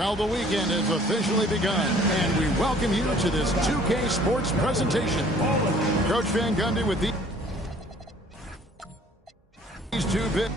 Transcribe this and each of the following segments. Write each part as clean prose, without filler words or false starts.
Well, the weekend has officially begun, and we welcome you to this 2K Sports presentation. Coach Van Gundy with these two big.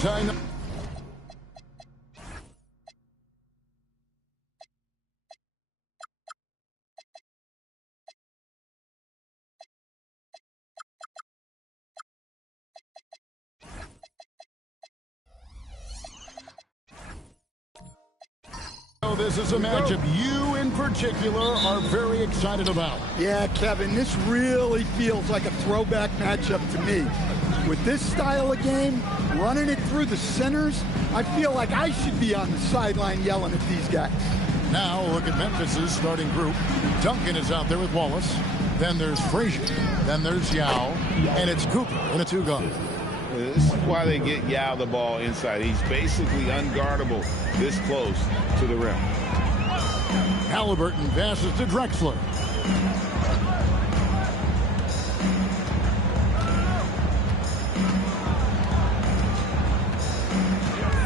I know. This is a matchup you in particular are very excited about. Yeah, Kevin, this really feels like a throwback matchup to me. With this style of game, running it through the centers, I feel like I should be on the sideline yelling at these guys. Now look at Memphis's starting group. Duncan is out there with Wallace. Then there's Frazier. Then there's Yao. And it's Cooper in a two-guard. This is why they get Yao the ball inside. He's basically unguardable this close to the rim. Halliburton passes to Drexler.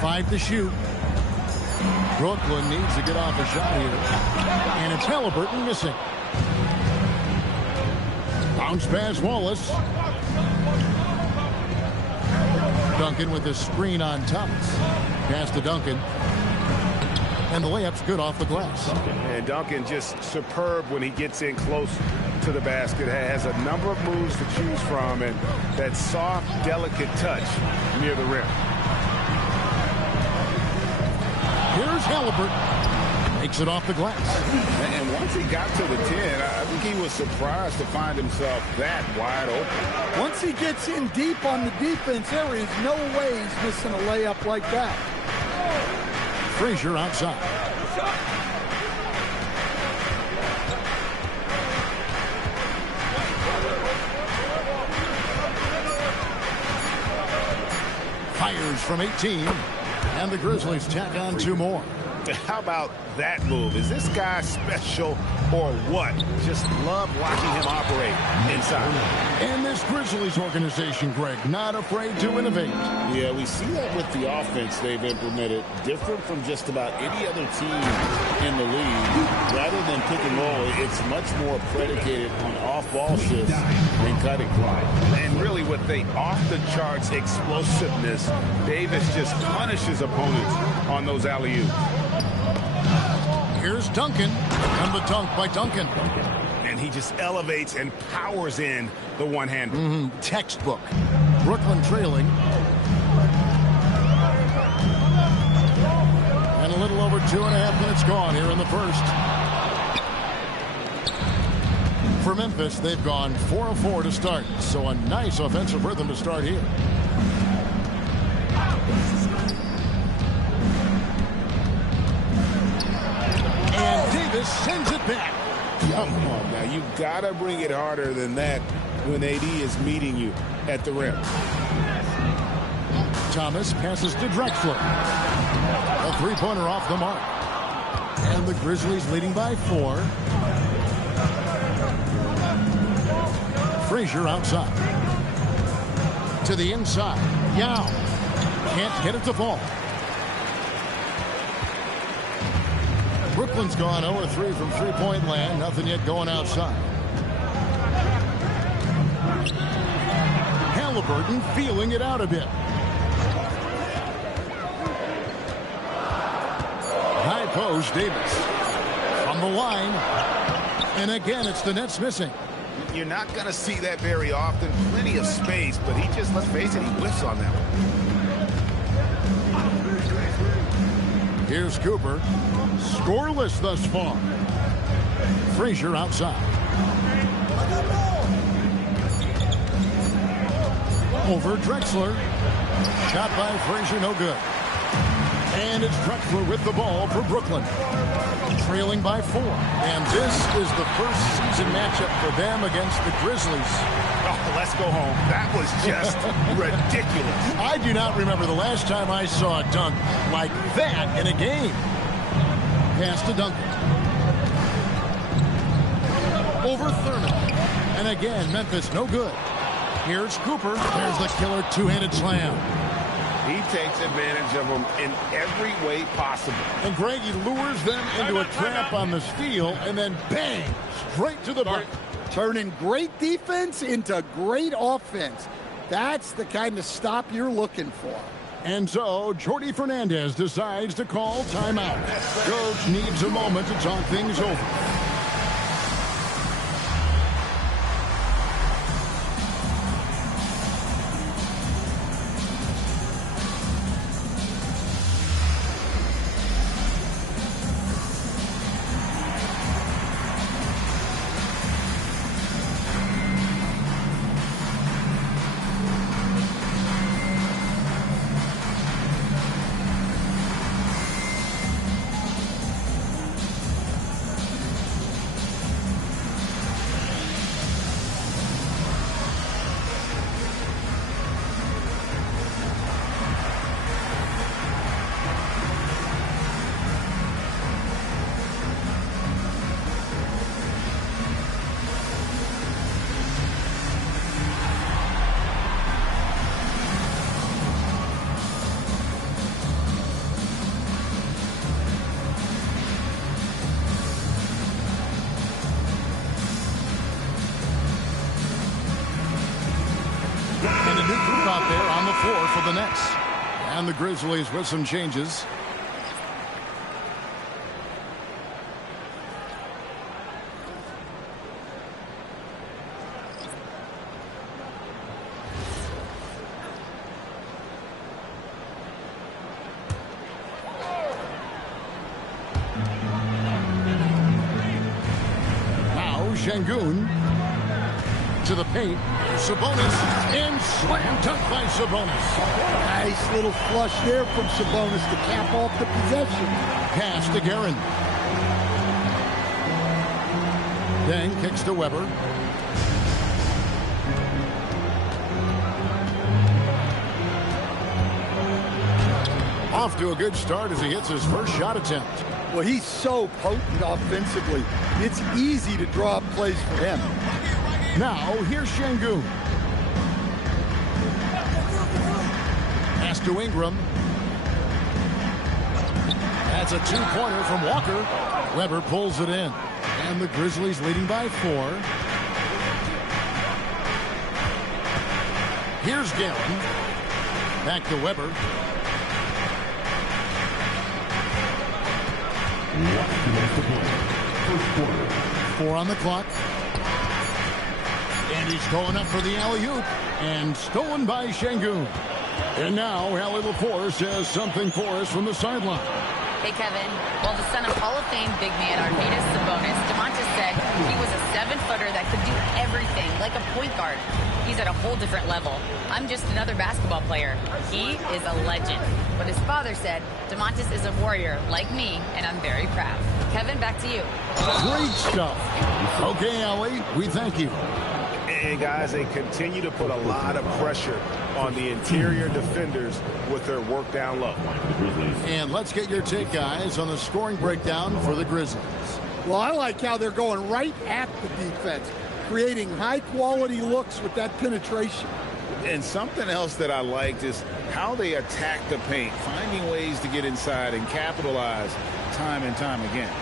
Five to shoot. Brooklyn needs to get off a shot here. And it's Halliburton missing. Bounce pass Wallace. Duncan with the screen on Thomas. Pass to Duncan. And the layup's good off the glass. And Duncan just superb when he gets in close to the basket. Has a number of moves to choose from. And that soft, delicate touch near the rim. Here's Halliburton. Makes it off the glass. And once he got to the 10, I think he was surprised to find himself that wide open. Once he gets in deep on the defense, there is no way he's missing a layup like that. Frazier outside. Fires from 18. And the Grizzlies tack on two more. How about that move? Is this guy special or what? Just love watching him operate inside. And this Grizzlies organization, Greg, not afraid to innovate. Yeah, we see that with the offense they've implemented. Different from just about any other team in the league. Rather than pick and roll, it's much more predicated on off-ball shifts and cutting. And really with the off-the-charts explosiveness, Davis just punishes opponents on those alley-oops. Here's Duncan, and the dunk by Duncan. And he just elevates and powers in the one-hander. Textbook. Brooklyn trailing. And a little over 2.5 minutes gone here in the first. For Memphis, they've gone 4 of 4 to start. So a nice offensive rhythm to start here. Sends it back. Come on now, you gotta bring it harder than that when AD is meeting you at the rim. Thomas passes to Drexler. A three-pointer off the mark. And the Grizzlies leading by 4. Frazier outside. To the inside. Yao. Can't get it to fall. Brooklyn's gone 0-3 from three-point land. Nothing yet going outside. Halliburton feeling it out a bit. High post, Davis. From the line. And again, it's the Nets missing. You're not going to see that very often. Plenty of space, but he just, let's face it, he whiffs on that one. Here's Cooper. Scoreless thus far. Frazier outside. Over Drexler. Shot by Frazier, no good. And it's Drexler with the ball for Brooklyn. Trailing by 4. And this is the first season matchup for them against the Grizzlies. Oh, let's go home. That was just ridiculous. I do not remember the last time I saw a dunk like that in a game. Pass to Duncan. Over Thurman. And again, Memphis no good. Here's Cooper. There's the killer two-handed slam. He takes advantage of them in every way possible. And Greg, he lures them into a trap on the steal, and then bang, straight to the bucket. Turning great defense into great offense. That's the kind of stop you're looking for. And so, Jordi Fernandez decides to call timeout. Coach needs a moment to talk things over. And a new group out there on the floor for the Nets. And the Grizzlies with some changes. Now Şengün to the paint. Sabonis and slam dunk by Sabonis. Nice little flush there from Sabonis to cap off the possession. Pass to Guerin. Then kicks to Weber. Off to a good start as he hits his first shot attempt. Well, he's so potent offensively. It's easy to draw up plays for him. Now, here's Şengün. Pass to Ingram. That's a two-pointer from Walker. Weber pulls it in. And the Grizzlies leading by 4. Here's Guerin. Back to Weber. Four on the clock. And he's going up for the alley-oop. And stolen by Şengün. And now, Allie LaForce has something for us from the sideline. Hey, Kevin. Well, the son of Hall of Fame big man Arvydas Sabonis, DeMontis said he was a 7-footer that could do everything, like a point guard. He's at a whole different level. I'm just another basketball player. He is a legend. But his father said, DeMontis is a warrior like me, and I'm very proud. Kevin, back to you. Great stuff. Okay, Allie, we thank you. And guys, they continue to put a lot of pressure on the interior defenders with their work down low. And let's get your take, guys, on the scoring breakdown for the Grizzlies. Well, I like how they're going right at the defense, creating high-quality looks with that penetration. And something else that I liked is how they attack the paint, finding ways to get inside and capitalize time and time again.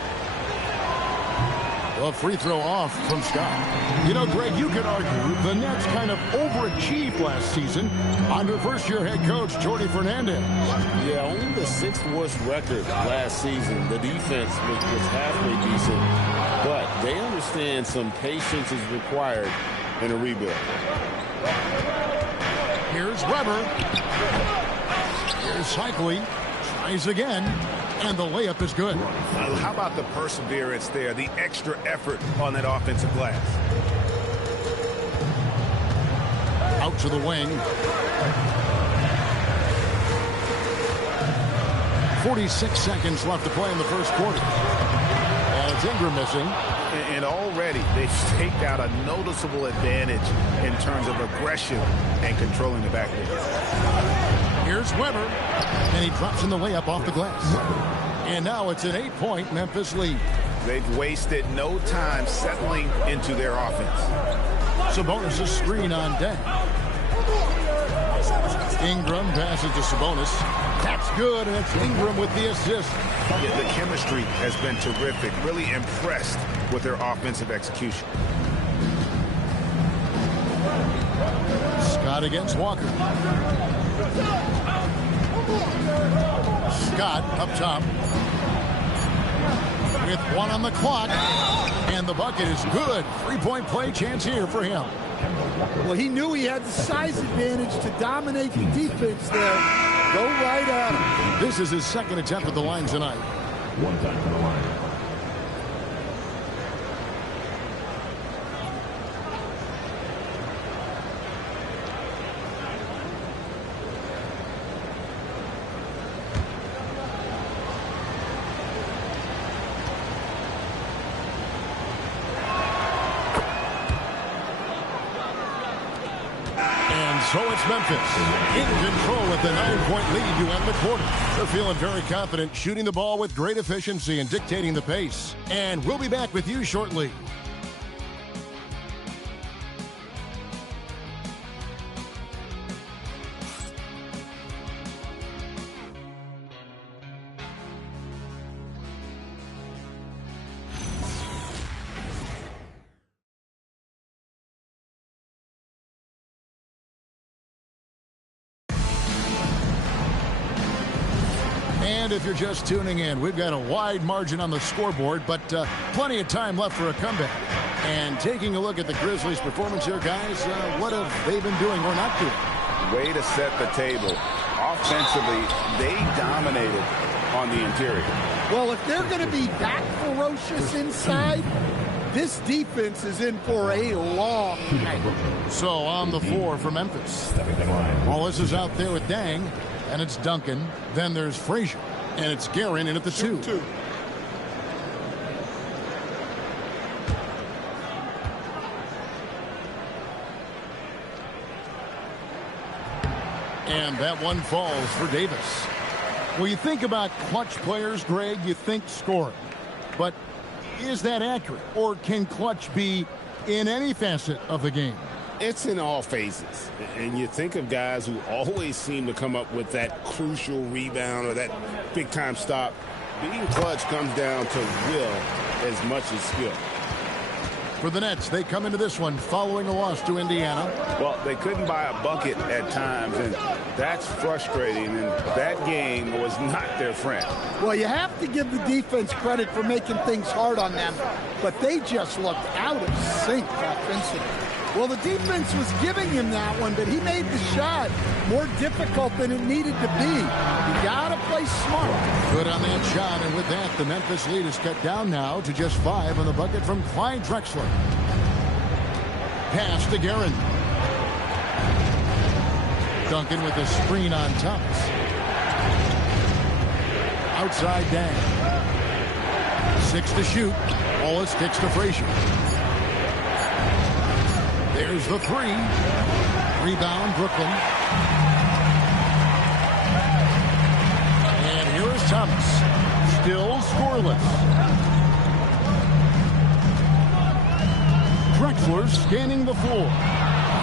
A free throw off from Scott. You know, Greg, you could argue the Nets kind of overachieved last season under first-year head coach Jordi Fernandez. Yeah, only the 6th worst record last season. The defense was halfway decent, but they understand some patience is required in a rebuild. Here's Weber. Here's Cycling. Tries again. And the layup is good. How about the perseverance there, the extra effort on that offensive glass? Out to the wing. 46 seconds left to play in the first quarter. And it's Ingram missing. And already they've staked out a noticeable advantage in terms of aggression and controlling the backcourt. Here's Weber, and he drops in the layup off the glass. And now it's an 8-point Memphis lead. They've wasted no time settling into their offense. Sabonis' screen on deck. Ingram passes to Sabonis. That's good, and it's Ingram with the assist. Yeah, the chemistry has been terrific. Really impressed with their offensive execution. Scott against Walker. Scott up top. With 1 on the clock. And the bucket is good. 3-point play chance here for him. Well, he knew he had the size advantage to dominate the defense there. Go right at him. This is his second attempt at the line tonight. 1 time for the line. So it's Memphis in control with the 9-point lead to end the quarter. They're feeling very confident, shooting the ball with great efficiency and dictating the pace. And we'll be back with you shortly. And if you're just tuning in, we've got a wide margin on the scoreboard, but plenty of time left for a comeback. And taking a look at the Grizzlies' performance here, guys, what have they been doing or not doing? Way to set the table. Offensively, they dominated on the interior. Well, if they're going to be that ferocious inside, this defense is in for a long night. So on the floor for Memphis. Wallace is out there with Dang. And it's Duncan. Then there's Frazier. And it's Guerin in at the 2. And that one falls for Davis. Well, you think about clutch players, Greg, you think scoring. But is that accurate? Or can clutch be in any facet of the game? It's in all phases. And you think of guys who always seem to come up with that crucial rebound or that big-time stop. Being clutch comes down to will as much as skill. For the Nets, they come into this one following a loss to Indiana. Well, they couldn't buy a bucket at times, and that's frustrating, and that game was not their friend. Well, you have to give the defense credit for making things hard on them, but they just looked out of sync offensively. Well, the defense was giving him that one, but he made the shot more difficult than it needed to be. You got to play smart. Good on that shot, and with that, the Memphis lead is cut down now to just 5 on the bucket from Clyde Drexler. Pass to Guerin. Duncan with a screen on Thomas. Outside Dang. 6 to shoot. Wallace kicks to Frazier. There's the 3. Rebound, Brooklyn. And here is Thomas. Still scoreless. Drexler scanning the floor.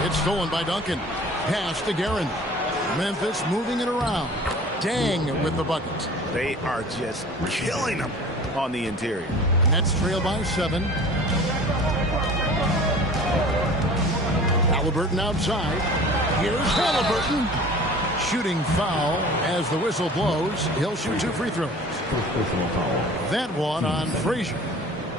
It's stolen by Duncan. Pass to Guerin. Memphis moving it around. Dang with the bucket. They are just killing them on the interior. Nets trail by 7. Halliburton outside. Here's Halliburton. Shooting foul as the whistle blows. He'll shoot 2 free throws. That one on Frazier.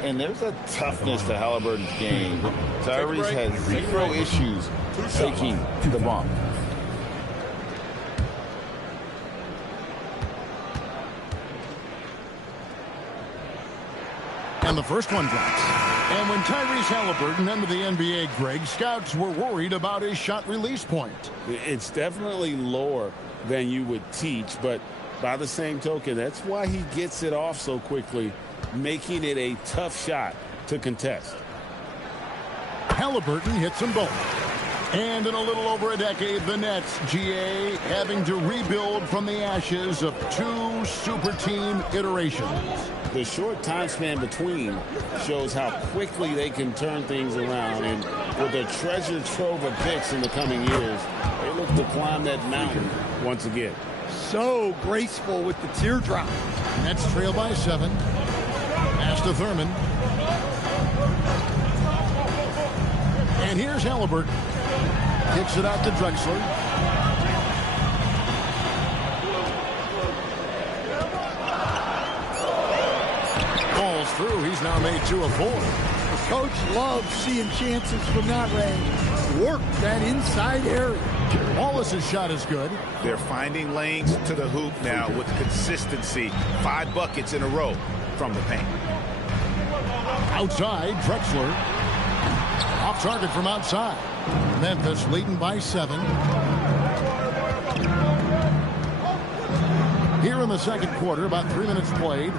And there's a toughness to Halliburton's game. Tyrese has 0 issues taking the bump. And the first one drops. And when Tyrese Halliburton entered the NBA, Greg, scouts were worried about his shot release point. It's definitely lower than you would teach, but By the same token, that's why he gets it off so quickly, making it a tough shot to contest. Halliburton hits them both. And in a little over a decade, the Nets, GA, having to rebuild from the ashes of 2 super team iterations. The short time span between shows how quickly they can turn things around. And with a treasure trove of picks in the coming years, they look to climb that mountain once again. So graceful with the teardrop. Nets trail by 7. Pass to Thurman. And here's Halliburton. Kicks it out to Drexler. Falls through. He's now made 2 of 4. The coach loves seeing chances from that range. Work that inside area. Wallace's shot is good. They're finding lanes to the hoop now with consistency. 5 buckets in a row from the paint. Outside, Drexler. Off target from outside. Memphis leading by 7. Here in the second quarter, about 3 minutes played.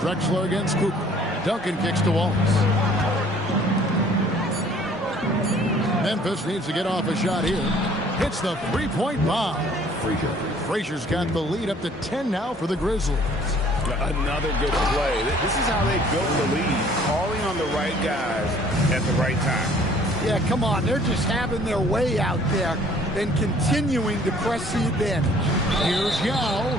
Drexler against Cooper. Duncan kicks to Wallace. Memphis needs to get off a shot here. Hits the three-point bomb. Frazier's got the lead up to 10 now for the Grizzlies. Another good play. This is how they built the lead, calling on the right guys at the right time. Yeah, come on. They're just having their way out there and continuing to press the advantage. Here's Yao.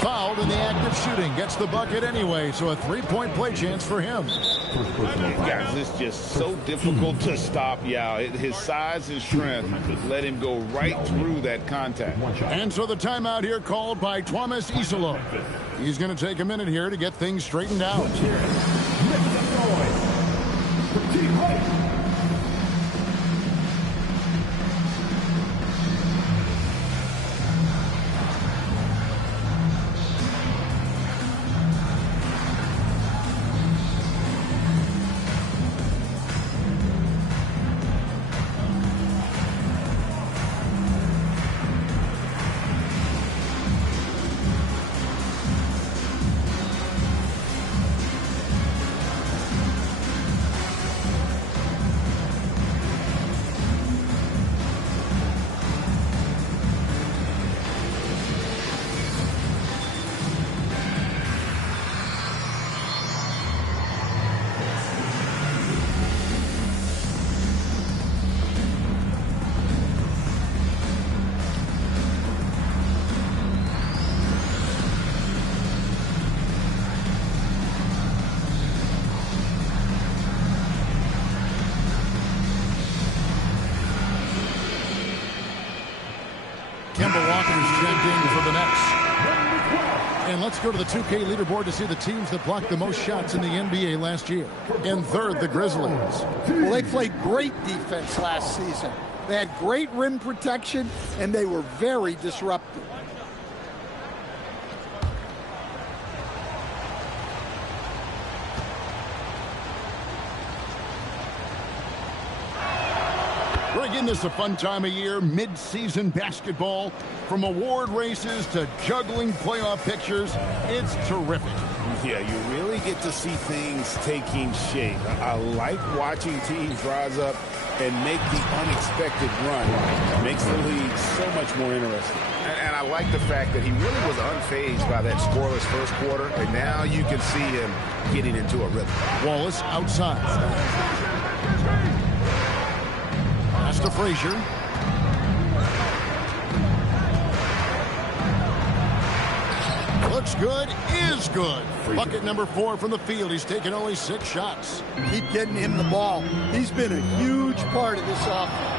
Fouled in the act of shooting. Gets the bucket anyway, so a 3-point play chance for him. Guys, it's just so difficult to stop Yao. His size and strength let him go right through that contact. And so the timeout here called by Thomas Isolo. He's going to take a minute here to get things straightened out. And let's go to the 2K leaderboard to see the teams that blocked the most shots in the NBA last year. In third, the Grizzlies. Well, they played great defense last season. They had great rim protection, and they were very disruptive. Again, this is a fun time of year, mid-season basketball. From award races to juggling playoff pictures, it's terrific. Yeah, you really get to see things taking shape. I like watching teams rise up and make the unexpected run. It makes the league so much more interesting. And I like the fact that he really was unfazed by that scoreless first quarter, and now you can see him getting into a rhythm. Wallace outside. Pass to Frazier. Looks good, is good. Bucket number 4 from the field. He's taken only 6 shots. Keep getting him the ball. He's been a huge part of this offense.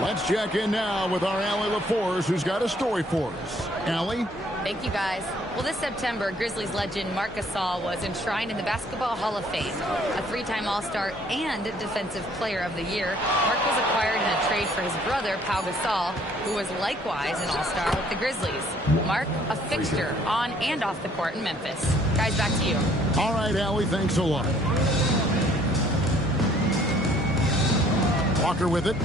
Let's check in now with our Allie LaForce, who's got a story for us. Allie? Thank you, guys. Well, this September, Grizzlies legend Marc Gasol was enshrined in the Basketball Hall of Fame. A 3-time All-Star and Defensive Player of the Year, Marc was acquired in a trade for his brother, Pau Gasol, who was likewise an All-Star with the Grizzlies. Marc, a fixture on and off the court in Memphis. Guys, back to you. All right, Allie, thanks a lot. Walker with it.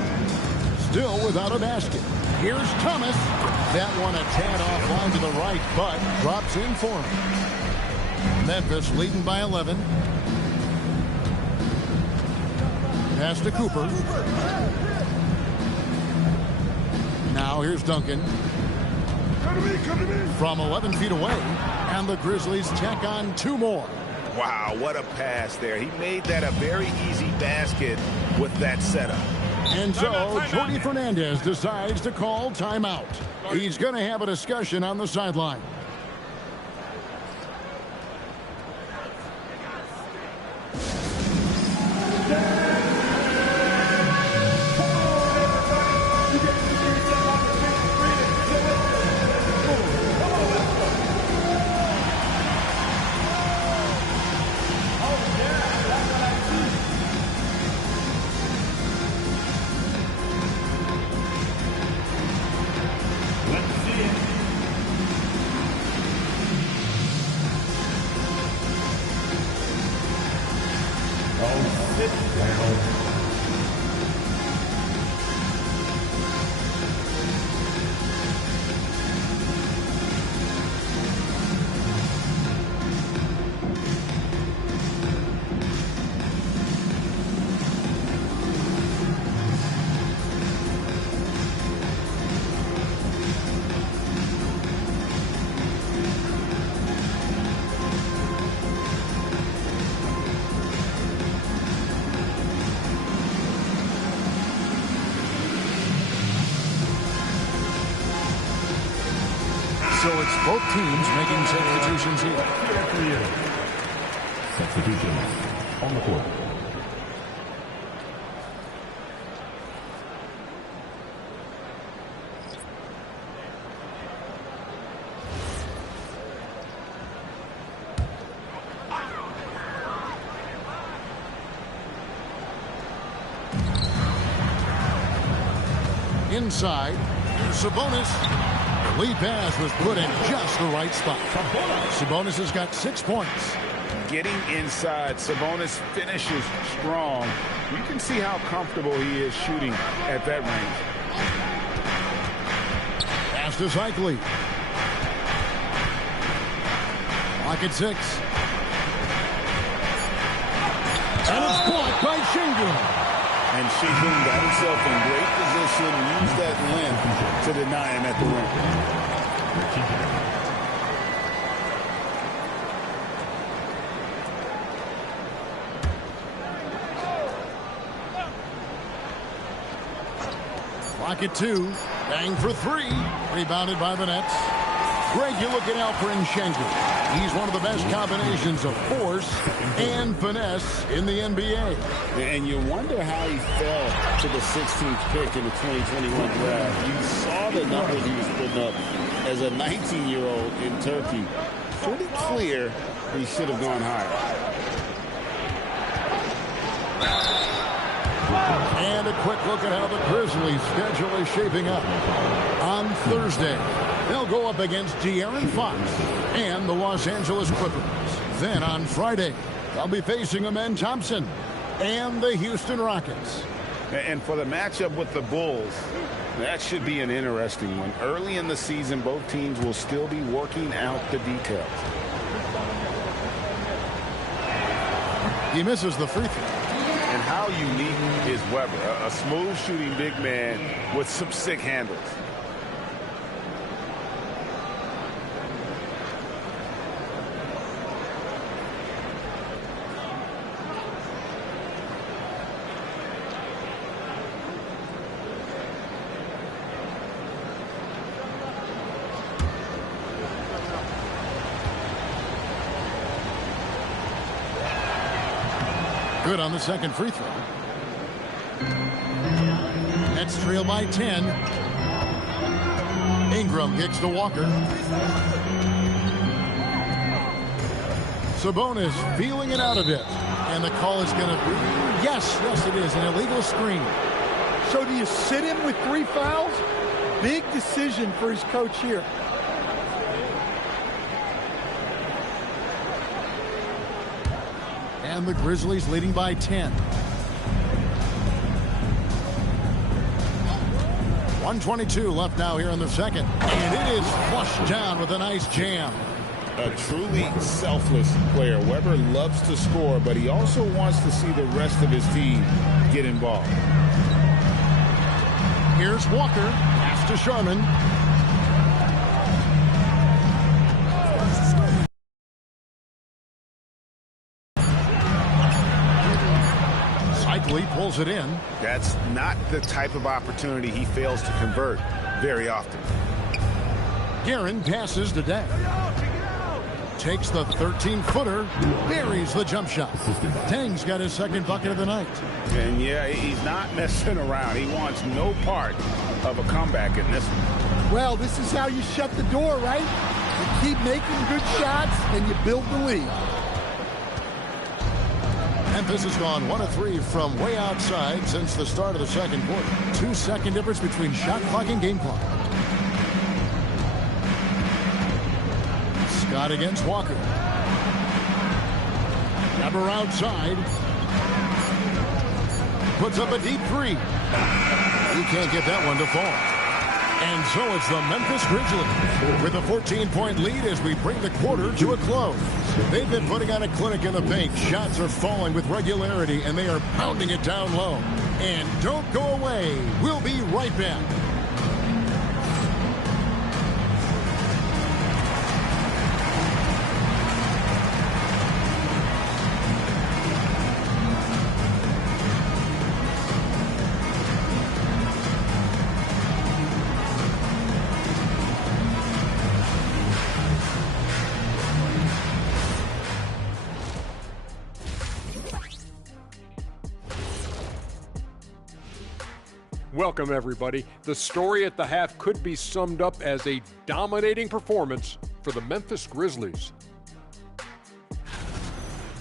still without a basket. Here's Thomas. That one a tad offline to the right, but drops in for him. Memphis leading by 11. Pass to Cooper. Now here's Duncan. From 11 feet away, and the Grizzlies tack on 2 more. Wow, what a pass there. He made that a very easy basket with that setup. And so, Jordy Fernandez decides to call timeout. He's going to have a discussion on the sideline. So it's both teams making substitutions here. Substitutions on the court. Inside, here's Sabonis. The lead pass was put in just the right spot. Sabonis has got 6 points. Getting inside, Sabonis finishes strong. You can see how comfortable he is shooting at that range. Pass to Cycli. Lock at 6. And it's blocked by Şengün. And Şengün got himself in great position, used that length to deny him at the rim. Lock at 2. Bang for 3. Rebounded by the Nets. Greg, you look at Alperen Şengün. He's one of the best combinations of force and finesse in the NBA. And you wonder how he fell to the 16th pick in the 2021 draft. You saw the numbers he was putting up as a 19-year-old in Turkey. Pretty clear he should have gone higher. And a quick look at how the Grizzlies' schedule is shaping up. On Thursday, they'll go up against De'Aaron Fox and the Los Angeles Clippers. Then on Friday, they'll be facing Amen Thompson and the Houston Rockets. And for the matchup with the Bulls, that should be an interesting one. Early in the season, both teams will still be working out the details. He misses the free throw. And how unique is Weber? A smooth shooting big man with some sick handles. Good on the second free throw. Nets trail by 10. Ingram kicks to Walker. Sabonis feeling it out a bit. And the call is going to be, yes, it is, an illegal screen. So do you sit him with 3 fouls? Big decision for his coach here. And the Grizzlies leading by 10. 1:22 left now here in the second. And it is flushed down with a nice jam. A truly selfless player. Weber loves to score, but he also wants to see the rest of his team get involved. Here's Walker. Pass to Sharman. Cycli pulls it in. That's not the type of opportunity he fails to convert very often. Guerin passes to Deng. Takes the 13-footer, buries the jump shot. Deng's got his second bucket of the night. And yeah, he's not messing around. He wants no part of a comeback in this one. Well, this is how you shut the door, right? You keep making good shots and you build the lead. Memphis has gone 1 of 3 from way outside since the start of the second quarter. 2-second difference between shot clock and game clock. Scott against Walker. Weber outside. Puts up a deep three. He can't get that one to fall. And so it's the Memphis Grizzlies with a 14-point lead as we bring the quarter to a close. They've been putting on a clinic in the paint. Shots are falling with regularity, and they are pounding it down low. And don't go away. We'll be right back. Welcome, everybody. The story at the half could be summed up as a dominating performance for the Memphis Grizzlies.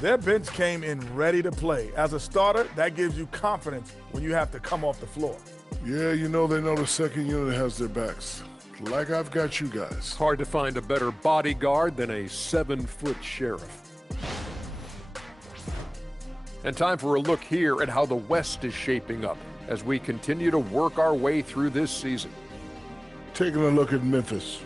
Their bench came in ready to play. As a starter, that gives you confidence when you have to come off the floor. Yeah, you know they know the second unit has their backs. Like I've got you guys. Hard to find a better bodyguard than a 7-foot sheriff. And time for a look here at how the West is shaping up as we continue to work our way through this season. Taking a look at Memphis.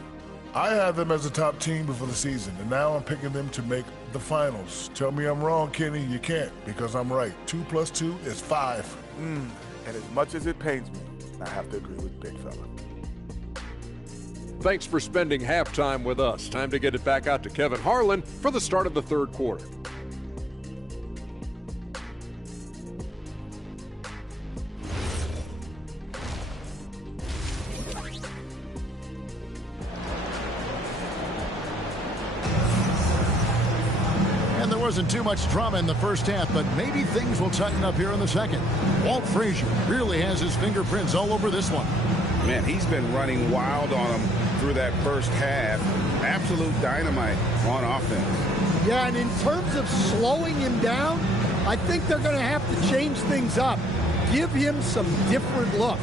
I had them as a top team before the season, and now I'm picking them to make the finals. Tell me I'm wrong, Kenny. You can't, because I'm right. 2 + 2 is 5. And as much as it pains me, I have to agree with Big Fella. Thanks for spending halftime with us. Time to get it back out to Kevin Harlan for the start of the third quarter. Wasn't too much drama in the first half, but maybe things will tighten up here in the second. Walt Frazier really has his fingerprints all over this one. Man, he's been running wild on him through that first half. Absolute dynamite on offense. Yeah, and in terms of slowing him down, I think they're going to have to change things up. Give him some different looks.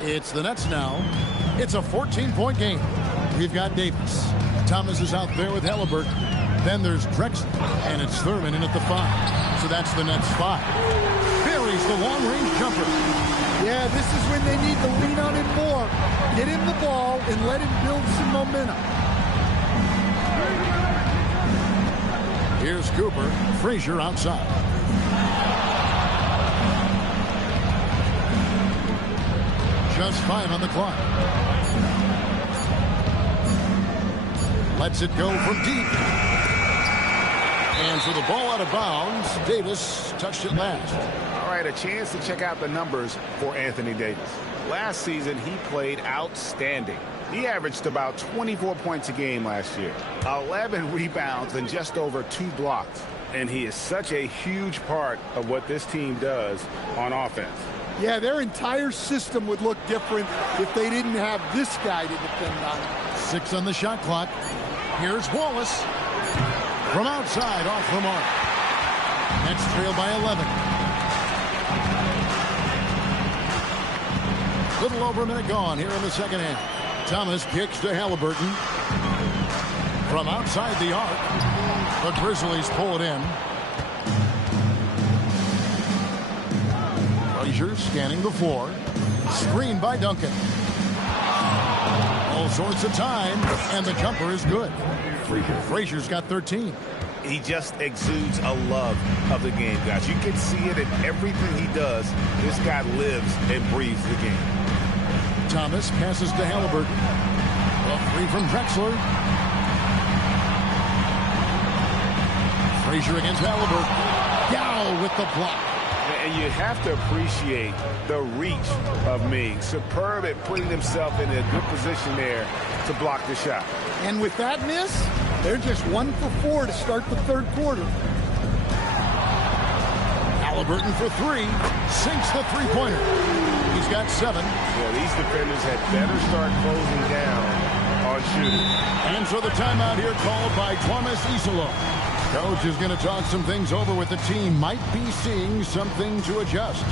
It's the Nets now. It's a 14-point game. We've got Davis. Thomas is out there with Halliburton. Then there's Drexler, and it's Thurman in at the 5. So that's the Nets 5. Buries the long-range jumper. Yeah, this is when they need to lean on him more. Get him the ball and let him build some momentum. Here's Cooper. Frazier outside. Just 5 on the clock. Lets it go from deep. And for the ball out of bounds, Davis touched it last. All right, a chance to check out the numbers for Anthony Davis. Last season, he played outstanding. He averaged about 24 points a game last year, 11 rebounds, and just over 2 blocks. And he is such a huge part of what this team does on offense. Yeah, their entire system would look different if they didn't have this guy to depend on. 6 on the shot clock. Here's Wallace. From outside, off the mark. Nets trail by 11. Little over a minute gone here in the second half. Thomas kicks to Halliburton. From outside the arc, the Grizzlies pull it in. Frazier scanning the floor. Screen by Duncan. All sorts of time, and the jumper is good. Frazier's got 13. He just exudes a love of the game, guys. You can see it in everything he does. This guy lives and breathes the game. Thomas passes to Halliburton. A three from Drexler. Frazier against Halliburton. Yao with the block. And you have to appreciate the reach of Ming. Superb at putting himself in a good position there to block the shot. And with that miss, they're just 1 for 4 to start the third quarter. Halliburton for three. Sinks the three-pointer. He's got 7. Yeah, these defenders had better start closing down on shooting. And so the timeout here called by Thomas Isolo. Coach is going to talk some things over with the team. Might be seeing something to adjust.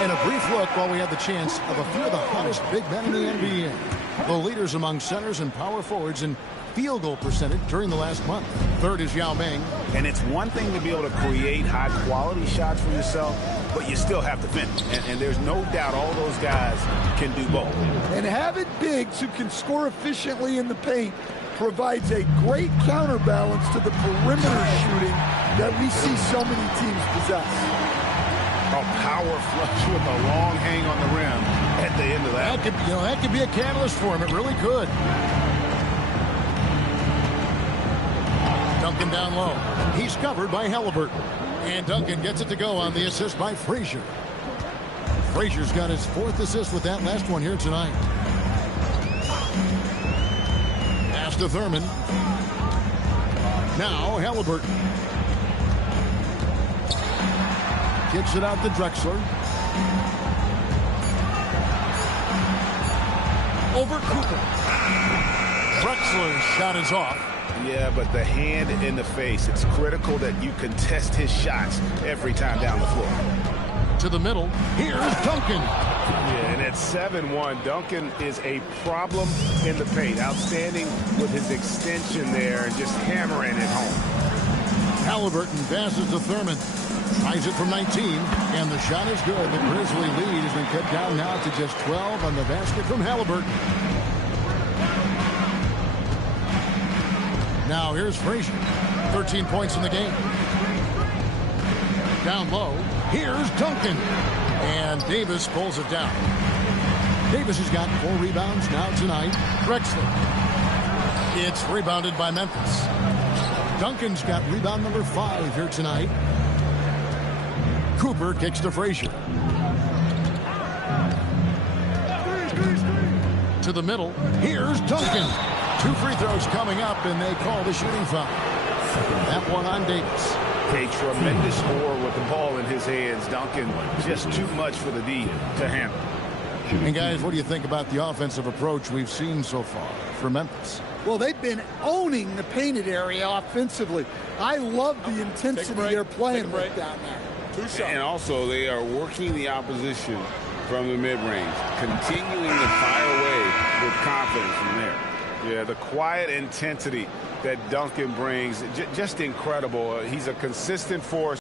And a brief look while we had the chance of a few of the hottest big men in the NBA. The leaders among centers and power forwards in field goal percentage during the last month. Third is Yao Ming. And it's one thing to be able to create high-quality shots for yourself, but you still have to finish. And there's no doubt all those guys can do both. And having bigs who can score efficiently in the paint provides a great counterbalance to the perimeter shooting that we see so many teams possess. A power flush with a long hang on the rim at the end of that. That could be a catalyst for him. It really could. Duncan down low. He's covered by Halliburton. And Duncan gets it to go on the assist by Frazier. Frazier's got his 4th assist with that last one here tonight. Pass to Thurman. Now Halliburton. Kicks it out to Drexler. Over Cooper. Drexler's shot is off. Yeah, but the hand in the face, it's critical that you contest his shots every time down the floor. To the middle. Here's Duncan. Yeah, and at 7-1, Duncan is a problem in the paint. Outstanding with his extension there and just hammering it home. Halliburton passes to Thurman. Tries it from 19, and the shot is good. The Grizzly lead has been cut down now to just 12 on the basket from Halliburton. Now here's Frazier. 13 points in the game. Down low. Here's Duncan. And Davis pulls it down. Davis has got 4 rebounds now tonight. Drexler. It's rebounded by Memphis. Duncan's got rebound number 5 here tonight. Cooper kicks to Frazier. To the middle. Here's Duncan. 2 free throws coming up, and they call the shooting foul. That one on Davis. A tremendous score with the ball in his hands. Duncan, just too much for the D to handle. And guys, what do you think about the offensive approach we've seen so far for Memphis? Well, they've been owning the painted area offensively. I love the intensity they're playing with down there. And also, they are working the opposition from the mid-range, continuing to fire away with confidence from there. Yeah, the quiet intensity that Duncan brings, just incredible. He's a consistent force.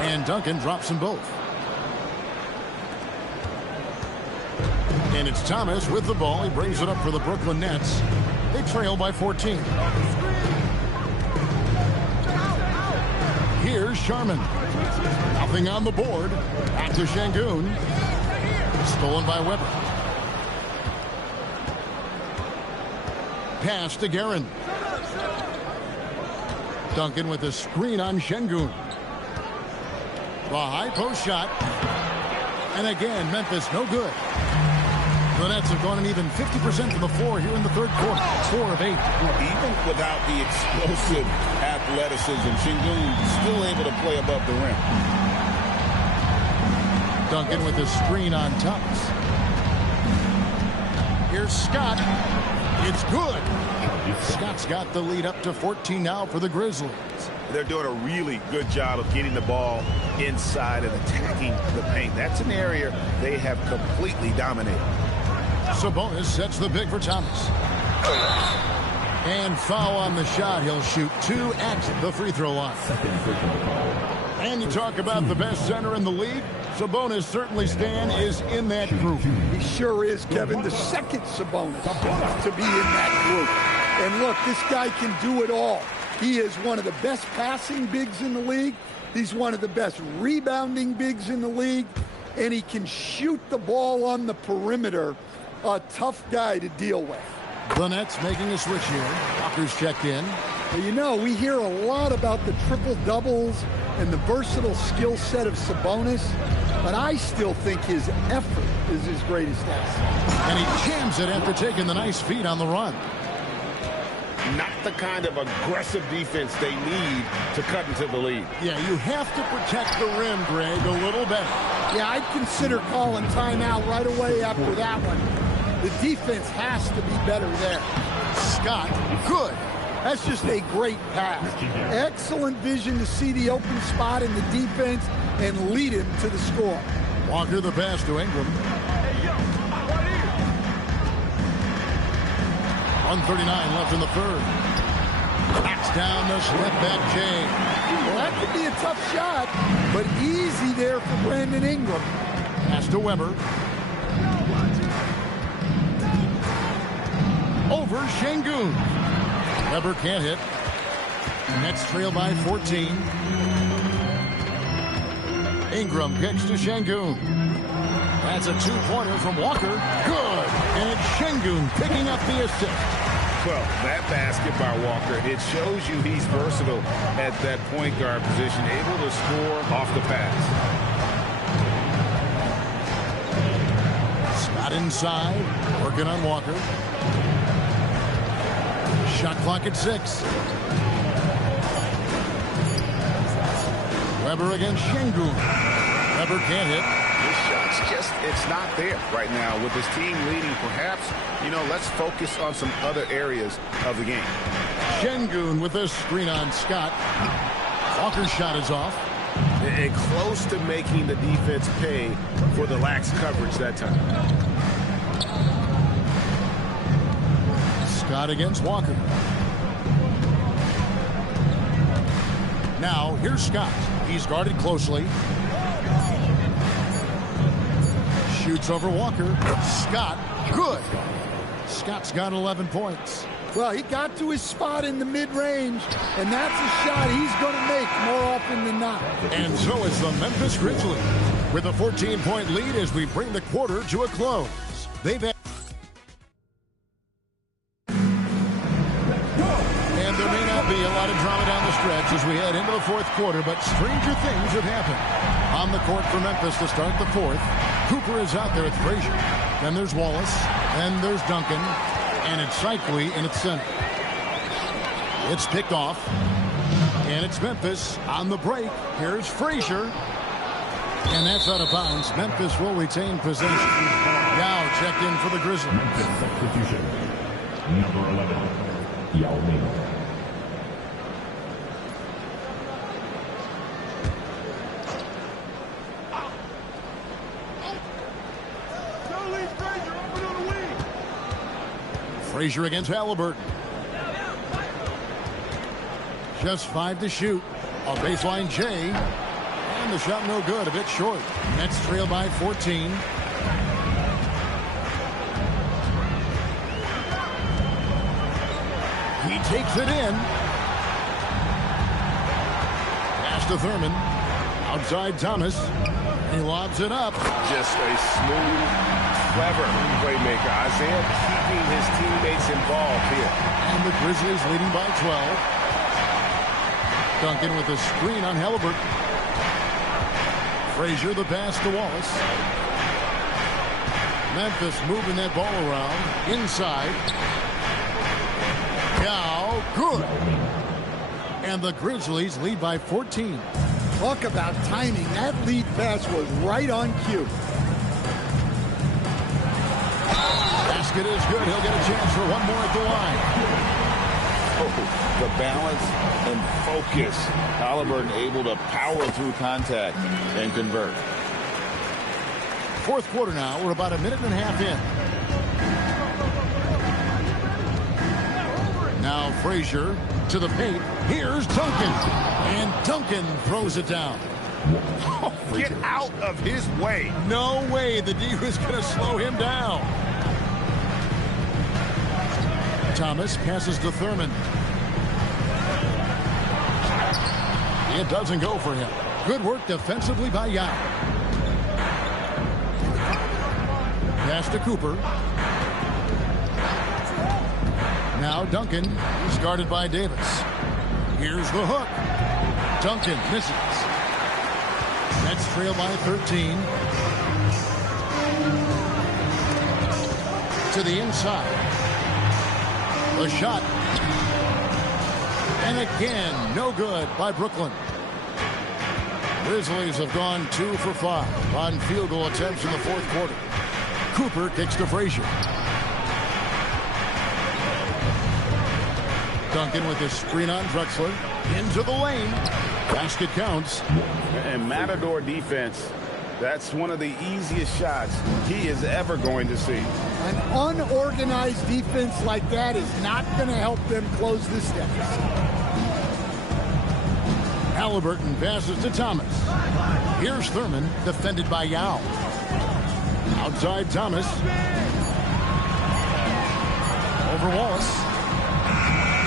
And Duncan drops them both. And it's Thomas with the ball. He brings it up for the Brooklyn Nets. They trail by 14. Here's Sharman. Nothing on the board. Back to Şengün. Stolen by Weber. Pass to Guerin. Duncan with a screen on Şengün. The high post shot. And again, Memphis no good. The Nets have gone an even 50% from the floor here in the third quarter. 4 of 8. Even without the explosive athleticism, Şengün still able to play above the rim. Duncan with a screen on Thomas. Here's Scott. It's good. Scott's got the lead up to 14 now for the Grizzlies. They're doing a really good job of getting the ball inside and attacking the paint. That's an area they have completely dominated. Sabonis sets the big for Thomas. And foul on the shot. He'll shoot 2 at the free throw line. And you talk about the best center in the league. Sabonis, certainly Stan, is in that group. He sure is, Kevin. The second Sabonis to be in that group. And look, this guy can do it all. He is one of the best passing bigs in the league. He's one of the best rebounding bigs in the league. And he can shoot the ball on the perimeter. A tough guy to deal with. The Nets making a switch here. Walker's checked in. Well, you know, we hear a lot about the triple-doubles and the versatile skill set of Sabonis, but I still think his effort is his greatest asset. And he jams it after taking the nice feed on the run. Not the kind of aggressive defense they need to cut into the lead. Yeah, you have to protect the rim, Greg, a little better. Yeah, I'd consider calling timeout right away after that one. The defense has to be better there. Scott, good. That's just a great pass. Excellent vision to see the open spot in the defense and lead him to the score. Walker the pass to Ingram. 1:39 left in the third. Backs down the step back Jay. Well, that could be a tough shot, but easy there for Brandon Ingram. Pass to Weber. Over Şengün. Weber can't hit. Nets trail by 14. Ingram kicks to Şengün. That's a two-pointer from Walker. Good. And it's Şengün picking up the assist. Well, that basket by Walker, it shows you he's versatile at that point guard position, able to score off the pass. Scott inside, working on Walker. Shot clock at 6. Weber against Şengün. Weber can't hit. This shot's just, it's not there right now. With his team leading, perhaps, you know, let's focus on some other areas of the game. Şengün with a screen on Scott. Walker's shot is off. And close to making the defense pay for the lax coverage that time. Scott against Walker. Now, here's Scott. He's guarded closely. Shoots over Walker. Scott, good. Scott's got 11 points. Well, he got to his spot in the mid-range, and that's a shot he's going to make more often than not. And so is the Memphis Grizzlies with a 14-point lead as we bring the quarter to a close. They've had... And there may not be a lot of drama down the stretch as we head into the fourth quarter, but stranger things have happened. On the court for Memphis to start the fourth, Cooper is out there with Frazier. Then there's Wallace. Then there's Duncan. And it's Cycli in its center. It's picked off. And it's Memphis on the break. Here's Frazier. And that's out of bounds. Memphis will retain possession. Yao checked in for the Grizzlies. Memphis substitution. Number 11, Yao Ming. Frazier against Halliburton. Just 5 to shoot. On baseline, Jay. And the shot no good, a bit short. Nets trail by 14. He takes it in. Pass to Thurman. Outside Thomas. He lobs it up. Just a smooth, clever playmaker. Isaiah keeping his teammates involved here. And the Grizzlies leading by 12. Duncan with a screen on Halliburton. Frazier the pass to Wallace. Memphis moving that ball around. Inside. Yao, good. And the Grizzlies lead by 14. Talk about timing. That lead pass was right on cue. Basket is good. He'll get a chance for one more at the line. the balance and focus. Halliburton able to power through contact and convert. Fourth quarter now. We're about a minute and a half in. Now Frazier to the paint. Here's Duncan. And Duncan throws it down. Oh, get out of his way. No way the D was going to slow him down. Thomas passes to Thurman. It doesn't go for him. Good work defensively by Yao. Pass to Cooper. Now Duncan is guarded by Davis. Here's the hook. Duncan misses. Nets trail by 13. To the inside. The shot. And again, no good by Brooklyn. Grizzlies have gone 2 for 5 on field goal attempts in the fourth quarter. Cooper kicks to Frazier. Duncan with his screen on Drexler. Into the lane. Basket counts. And Matador defense, that's one of the easiest shots he is ever going to see. An unorganized defense like that is not going to help them close this deficit. Halliburton passes to Thomas. Here's Thurman, defended by Yao. Outside Thomas. Over Wallace.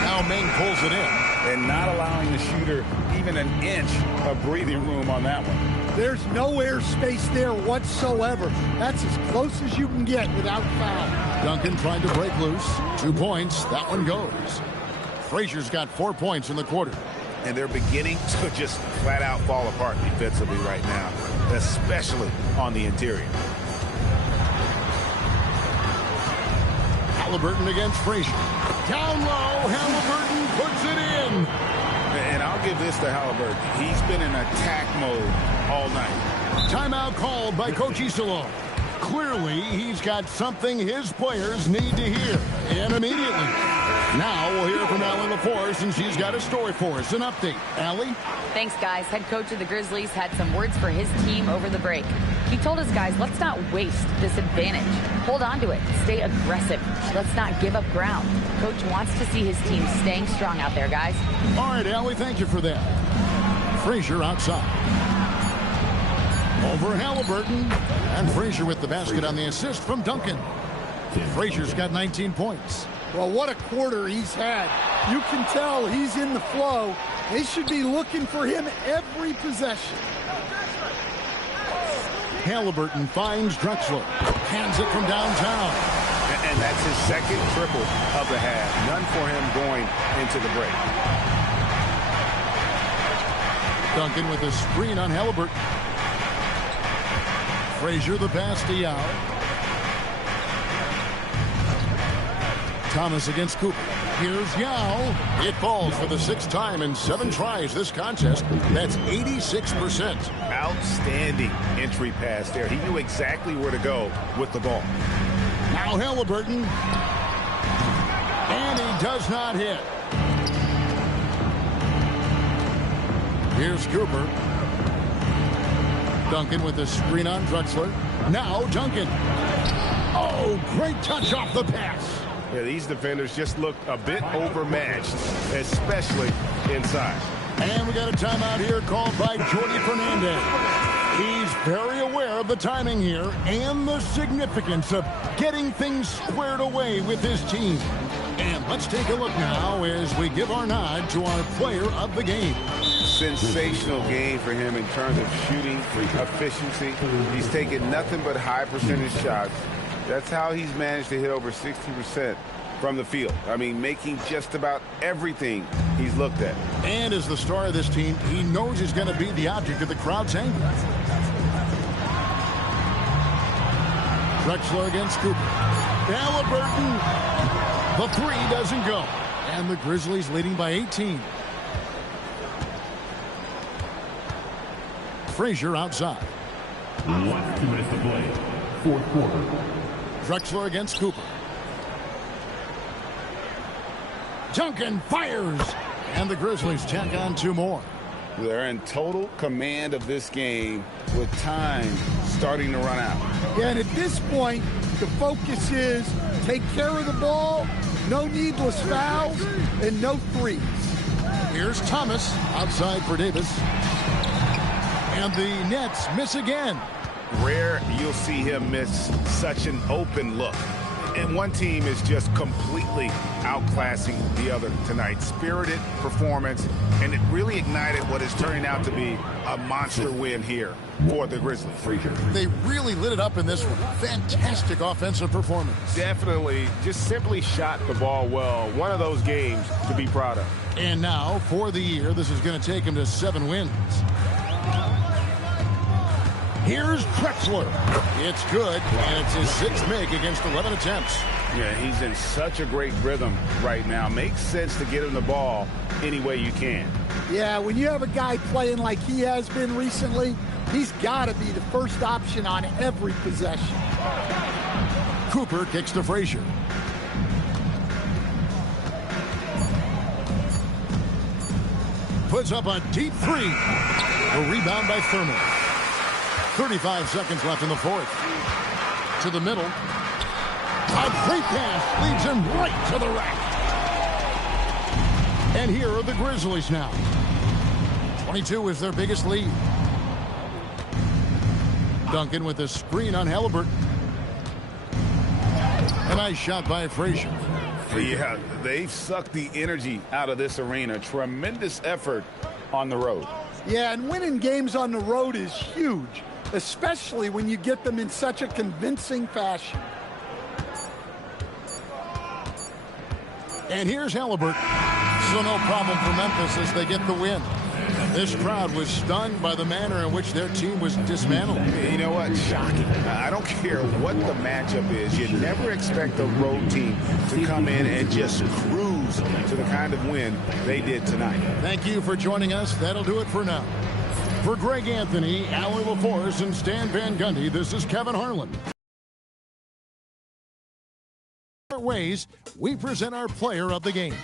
Now Meng pulls it in. And not allowing the shooter even an inch of breathing room on that one. There's no air space there whatsoever. That's as close as you can get without foul. Duncan trying to break loose. 2 points. That one goes. Frazier's got 4 points in the quarter. And they're beginning to just flat out fall apart defensively right now, especially on the interior. Halliburton against Frazier. Down low, Halliburton puts it in. And I'll give this to Halliburton. He's been in attack mode all night. Timeout called by Coach Isillo. Clearly, he's got something his players need to hear, and immediately. Now we'll hear from Allie LaForce, and she's got a story for us. An update. Allie? Thanks, guys. Head coach of the Grizzlies had some words for his team over the break. He told his guys, let's not waste this advantage. Hold on to it. Stay aggressive. Let's not give up ground. Coach wants to see his team staying strong out there, guys. All right, Allie, thank you for that. Frazier outside. Over Halliburton. And Frazier with the basket on the assist from Duncan. Frazier's got 19 points. Well, what a quarter he's had. You can tell he's in the flow. They should be looking for him every possession. Halliburton finds Drexler. Hands it from downtown. And that's his second triple of the half. None for him going into the break. Duncan with a screen on Halliburton. Frazier the pass to Yao. Thomas against Cooper. Here's Yao. It falls for the 6th time in 7 tries this contest. That's 86%. Outstanding entry pass there. He knew exactly where to go with the ball. Now Halliburton. And he does not hit. Here's Cooper. Duncan with a screen on Drexler. Now Duncan. Oh, great touch off the pass. Yeah, these defenders just looked a bit overmatched, especially inside. And we got a timeout here called by Jordi Fernandez. He's very aware of the timing here and the significance of getting things squared away with his team. And let's take a look now as we give our nod to our player of the game. Sensational game for him in terms of shooting efficiency. He's taken nothing but high percentage shots. That's how he's managed to hit over 60% from the field. I mean, making just about everything he's looked at. And as the star of this team, he knows he's going to be the object of the crowd's anger. Drexler against Cooper. Halliburton. The 3 doesn't go. And the Grizzlies leading by 18. Frazier outside. 2 minutes to play. Fourth quarter. Drexler against Cooper. Duncan fires. And the Grizzlies tack on 2 more. They're in total command of this game with time starting to run out. Yeah, and at this point, the focus is take care of the ball, no needless fouls, and no threes. Here's Thomas outside for Davis. And the Nets miss again. Rare you'll see him miss such an open look. And one team is just completely outclassing the other tonight. Spirited performance, and it really ignited what is turning out to be a monster win here for the Grizzlies. They really lit it up in this one. Fantastic offensive performance. Definitely just simply shot the ball well. One of those games to be proud of. And now, for the year, this is going to take him to 7 wins. Here's Drexler. It's good, and it's his 6th make against 11 attempts. Yeah, he's in such a great rhythm right now. Makes sense to get him the ball any way you can. Yeah, when you have a guy playing like he has been recently, he's got to be the first option on every possession. Cooper kicks to Frazier. Puts up a deep 3. A rebound by Thurman. 35 seconds left in the 4th. To the middle. A great pass leads him right to the rack. And here are the Grizzlies now. 22 is their biggest lead. Duncan with a screen on Halliburton. A nice shot by Frazier. Yeah, they've sucked the energy out of this arena. Tremendous effort on the road. Yeah, and winning games on the road is huge, especially when you get them in such a convincing fashion. And here's Halliburton. So no problem for Memphis as they get the win. This crowd was stunned by the manner in which their team was dismantled. You know what? Shocking. I don't care what the matchup is. You never expect a road team to come in and just cruise to the kind of win they did tonight. Thank you for joining us. That'll do it for now. For Greg Anthony, Allie LaForce, and Stan Van Gundy, this is Kevin Harlan. Ways we present our player of the game.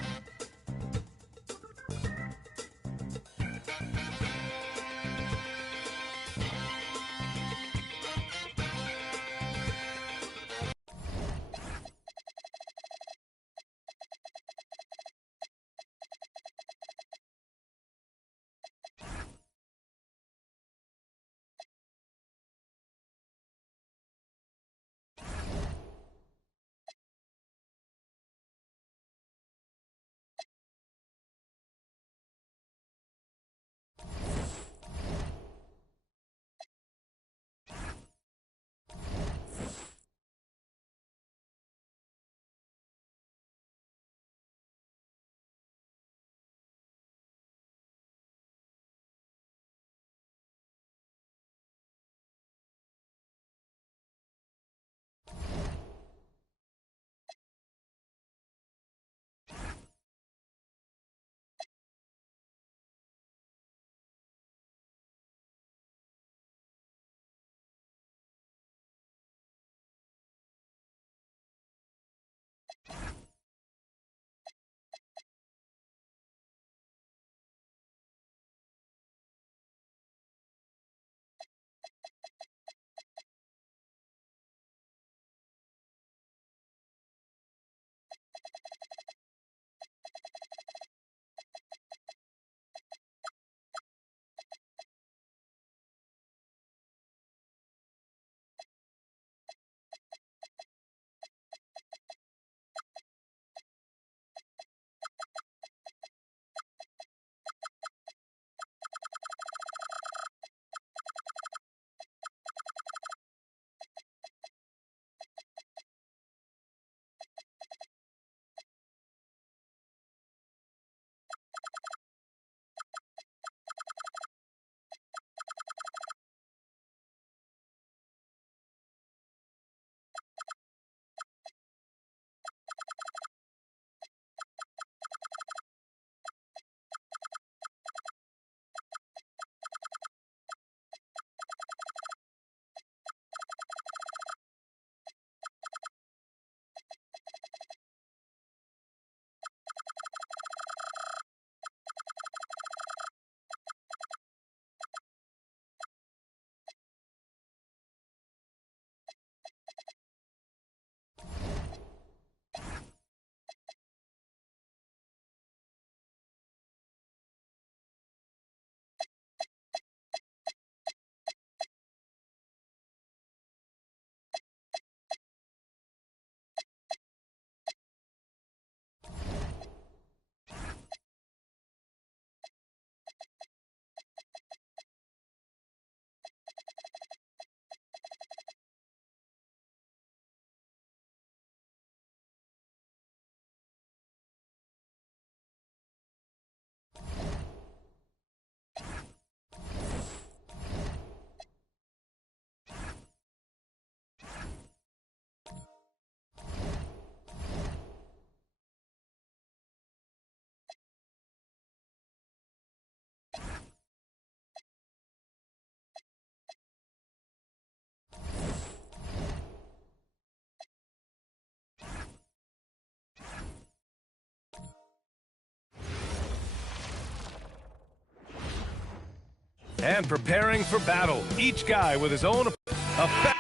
and preparing for battle. Each guy with his own effective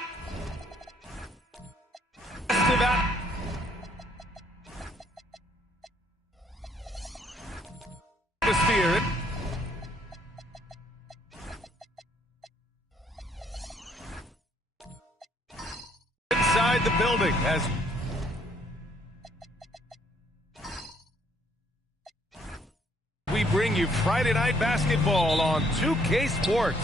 atmosphere. Inside the building as we bring you Friday Night Basketball on 2K Sports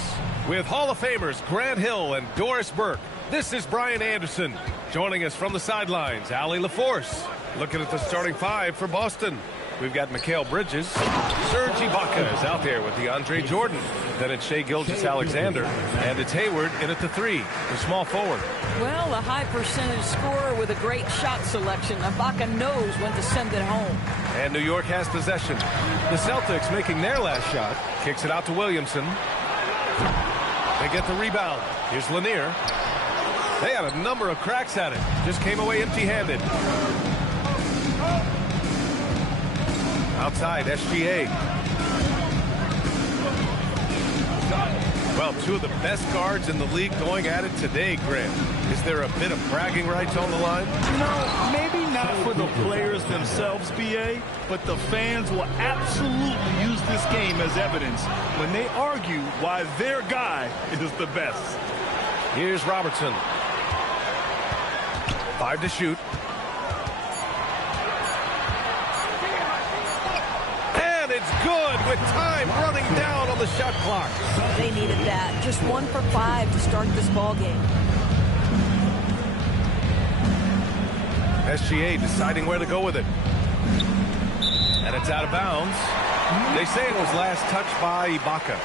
with Hall of Famers Grant Hill and Doris Burke. This is Brian Anderson. Joining us from the sidelines, Allie LaForce. Looking at the starting five for Boston. We've got Mikal Bridges. Serge Ibaka is out there with DeAndre Jordan. Then it's Shai Gilgeous-Alexander. And it's Hayward in at the 3, the small forward. Well, a high percentage scorer with a great shot selection. Ibaka knows when to send it home. And New York has possession. The Celtics making their last shot. Kicks it out to Williamson. They get the rebound. Here's Lanier. They had a number of cracks at it. Just came away empty-handed. Outside, SGA. Well, two of the best guards in the league going at it today, Grant. Is there a bit of bragging rights on the line? No, maybe not for the players themselves, BA, but the fans will absolutely use this game as evidence when they argue why their guy is the best. Here's Robertson. 5 to shoot. And it's good with time running down on the shot clock. They needed that. Just 1 for 5 to start this ball game. SGA deciding where to go with it. And it's out of bounds. They say it was last touched by Ibaka.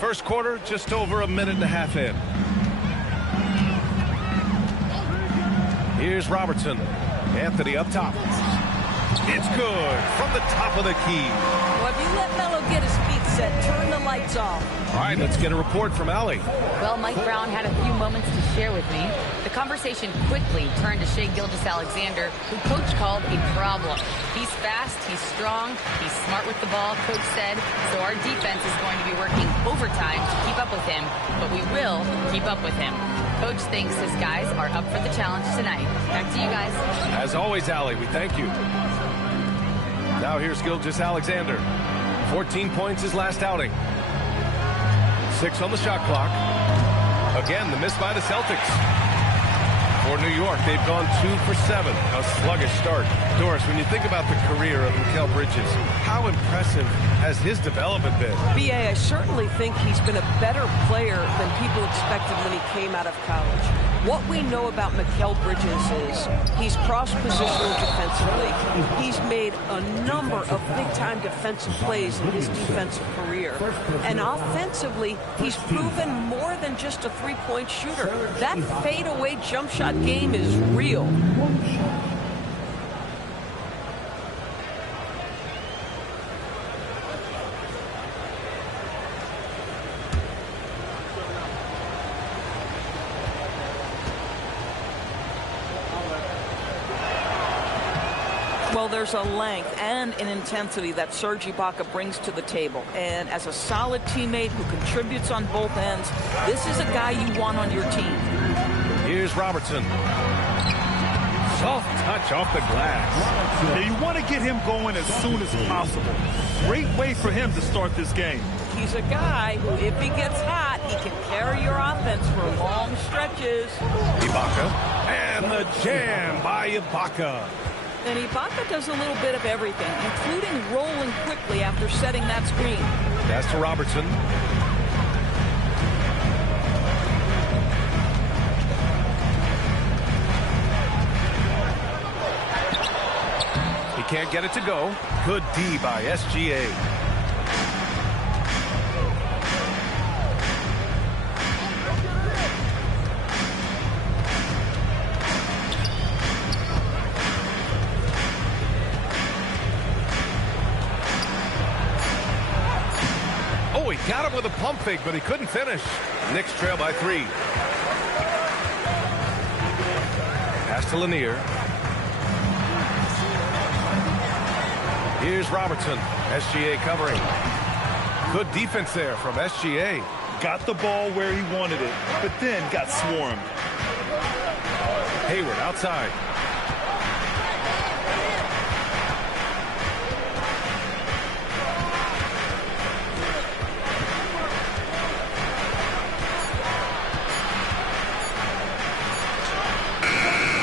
First quarter, just over a minute and a half in. Here's Robertson. Anthony up top. It's good from the top of the key. Well, if you let Melo get his feet set, turn the lights off. All right, let's get a report from Allie. Well, Mike Brown had a few moments to share with me. The conversation quickly turned to Shai Gilgeous-Alexander, who Coach called a problem. He's fast, he's strong, he's smart with the ball, Coach said, so our defense is going to be working overtime to keep up with him, but we will keep up with him. Coach thinks his guys are up for the challenge tonight. Back to you guys. As always, Allie, we thank you. Now here's Gilgeous-Alexander. 14 points his last outing. 6 on the shot clock. Again, the miss by the Celtics. For New York, they've gone 2 for 7. A sluggish start. Doris, when you think about the career of Mikal Bridges, how impressive has his development been? BA, I certainly think he's been a better player than people expected when he came out of college. What we know about Mikal Bridges is he's cross-positional defensively. He's made a number of big-time defensive plays in his defensive career. And offensively, he's proven more than just a three-point shooter. That fadeaway jump shot game is real. Well, there's a length and an intensity that Serge Ibaka brings to the table. And as a solid teammate who contributes on both ends, this is a guy you want on your team. Here's Robertson. Soft touch off the glass. Now you want to get him going as soon as possible. Great way for him to start this game. He's a guy who, if he gets hot, he can carry your offense for long stretches. Ibaka. And the jam by Ibaka. And Ibaka does a little bit of everything, including rolling quickly after setting that screen. That's to Robertson. He can't get it to go. Good D by SGA. Oh, he got him with a pump fake, but he couldn't finish. Knicks trail by 3. Pass to Lanier. Here's Robertson. SGA covering. Good defense there from SGA. Got the ball where he wanted it, but then got swarmed. Hayward outside.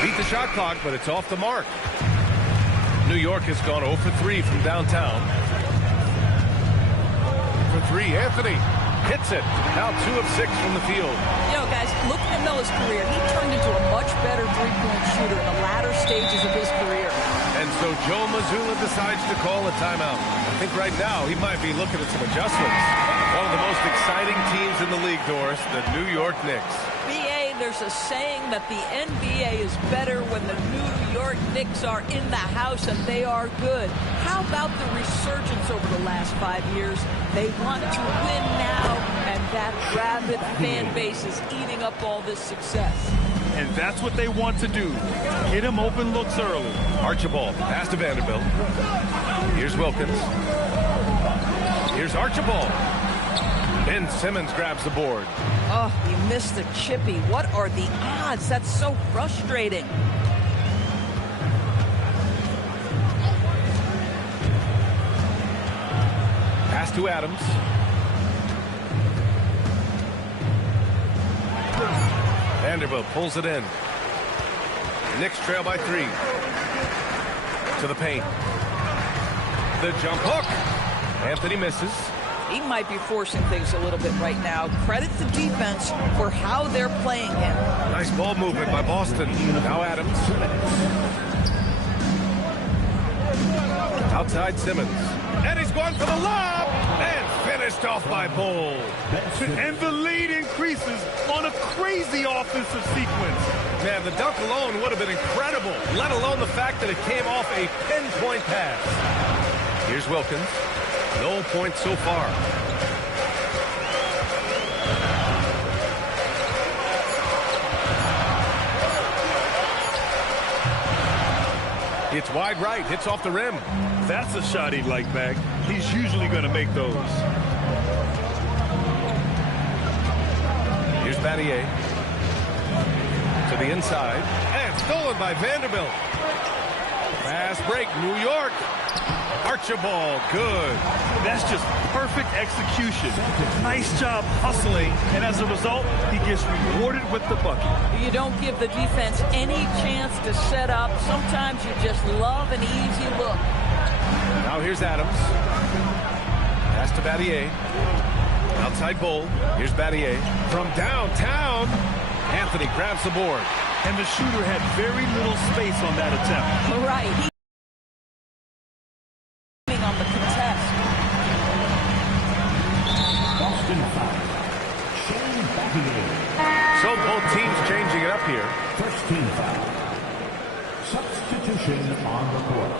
Beat the shot clock, but it's off the mark. New York has gone 0 for 3 from downtown. For 3, Anthony hits it. Now 2 of 6 from the field. You know, guys, look at Melo's career. He turned into a much better three-point shooter in the latter stages of his career. And so Joe Mazzulla decides to call a timeout. I think right now he might be looking at some adjustments. One of the most exciting teams in the league, Doris, the New York Knicks. BA, there's a saying that the NBA is better when the New York Knicks are in the house and they are good. How about the resurgence over the last 5 years? They want to win now, and that rabid fan base is eating up all this success. And that's what they want to do. Get him open looks early. Archibald, pass to Vanderbilt. Here's Wilkins. Here's Archibald. Ben Simmons grabs the board. Oh, he missed the chippy. What are the odds? That's so frustrating. Pass to Adams. Vanderbilt pulls it in. Knicks trail by 3. To the paint. The jump hook. Anthony misses. He might be forcing things a little bit right now. Credit the defense for how they're playing him. Nice ball movement by Boston. Now Adams. Outside Simmons. And he's going for the lob. And finished off by Bull. And the lead increases on a crazy offensive sequence. Man, the dunk alone would have been incredible, let alone the fact that it came off a pinpoint pass. Here's Wilkins. No points so far. It's wide right, hits off the rim. That's a shot he'd like back. He's usually going to make those. Here's Battier. To the inside. And stolen by Vanderbilt. Fast break, New York. Archibald, good. That's just perfect execution. Nice job hustling, and as a result, he gets rewarded with the bucket. You don't give the defense any chance to set up. Sometimes you just love an easy look. Now here's Adams. Pass to Battier. Outside Bull. Here's Battier. From downtown, Anthony grabs the board. And the shooter had very little space on that attempt. Right. On the contest. Boston foul. Shane Battier. So both teams changing it up here. First team foul. Substitution on the court.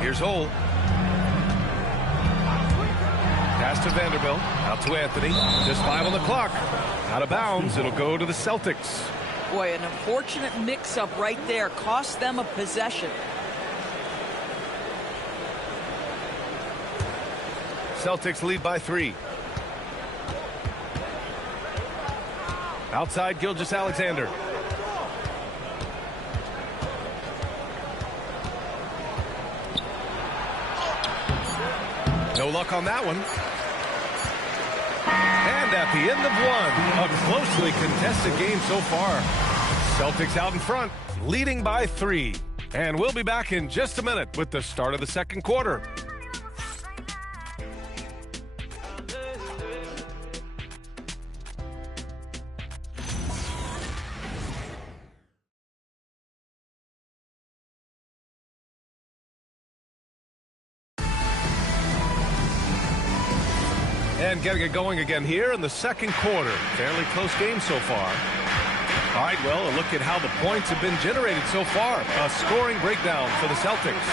Here's Hole. Pass to Vanderbilt. Out to Anthony. Just 5 on the clock. Out of bounds. It'll go to the Celtics. Boy, an unfortunate mix-up right there. Cost them a possession. Celtics lead by 3. Outside Gilgeous-Alexander. No luck on that one. And at the end of one, a closely contested game so far. Celtics out in front, leading by 3. And we'll be back in just a minute with the start of the second quarter. And getting it going again here in the second quarter. Fairly close game so far. All right, well, a look at how the points have been generated so far. A scoring breakdown for the Celtics.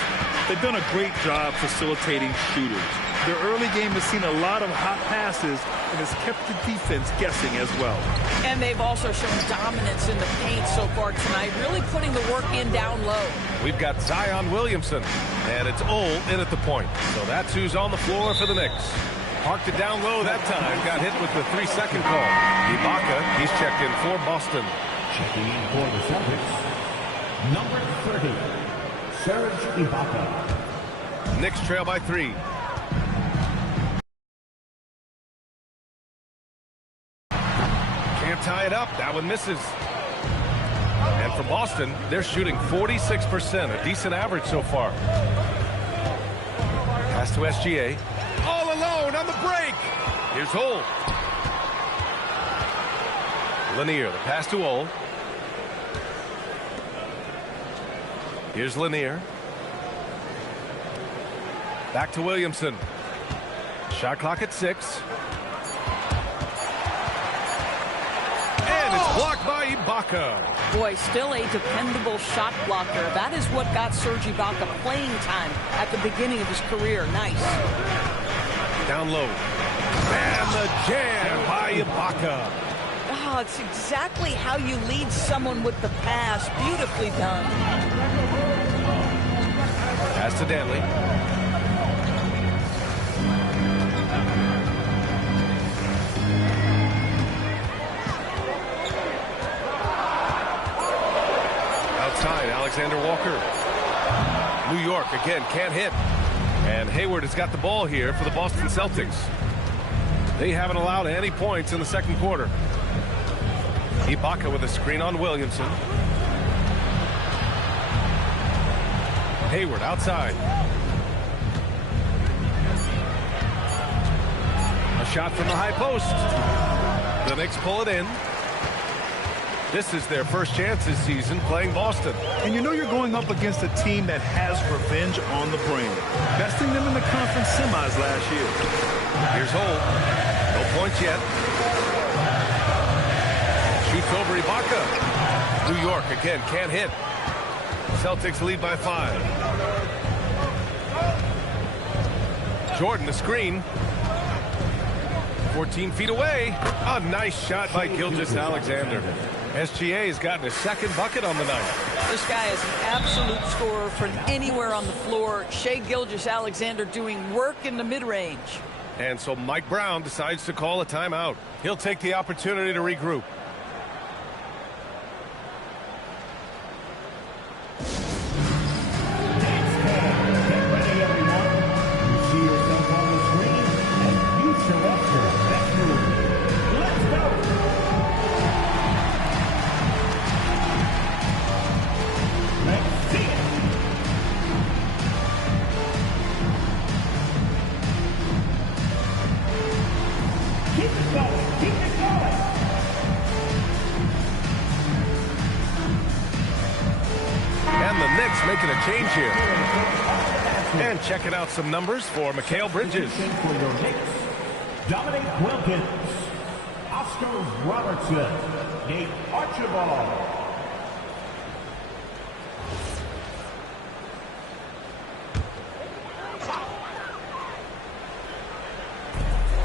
They've done a great job facilitating shooters. Their early game has seen a lot of hot passes and has kept the defense guessing as well. And they've also shown dominance in the paint so far tonight, really putting the work in down low. We've got Zion Williamson, and it's Ole in at the point. So that's who's on the floor for the Knicks. Parked it down low that time. Got hit with the 3-second call. Ibaka, he's checked in for Boston. Checking in for the Celtics, number 30, Serge Ibaka. Knicks trail by 3. Can't tie it up. That one misses. And for Boston, they're shooting 46%, a decent average so far. Pass to SGA. All alone on the break. Here's Ole. Lanier, the pass to Ole. Here's Lanier. Back to Williamson. Shot clock at 6. And it's blocked by Ibaka. Boy, still a dependable shot blocker. That is what got Serge Ibaka playing time at the beginning of his career. Nice. Down low. And the jam by Ibaka. Oh, it's exactly how you lead someone with the pass. Beautifully done. Pass to Danley. Outside, Alexander Walker. New York again can't hit. And Hayward has got the ball here for the Boston Celtics. They haven't allowed any points in the second quarter. Ibaka with a screen on Williamson. Hayward outside. A shot from the high post. The Knicks pull it in. This is their first chance this season playing Boston. And you know you're going up against a team that has revenge on the brain. Besting them in the conference semis last year. Here's Ole. No points yet. Shoots over Ibaka. New York again can't hit. Celtics lead by 5. Jordan the screen. 14 feet away. A nice shot by Gilgeous-Alexander. SGA has gotten his second bucket on the night. This guy is an absolute scorer from anywhere on the floor. Shai Gilgeous-Alexander doing work in the mid-range. And so Mike Brown decides to call a timeout. He'll take the opportunity to regroup. Making a change here. And checking out some numbers for Mikal Bridges. Dominic Wilkins, Oscar Robertson, Nate Archibald.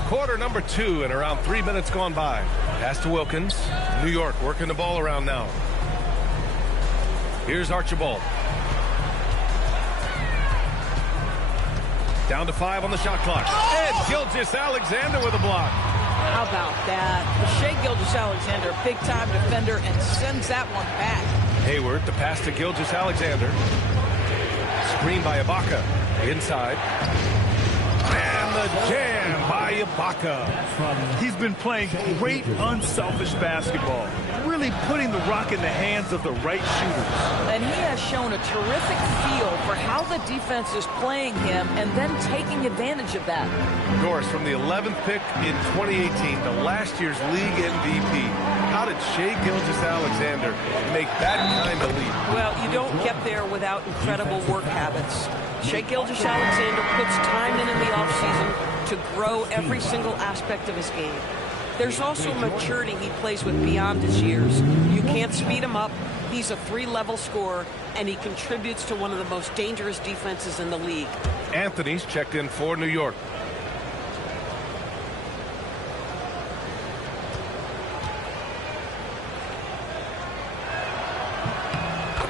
Quarter number 2 and around 3 minutes gone by. Pass to Wilkins. New York working the ball around now. Here's Archibald. Down to 5 on the shot clock. And Gilgeous-Alexander with a block. How about that? Shai Gilgeous-Alexander, big-time defender, and sends that one back. Hayward, the pass to Gilgeous-Alexander. Screen by Ibaka. Inside. And the jam by Ibaka. He's been playing great, unselfish basketball. Really putting the rock in the hands of the right shooters. And he has shown a terrific feel for how the defense is playing him and then taking advantage of that. Doris, from the 11th pick in 2018 to last year's league MVP, how did Shai Gilgeous-Alexander make that kind of leap? Well, you don't get there without incredible work habits. Shai Gilgeous-Alexander puts time in the offseason to grow every single aspect of his game. There's also maturity he plays with beyond his years. You can't speed him up. He's a 3-level scorer, and he contributes to one of the most dangerous defenses in the league. Anthony's checked in for New York.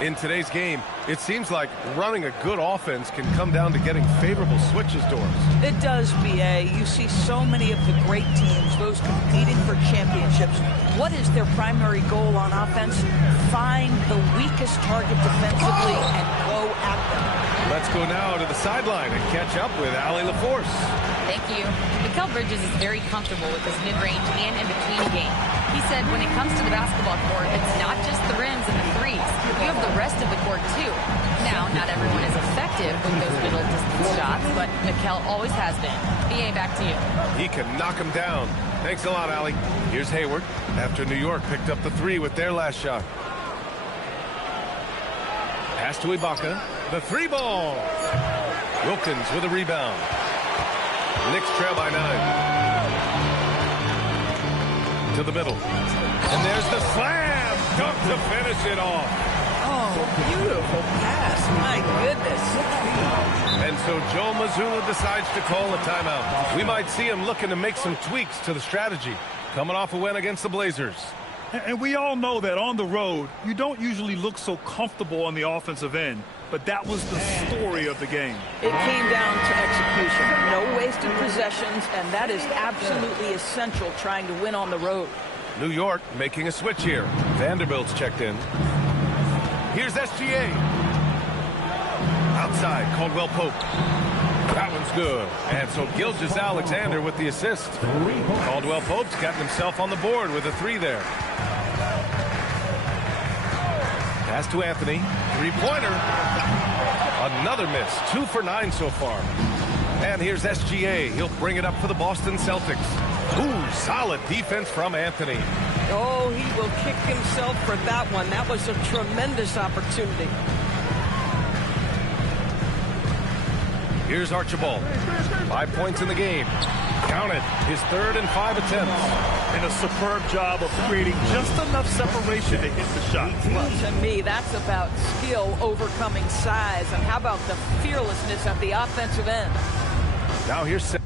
In today's game, it seems like running a good offense can come down to getting favorable switches, Doris. It does, B.A. You see so many of the great teams, those competing for championships. What is their primary goal on offense? Find the weakest target defensively and go at them. Let's go now to the sideline and catch up with Allie LaForce. Thank you. Mikal Bridges is very comfortable with his mid-range and in-between game. He said when it comes to the basketball court, it's not just the rims and the threes. You have the rest of the court, too. Now, not everyone is effective with those middle-distance shots, but Mikal always has been. B.A., back to you. He can knock him down. Thanks a lot, Allie. Here's Hayward after New York picked up the three with their last shot. Pass to Ibaka. The three ball. Wilkins with a rebound. Knicks trail by 9. To the middle. And there's the slam. Dunk to finish it off. Oh, beautiful pass. My goodness. And so Joe Mazzulla decides to call a timeout. We might see him looking to make some tweaks to the strategy. Coming off a win against the Blazers. And we all know that on the road, you don't usually look so comfortable on the offensive end. But that was the story of the game. It came down to execution. No wasted possessions, and that is absolutely essential trying to win on the road. New York making a switch here. Vanderbilt's checked in. Here's SGA. Outside, Caldwell Pope. That one's good. And so Gilgeous-Alexander with the assist. Caldwell Pope's gotten himself on the board with a three there. Pass to Anthony. Three-pointer. Another miss. 2 for 9 so far. And here's SGA. He'll bring it up for the Boston Celtics. Ooh, solid defense from Anthony. Oh, he will kick himself for that one. That was a tremendous opportunity. Here's Archibald. 5 points in the game. Count it. His third and 5 attempts. And a superb job of creating just enough separation to hit the shot. Well, to me, that's about skill overcoming size. And how about the fearlessness at the offensive end? Now here's Simmons.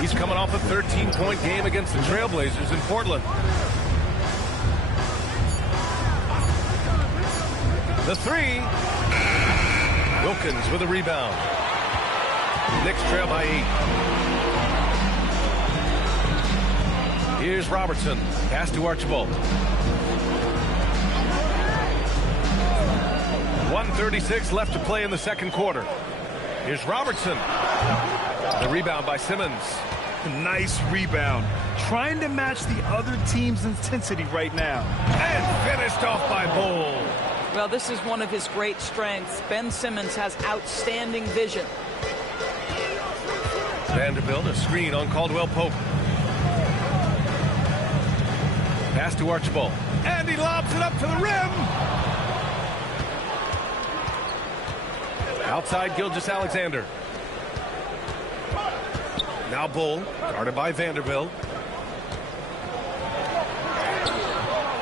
He's coming off a 13-point game against the Trailblazers in Portland. The three. Wilkins with a rebound. Knicks trail by 8. Here's Robertson. Pass to Archibald. 1:36 left to play in the second quarter. Here's Robertson. The rebound by Simmons. Nice rebound. Trying to match the other team's intensity right now. And finished off by Bol. Well, this is one of his great strengths. Ben Simmons has outstanding vision. Vanderbilt, a screen on Caldwell Pope. Pass to Archibald. And he lobs it up to the rim. Outside Gilgeous-Alexander. Now Bol, guarded by Vanderbilt.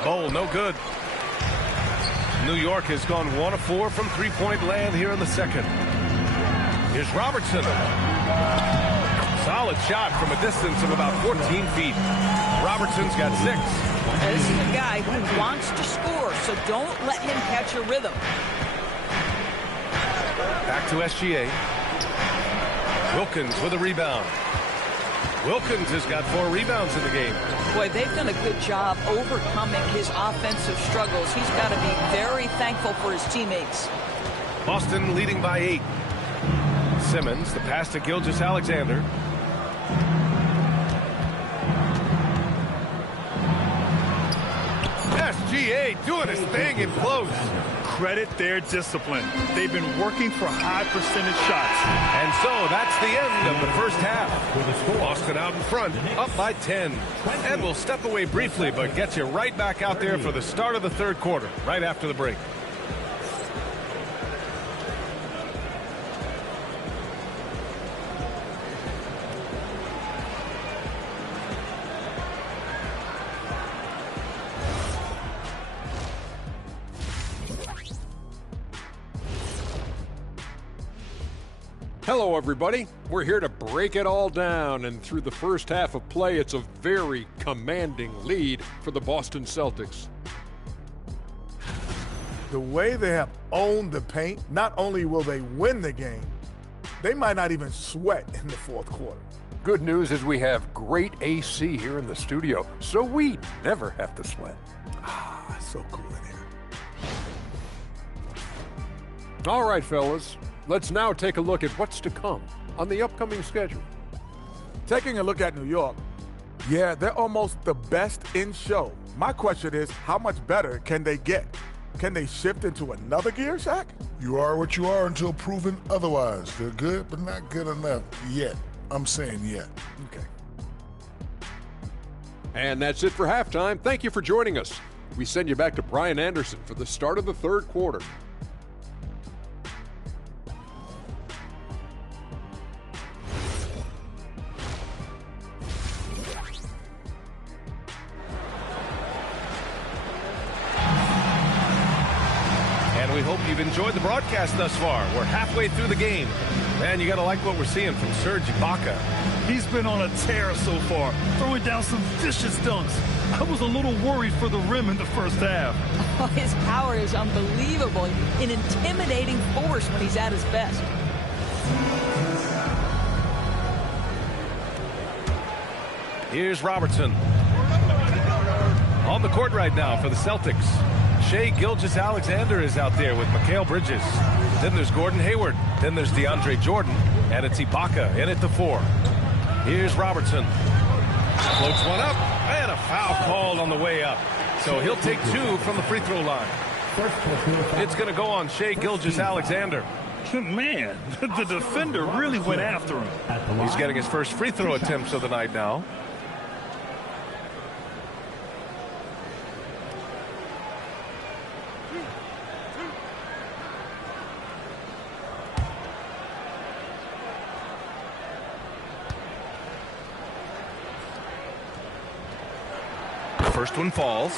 Bol, no good. New York has gone 1 of 4 from three-point land here in the second. Here's Robertson. Solid shot from a distance of about 14 feet. Robertson's got 6. This is a guy who wants to score, so don't let him catch a rhythm. Back to SGA. Wilkins with a rebound. Wilkins has got 4 rebounds in the game. Boy, they've done a good job overcoming his offensive struggles. He's got to be very thankful for his teammates. Boston leading by 8. Simmons, the pass to Gilgeous-Alexander. SGA doing his thing in close. Credit their discipline. They've been working for high percentage shots. And so that's the end of the first half. Boston out in front, up by 10. And we'll step away briefly, but get you right back out there for the start of the third quarter, right after the break. Hello, everybody. We're here to break it all down, and through the first half of play, it's a very commanding lead for the Boston Celtics. The way they have owned the paint, not only will they win the game, they might not even sweat in the fourth quarter. Good news is we have great AC here in the studio, so we never have to sweat. Ah, so cool in here. All right, fellas, let's now take a look at what's to come on the upcoming schedule. Taking a look at New York, yeah, they're almost the best in show. My question is, how much better can they get? Can they shift into another gear, Shaq? You are what you are until proven otherwise. They're good, but not good enough yet. I'm saying yet. Okay. And that's it for halftime. Thank you for joining us. We send you back to Brian Anderson for the start of the third quarter. We hope you've enjoyed the broadcast thus far. We're halfway through the game. Man, you got to like what we're seeing from Serge Ibaka. He's been on a tear so far, throwing down some vicious dunks. I was a little worried for the rim in the first half. Oh, his power is unbelievable. An intimidating force when he's at his best. Here's Robertson. On the court right now for the Celtics. Shai Gilgeous-Alexander is out there with Mikal Bridges. Then there's Gordon Hayward. Then there's DeAndre Jordan. And it's Ibaka in at the 4. Here's Robertson. Floats one up. And a foul called on the way up. So he'll take 2 from the free throw line. It's going to go on Shai Gilgeous-Alexander. Man, the defender really went after him. He's getting his first free throw attempts of the night now. First one falls.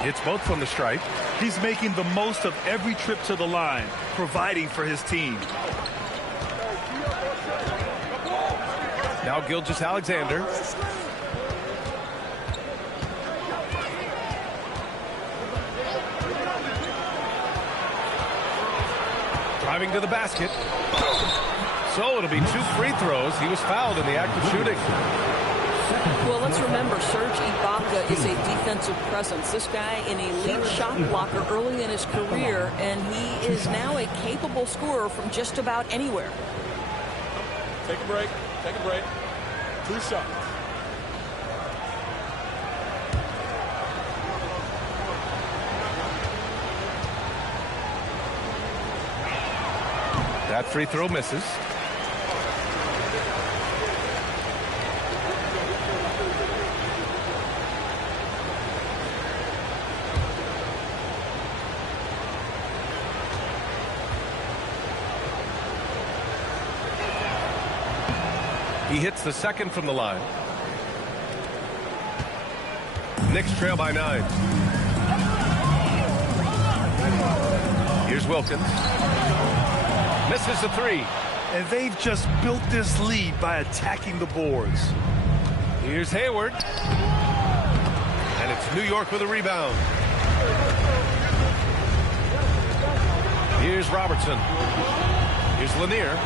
It's both from the stripe. He's making the most of every trip to the line, providing for his team. Now Gilgeous-Alexander. Driving to the basket. So it'll be 2 free throws. He was fouled in the act of shooting. Well, let's remember, Serge Ibaka is a defensive presence. This guy, an elite shot blocker early in his career, and he is now a capable scorer from just about anywhere. Take a break. Take a break. 2 shots. That free throw misses. He hits the second from the line. Knicks trail by 9. Here's Wilkins. Misses the 3. And they've just built this lead by attacking the boards. Here's Hayward. And it's New York with a rebound. Here's Robertson. Here's Lanier.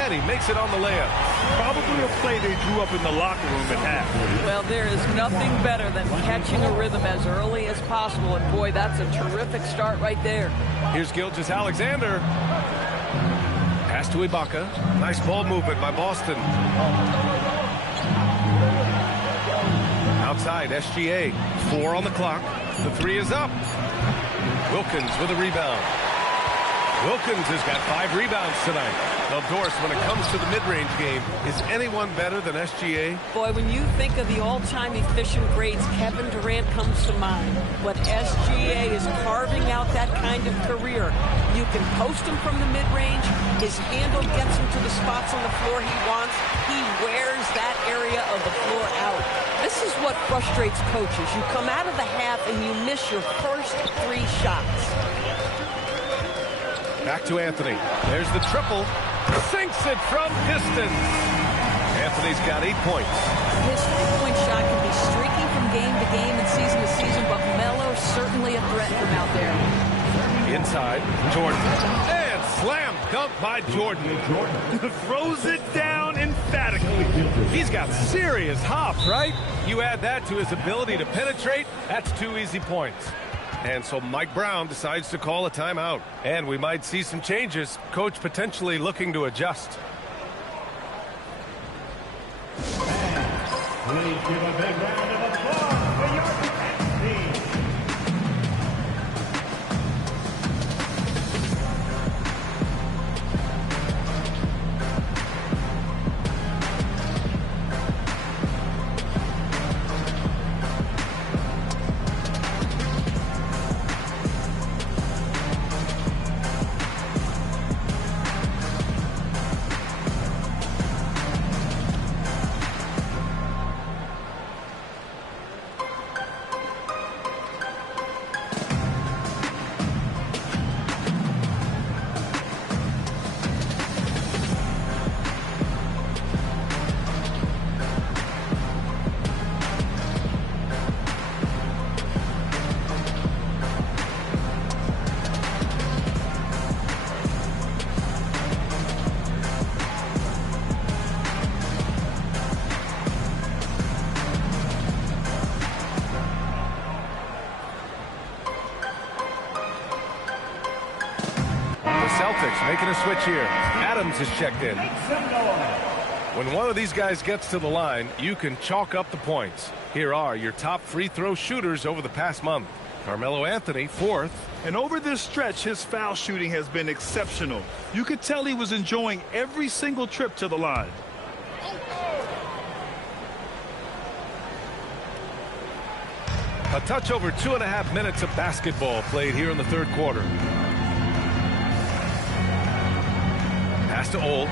And he makes it on the layup. Probably a play they drew up in the locker room at half. Well, there is nothing better than catching a rhythm as early as possible. And, boy, that's a terrific start right there. Here's Gilgeous-Alexander. Pass to Ibaka. Nice ball movement by Boston. Outside, SGA. 4 on the clock. The 3 is up. Wilkins with a rebound. Wilkins has got 5 rebounds tonight. Now, Doris, when it comes to the mid-range game, is anyone better than SGA? Boy, when you think of the all-time efficient grades, Kevin Durant comes to mind. But SGA is carving out that kind of career. You can post him from the mid-range. His handle gets him to the spots on the floor he wants. He wears that area of the floor out. This is what frustrates coaches. You come out of the half and you miss your first 3 shots. Back to Anthony. There's the triple. Sinks it from distance. Anthony's got 8 points. His 3-point shot can be streaky from game to game and season to season, but Melo's certainly a threat from out there. Inside, Jordan. And slam dunk by Jordan. Throws it down emphatically. He's got serious hops, right? You add that to his ability to penetrate, that's 2 easy points. And so Mike Brown decides to call a timeout. And we might see some changes. Coach potentially looking to adjust. Please give a big round of applause for your team. Making a switch here. Adams is checked in. When one of these guys gets to the line, you can chalk up the points. Here are your top free throw shooters over the past month. Carmelo Anthony, 4th. And over this stretch, his foul shooting has been exceptional. You could tell he was enjoying every single trip to the line. A touch over 2.5 minutes of basketball played here in the 3rd quarter. Pass to Old.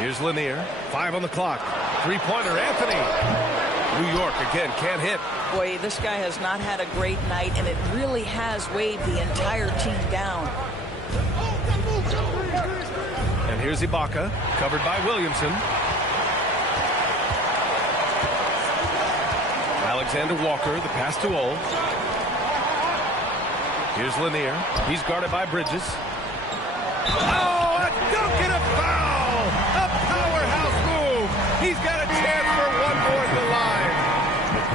Here's Lanier. 5 on the clock. 3-pointer, Anthony. New York again can't hit. Boy, this guy has not had a great night, and it really has weighed the entire team down. And here's Ibaka, covered by Williamson. Alexander Walker, the pass to Old. Here's Lanier. He's guarded by Bridges. Oh, a dunk and a foul! A powerhouse move! He's got a chance for one more at the line.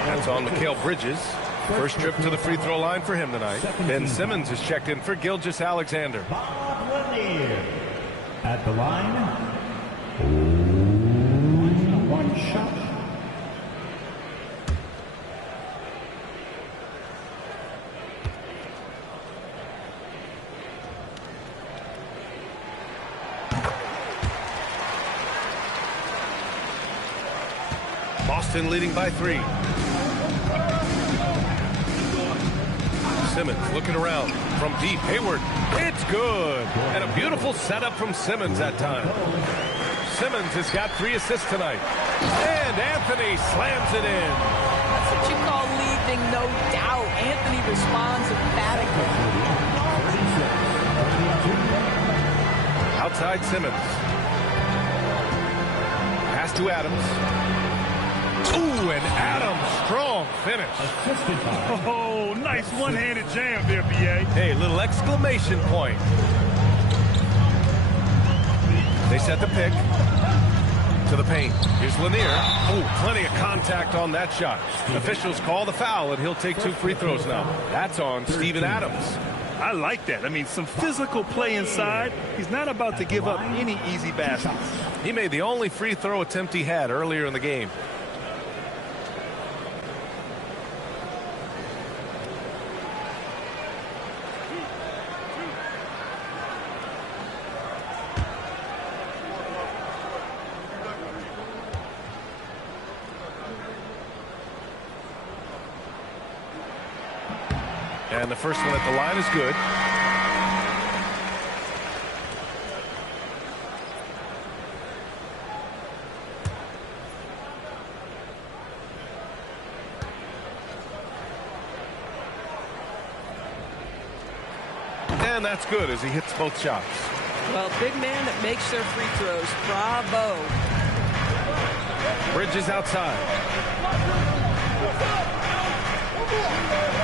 That's on Mikal Bridges. First trip to the free throw line for him tonight. Ben Simmons is checked in for Gilgeous Alexander. Bob Lanier at the line. 1 shot. Boston leading by 3. Simmons looking around from deep. Hayward. It's good. And a beautiful setup from Simmons that time. Simmons has got 3 assists tonight. And Anthony slams it in. That's what you call leaving no doubt. Anthony responds emphatically. Outside Simmons. Pass to Adams. Ooh, and Adams, strong finish. Oh, nice one-handed jam there, B.A. Hey, little exclamation point. They set the pick to the paint. Here's Lanier. Oh, plenty of contact on that shot. Officials call the foul, and he'll take 2 free throws now. That's on Steven Adams. I like that. I mean, some physical play inside. He's not about to give up any easy baskets. He made the only free throw attempt he had earlier in the game. And the first one at the line is good. And that's good as he hits both shots. Well, big man that makes their free throws. Bravo. Bridges outside.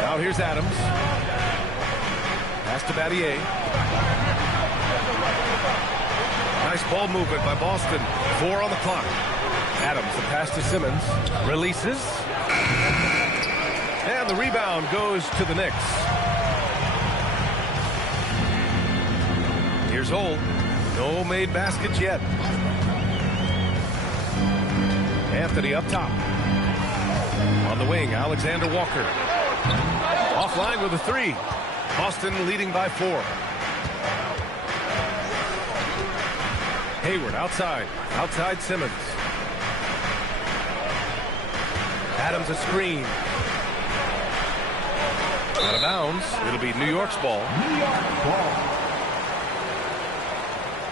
Now here's Adams. Pass to Battier. Nice ball movement by Boston. 4 on the clock. Adams, the pass to Simmons. Releases. And the rebound goes to the Knicks. Here's Hole. No made baskets yet. Anthony up top. On the wing, Alexander Walker. Offline with a 3. Boston leading by 4. Hayward outside. Outside Simmons. Adams a screen. Out of bounds. It'll be New York's ball. New York ball.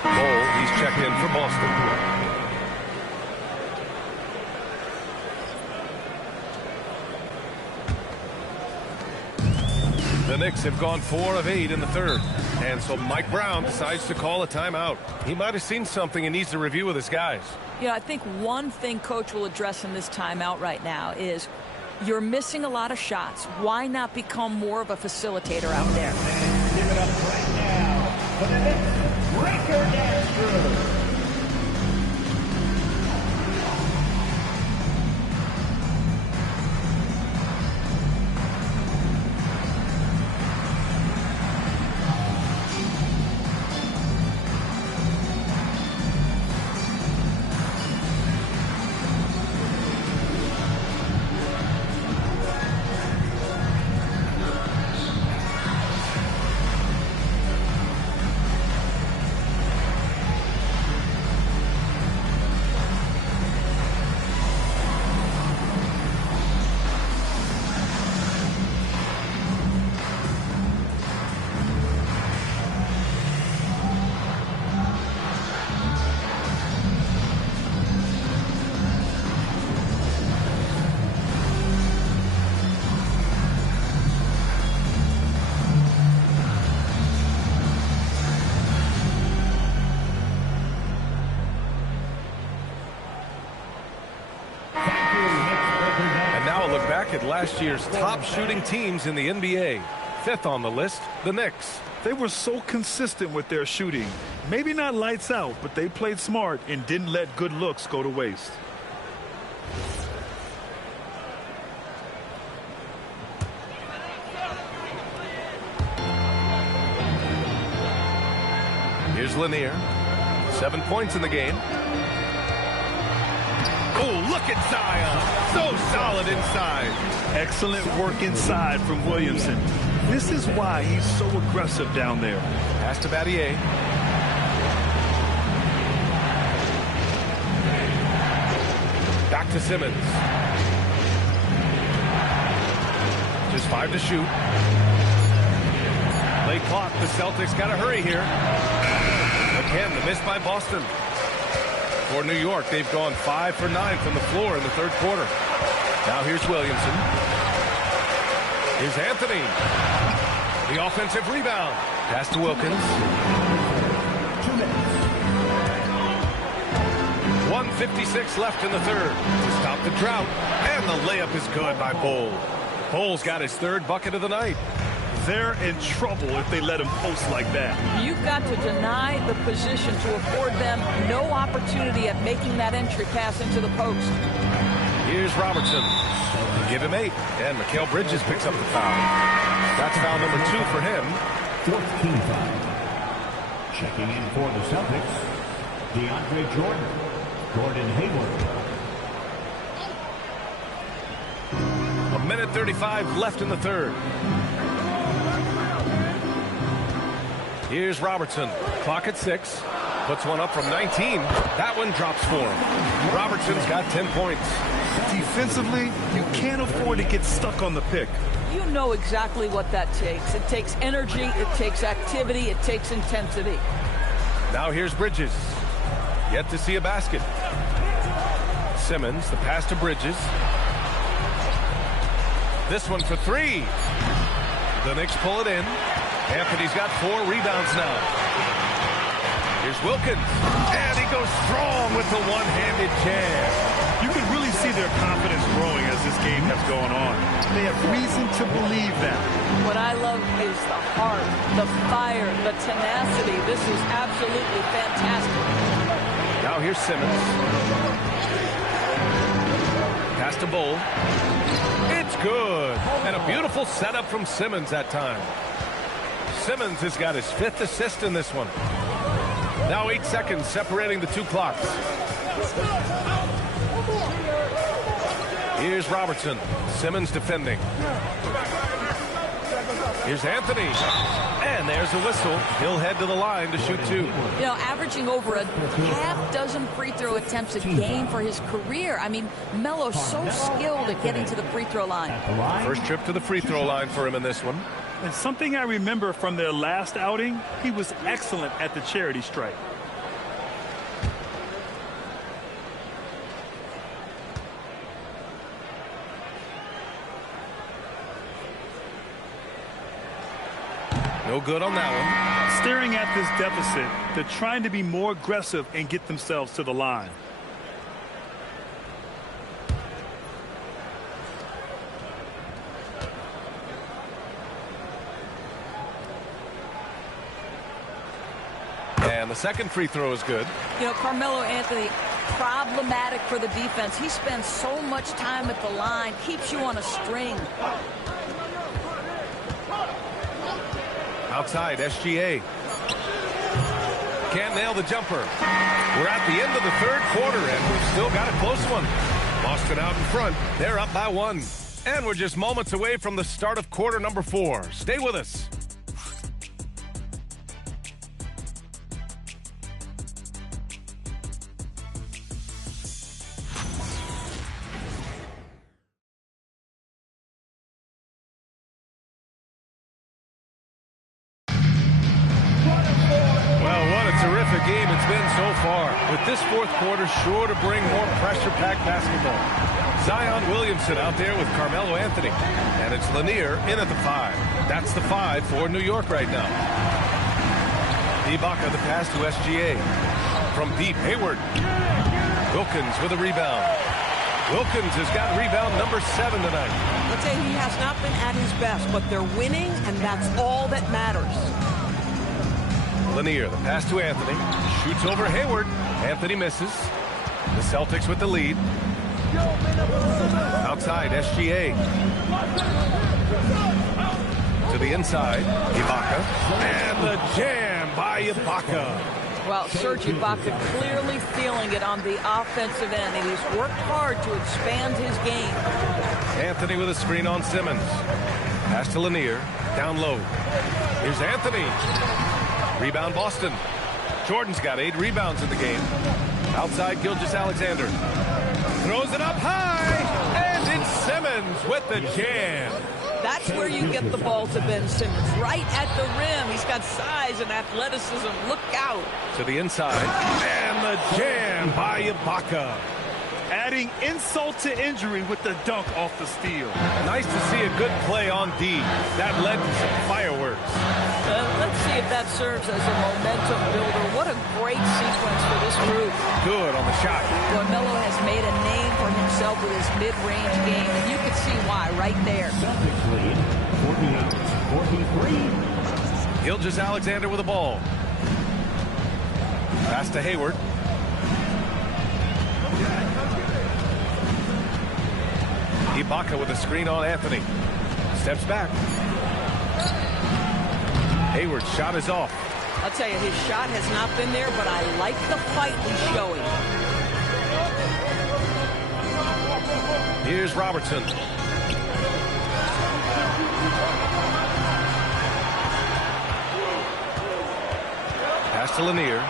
Cole, he's checked in for Boston. The Knicks have gone 4 of 8 in the third. And so Mike Brown decides to call a timeout. He might have seen something and needs to review with his guys. Yeah, I think one thing Coach will address in this timeout right now is you're missing a lot of shots. Why not become more of a facilitator out there? Give it up right now for the Knicks. Breaker dance through. At last year's top shooting teams in the NBA. 5th on the list, the Knicks. They were so consistent with their shooting. Maybe not lights out, but they played smart and didn't let good looks go to waste. Here's Lanier. 7 points in the game. Oh, look at Zion. So solid inside. Excellent work inside from Williamson. This is why he's so aggressive down there. Pass to Battier. Back to Simmons. Just 5 to shoot. Play clock. The Celtics got to hurry here. Again, the miss by Boston. For New York, they've gone 5 for 9 from the floor in the third quarter. Now here's Williamson. Here's Anthony. The offensive rebound. Pass to Wilkins. 2 minutes. 1:56 left in the third. To stop the drought. And the layup is good by Bol. Bol's got his 3rd bucket of the night. They're in trouble if they let him post like that. You've got to deny the position to afford them no opportunity at making that entry pass into the post. Here's Robertson. Give him 8. And Mikal Bridges picks up the foul. That's foul number 2 for him. 4th team foul. Checking in for the Celtics, DeAndre Jordan. Gordon Hayward. 1:35 left in the third. Here's Robertson. Clock at 6. Puts one up from 19. That one drops for him. Robertson's got 10 points. Defensively, you can't afford to get stuck on the pick. You know exactly what that takes. It takes energy, it takes activity, it takes intensity. Now here's Bridges. Yet to see a basket. Simmons, the pass to Bridges. This one for three. The Knicks pull it in. Anthony's got 4 rebounds now. Here's Wilkins. And he goes strong with the one-handed jam. You can really see their confidence growing as this game has gone on. They have reason to believe that. What I love is the heart, the fire, the tenacity. This is absolutely fantastic. Now here's Simmons. Pass to Bull. It's good. And a beautiful setup from Simmons that time. Simmons has got his 5th assist in this one. Now 8 seconds separating the 2 clocks. Here's Robertson. Simmons defending. Here's Anthony. And there's the whistle. He'll head to the line to shoot 2. You know, averaging over a half dozen free throw attempts a game for his career. I mean, Melo's so skilled at getting to the free throw line. First trip to the free throw line for him in this one. And something I remember from their last outing, he was excellent at the charity stripe. No good on that one. Staring at this deficit, they're trying to be more aggressive and get themselves to the line. And the second free throw is good. You know, Carmelo Anthony, problematic for the defense. He spends so much time at the line, keeps you on a string. Outside, SGA. Can't nail the jumper. We're at the end of the 3rd quarter, and we've still got a close one. Boston out in front. They're up by 1. And we're just moments away from the start of quarter number 4. Stay with us. Game it's been so far, with this 4th quarter sure to bring more pressure-packed basketball. Zion Williamson out there with Carmelo Anthony, and it's Lanier in at the 5. That's the 5 for New York right now. Ibaka the pass to SGA. From deep, Hayward. Wilkins with a rebound. Wilkins has got rebound number 7 tonight. Let's say he has not been at his best, but they're winning, and that's all that matters. Lanier, the pass to Anthony. Shoots over Hayward. Anthony misses. The Celtics with the lead. Outside, SGA. To the inside, Ibaka. And the jam by Ibaka. Well, Serge Ibaka clearly feeling it on the offensive end, and he's worked hard to expand his game. Anthony with a screen on Simmons. Pass to Lanier. Down low. Here's Anthony. Rebound Boston. Jordan's got 8 rebounds in the game. Outside Gilgeous-Alexander. Throws it up high. And it's Simmons with the jam. That's where you get the ball to Ben Simmons. Right at the rim. He's got size and athleticism. Look out. To the inside. And the jam by Ibaka. Adding insult to injury with the dunk off the steal. Nice to see a good play on D. That led to some fireworks. Let's see if that serves as a momentum builder. What a great sequence for this group. Good on the shot. Well, Melo has made a name for himself with his mid-range game, and you can see why right there. Celtics lead 48-43. Gilgeous-Alexander with the ball. Pass to Hayward. Ibaka with a screen on Anthony. Steps back. Hayward's shot is off. I'll tell you, his shot has not been there, but I like the fight he's showing. Here's Robertson. Pass to Lanier.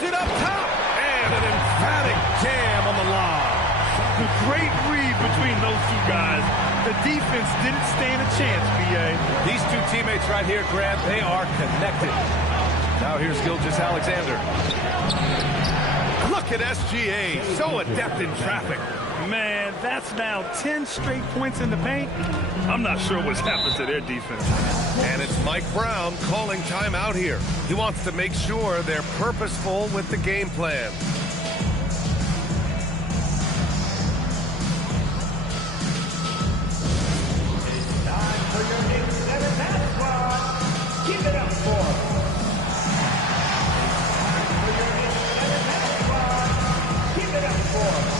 Puts it up top. And an emphatic jam on the lob. A great read between those two guys. The defense didn't stand a chance, B.A. These two teammates right here, Grant, they are connected. Now here's Gilgeous-Alexander. Look at SGA, so adept in traffic. Man, that's now 10 straight points in the paint. I'm not sure what's happened to their defense. And it's Mike Brown calling timeout here. He wants to make sure they're purposeful with the game plan. It's time for your next 7-man squad. Keep it up for us. For your next 7-man squad. Keep it up for us.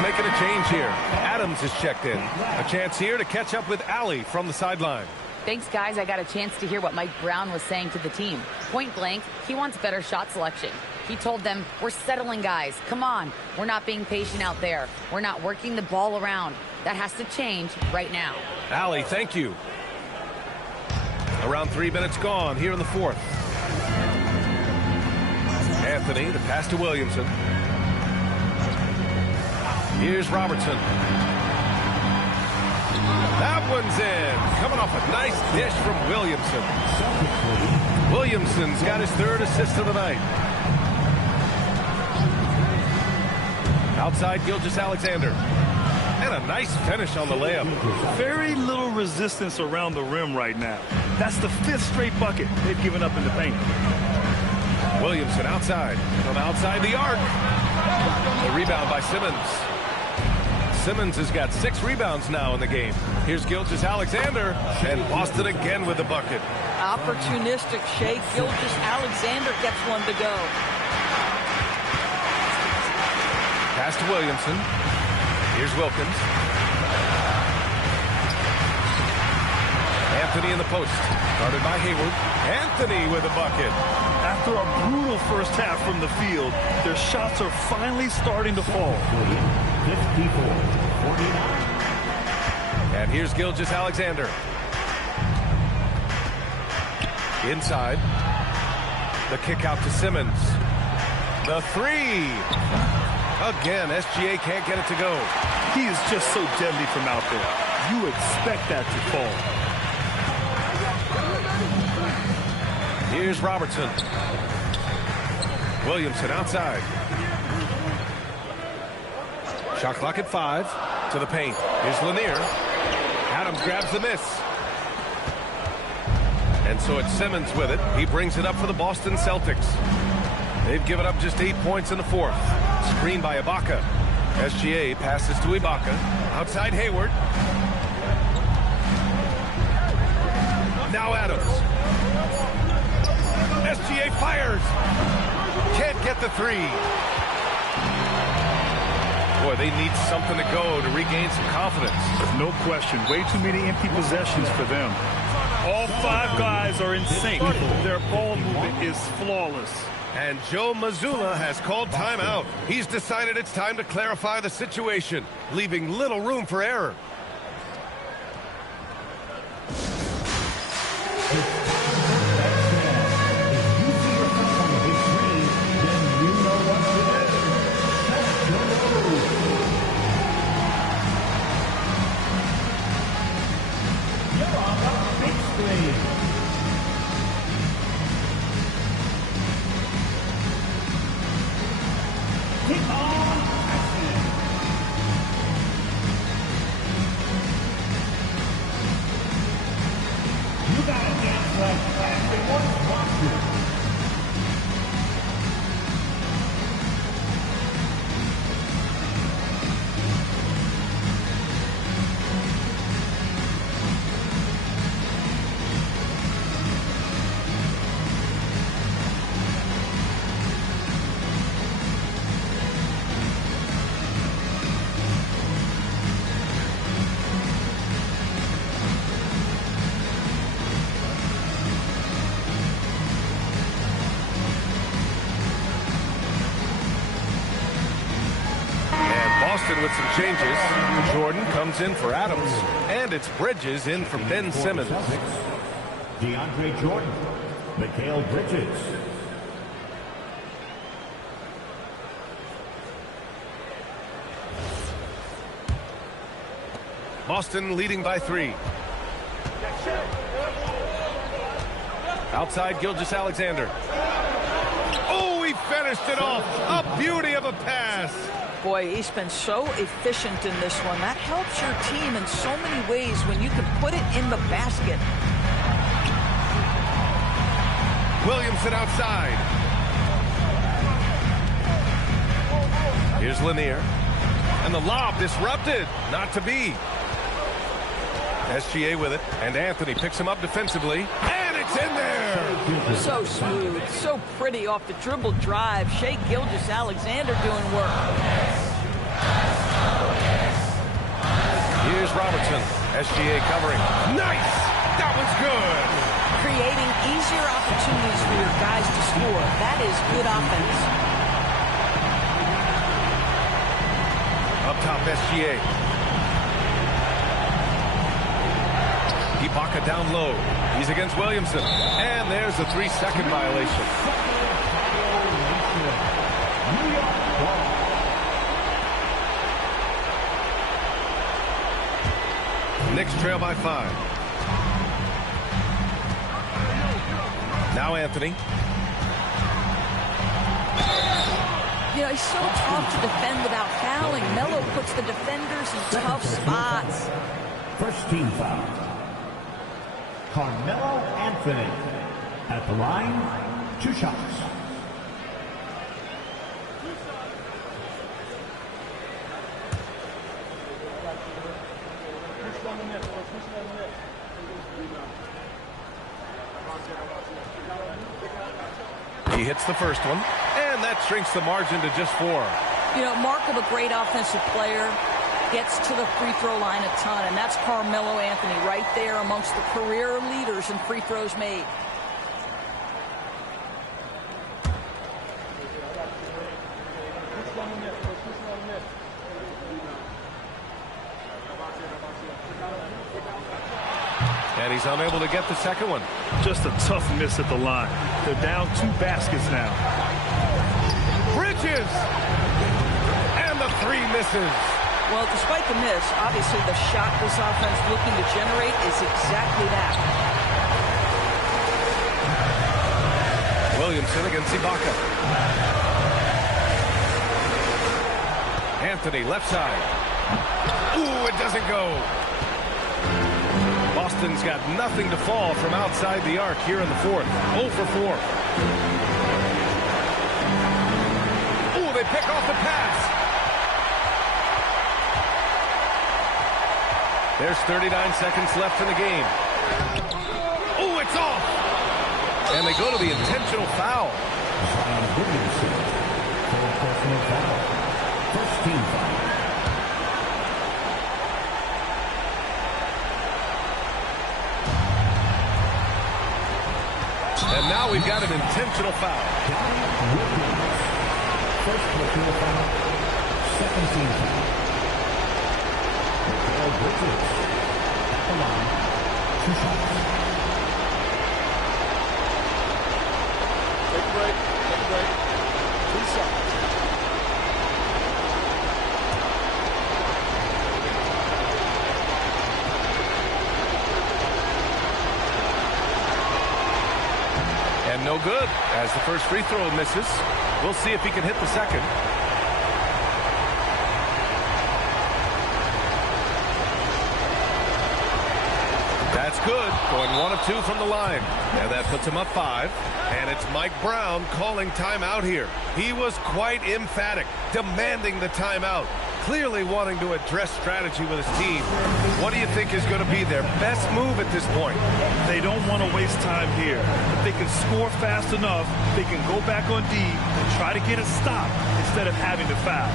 Making a change here. Adams is checked in. A chance here to catch up with Allie from the sideline. Thanks, guys. I got a chance to hear what Mike Brown was saying to the team. Point blank, he wants better shot selection. He told them, we're settling, guys. Come on. We're not being patient out there. We're not working the ball around. That has to change right now. Allie, thank you. Around 3 minutes gone here in the fourth. Anthony, the pass to Williamson. Here's Robertson. That one's in. Coming off a nice dish from Williamson. Williamson's got his third assist of the night. Outside Gilgeous-Alexander. And a nice finish on the layup. Very little resistance around the rim right now. That's the 5th straight bucket they've given up in the paint. Williamson outside. From outside the arc. The rebound by Simmons. Simmons has got 6 rebounds now in the game. Here's Gilgeous-Alexander, and Boston again with the bucket. Opportunistic shake. Gilgeous-Alexander gets one to go. Pass to Williamson. Here's Wilkins. Anthony in the post. Guarded by Hayward. Anthony with a bucket. After a brutal first half from the field, their shots are finally starting to fall. 54-49. And here's Gilgeous-Alexander. Inside. The kick out to Simmons. The three. Again, SGA can't get it to go. He is just so deadly from out there. You expect that to fall. Here's Robertson. Williamson outside. Shot clock at 5. To the paint. Here's Lanier. Adams grabs the miss. And so it's Simmons with it. He brings it up for the Boston Celtics. They've given up just 8 points in the fourth. Screen by Ibaka. SGA passes to Ibaka. Outside Hayward. Now Adams. SGA fires. Can't get the three. Boy, they need something to go to regain some confidence. No question. Way too many empty possessions for them. All 5 guys are in sync. Their ball movement is flawless. And Joe Mazzulla has called timeout. He's decided it's time to clarify the situation, leaving little room for error. in with some changes. Jordan comes in for Adams, and it's Bridges in for Ben Simmons. DeAndre Jordan, Mikal Bridges. Boston leading by 3. Outside Gilgeous-Alexander. Oh, he finished it off. A beauty of a pass. Boy, he's been so efficient in this one. That helps your team in so many ways when you can put it in the basket. Williamson outside. Here's Lanier. And the lob disrupted. Not to be. SGA with it. And Anthony picks him up defensively. And it's in there. So smooth. So pretty off the dribble drive. Shai Gilgeous-Alexander doing work. Here's Robertson. SGA covering. Nice. That was good. Creating easier opportunities for your guys to score. That is good offense. Up top, SGA. Ibaka down low. He's against Williamson. And there's a 3-second violation. Knicks trail by 5. Now Anthony. You know, he's so tough to defend without fouling. Melo puts the defenders in tough spots. First team foul. Carmelo Anthony at the line, 2 shots. He hits the first one, and that shrinks the margin to just 4. You know, mark of a great offensive player. Gets to the free throw line a ton, and that's Carmelo Anthony right there amongst the career leaders in free throws made. And he's unable to get the second one. Just a tough miss at the line. They're down 2 baskets now. Bridges! And the 3 misses. Well, despite the miss, obviously the shot this offense looking to generate is exactly that. Williamson against Ibaka. Anthony, left side. Ooh, it doesn't go. Boston's got nothing to fall from outside the arc here in the 4th. 0 for 4. Ooh, they pick off the pass. There's 39 seconds left in the game. Oh, it's off! And they go to the intentional foul. First team foul. And now we've got an intentional foul. First personal foul. Second team foul. Bridges at the line, 2 shots. Take a break. 2 shots. And no good as the first free throw misses. We'll see if he can hit the second. That's good. Going 1 of 2 from the line. And that puts him up 5. And it's Mike Brown calling timeout here. He was quite emphatic, demanding the timeout. Clearly wanting to address strategy with his team. What do you think is going to be their best move at this point? They don't want to waste time here. If they can score fast enough, they can go back on D and try to get a stop instead of having to foul.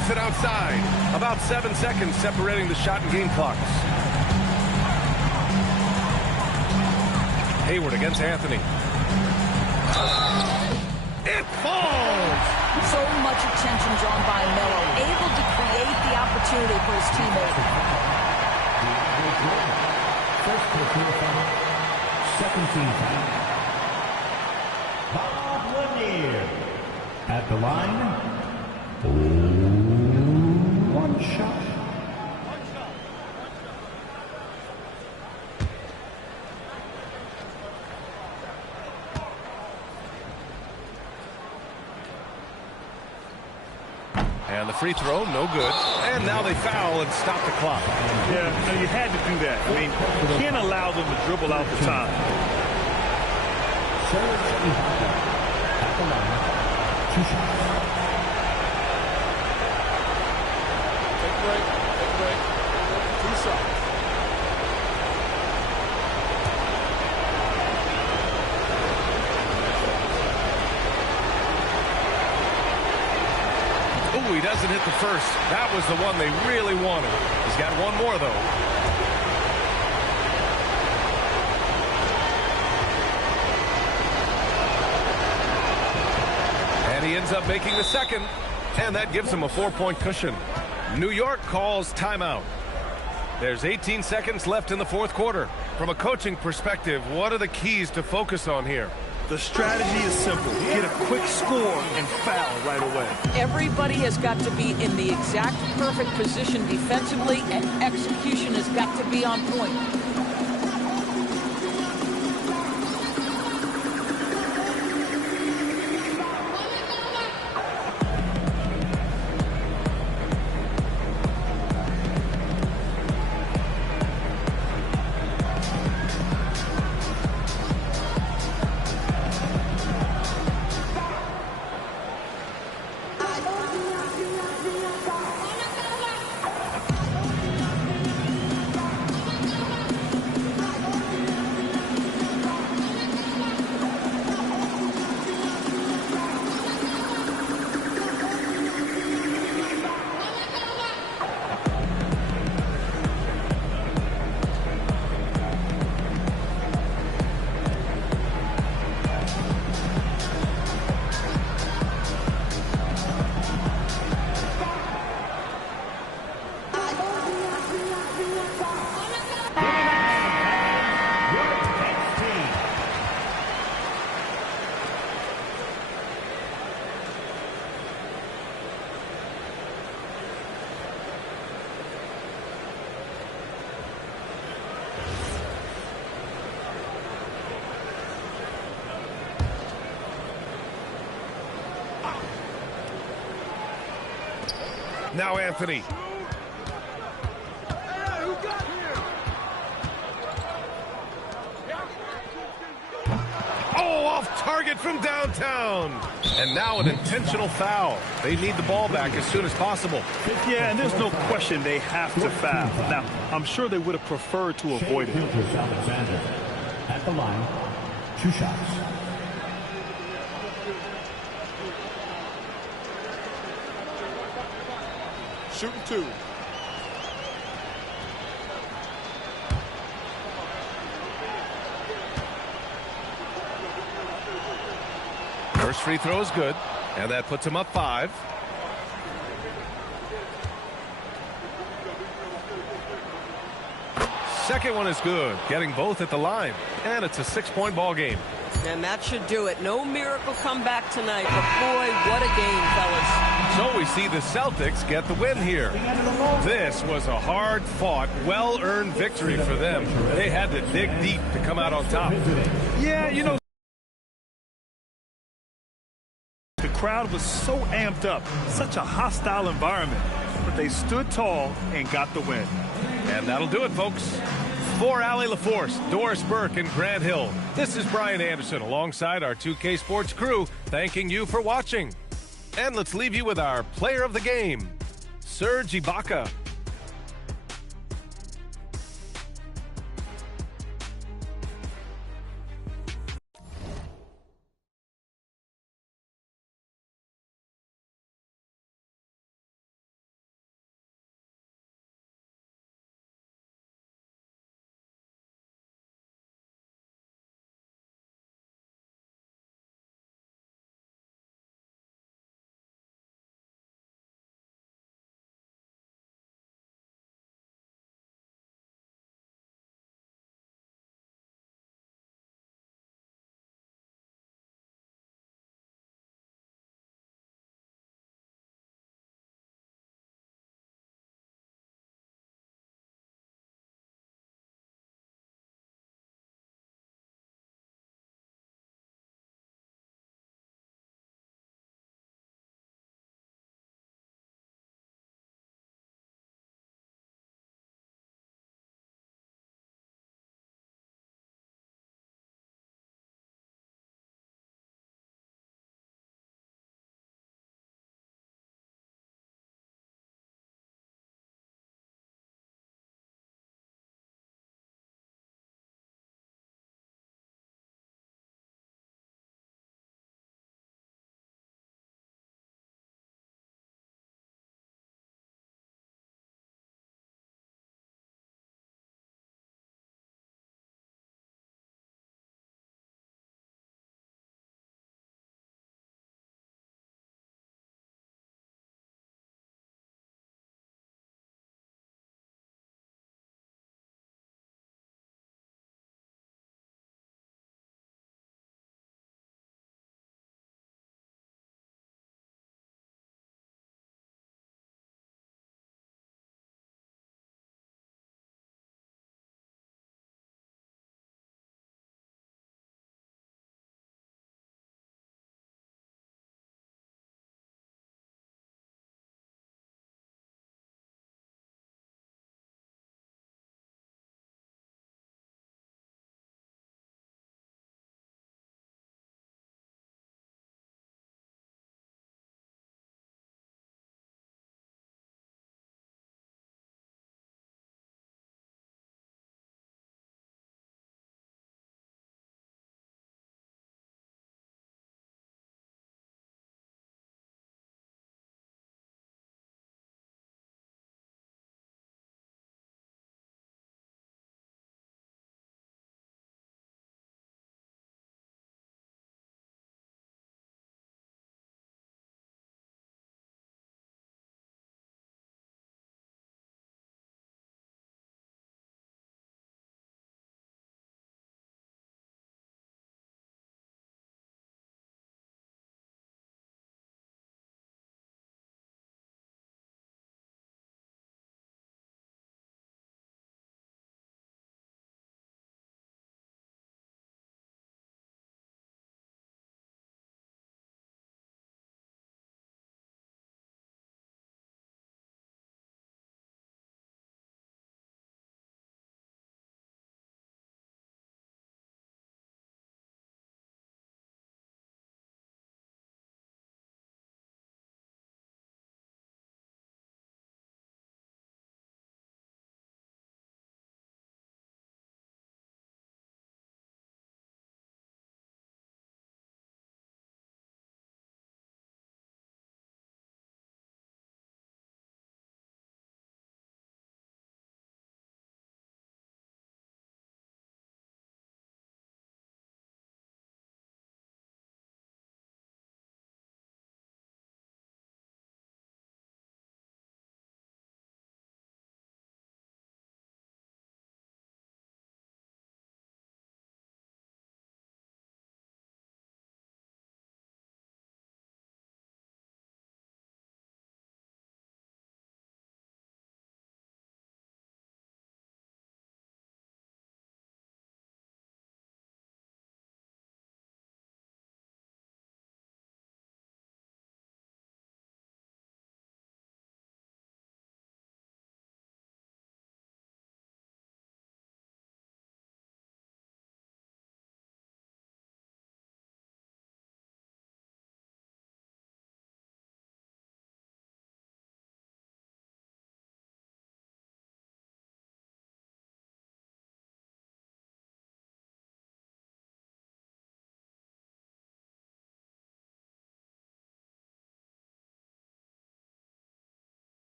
dumps it outside. About 7 seconds separating the shot and game clocks. Hayward against Anthony. It falls! So much attention drawn by Melo, able to create the opportunity for his teammate. First personal foul. Second team foul. Bob Lanier at the line. One shot. And the free throw, no good. And now they foul and stop the clock. Yeah, no, you had to do that. I mean, you can't allow them to dribble out the time. At the line. 2 shots. Take a break. 2 shots. Ooh, he doesn't hit the first. That was the one they really wanted. He's got one more, though. And he ends up making the second. And that gives him a 4-point cushion. New York calls timeout. There's 18 seconds left in the fourth quarter. From a coaching perspective, what are the keys to focus on here? The strategy is simple. Get a quick score and foul right away. Everybody has got to be in the exact perfect position defensively, and execution has got to be on point. Now Anthony. Oh, off target from downtown. And now an intentional foul. They need the ball back as soon as possible. Yeah, and there's no question they have to foul. Now, I'm sure they would have preferred to avoid it. Alexander at the line. 2 shots. Shooting 2. First free throw is good, and that puts him up 5. Second one is good, getting both at the line, and it's a 6-point ball game. And that should do it. No miracle comeback tonight, but boy, what a game, fellas. So we see the Celtics get the win here. This was a hard-fought, well-earned victory for them. They had to dig deep to come out on top. Yeah, you know, the crowd was so amped up, such a hostile environment, but they stood tall and got the win. And that'll do it, folks. For Allie LaForce, Doris Burke, and Grant Hill, this is Brian Anderson alongside our 2K Sports crew, thanking you for watching. And let's leave you with our player of the game, Serge Ibaka.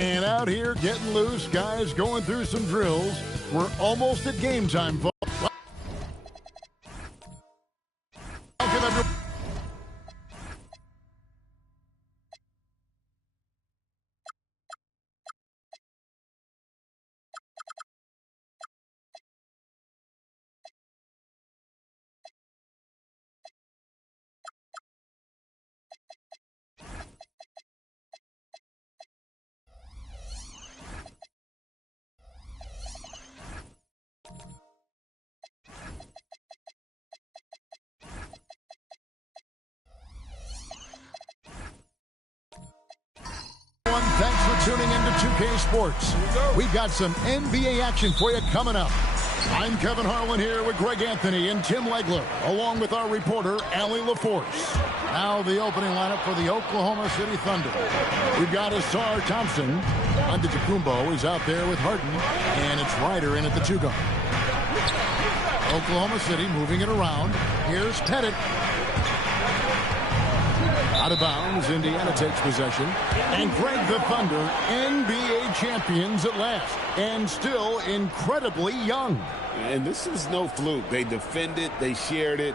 And out here getting loose, guys going through some drills. We're almost at game time, folks. Thanks for tuning into 2K Sports. We've got some NBA action for you coming up. I'm Kevin Harlan here with Greg Anthony and Tim Legler, along with our reporter, Allie LaForce. Now the opening lineup for the Oklahoma City Thunder. We've got Asar Thompson. Antetokounmpo is out there with Harden, and it's Ryder in at the 2-guard. Oklahoma City moving it around. Here's Pettit. Out of bounds, Indiana takes possession. And Greg, the Thunder, NBA champions at last. And still incredibly young. And this is no fluke. They defended, they shared it,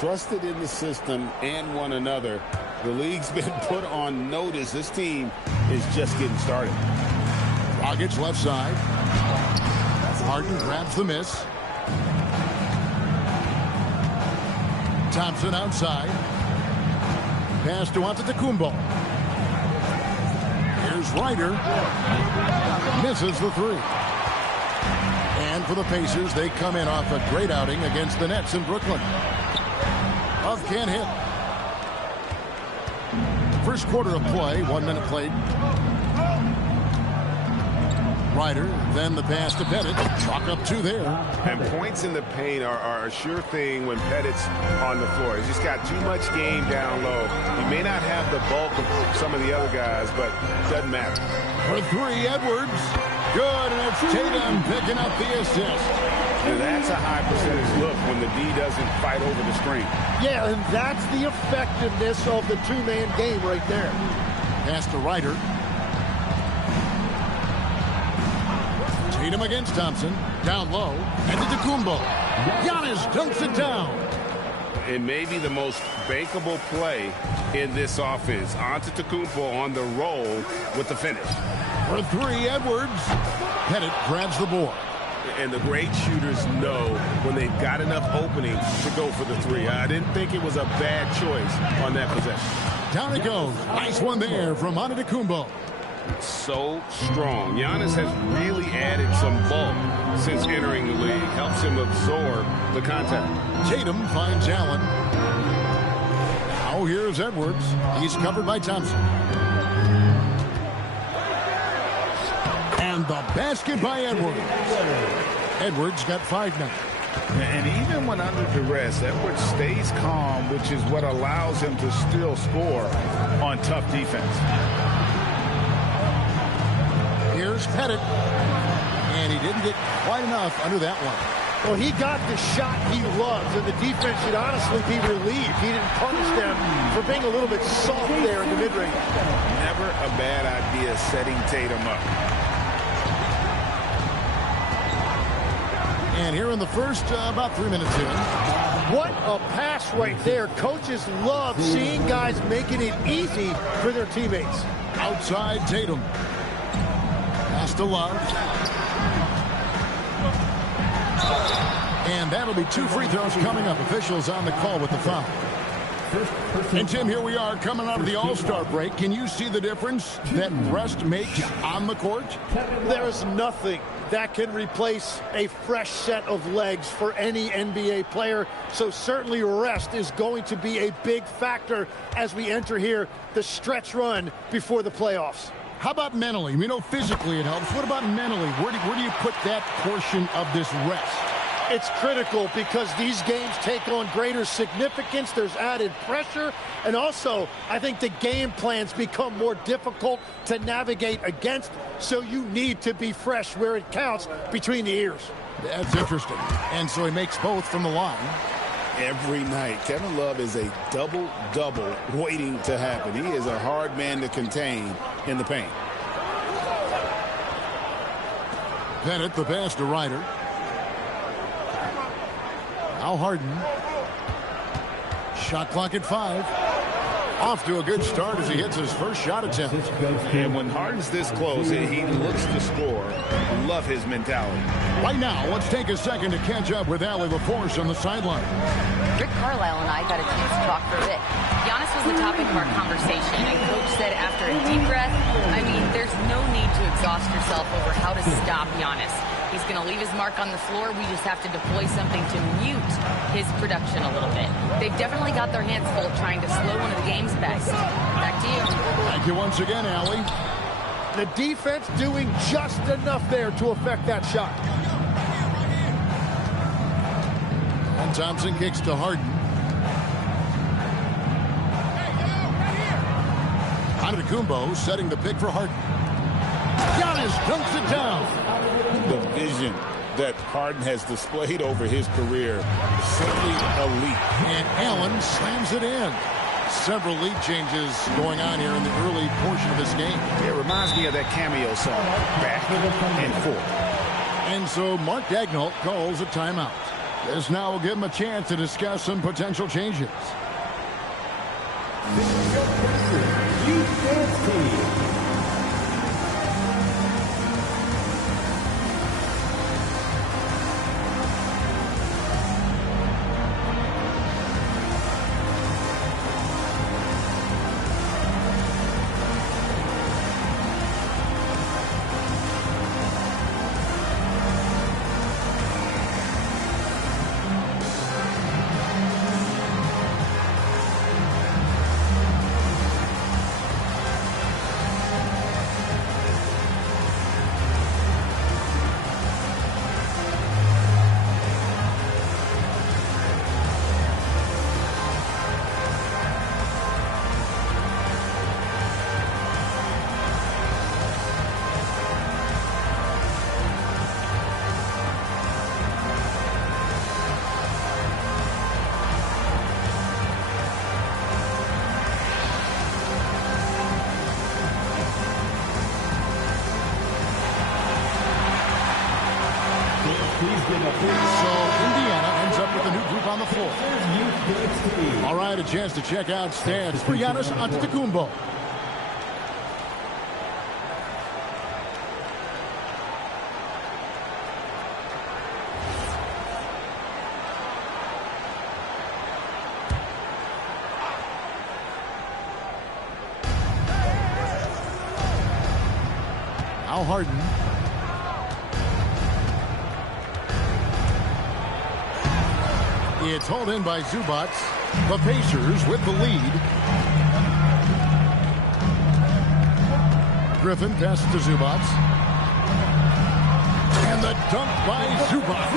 trusted in the system and one another. The league's been put on notice. This team is just getting started. Rogic left side. Harden grabs the miss. Thompson outside. Pass to Antetokounmpo. Here's Ryder. Misses the three. And for the Pacers, they come in off a great outing against the Nets in Brooklyn. Love can't hit. First quarter of play, 1 minute played. Ryder, then the pass to Pettit. Chalk up 2 there. And points in the paint are a sure thing when Pettit's on the floor. He's just got too much game down low. He may not have the bulk of some of the other guys, but it doesn't matter. For 3, Edwards. Good, and it's Tatum picking up the assist. And that's a high percentage look when the D doesn't fight over the screen. Yeah, and that's the effectiveness of the two-man game right there. Pass to Ryder. Tatum against Thompson. Down low. And to Antetokounmpo. Giannis dunks it down. It may be the most bankable play in this offense. Antetokounmpo on the roll with the finish. For 3, Edwards. Pettit grabs the board. And the great shooters know when they've got enough opening to go for the 3. I didn't think it was a bad choice on that possession. Down it goes. Nice one there from Antetokounmpo. So strong. Giannis has really added some bulk since entering the league. Helps him absorb the contact. Tatum finds Allen. Now here's Edwards. He's covered by Thompson. And the basket by Edwards. Edwards got 5 now. And even when under duress, Edwards stays calm, which is what allows him to still score on tough defense. Here's Pettit. And he didn't get quite enough under that one. Well, he got the shot he loves, and the defense should honestly be relieved. He didn't punish them for being a little bit soft there in the mid-range. Never a bad idea setting Tatum up. And here in the first, about 3 minutes in. What a pass right there. Coaches love seeing guys making it easy for their teammates. Outside Tatum. Pass to Love. And that'll be 2 free throws coming up. Officials on the call with the foul. And Tim, here we are coming out of the All-Star break. Can you see the difference that rest makes on the court? There is nothing that can replace a fresh set of legs for any NBA player. So certainly rest is going to be a big factor as we enter here the stretch run before the playoffs. How about mentally? We know physically it helps. What about mentally? Where do you put that portion of this rest? It's critical because these games take on greater significance. There's added pressure. And also, I think the game plans become more difficult to navigate against. So you need to be fresh where it counts between the ears. That's interesting. And so he makes both from the line. Every night, Kevin Love is a double-double waiting to happen. He is a hard man to contain in the paint. Bennett, the pass to Ryder. Now Harden. Shot clock at 5. Off to a good start as he hits his first shot attempt. And when Harden's this close, he looks to score. Love his mentality. Right now, let's take a second to catch up with Allie LaForce on the sideline. Rick Carlisle and I got a chance to talk for a bit. Giannis was the topic of our conversation, and Coach said after a deep breath, I mean, there's no need to exhaust yourself over how to stop Giannis. He's going to leave his mark on the floor. We just have to deploy something to mute his production a little bit. They've definitely got their hands full trying to slow one of the game's best. Back to you. Thank you once again, Allie. The defense doing just enough there to affect that shot. And Thompson kicks to Harden. Antetokounmpo setting the pick for Harden. Giannis dunks it down. The vision that Harden has displayed over his career, simply elite. And Allen slams it in. Several lead changes going on here in the early portion of this game. It reminds me of that cameo song, Back and Forth. And so Mark Daigneault calls a timeout. This now will give him a chance to discuss some potential changes. This is your Pacers Youth Dance Team. So Indiana ends up with a new group on the floor. All right, a chance to check out stats for Giannis Antetokounmpo. Now Harden. It's hauled in by Zubac. The Pacers with the lead. Griffin passes to Zubac. And the dunk by Zubac.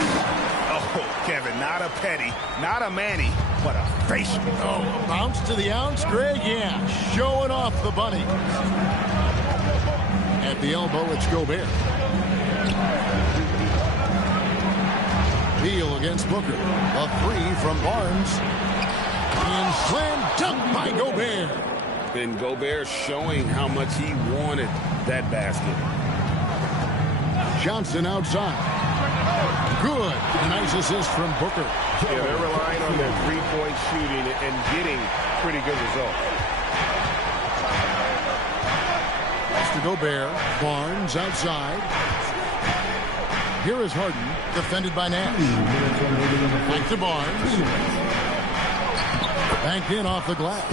Oh, Kevin, not a petty, not a Manny, but a facial. Oh, a bounce to the ounce, Greg? Yeah, showing off the bunny. At the elbow, it's Gobert. Beal against Booker. A three from Barnes. And slam dunk by Gobert. And Gobert showing how much he wanted that basket. Johnson outside. Good. A nice assist from Booker. Yeah, they're relying on their three-point shooting and getting pretty good results. Pass to Gobert. Barnes outside. Here is Harden, defended by Nash. Back to Barnes. Banked in off the glass.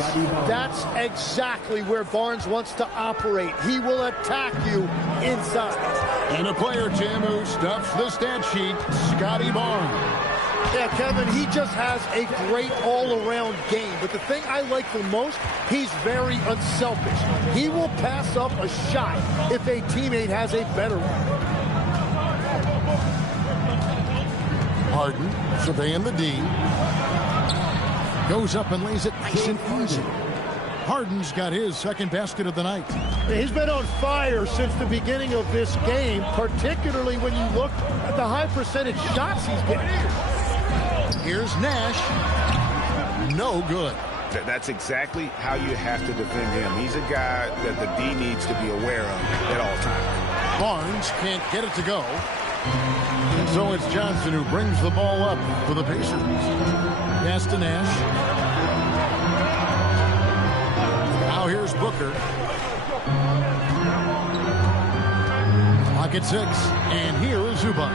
That's exactly where Barnes wants to operate. He will attack you inside. And a player, Tim, who stuffs the stat sheet, Scotty Barnes. Yeah, Kevin, he just has a great all-around game. But the thing I like the most, he's very unselfish. He will pass up a shot if a teammate has a better one. Harden surveying the D. Goes up and lays it nice and easy. Harden's got his second basket of the night. He's been on fire since the beginning of this game, particularly when you look at the high percentage shots he's getting. Here's Nash. No good. That's exactly how you have to defend him. He's a guy that the D needs to be aware of at all times. Barnes can't get it to go. And so it's Johnson who brings the ball up for the Pacers. Pass to Nash. Now here's Booker. Pocket 6. And here is Zubac.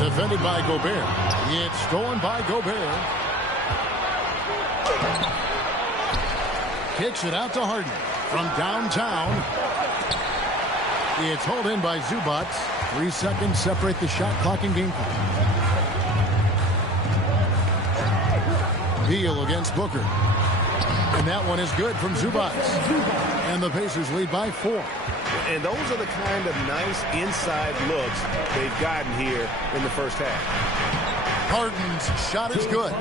Defended by Gobert. It's stolen by Gobert. Kicks it out to Harden from downtown. It's hauled in by Zubac. 3 seconds separate the shot clock and game clock. Beal against Booker. And that one is good from Zubac. And the Pacers lead by 4. And those are the kind of nice inside looks they've gotten here in the first half. Harden's shot is good.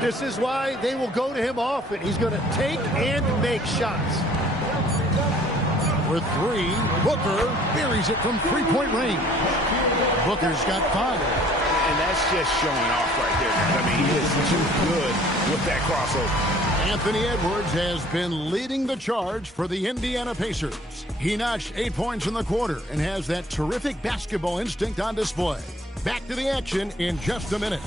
This is why they will go to him often. He's going to take and make shots. With 3, Booker buries it from 3-point range. Booker's got 5. And that's just showing off right there. I mean, he is too good with that crossover. Anthony Edwards has been leading the charge for the Indiana Pacers. He notched 8 points in the quarter and has that terrific basketball instinct on display. Back to the action in just a minute.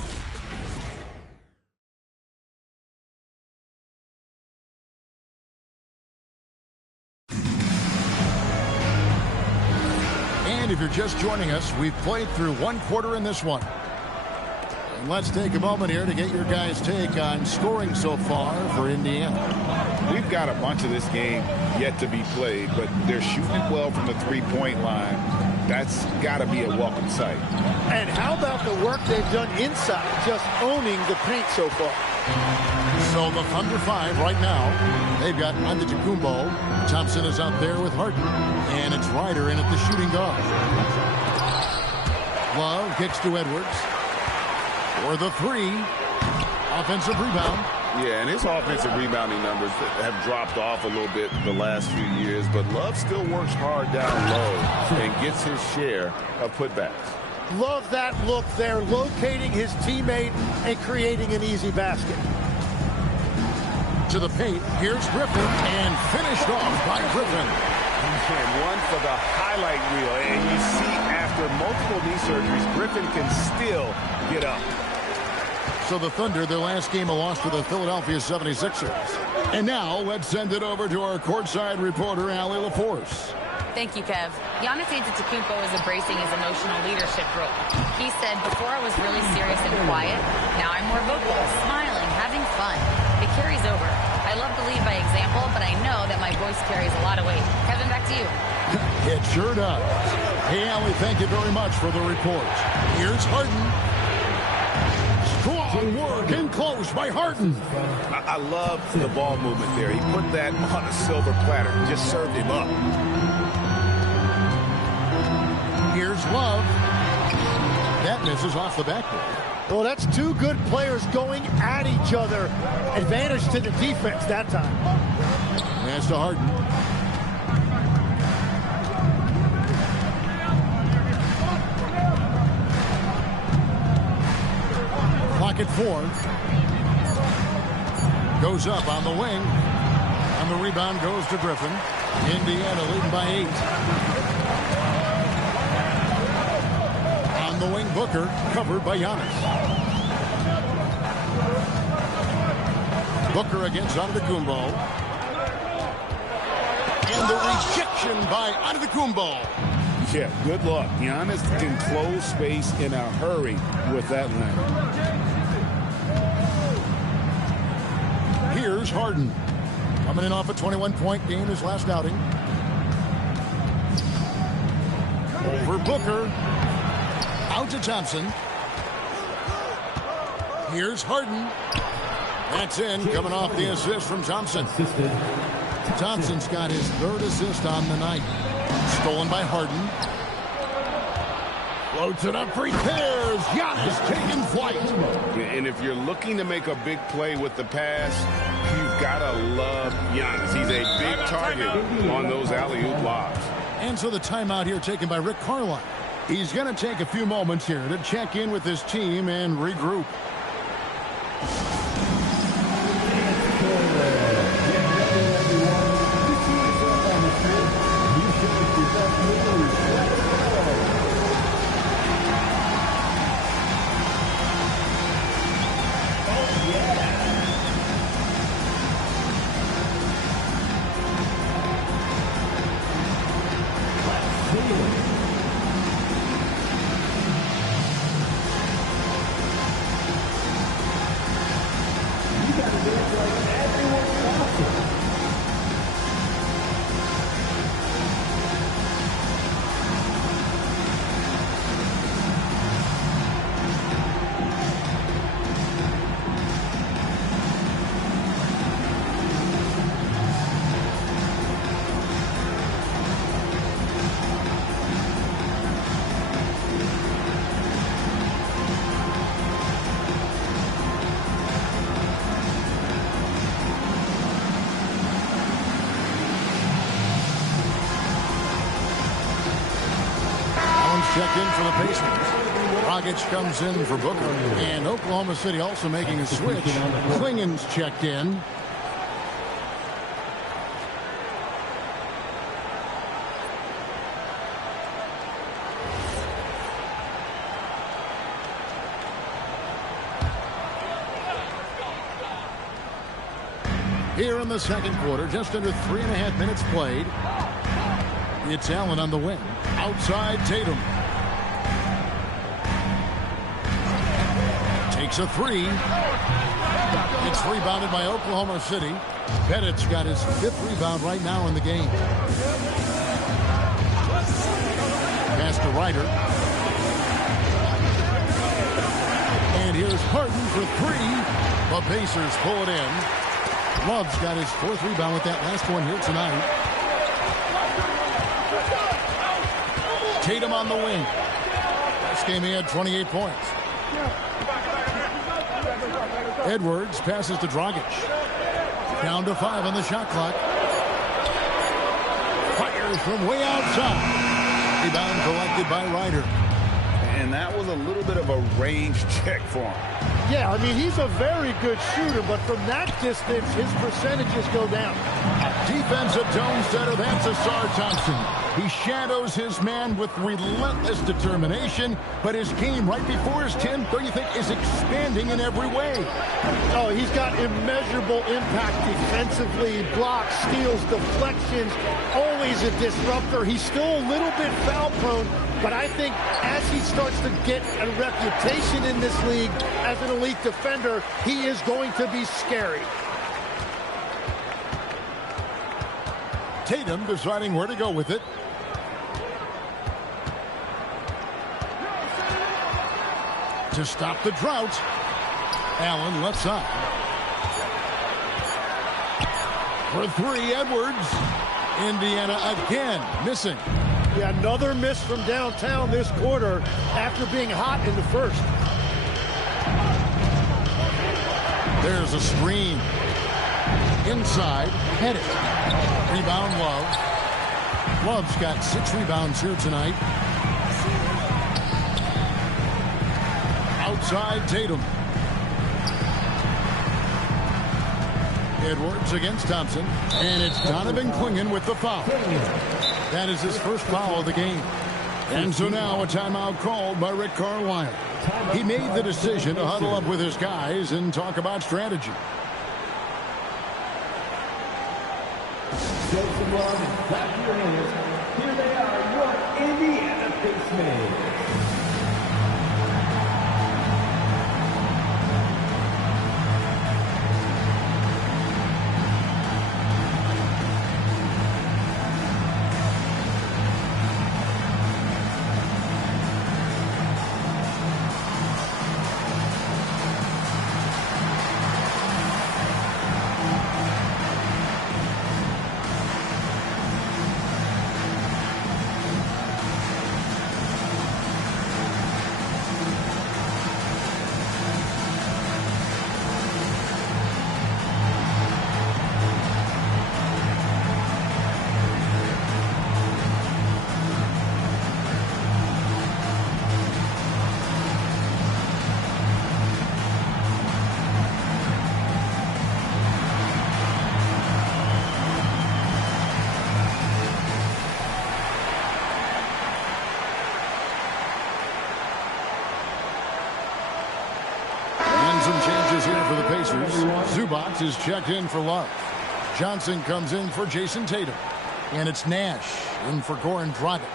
And if you're just joining us, we've played through 1 quarter in this one. And let's take a moment here to get your guys' take on scoring so far for Indiana. We've got a bunch of this game yet to be played, but they're shooting it well from the 3-point line. That's got to be a welcome sight. And how about the work they've done inside, just owning the paint so far? So the Thunder 5 right now. They've got Antetokounmpo. Thompson is out there with Harden. And it's Ryder in at the shooting guard. Love kicks to Edwards. For the 3. Offensive rebound. Yeah, and his offensive rebounding numbers have dropped off a little bit the last few years, but Love still works hard down low and gets his share of putbacks. Love that look there, locating his teammate and creating an easy basket. To the paint, here's Griffin, and finished off by Griffin. And one for the highlight reel, and you see after multiple knee surgeries, Griffin can still get up. So the Thunder, their last game, a loss to the Philadelphia 76ers. And now, let's send it over to our courtside reporter, Allie LaForce. Thank you, Kev. Giannis Antetokounmpo is embracing his emotional leadership role. He said, before I was really serious and quiet, now I'm more vocal, smiling, having fun. It carries over. I love to lead by example, but I know that my voice carries a lot of weight. Kevin, back to you. It sure does. Hey, Allie, thank you very much for the report. Here's Harden. Strong work and close by Harden. I love the ball movement there. He put that on a silver platter, just served him up. Here's Love. That misses off the backboard. Well, that's 2 good players going at each other. Advantage to the defense that time. Pass to Harden. Clock at 4. Goes up on the wing. And the rebound goes to Griffin. Indiana leading by 8. On the wing, Booker, covered by Giannis. Booker against Antetokounmpo. And the rejection by Antetokounmpo. Yeah, good luck. Giannis can close space in a hurry with that line. Here's Harden. Coming in off a 21-point game his last outing. Over Booker. Out to Thompson. Here's Harden. That's in, coming off the assist from Thompson. Thompson's got his 3rd assist on the night. Stolen by Harden. Floats it up for pairs. Giannis taking flight. And if you're looking to make a big play with the pass, you've got to love Giannis. He's a big target on those alley-oop lobs. And so the timeout here taken by Rick Carlisle. He's going to take a few moments here to check in with his team and regroup. Pacers. Dragic comes in for Booker. And Oklahoma City also making a switch. Klingen's checked in. Here in the second quarter, just under 3.5 minutes played. It's Allen on the wing. Outside Tatum. Takes a three. It's rebounded by Oklahoma City. Pettit's got his 5th rebound right now in the game. Pass to Ryder. And here's Harden for 3. The Pacers pull it in. Love's got his 4th rebound with that last one here tonight. Tatum on the wing. Last game he had 28 points. Edwards passes to Dragic. Down to 5 on the shot clock. Fires from way outside. Rebound collected by Ryder. And that was a little bit of a range check for him. Yeah, I mean, he's a very good shooter, but from that distance, his percentages go down. Defensive zone setter, that's Asar Thompson. He shadows his man with relentless determination, but his game right before his 10, don't you think, is expanding in every way? Oh, he's got immeasurable impact defensively, blocks, steals, deflections, always a disruptor. He's still a little bit foul prone, but I think as he starts to get a reputation in this league as an elite defender, he is going to be scary. Tatum deciding where to go with it. To stop the drought. Allen left side. For 3, Edwards. Indiana again missing. Yeah, another miss from downtown this quarter after being hot in the first. There's a screen. Inside, Pettit. Rebound, Love. Love's got 6 rebounds here tonight. Outside, Tatum. Edwards against Thompson. And it's Donovan Clingan with the foul. That is his first foul of the game. And so now a timeout called by Rick Carlisle. He made the decision to huddle up with his guys and talk about strategy. Joseph Love and Dr. Hayes. Here they are, your Indiana Pacers. Some changes here for the Pacers. Zubac is checked in for Love. Johnson comes in for Jason Tatum. And it's Nash in for Goran Dragic.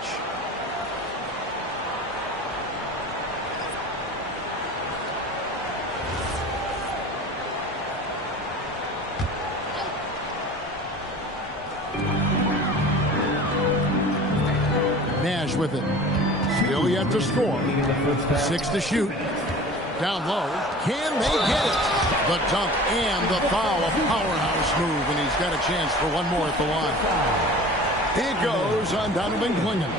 Nash with it. Still yet to score. 6 to shoot. Down low. Can they get it? The dunk and the foul. A powerhouse move, and he's got a chance for one more at the line. It goes on Donovan Clingan,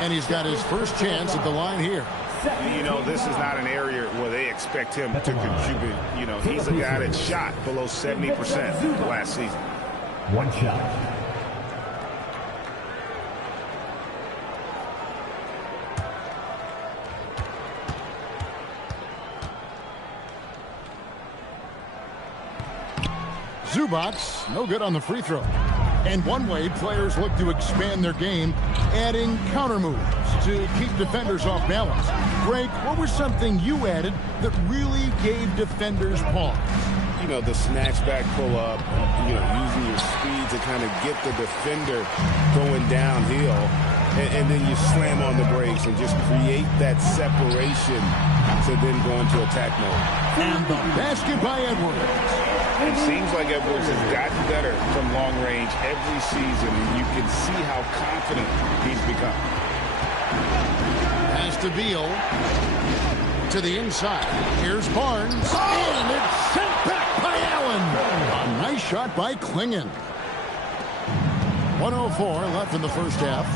and he's got his first chance at the line here. You know, this is not an area where they expect him to contribute. You know, he's a guy that shot below 70% last season. One shot. Zubac, no good on the free throw. And one way players look to expand their game, adding counter moves to keep defenders off balance. Greg, what was something you added that really gave defenders pause? You know, the snatch back pull up, you know, using your speed to kind of get the defender going downhill. And then you slam on the brakes and just create that separation to then go into attack mode. And the basket by Edwards. It seems like Edwards has gotten better from long range every season, and you can see how confident he's become. Pass to Beal. To the inside. Here's Barnes. And it's sent back by Allen. A nice shot by Klingon. 1:04 left in the first half.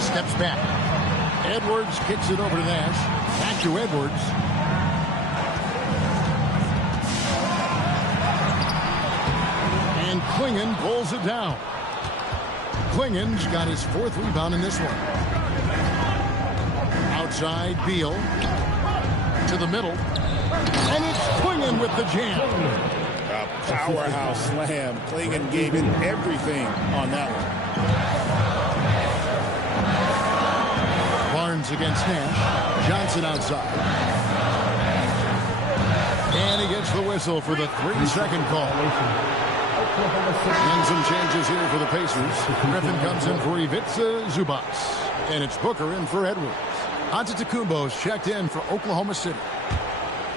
Steps back. Edwards kicks it over to Nash. Back to Edwards. And Klingon pulls it down. Klingon's got his 4th rebound in this one. Outside, Beal. To the middle. And it's Klingon with the jam. A powerhouse slam. Klingon gave it everything on that one. Barnes against Nash. Johnson outside. And he gets the whistle for the 3-second call. And some changes here for the Pacers. Griffin comes in for Ivica Zubac. And it's Booker in for Edwards. Antetokounmpo's checked in for Oklahoma City.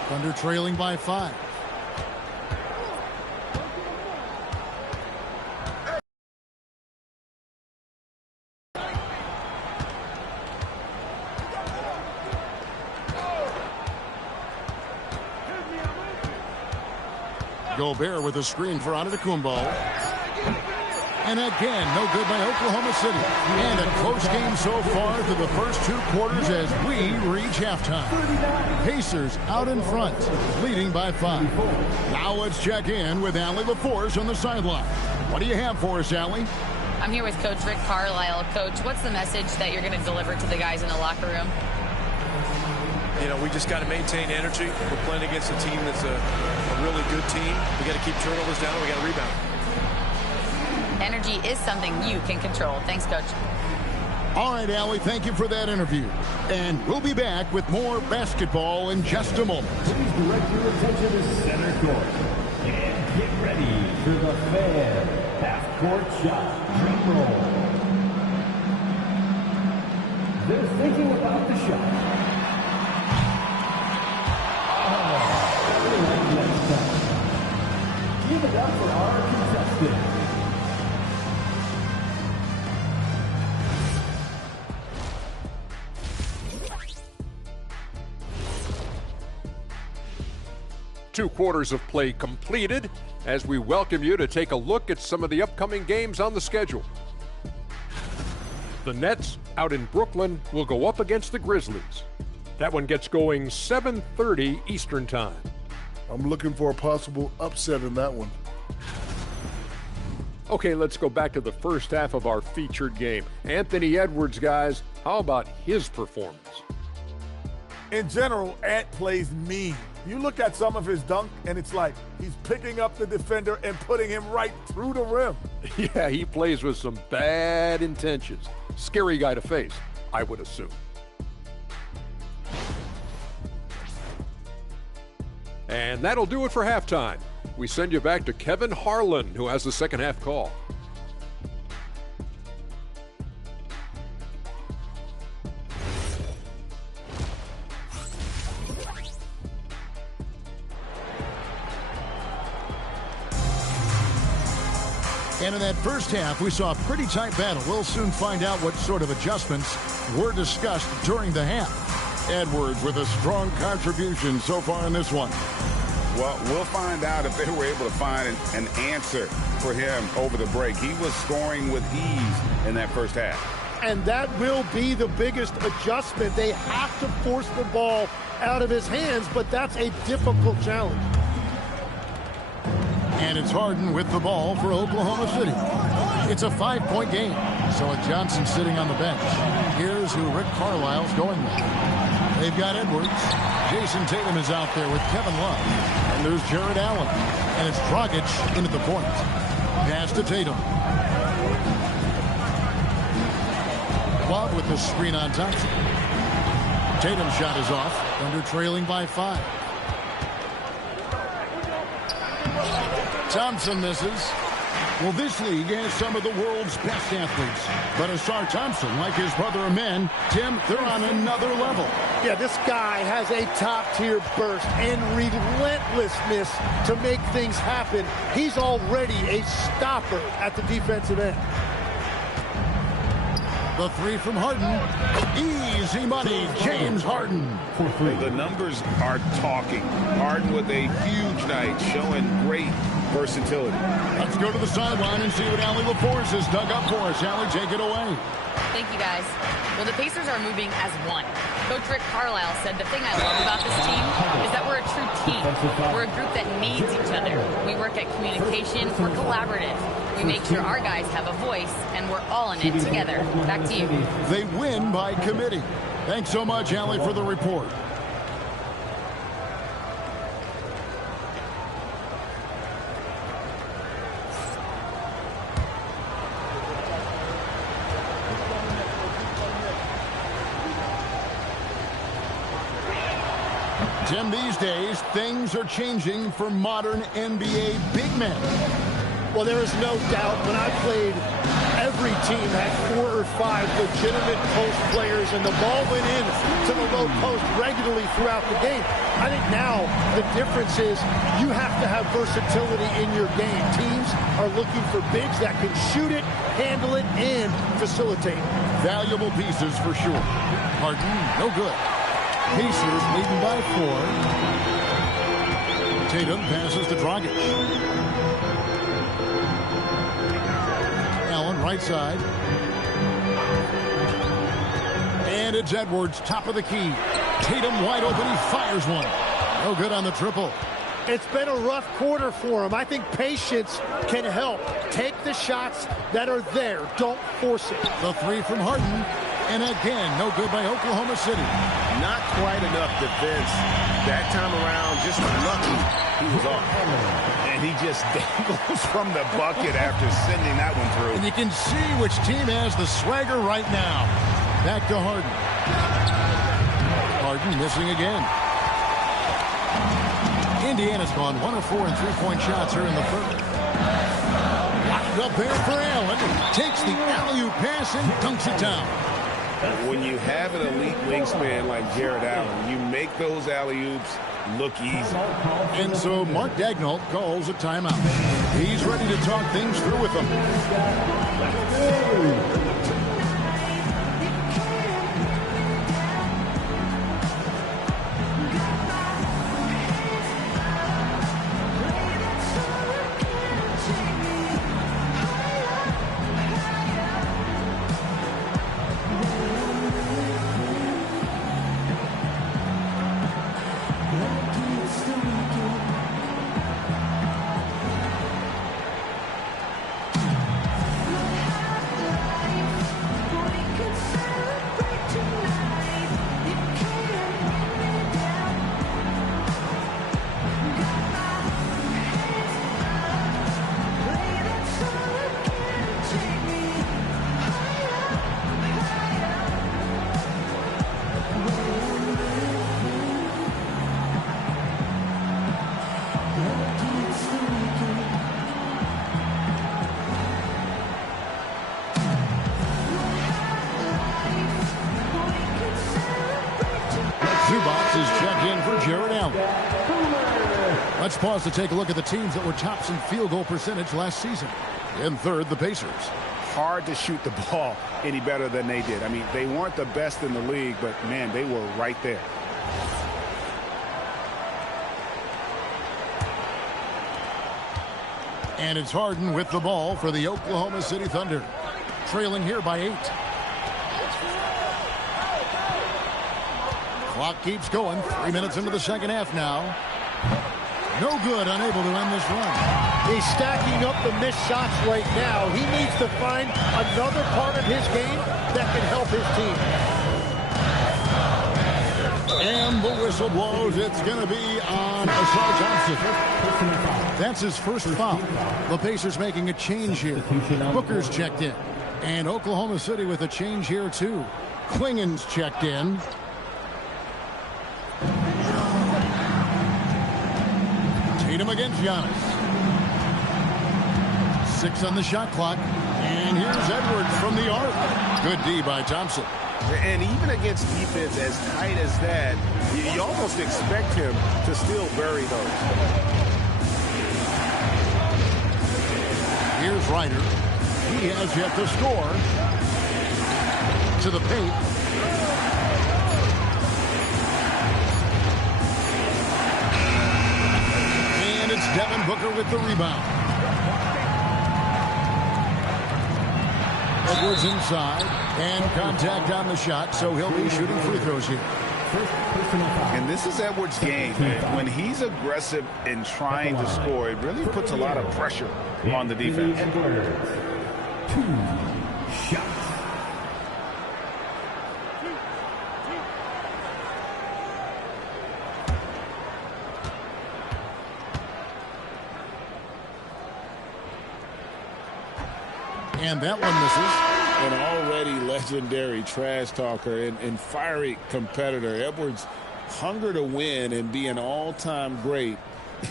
Thunder trailing by 5. Gobert with a screen for Antetokounmpo. And again, no good by Oklahoma City. And a close game so far through the first 2 quarters as we reach halftime. Pacers out in front, leading by 5. Now let's check in with Allie LaForce on the sideline. What do you have for us, Allie? I'm here with Coach Rick Carlisle. Coach, what's the message that you're going to deliver to the guys in the locker room? You know, we just got to maintain energy. We're playing against a team that's a really good team. We got to keep turnovers down. We got to rebound. Energy is something you can control. Thanks, Coach. All right, Allie, thank you for that interview. And we'll be back with more basketball in just a moment. Please direct your attention to center court. And get ready for the Fan half-court shot dream roll. They're thinking about the shot. Give it up for our contestant. Two quarters of play completed as we welcome you to take a look at some of the upcoming games on the schedule. The Nets out in Brooklyn will go up against the Grizzlies. That one gets going 7:30 Eastern Time. I'm looking for a possible upset in that one. Okay, let's go back to the first half of our featured game. Anthony Edwards, guys, how about his performance? In general, Ant plays mean. You look at some of his dunk, and it's like he's picking up the defender and putting him right through the rim. Yeah, he plays with some bad intentions. Scary guy to face, I would assume. And that'll do it for halftime. We send you back to Kevin Harlan, who has the second half call. And in that first half, we saw a pretty tight battle. We'll soon find out what sort of adjustments were discussed during the half. Edwards with a strong contribution so far in this one. Well, we'll find out if they were able to find an answer for him over the break. He was scoring with ease in that first half. And that will be the biggest adjustment. They have to force the ball out of his hands, but that's a difficult challenge. And it's Harden with the ball for Oklahoma City. It's a 5-point game. So with Johnson sitting on the bench, here's who Rick Carlisle's going with. They've got Edwards. Jason Tatum is out there with Kevin Love. And there's Jared Allen. And it's Dragic into the point. Pass to Tatum. Love with the screen on Thompson. Tatum's shot is off. Thunder trailing by 5. Thompson misses. Well, this league has some of the world's best athletes. But Asar Thompson, like his brother Amen, Tim, they're on another level. Yeah, this guy has a top-tier burst and relentlessness to make things happen. He's already a stopper at the defensive end. The 3 from Harden. Easy money, James Harden. The numbers are talking. Harden with a huge night, showing great versatility. Let's go to the sideline and see what Allie LaForce has dug up for us. Allie, take it away. Thank you, guys. Well, the Pacers are moving as one. Coach Rick Carlisle said the thing I love about this team is that we're a true team. We're a group that needs each other. We work at communication. We're collaborative. We make sure our guys have a voice, and we're all in it together. Back to you. They win by committee. Thanks so much, Allie, for the report. Tim, these days, things are changing for modern NBA big men. Well, there is no doubt when I played, every team had 4 or 5 legitimate post players, and the ball went in to the low post regularly throughout the game. I think now the difference is you have to have versatility in your game. Teams are looking for bigs that can shoot it, handle it, and facilitate. Valuable pieces for sure. Harden, no good. Pacers leading by 4. Tatum passes to Dragic. Allen, right side. And it's Edwards, top of the key. Tatum wide open, he fires one. No good on the triple. It's been a rough quarter for him. I think patience can help. Take the shots that are there. Don't force it. The 3 from Harden. And again, no good by Oklahoma City. Not quite enough defense. That time around, just lucky he was off. And he just dangles from the bucket after sending that one through. And you can see which team has the swagger right now. Back to Harden. Harden missing again. Indiana's gone 1 of 4 in three-point shots here in the first. Locked up there for Allen. Takes the alley-oop pass and dunks it down. When you have an elite wingspan like Jared Allen, you make those alley-oops look easy. And so Mark Daigneault calls a timeout. He's ready to talk things through with them. Let's pause to take a look at the teams that were tops in field goal percentage last season. In third, the Pacers. Hard to shoot the ball any better than they did. I mean, they weren't the best in the league, but, man, they were right there. And it's Harden with the ball for the Oklahoma City Thunder. Trailing here by 8. Clock keeps going. 3 minutes into the second half now. No good, unable to end this run. He's stacking up the missed shots right now. He needs to find another part of his game that can help his team. And the whistle blows. It's going to be on Asar Johnson. That's his first foul. The Pacers making a change here. Booker's checked in. And Oklahoma City with a change here, too. Klingen's checked in. Tatum against Giannis. 6 on the shot clock. And here's Edwards from the arc. Good D by Thompson. And even against defense as tight as that, you almost expect him to still bury those. Here's Ryder. He has yet to score. To the paint. And it's Devin Booker with the rebound. Edwards inside, and contact on the shot, so he'll be shooting free throws here. And this is Edwards' game. When he's aggressive in trying to score, it really puts a lot of pressure on the defense. Edwards, 2 shots. And that one misses. An already legendary trash talker and fiery competitor. Edwards' hunger to win and be an all-time great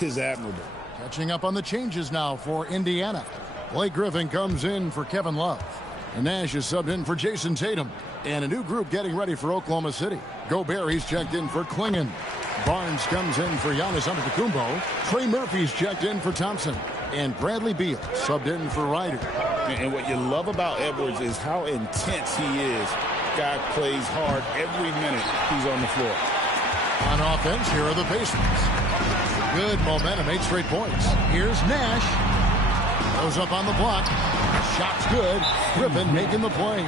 is admirable. Catching up on the changes now for Indiana. Blake Griffin comes in for Kevin Love. And Nash is subbed in for Jason Tatum. And a new group getting ready for Oklahoma City. Gobert, he's checked in for Klingen. Barnes comes in for Giannis Antetokounmpo. Trey Murphy's checked in for Thompson. And Bradley Beal subbed in for Ryder. And what you love about Edwards is how intense he is. Guy plays hard every minute he's on the floor. On offense, here are the Pacers. Good momentum, 8 straight points. Here's Nash. Goes up on the block. Shot's good. Griffin making the play.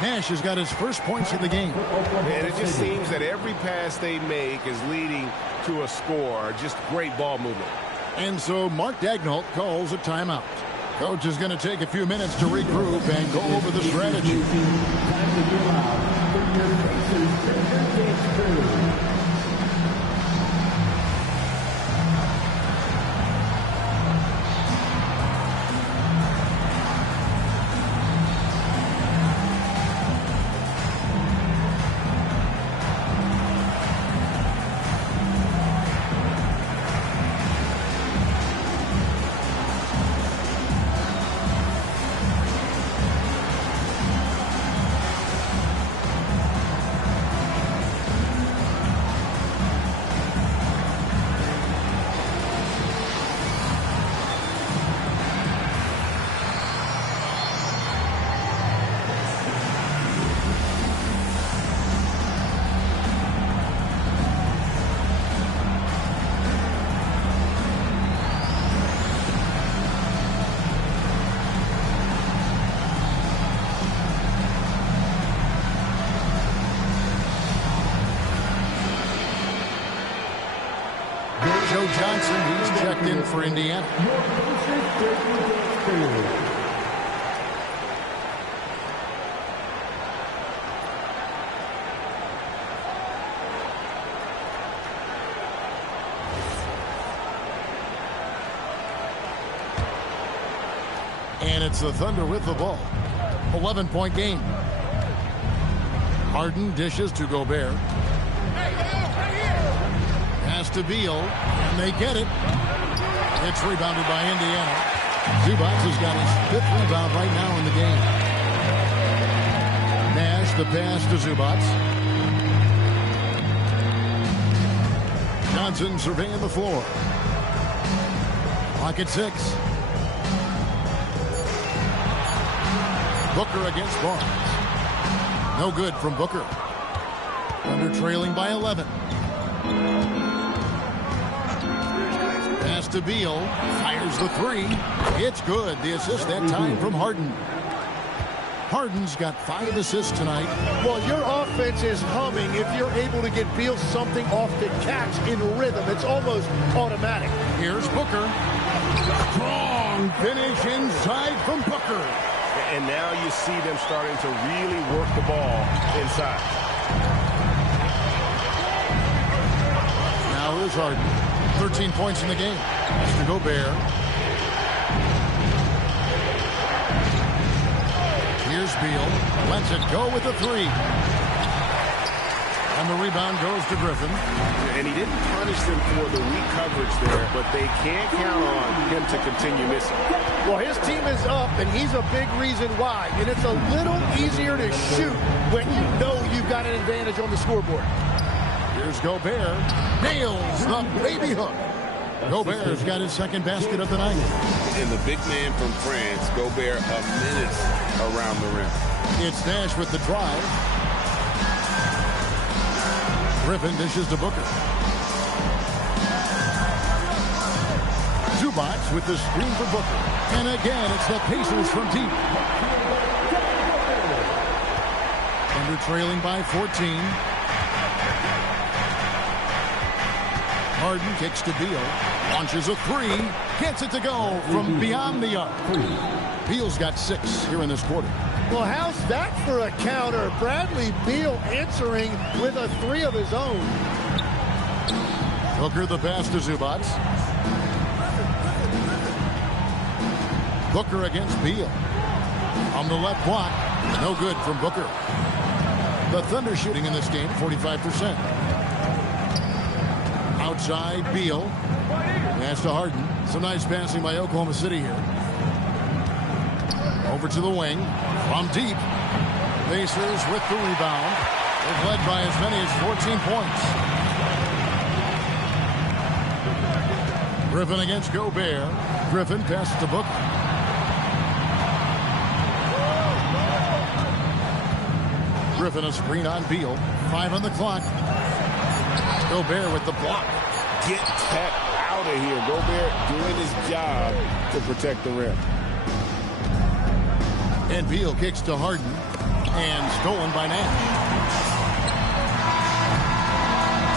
Nash has got his first points of the game. And it just seems that every pass they make is leading to a score. Just great ball movement. And so Mark Daigneault calls a timeout. Coach is going to take a few minutes to regroup and go over the strategy. Joe Johnson, he's checked in for Indiana. And it's the Thunder with the ball. 11-point game. Harden dishes to Gobert. Pass to Beal, and they get it. It's rebounded by Indiana. Zubac has got his 5th rebound right now in the game. Nash, the pass to Zubac. Johnson surveying the floor. Clock at 6. Booker against Barnes. No good from Booker. Thunder trailing by 11. Pass to Beal. Fires the 3. It's good. The assist that time from Harden. Harden's got 5 assists tonight. Well, your offense is humming if you're able to get Beal something off the catch in rhythm. It's almost automatic. Here's Booker. Strong finish inside from Booker. And now you see them starting to really work the ball inside. Here's Harden. 13 points in the game. Mr. Gobert. Here's Beal. Lets it go with a three. And the rebound goes to Griffin. And he didn't punish them for the weak coverage there, but they can't count on him to continue missing. Well, his team is up, and he's a big reason why. And it's a little easier to shoot when you know you've got an advantage on the scoreboard. Here's Gobert. Nails the baby hook. Gobert's got his second basket of the night. And the big man from France, Gobert, a menace around the rim. It's Nash with the drive. Griffin dishes to Booker. Zubac with the screen for Booker. And again, it's the Pacers from deep. Thunder trailing by 14. Harden kicks to Beal. Launches a three. Gets it to go from beyond the arc. Beal's got 6 here in this quarter. Well, how's that for a counter? Bradley Beal answering with a 3 of his own. Booker the pass to Zubac. Booker against Beal. On the left block. No good from Booker. The Thunder shooting in this game, 45%. Outside, Beal. Pass to Harden. Some nice passing by Oklahoma City here. Over to the wing. From deep. Pacers with the rebound. They've led by as many as 14 points. Griffin against Gobert. Griffin passes to Booker. Griffin a screen on Beal. 5 on the clock. Gobert with the block. Get that out of here. Gobert doing his job to protect the rim. And Beal kicks to Harden. And stolen by Nash.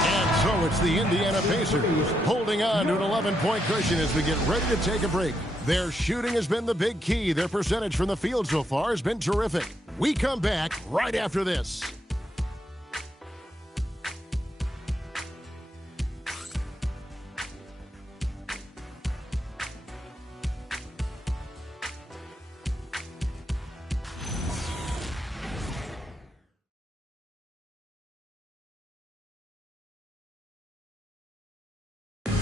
And so it's the Indiana Pacers holding on to an 11-point cushion as we get ready to take a break. Their shooting has been the big key. Their percentage from the field so far has been terrific. We come back right after this.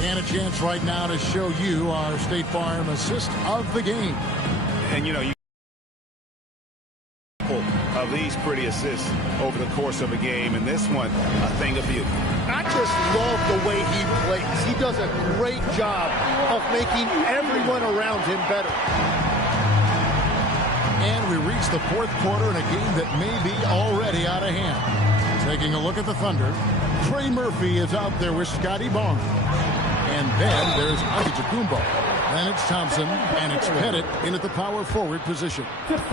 And a chance right now to show you our State Farm assist of the game. And, you know, of these pretty assists over the course of a game, and this one, a thing of beauty. I just love the way he plays. He does a great job of making everyone around him better. And we reach the fourth quarter in a game that may be already out of hand. Taking a look at the Thunder, Trey Murphy is out there with Scotty Barnes. And then there's Antetokounmpo. Then it's Thompson, and it's Pettit in at the power forward position.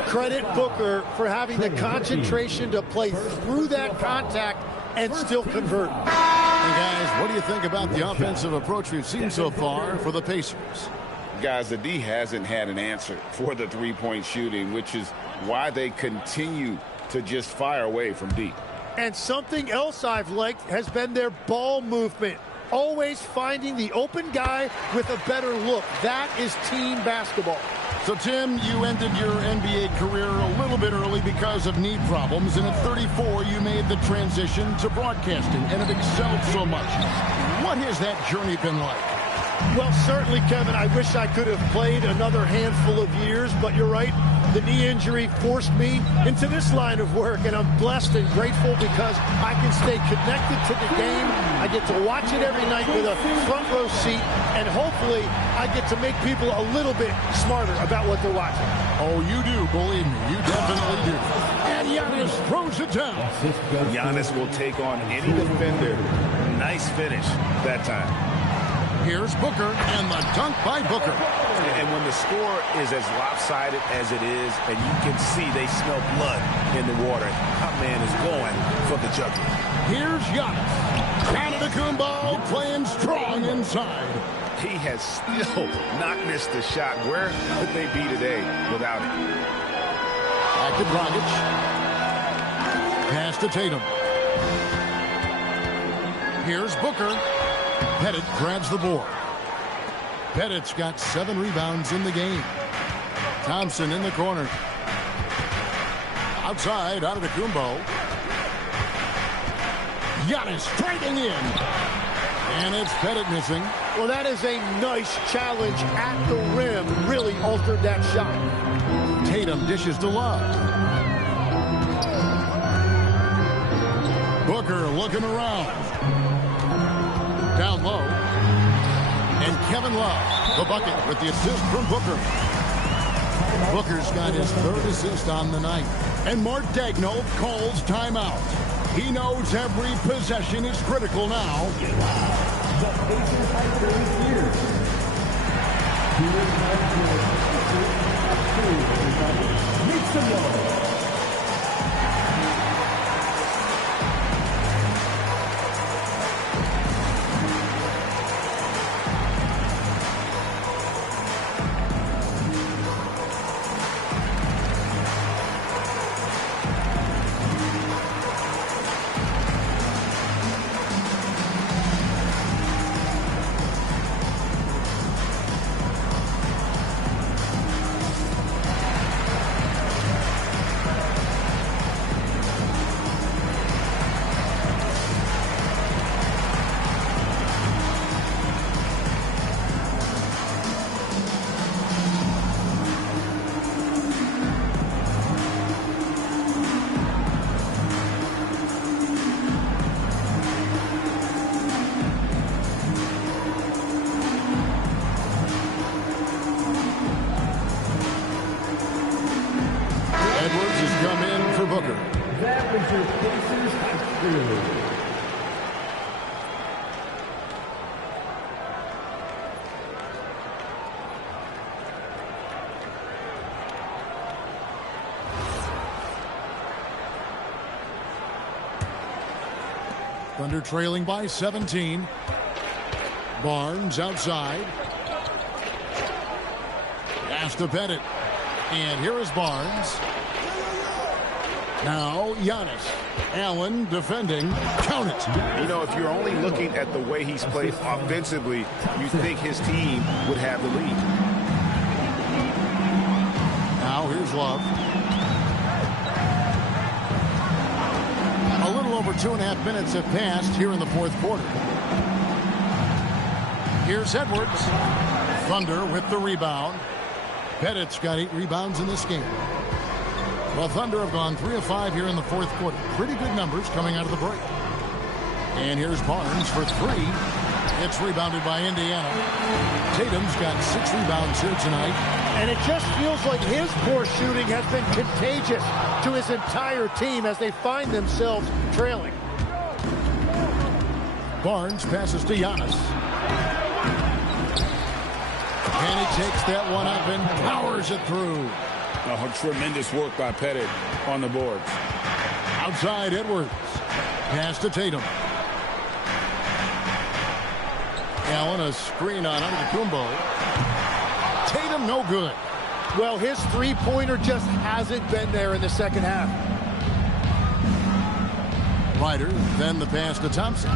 Credit Booker for having the concentration to play through that contact and still convert. Hey guys, what do you think about the offensive approach we've seen so far for the Pacers? Guys, the D hasn't had an answer for the three-point shooting, which is why they continue to just fire away from deep. And something else I've liked has been their ball movement. Always finding the open guy with a better look. That is team basketball. So, Tim, you ended your NBA career a little bit early because of knee problems, and at 34, you made the transition to broadcasting, and it excelled so much. What has that journey been like? Well, certainly, Kevin, I wish I could have played another handful of years, but you're right. The knee injury forced me into this line of work, and I'm blessed and grateful because I can stay connected to the game. I get to watch it every night with a front row seat, and hopefully I get to make people a little bit smarter about what they're watching. Oh, you do, believe me. You definitely do. And Giannis throws it down. Giannis will take on any defender. Nice finish that time. Here's Booker, and the dunk by Booker. And when the score is as lopsided as it is, and you can see they smell blood in the water, our man is going for the jugular. Here's Giannis. Antetokounmpo playing strong inside. He has still not missed a shot. Where could they be today without it? Back to Dragic. Pass to Tatum. Here's Booker. Pettit grabs the board. Pettit's got 7 rebounds in the game. Thompson in the corner. Outside, out of the Kumbo. Giannis driving in. And it's Pettit missing. Well, that is a nice challenge at the rim. Really altered that shot. Tatum dishes to Love. Booker looking around. Down low. And Kevin Love, the bucket with the assist from Booker. Booker's got his 3rd assist on the night. And Mark Daigneault calls timeout. He knows every possession is critical now. The Pacers have 30 years. Make some noise. That was your Pacers high school. Thunder trailing by 17. Barnes outside. Pass to Pettit. And here is Barnes. Now Giannis. Allen defending. Count it. You know, if you're only looking at the way he's played offensively, you think his team would have the lead. Now here's Love. A little over 2.5 minutes have passed here in the fourth quarter. Here's Edwards. Thunder with the rebound. Pettit's got 8 rebounds in this game. Well, Thunder have gone 3 of 5 here in the fourth quarter. Pretty good numbers coming out of the break. And here's Barnes for 3. It's rebounded by Indiana. Tatum's got 6 rebounds here tonight. And it just feels like his poor shooting has been contagious to his entire team as they find themselves trailing. Barnes passes to Giannis. And he takes that one up and powers it through. Oh, tremendous work by Pettit on the boards. Outside Edwards. Pass to Tatum. Allen a screen on Antetokounmpo. Tatum no good. Well, his three-pointer just hasn't been there in the second half. Ryder, then the pass to Thompson.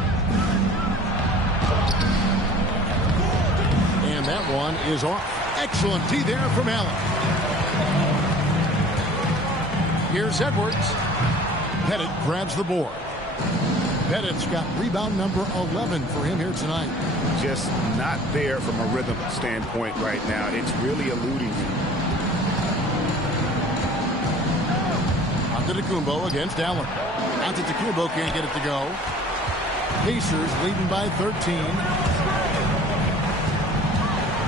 And that one is off. Excellent D there from Allen. Here's Edwards. Pettit grabs the board. Pettit's got rebound number 11 for him here tonight. Just not there from a rhythm standpoint right now. It's really eluding him. Antetokounmpo against Allen. Antetokounmpo can't get it to go. Pacers leading by 13.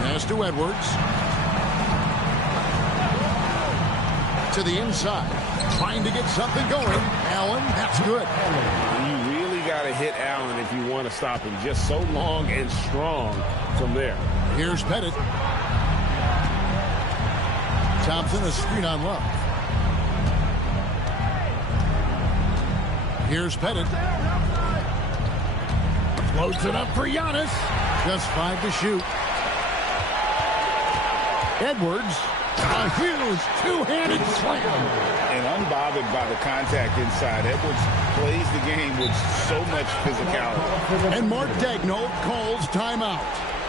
Pass to Edwards. To the inside. Trying to get something going. Allen, that's good. You really got to hit Allen if you want to stop him. Just so long and strong from there. Here's Pettit. Thompson a screen on Love. Here's Pettit. Floats it up for Giannis. Just 5 to shoot. Edwards A huge two-handed slam. And unbothered by the contact inside, Edwards plays the game with so much physicality. And Mark Daigneault calls timeout.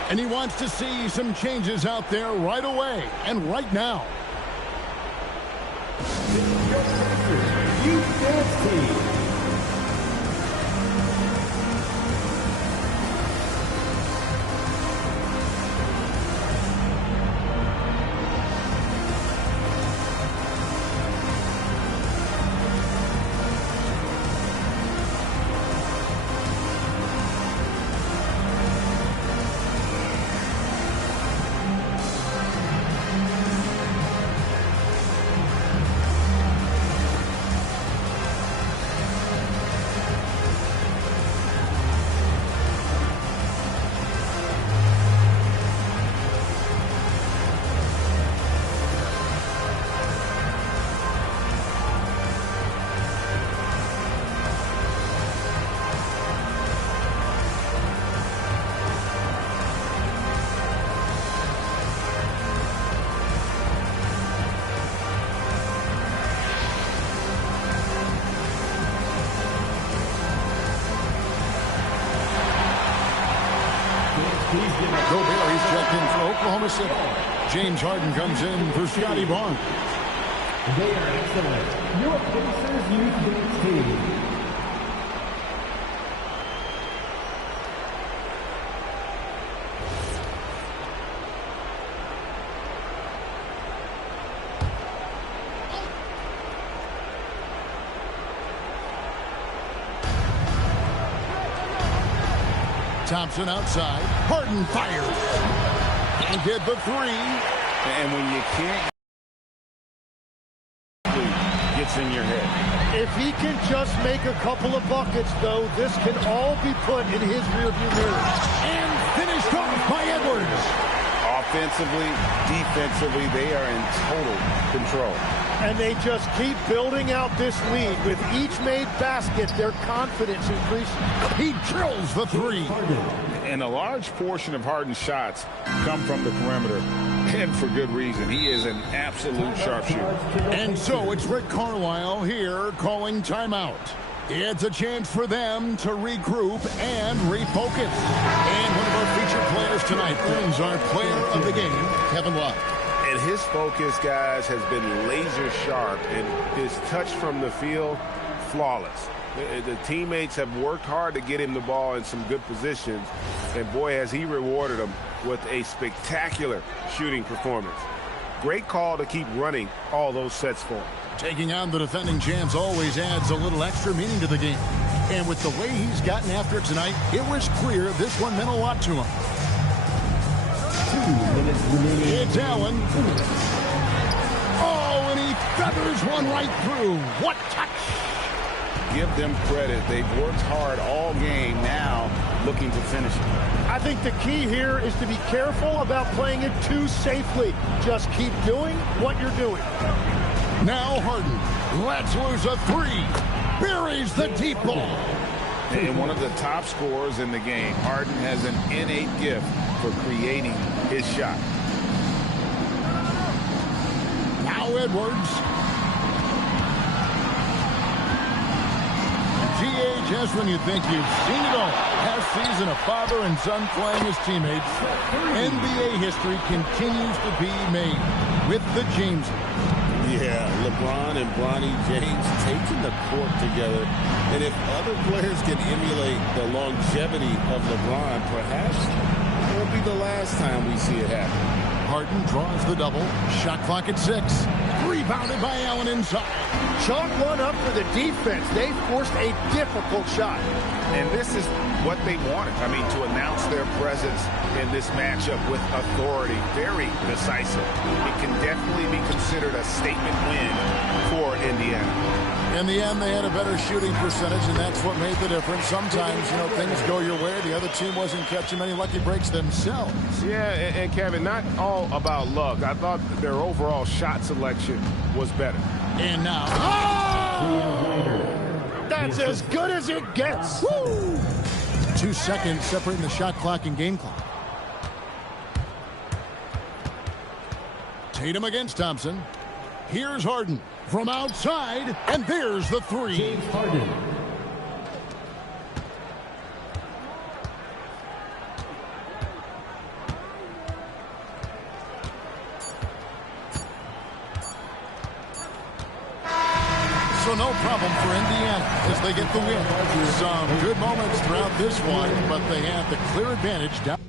And he wants to see some changes out there right away and right now. Gobert, he's checked in for Oklahoma City. James Harden comes in for Scotty Barnes. They are excellent. Your Pacers Youth Dance Team. Thompson outside. Harden fires. And get the three. And when you can't, gets in your head. If he can just make a couple of buckets, though, this can all be put in his rearview mirror. And finished off by Edwards. Offensively, defensively, they are in total control. And they just keep building out this lead. With each made basket, their confidence increases. He drills the three. And a large portion of Harden's shots come from the perimeter. And for good reason. He is an absolute sharpshooter. And so it's Rick Carlisle here calling timeout. It's a chance for them to regroup and refocus. And one of our featured players tonight earns our player of the game, Kevin Love. And his focus, guys, has been laser sharp, and his touch from the field, flawless. The teammates have worked hard to get him the ball in some good positions, and boy, has he rewarded them with a spectacular shooting performance. Great call to keep running all those sets for him. Taking on the defending champs always adds a little extra meaning to the game. And with the way he's gotten after it tonight, it was clear this one meant a lot to him. 2 minutes remaining. It's Allen. Oh, and he feathers one right through. What touch! Give them credit. They've worked hard all game, now looking to finish it. I think the key here is to be careful about playing it too safely. Just keep doing what you're doing. Now Harden lets loose a three. Buries the deep ball. And one of the top scorers in the game, Harden has an innate gift for creating his shot. Now Edwards. GHS, when you think you've seen it all. Past season, a father and son playing as teammates. NBA history continues to be made with the Jameses. Yeah, LeBron and Bronny James taking the court together. And if other players can emulate the longevity of LeBron, perhaps it won't be the last time we see it happen. Harden draws the double. Shot clock at 6. Rebounded by Allen inside. Chalk one up for the defense. They forced a difficult shot. And this is what they wanted. I mean, to announce their presence in this matchup with authority, very decisive. It can definitely be considered a statement win for Indiana. In the end, they had a better shooting percentage, and that's what made the difference. Sometimes, you know, things go your way. The other team wasn't catching many lucky breaks themselves. Yeah, and Kevin, not all about luck. I thought their overall shot selection was better. And now, that's as good as it gets. Woo! 2 seconds separating the shot clock and game clock. Tatum against Thompson. Here's Harden from outside, and there's the three. James Harden. So no problem for Indiana as they get the win. Some good moments throughout this one, but they have the clear advantage down.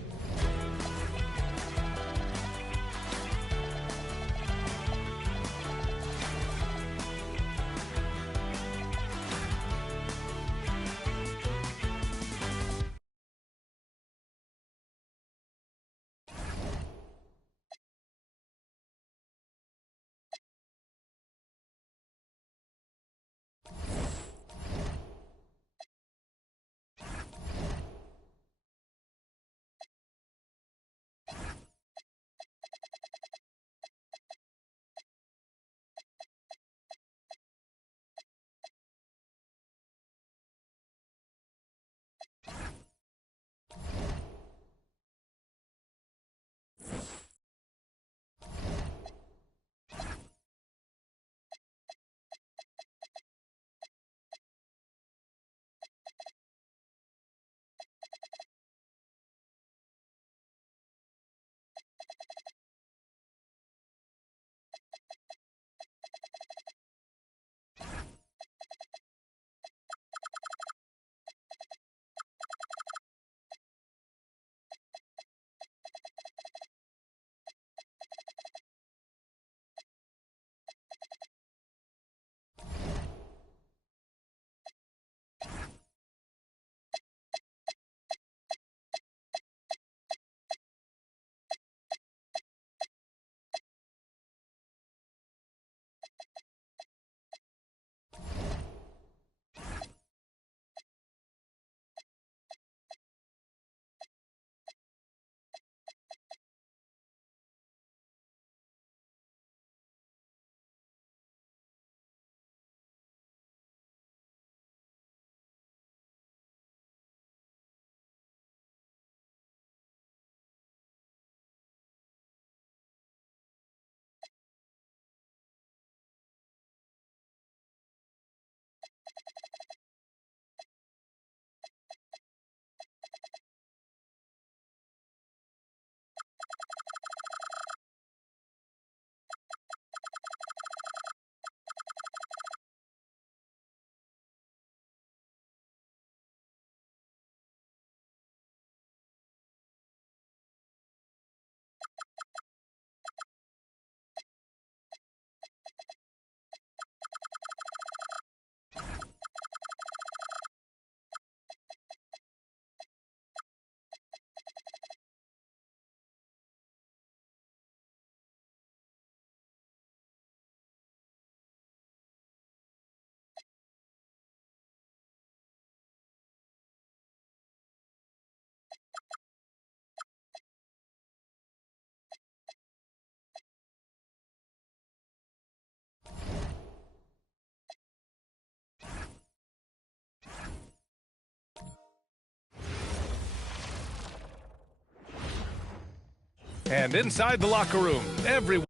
And inside the locker room, everyone.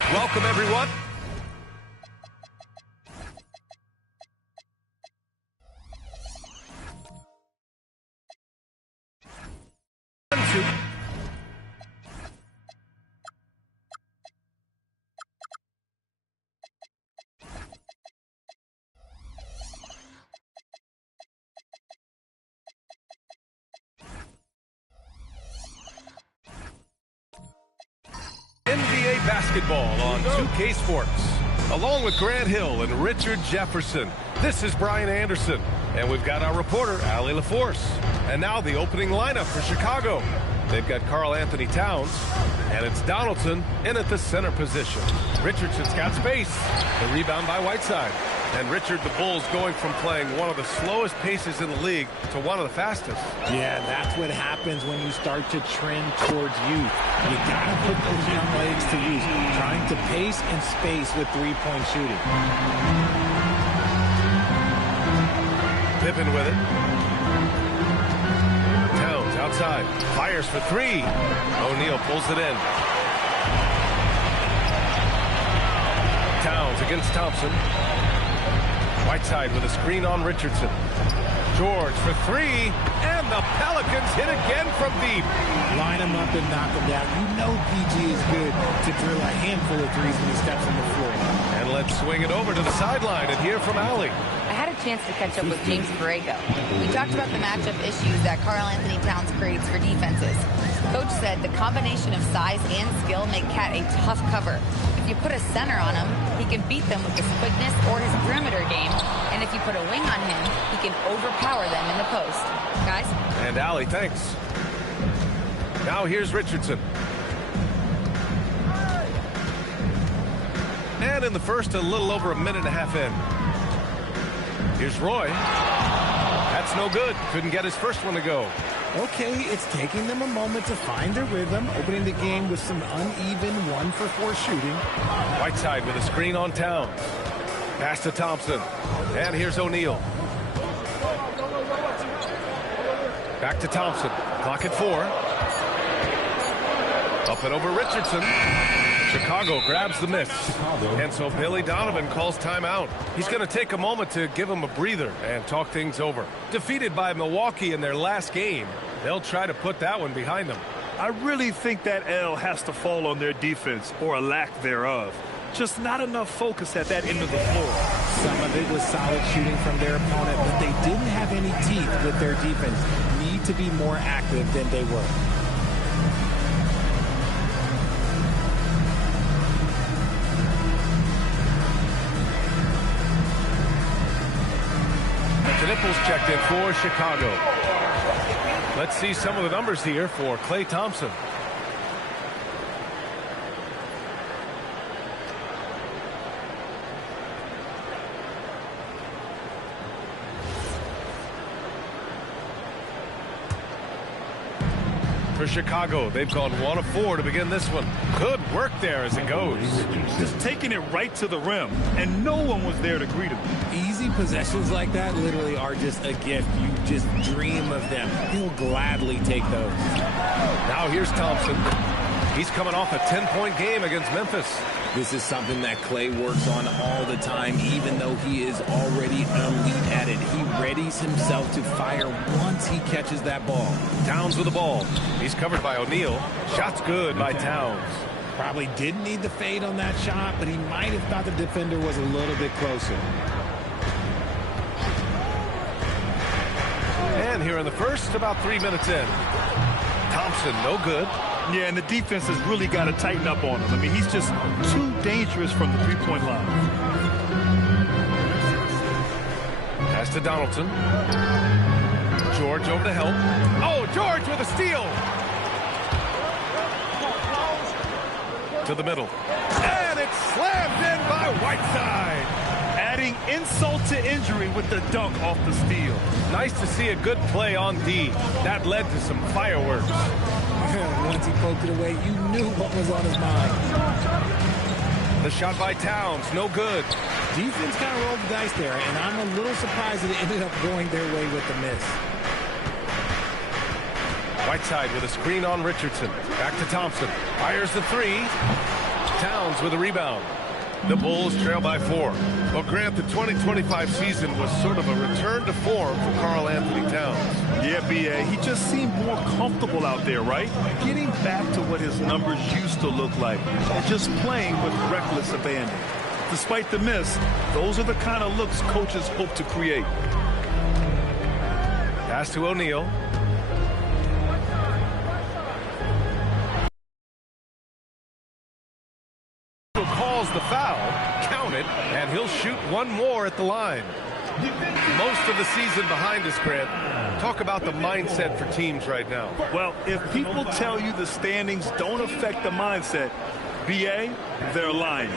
Welcome, everyone. NBA basketball on 2K Sports. Along with Grant Hill and Richard Jefferson, this is Brian Anderson. And we've got our reporter, Allie LaForce. And now the opening lineup for Chicago. They've got Karl Anthony Towns, and it's Donaldson in at the center position. Richardson's got space. The rebound by Whiteside. And Richard, the Bulls going from playing one of the slowest paces in the league to one of the fastest. Yeah, that's what happens when you start to trend towards youth. You got to put those young legs to use, trying to pace and space with three-point shooting. Pippen with it. Towns side. Fires for three. O'Neal pulls it in. Towns against Thompson. Whiteside with a screen on Richardson. George for three, and the Pelicans hit again from deep. Line him up and knock him down. You know PG is good to drill a handful of threes when he steps on the floor. And let's swing it over to the sideline and hear from Allie. I had a chance to catch up with James Borrego. We talked about the matchup issues that Karl Anthony Towns creates for defenses. Coach said the combination of size and skill make Cat a tough cover. If you put a center on him, he can beat them with his quickness or his perimeter game. And if you put a wing on him, he can overpower them in the post. Guys? And Allie, thanks. Now here's Richardson. And in the first, a little over a minute and a half in. Here's Roy. That's no good. Couldn't get his first one to go. Okay, it's taking them a moment to find their rhythm, opening the game with some uneven 1-for-4 shooting. Whiteside with a screen on Towns. Pass to Thompson. And here's O'Neal. Back to Thompson. Clock at 4. Up and over Richardson. Chicago grabs the miss. And so Billy Donovan calls timeout. He's going to take a moment to give him a breather and talk things over. Defeated by Milwaukee in their last game, they'll try to put that one behind them. I really think that L has to fall on their defense, or a lack thereof. Just not enough focus at that end of the floor. Some of it was solid shooting from their opponent, but they didn't have any teeth with their defense. Need to be more active than they were. Nichols checked in for Chicago. Let's see some of the numbers here for Klay Thompson. For Chicago, they've gone 1 of 4 to begin this one. Good work there as it goes. Just taking it right to the rim, and no one was there to greet him. Easy possessions like that literally are just a gift. You just dream of them. He'll gladly take those. Now here's Thompson. He's coming off a 10-point game against Memphis. This is something that Klay works on all the time, even though he is already elite at it. He readies himself to fire once he catches that ball. Towns with the ball. He's covered by O'Neal. Shot's good by Towns. Probably didn't need the fade on that shot, but he might have thought the defender was a little bit closer. And here in the first, about 3 minutes in. Thompson, no good. Yeah, and the defense has really got to tighten up on him. I mean, he's just too dangerous from the three-point line. Pass to Donaldson. George over to help. Oh, George with a steal. To the middle. And it's slammed in by Whiteside. Adding insult to injury with the dunk off the steal. Nice to see a good play on D. That led to some fireworks. Once he poked it away, you knew what was on his mind. The shot by Towns, no good. Defense kind of rolled the dice there, and I'm a little surprised that it ended up going their way with the miss. Whiteside with a screen on Richardson. Back to Thompson. Fires the three. Towns with a rebound. The Bulls trail by 4. Well, Grant, the 2025 season was sort of a return to form for Karl Anthony Towns. Yeah, B.A., he just seemed more comfortable out there, right? Getting back to what his numbers used to look like, and just playing with reckless abandon. Despite the miss, those are the kind of looks coaches hope to create. Pass to O'Neal. Calls the foul, count it, and he'll shoot one more at the line. Most of the season behind us, Grant. Talk about the mindset for teams right now. Well, if people tell you the standings don't affect the mindset, B.A., they're lying.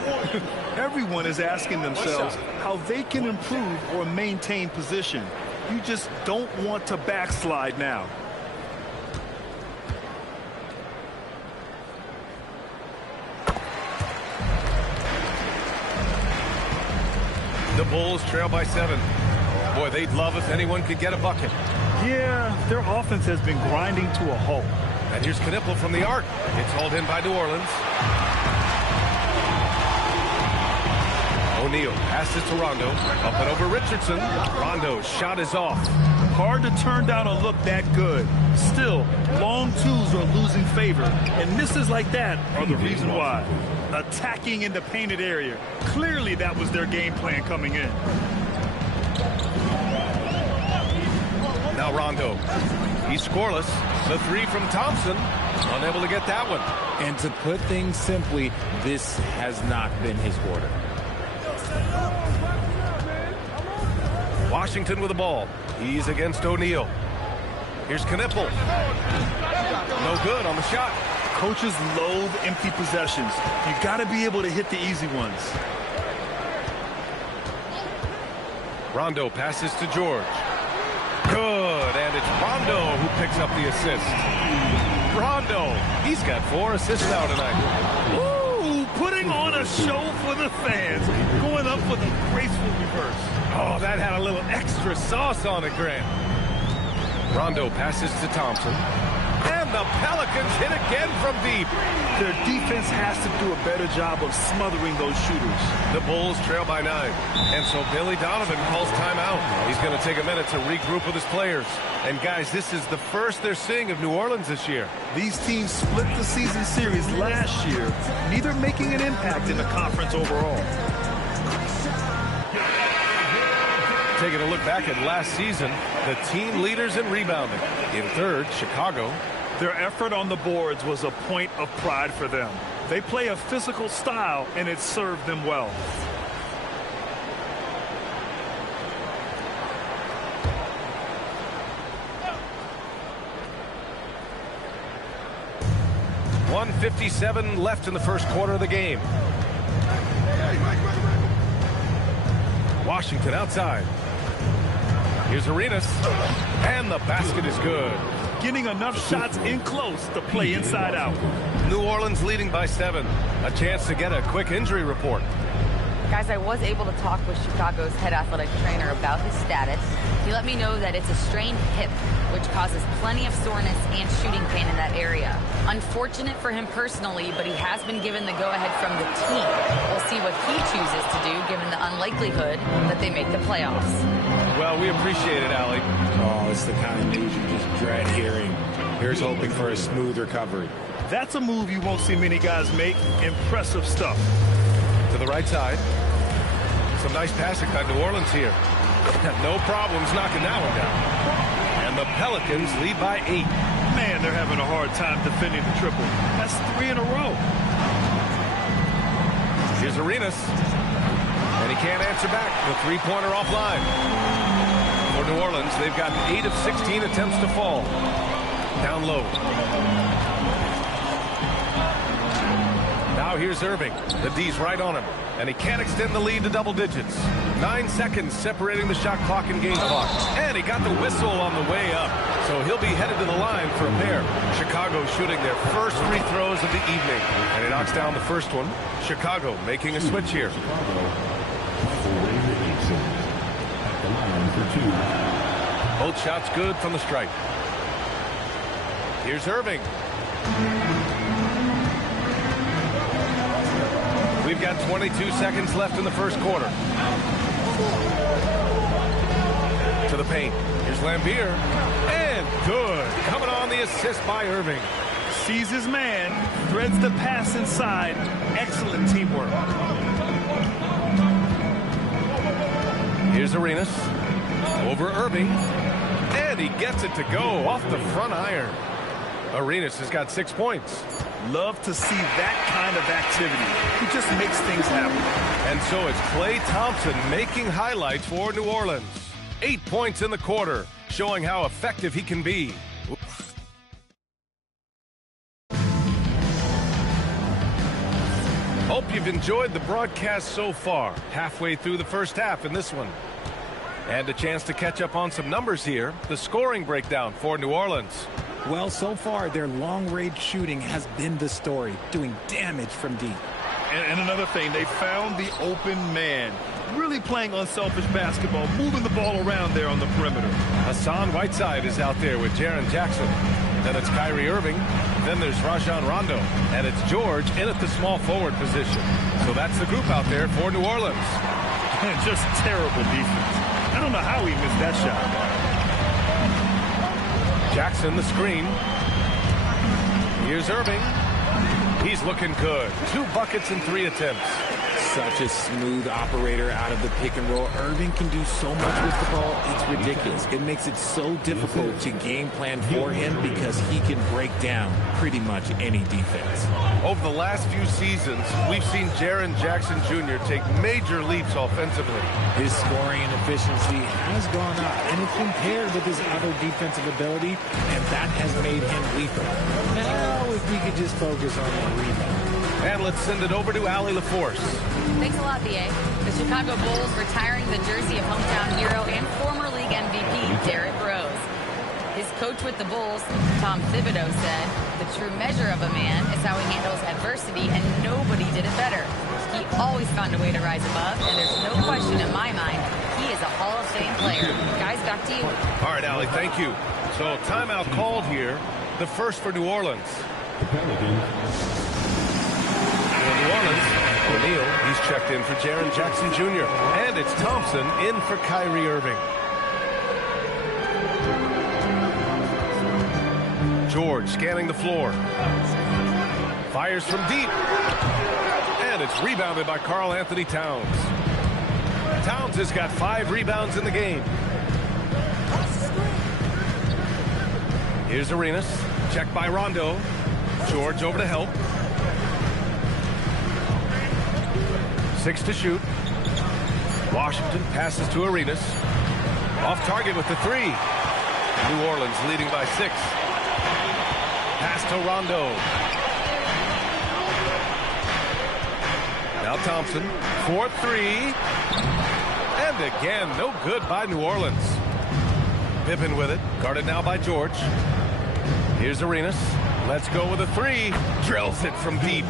Everyone is asking themselves how they can improve or maintain position. You just don't want to backslide now. The Bulls trail by 7. Boy, they'd love if anyone could get a bucket. Yeah, their offense has been grinding to a halt. And here's Knipple from the arc. It's hauled in by New Orleans. O'Neal passes to Rondo. Up and over Richardson. Rondo's shot is off. Hard to turn down a look that good. Still, long twos are losing favor, and misses like that are the reason why. Attacking in the painted area. Clearly that was their game plan coming in. Now Rondo. He's scoreless. The three from Thompson. Unable to get that one. And to put things simply, this has not been his quarter. Washington with the ball. He's against O'Neal. Here's Knipple. No good on the shot. Coaches loathe empty possessions. You got to be able to hit the easy ones. Rondo passes to George. Good, and it's Rondo who picks up the assist. Rondo, he's got 4 assists now tonight. Ooh, putting on a show for the fans. Going up with a graceful reverse. Oh, that had a little extra sauce on it, Grant. Rondo passes to Thompson. And the Pelicans hit again from deep. Their defense has to do a better job of smothering those shooters. The Bulls trail by 9. And so Billy Donovan calls timeout. He's going to take a minute to regroup with his players. And guys, this is the first they're seeing of New Orleans this year. These teams split the season series last year, neither making an impact in the conference overall. Taking a look back at last season, the team leaders in rebounding. In third, Chicago. Their effort on the boards was a point of pride for them. They play a physical style, and it served them well. .157 left in the first quarter of the game. Washington outside. Here's Arenas. And the basket is good. Getting enough shots in close to play inside out. New Orleans leading by 7. A chance to get a quick injury report. Guys, I was able to talk with Chicago's head athletic trainer about his status. He let me know that it's a strained hip, which causes plenty of soreness and shooting pain in that area. Unfortunate for him personally, but he has been given the go-ahead from the team. We'll see what he chooses to do, given the unlikelihood that they make the playoffs. Well, we appreciate it, Allie. Oh, it's the kind of news you just dread hearing. Here's hoping for a smooth recovery. That's a move you won't see many guys make. Impressive stuff. To the right side. Some nice passing by New Orleans here. No problems knocking that one down. And the Pelicans lead by 8. Man, they're having a hard time defending the triple. That's 3 in a row. Here's Arenas. And he can't answer back. The three-pointer offline. For New Orleans, they've got 8 of 16 attempts to fall. Down low. Now here's Irving. The D's right on him. And he can't extend the lead to double digits. 9 seconds separating the shot clock and game clock. And he got the whistle on the way up. So he'll be headed to the line for a pair. Chicago shooting their first free throws of the evening. And he knocks down the first one. Chicago making a switch here. Both shots good from the stripe. Here's Irving. We've got 22 seconds left in the first quarter. To the paint. Here's Lambier. And good. Coming on the assist by Irving. Sees his man. Threads the pass inside. Excellent teamwork. Here's Arenas. Over Irving. And he gets it to go off the front iron. Arenas has got 6 points. Love to see that kind of activity. He just makes things happen. And so it's Klay Thompson making highlights for New Orleans. 8 points in the quarter, showing how effective he can be. Hope you've enjoyed the broadcast so far. Halfway through the first half in this one. And a chance to catch up on some numbers here. The scoring breakdown for New Orleans. Well, so far, their long-range shooting has been the story, doing damage from deep. And another thing, they found the open man. Really playing unselfish basketball, moving the ball around there on the perimeter. Hassan Whiteside is out there with Jaren Jackson. Then it's Kyrie Irving. Then there's Rajon Rondo. And it's George in at the small forward position. So that's the group out there for New Orleans. Just terrible defense. I don't know how he missed that shot. Jackson, the screen. Here's Irving. He's looking good. 2 buckets in 3 attempts. Such a smooth operator out of the pick and roll. Irving can do so much with the ball, it's ridiculous. It makes it so difficult to game plan for him because he can break down pretty much any defense. Over the last few seasons, we've seen Jaren Jackson Jr. take major leaps offensively. His scoring and efficiency has gone up, and it's been paired with his other defensive ability, and that has made him lethal. Now, if we could just focus on the rebound. And let's send it over to Allie LaForce. Thanks a lot, B.A. The Chicago Bulls retiring the jersey of hometown hero and former league MVP Derrick Rose. His coach with the Bulls, Tom Thibodeau, said, "The true measure of a man is how he handles adversity, and nobody did it better. He always found a way to rise above, and there's no question in my mind he is a Hall of Fame player." Guys, back to you. All right, Allie, thank you. So timeout called here, the first for New Orleans. New Orleans, O'Neal, he's checked in for Jaren Jackson Jr. And it's Thompson in for Kyrie Irving. George scanning the floor. Fires from deep. And it's rebounded by Karl Anthony Towns. Towns has got 5 rebounds in the game. Here's Arenas. Checked by Rondo. George over to help. 6 to shoot. Washington passes to Arenas. Off target with the 3. New Orleans leading by 6. Pass to Rondo. Now Thompson. 4-3. And again, no good by New Orleans. Pippen with it. Guarded now by George. Here's Arenas. Let's go with a 3. Drills it from deep.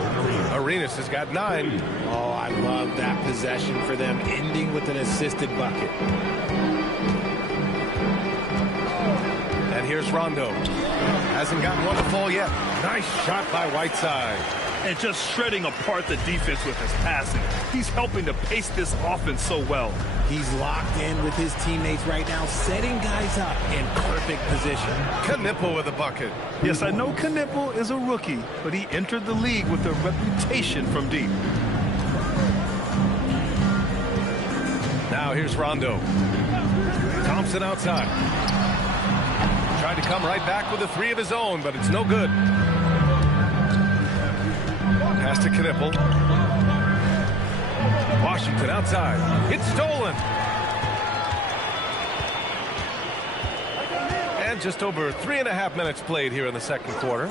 Arenas has got 9. Oh, I love that possession for them, ending with an assisted bucket. And here's Rondo. Hasn't gotten one to fall yet. Nice shot by Whiteside. And just shredding apart the defense with his passing. He's helping to pace this offense so well. He's locked in with his teammates right now, setting guys up in perfect position. Knipple with a bucket. Yes, I know Knipple is a rookie, but he entered the league with a reputation from deep. Now here's Rondo. Thompson outside. Tried to come right back with a 3 of his own, but it's no good. Pass to Knipple. Washington outside. It's stolen. And just over 3.5 minutes played here in the second quarter.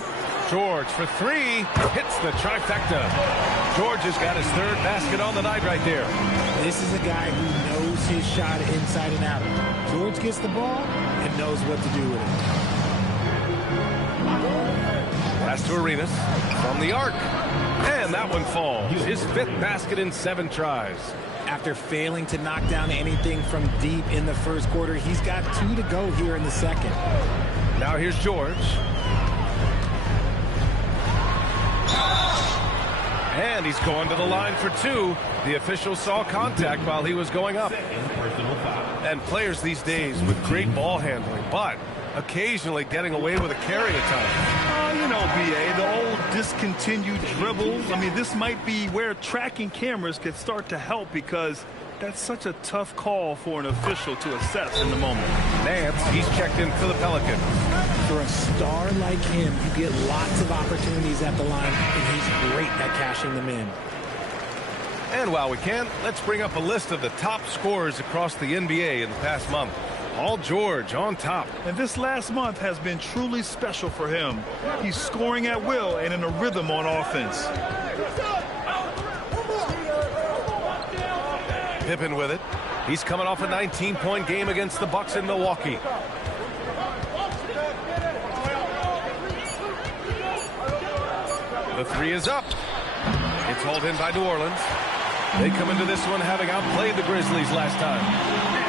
George for 3. Hits the trifecta. George has got his 3rd basket on the night right there. This is a guy who knows his shot inside and out. George gets the ball and knows what to do with it. Pass to Arenas from the arc. And that one falls. His 5th basket in 7 tries. After failing to knock down anything from deep in the first quarter, he's got 2 to go here in the second. Now here's George. And he's going to the line for 2. The official saw contact while he was going up. And players these days with great ball handling, but occasionally getting away with a carry at times. You know, B.A., the old discontinued dribble. I mean, this might be where tracking cameras could start to help because that's such a tough call for an official to assess in the moment. Nance, he's checked in for the Pelicans. For a star like him, you get lots of opportunities at the line, and he's great at cashing them in. And while we can, let's bring up a list of the top scorers across the NBA in the past month. Paul George on top. And this last month has been truly special for him. He's scoring at will and in a rhythm on offense. Pippen with it. He's coming off a 19-point game against the Bucks in Milwaukee. The 3 is up. It's hauled in by New Orleans. They come into this one having outplayed the Grizzlies last time.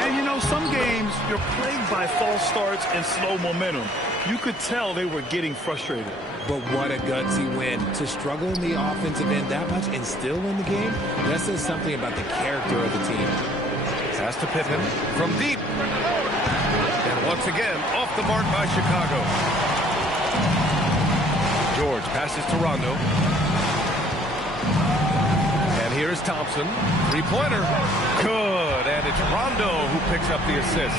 And, you know, some games you're plagued by false starts and slow momentum. You could tell they were getting frustrated. But what a gutsy win. To struggle in the offensive end that much and still win the game, that says something about the character of the team. Pass to Pippen from deep. And once again, off the mark by Chicago. George passes to Rondo. And here is Thompson. Three-pointer. Good. And it's Rondo who picks up the assist.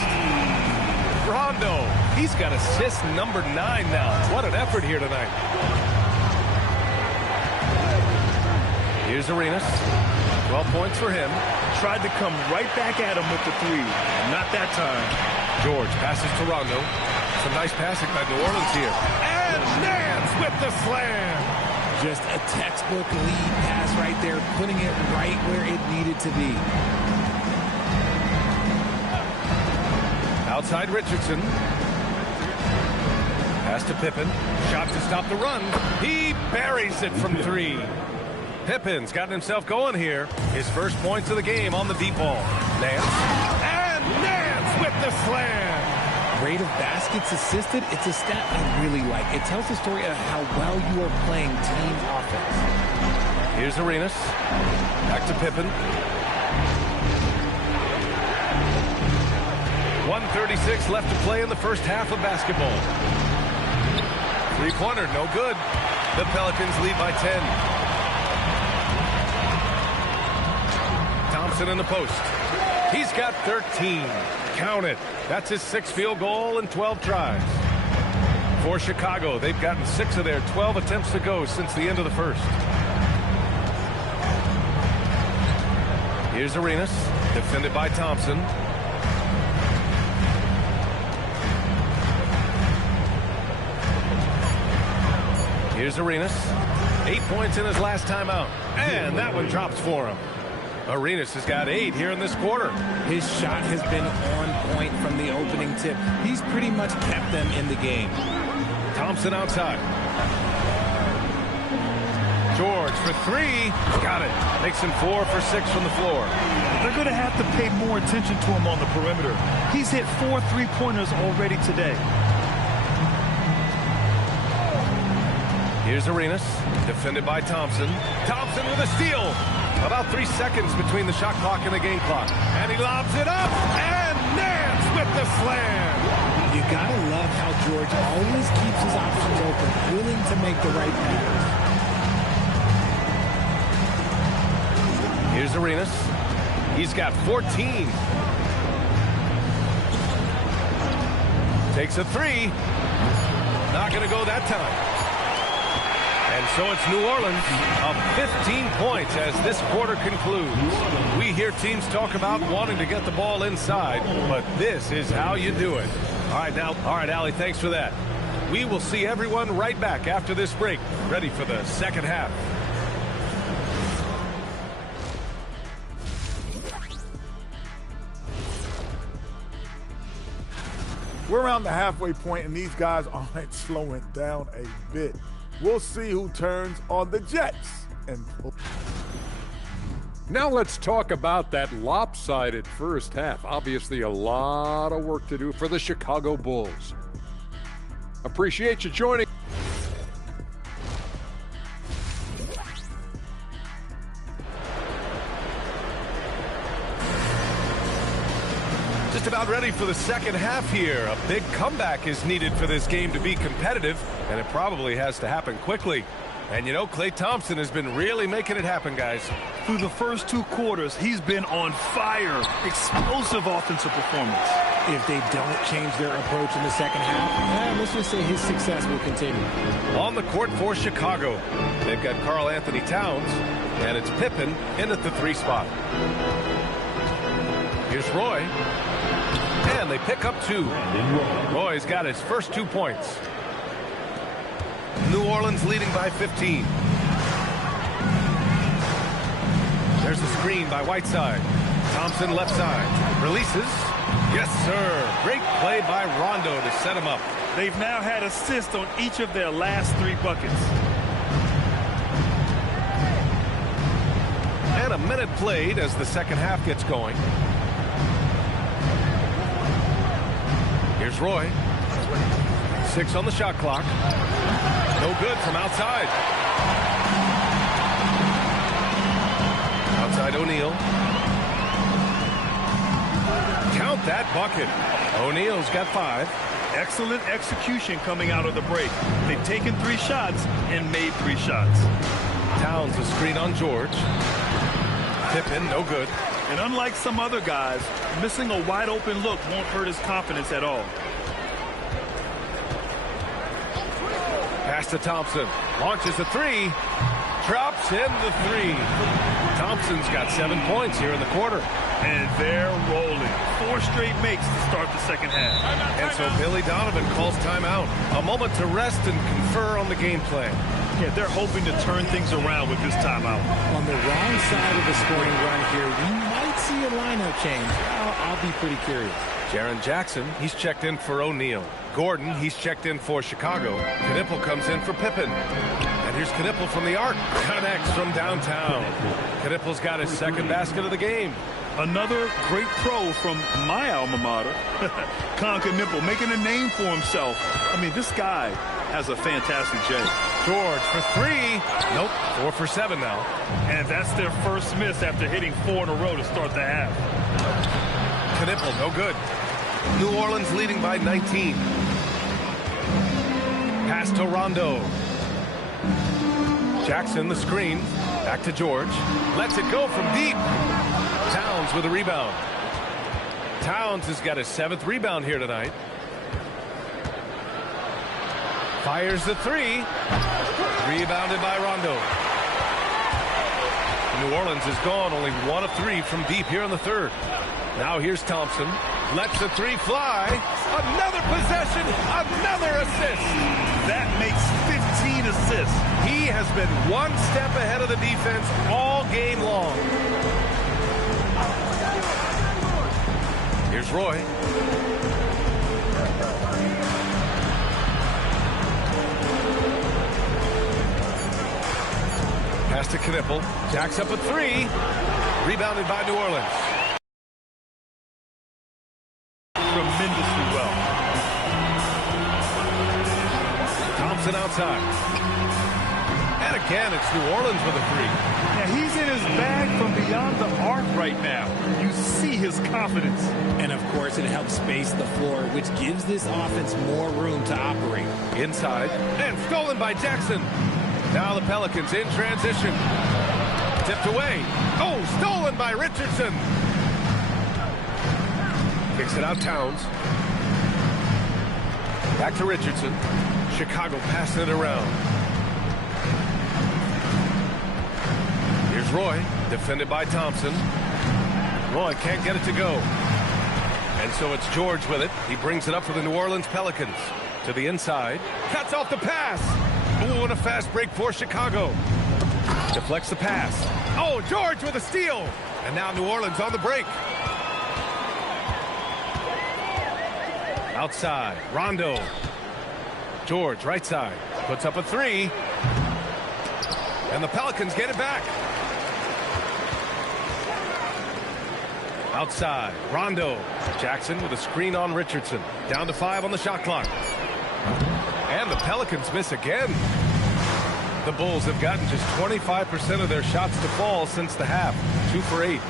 Rondo. He's got assist number 9 now. What an effort here tonight. Here's Arenas. 12 points for him. Tried to come right back at him with the three. Not that time. George passes to Rondo. Some nice passing by New Orleans here. And Nance with the slam. Just a textbook lead pass right there, putting it right where it needed to be. Outside Richardson. Pass to Pippen. Shot to stop the run. He buries it from 3. Pippen's gotten himself going here. His first points of the game on the deep ball. Nance. And Nance with the slam. Rate of baskets assisted, it's a stat I really like. It tells the story of how well you are playing team offense. Here's Arenas. Back to Pippen. 1:36 left to play in the first half of basketball. Three-pointer, no good. The Pelicans lead by 10. Thompson in the post. He's got 13. Count it. That's his 6th field goal in 12 tries. For Chicago, they've gotten 6 of their 12 attempts to go since the end of the first. Here's Arenas, defended by Thompson. Here's Arenas. 8 points in his last time out. And that one drops for him. Arenas has got 8 here in this quarter. His shot has been on point from the opening tip. He's pretty much kept them in the game. Thompson outside. George for 3. Got it. Makes him 4 for 6 from the floor. They're going to have to pay more attention to him on the perimeter. He's hit 4 3-pointers already today. Here's Arenas, defended by Thompson. Thompson with a steal. About 3 seconds between the shot clock and the game clock. And he lobs it up. And Nance with the slam. You gotta love how George always keeps his options open, willing to make the right pass. Here's Arenas. He's got 14. Takes a 3. Not going to go that time. And so it's New Orleans up 15 points as this quarter concludes. We hear teams talk about wanting to get the ball inside, but this is how you do it. All right, Allie, thanks for that. We will see everyone right back after this break, ready for the second half. We're around the halfway point, and these guys aren't slowing down a bit. We'll see who turns on the Jets. Now let's talk about that lopsided first half. Obviously a lot of work to do for the Chicago Bulls. Appreciate you joining. Just about ready for the second half here. A big comeback is needed for this game to be competitive, and it probably has to happen quickly. And you know, Klay Thompson has been really making it happen, guys. Through the first 2 quarters, he's been on fire. Explosive offensive performance. If they don't change their approach in the second half, let's just say his success will continue. On the court for Chicago, they've got Karl Anthony Towns, and it's Pippen in at the 3 spot. Here's Roy. And they pick up 2. Roy's got his first 2 points. New Orleans leading by 15. There's a screen by Whiteside. Thompson left side. Releases. Yes, sir. Great play by Rondo to set him up. They've now had assists on each of their last 3 buckets. minute played as the second half gets going. Here's Roy. 6 on the shot clock. No good from outside. Outside O'Neal. Count that bucket. O'Neal's got 5. Excellent execution coming out of the break. They've taken 3 shots and made 3 shots. Towns a screen on George. Pippen, no good. And unlike some other guys, missing a wide open look won't hurt his confidence at all. Pass to Thompson. Launches a 3. Drops in the 3. Thompson's got 7 points here in the quarter. And they're rolling. 4 straight makes to start the second half. And so Billy Donovan calls timeout. A moment to rest and confer on the game plan. Yeah, they're hoping to turn things around with this timeout. On the wrong side of the scoring run here, we might see a lineup change. I'll be pretty curious. Jaren Jackson, he's checked in for O'Neal. Gordon, he's checked in for Chicago. Knipple comes in for Pippen. And here's Knipple from the arc. Connects from downtown. Knipple's got his second basket of the game. Another great pro from my alma mater, Conker Knipple, making a name for himself. I mean, this guy has a fantastic J. George for 3. Nope, 4 for 7 now. And that's their first miss after hitting 4 in a row to start the half. Knipple, no good. New Orleans leading by 19. Pass to Rondo. Jackson, the screen. Back to George. Lets it go from deep. Towns with a rebound. Towns has got his 7th rebound here tonight. Fires the 3. Rebounded by Rondo. New Orleans is gone. Only 1 of 3 from deep here in the third. Now here's Thompson. Lets the 3 fly. Another possession. Another assist. That makes 15 assists. He has been 1 step ahead of the defense all game long. Here's Roy. Pass to Knipple. Jacks up a 3. Rebounded by New Orleans. Tremendously well. Thompson outside. And again, it's New Orleans with a 3. Yeah, he's in his bag from beyond the arc right now. You see his confidence. And of course, it helps space the floor, which gives this offense more room to operate. Inside. And stolen by Jackson. Now the Pelicans in transition. Tipped away. Oh, stolen by Richardson. Kicks it out, Towns. Back to Richardson. Chicago passing it around. Here's Roy, defended by Thompson. Roy can't get it to go. And so it's George with it. He brings it up for the New Orleans Pelicans. To the inside. Cuts off the pass. Ooh, and a fast break for Chicago. Deflects the pass. Oh, George with a steal. And now New Orleans on the break. Outside, Rondo. George, right side. Puts up a 3. And the Pelicans get it back. Outside, Rondo. Jackson with a screen on Richardson. Down to 5 on the shot clock. And the Pelicans miss again. The Bulls have gotten just 25% of their shots to fall since the half. 2 for 8.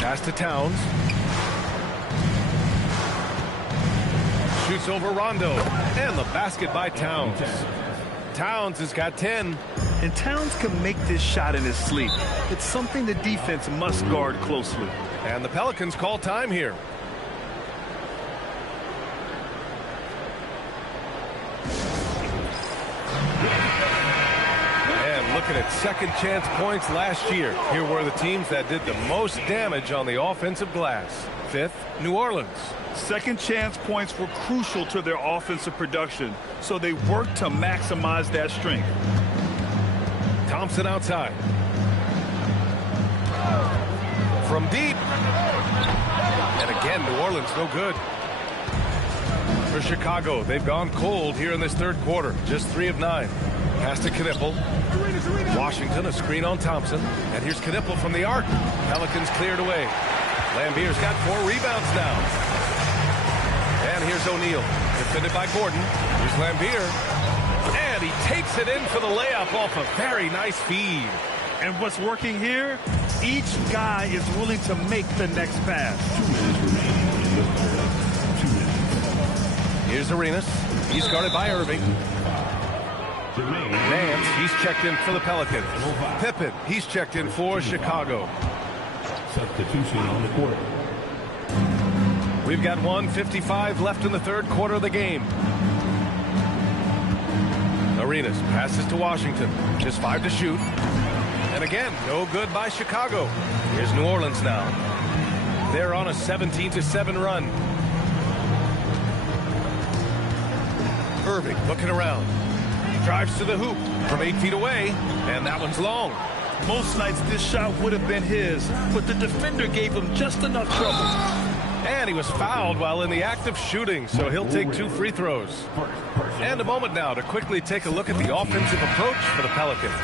Pass to Towns. Shoots over Rondo. And the basket by Towns. Towns has got 10. And Towns can make this shot in his sleep. It's something the defense must guard closely. And the Pelicans call time here. And looking at second chance points last year. Here were the teams that did the most damage on the offensive glass. 5th, New Orleans. Second chance points were crucial to their offensive production, so they worked to maximize that strength. Thompson outside. From deep. And again, New Orleans no good. For Chicago, they've gone cold here in this third quarter. Just 3 of 9. Pass to Knipple. Washington, a screen on Thompson. And here's Knipple from the arc. Pelicans cleared away. Lambier's got 4 rebounds now. And here's O'Neal. Defended by Gordon. Here's Lambier. And he takes it in for the layup off a very nice feed. And what's working here, each guy is willing to make the next pass. Here's Arenas. He's guarded by Irving. Nance, he's checked in for the Pelicans. Pippen, he's checked in for Chicago. Substitution on the court. We've got 1:55 left in the third quarter of the game. Arenas passes to Washington. Just 5 to shoot. And again, no good by Chicago. Here's New Orleans now. They're on a 17-7 run. Irving looking around. Drives to the hoop from 8 feet away, and that one's long. Most nights this shot would have been his, but the defender gave him just enough trouble. And he was fouled while in the act of shooting, so he'll take 2 free throws. And a moment now to quickly take a look at the offensive approach for the Pelicans.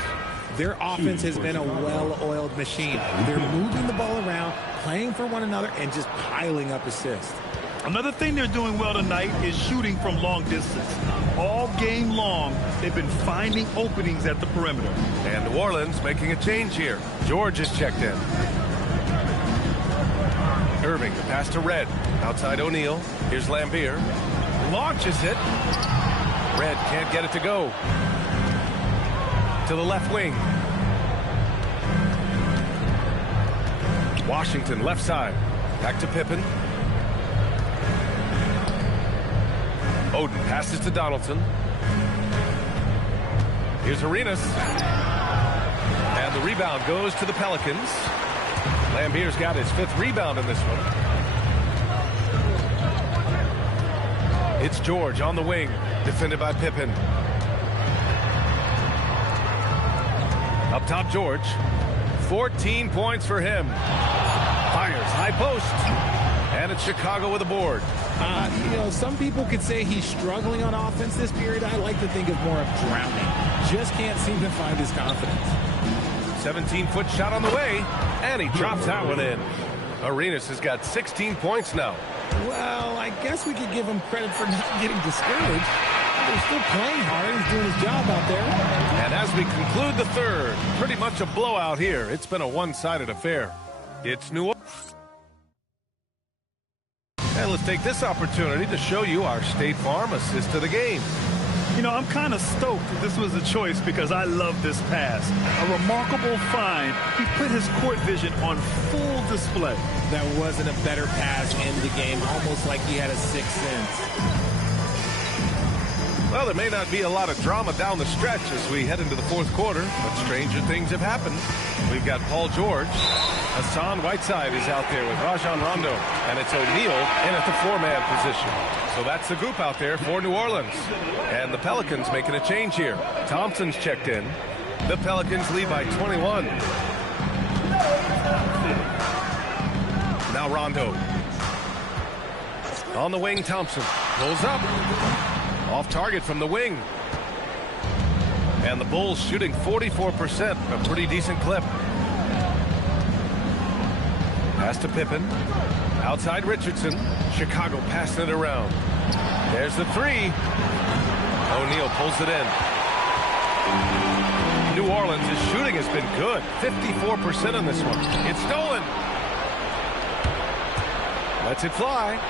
Their offense has been a well-oiled machine. They're moving the ball around, playing for one another, and just piling up assists. Another thing they're doing well tonight is shooting from long distance. All game long, they've been finding openings at the perimeter. And New Orleans making a change here. George is checked in. Irving, the pass to Red. Outside O'Neal. Here's Lambier. Launches it. Red can't get it to go. To the left wing. Washington, left side. Back to Pippen. Oden passes to Donaldson. Here's Arenas. And the rebound goes to the Pelicans. Lambier's got his 5th rebound in this one. It's George on the wing, defended by Pippen. Up top, George. 14 points for him. Fires high post. And it's Chicago with a board. You know, some people could say he's struggling on offense this period. I like to think of more of drowning. Just can't seem to find his confidence. 17-foot shot on the way, and he drops that one in. Arenas has got 16 points now. Well, I guess we could give him credit for not getting discouraged. He's still playing hard. He's doing his job out there. And as we conclude the third, pretty much a blowout here. It's been a one-sided affair. It's New Orleans. And let's take this opportunity to show you our State Farm assist of the game. You know, I'm kind of stoked that this was a choice because I love this pass. A remarkable find. He put his court vision on full display. That wasn't a better pass in the game, almost like he had a 6th sense. Well, there may not be a lot of drama down the stretch as we head into the fourth quarter, but stranger things have happened. We've got Paul George. Hassan Whiteside is out there with Rajon Rondo, and it's O'Neal in at the 4-man position. So that's the group out there for New Orleans. And the Pelicans making a change here. Thompson's checked in. The Pelicans lead by 21. Now Rondo. On the wing, Thompson pulls up. Off target from the wing. And the Bulls shooting 44%, a pretty decent clip. Pass to Pippen. Outside Richardson. Chicago passing it around. There's the 3. O'Neal pulls it in. New Orleans' shooting has been good. 54% on this one. It's stolen. Lets it fly.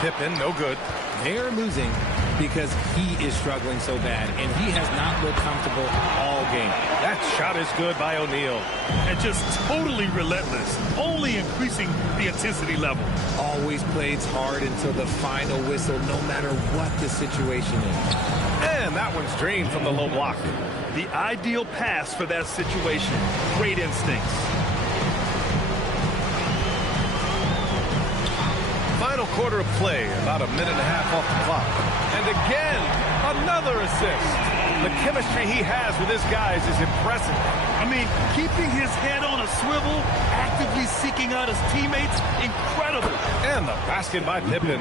Pippen, no good. They are losing because he is struggling so bad, and he has not looked comfortable all game. That shot is good by O'Neal. And just totally relentless, only increasing the intensity level. Always plays hard until the final whistle, no matter what the situation is. And that one's drained from the low block. The ideal pass for that situation. Great instincts. Final quarter of play, about a minute and a half off the clock. And again, another assist. The chemistry he has with his guys is impressive. I mean, keeping his head on a swivel, actively seeking out his teammates, incredible. And the basket by Pippen.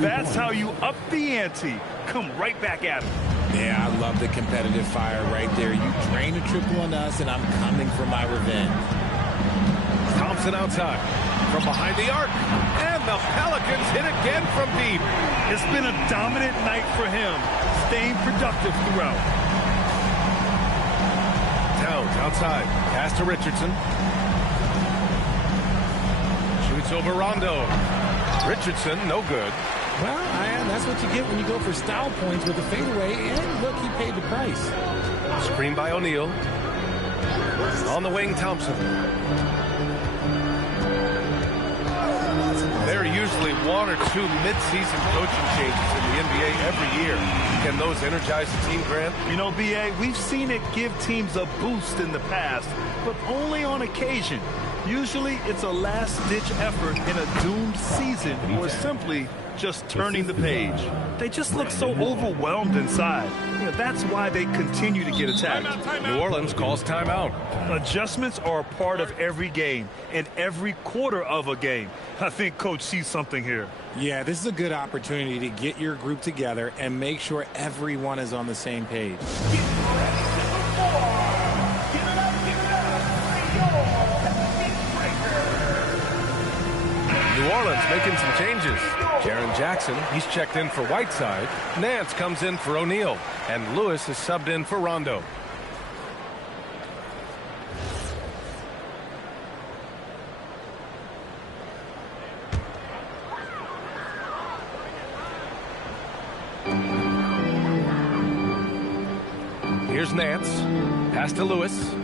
That's how you up the ante. Come right back at him. Yeah, I love the competitive fire right there. You drain a triple on us, and I'm coming for my revenge. Thompson outside from behind the arc, and the Pelicans hit again from deep. It's been a dominant night for him, staying productive throughout. Towns outside, pass to Richardson. Shoots over Rondo. Richardson, no good. Well, that's what you get when you go for style points with a fadeaway, and look, he paid the price. Screen by O'Neal. On the wing, Thompson. There are usually one or two mid-season coaching changes in the NBA every year. Can those energize the team, Grant? You know, B.A., we've seen it give teams a boost in the past, but only on occasion. Usually it's a last-ditch effort in a doomed season or simply just turning the page. They just look so overwhelmed inside. You know, that's why they continue to get attacked. New Orleans calls timeout. Adjustments are a part of every game and every quarter of a game. I think Coach sees something here. Yeah, this is a good opportunity to get your group together and make sure everyone is on the same page. New Orleans making some changes. Jaren Jackson, he's checked in for Whiteside. Nance comes in for O'Neal. And Lewis is subbed in for Rondo. Here's Nance. Pass to Lewis.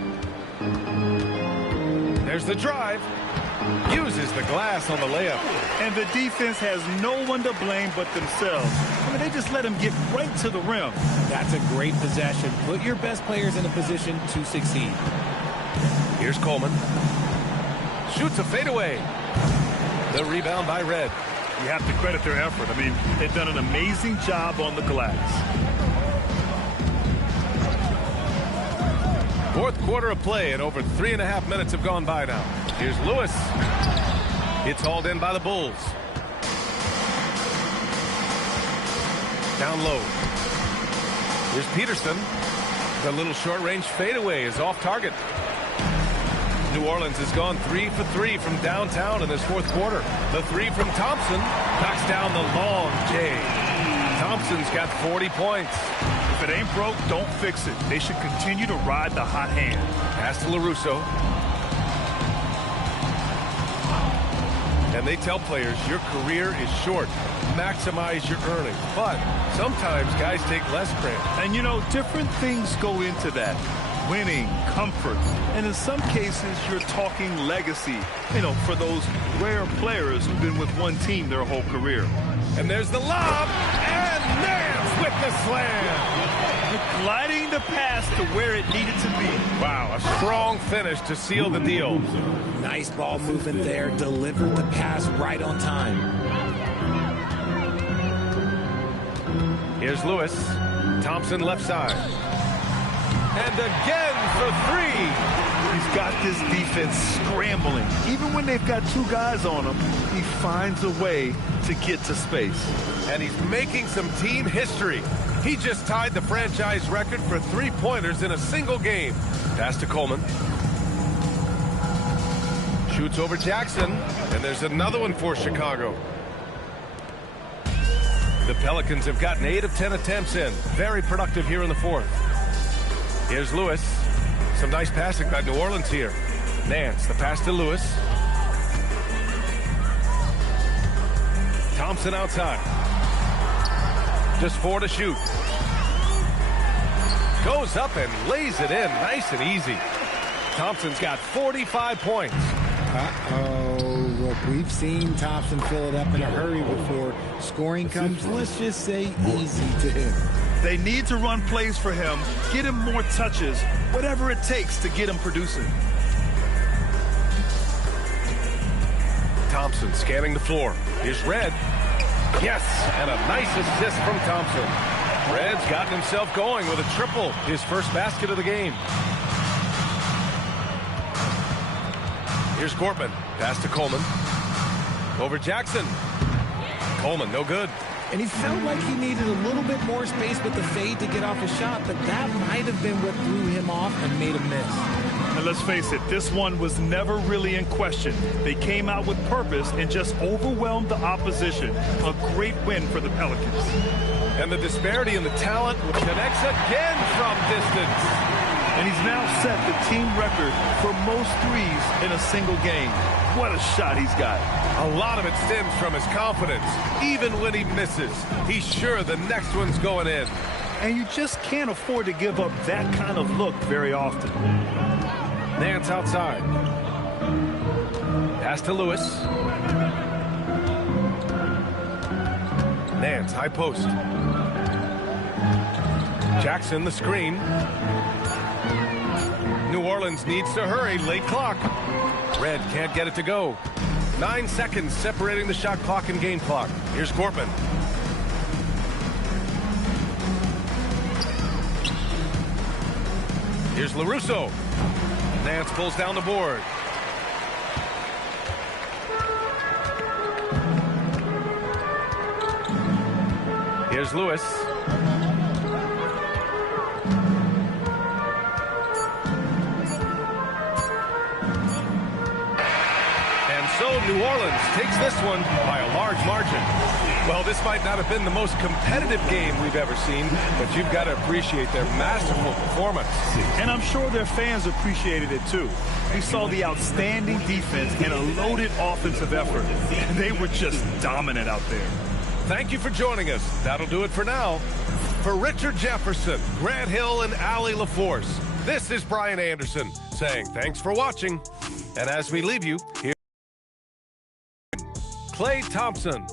There's the drive. Uses the glass on the layup. And the defense has no one to blame but themselves. I mean, they just let him get right to the rim. That's a great possession. Put your best players in a position to succeed. Here's Coleman. Shoots a fadeaway. The rebound by Red. You have to credit their effort. I mean, they've done an amazing job on the glass. Fourth quarter of play, and over 3.5 minutes have gone by now. Here's Lewis. It's hauled in by the Bulls. Down low. Here's Peterson. The little short-range fadeaway is off target. New Orleans has gone 3 for 3 from downtown in this fourth quarter. The three from Thompson knocks down the long J. Thompson's got 40 points. If it ain't broke, don't fix it. They should continue to ride the hot hand. Pass to LaRusso. And they tell players your career is short. Maximize your earnings. But sometimes guys take less credit. And, you know, different things go into that. Winning, comfort, and in some cases, you're talking legacy, you know, for those rare players who've been with one team their whole career. And there's the lob, and Nance with the slam. Gliding the pass to where it needed to be. Wow, a strong finish to seal the deal. Nice ball movement there. Delivered the pass right on time. Here's Lewis. Thompson left side. And again for three. He's got this defense scrambling. Even when they've got two guys on him, he finds a way to get to space. And he's making some team history. He just tied the franchise record for three-pointers in a single game. Pass to Coleman. Shoots over Jackson. And there's another one for Chicago. The Pelicans have gotten 8 of 10 attempts in. Very productive here in the fourth. Here's Lewis. Some nice passing by New Orleans here. Nance, the pass to Lewis. Thompson outside. Just 4 to shoot. Goes up and lays it in nice and easy. Thompson's got 45 points. Uh-oh. Look, we've seen Thompson fill it up in a hurry before scoring comes, let's just say, easy to him. They need to run plays for him, get him more touches, whatever it takes to get him producing. Thompson scanning the floor. Here's Red. Yes, and a nice assist from Thompson. Red's gotten himself going with a triple, his first basket of the game. Here's Gortman. Pass to Coleman. Over Jackson. Coleman, no good. and he felt like he needed a little bit more space with the fade to get off a shot, but that might have been what threw him off and made him miss. And let's face it, this one was never really in question. They came out with purpose and just overwhelmed the opposition. A great win for the Pelicans. And the disparity in the talent connects again from distance. And he's now set the team record for most threes in a single game. What a shot he's got. A lot of it stems from his confidence. Even when he misses, he's sure the next one's going in. And you just can't afford to give up that kind of look very often. Nance outside. Pass to Lewis. Nance, high post. Jackson, the screen. New Orleans needs to hurry. Late clock. Red can't get it to go. 9 seconds separating the shot clock and game clock. Here's Gortman. Here's LaRusso. Nance pulls down the board. Here's Lewis. So New Orleans takes this one by a large margin. Well, this might not have been the most competitive game we've ever seen, but you've got to appreciate their masterful performance. And I'm sure their fans appreciated it too. We saw the outstanding defense and a loaded offensive effort. They were just dominant out there. Thank you for joining us. That'll do it for now. For Richard Jefferson, Grant Hill, and Allie LaForce, this is Brian Anderson saying thanks for watching. And as we leave you, here Klay Thompson.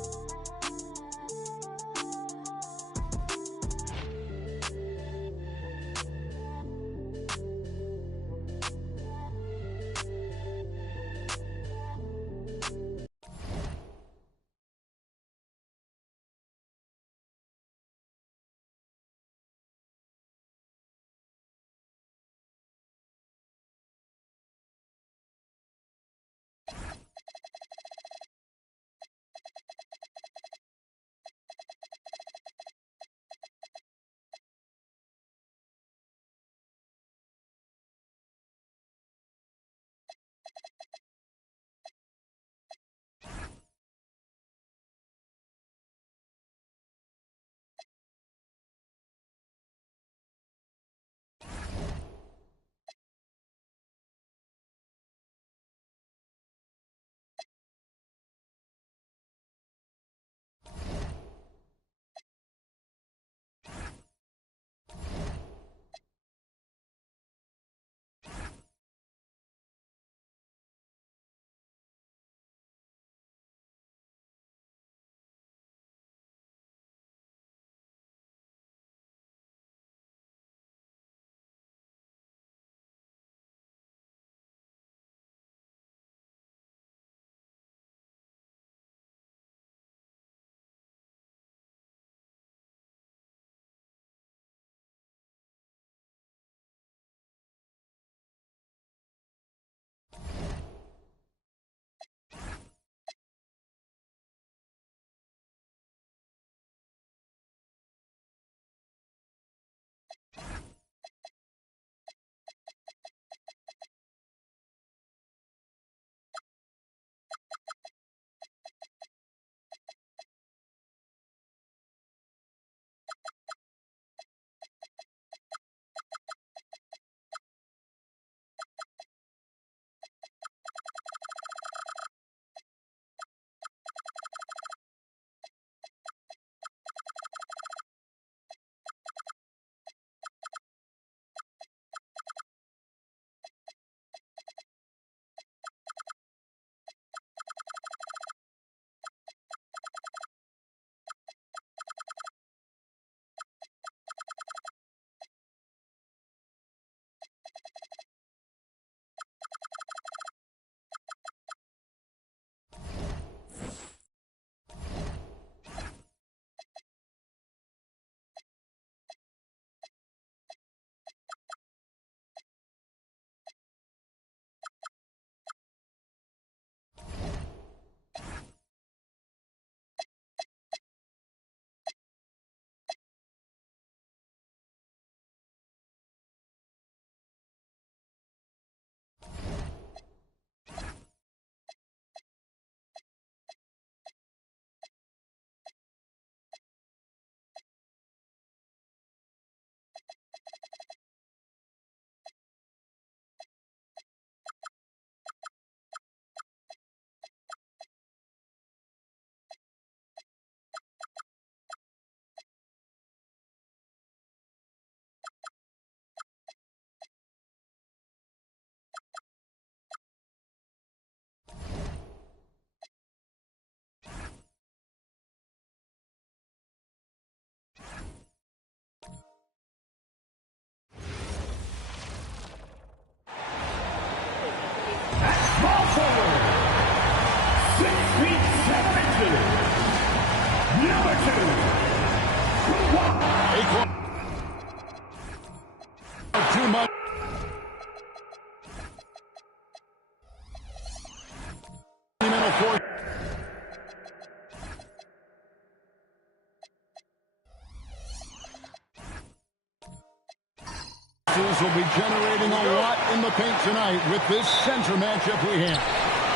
offenses will be generating a lot in the paint tonight with this center matchup we have.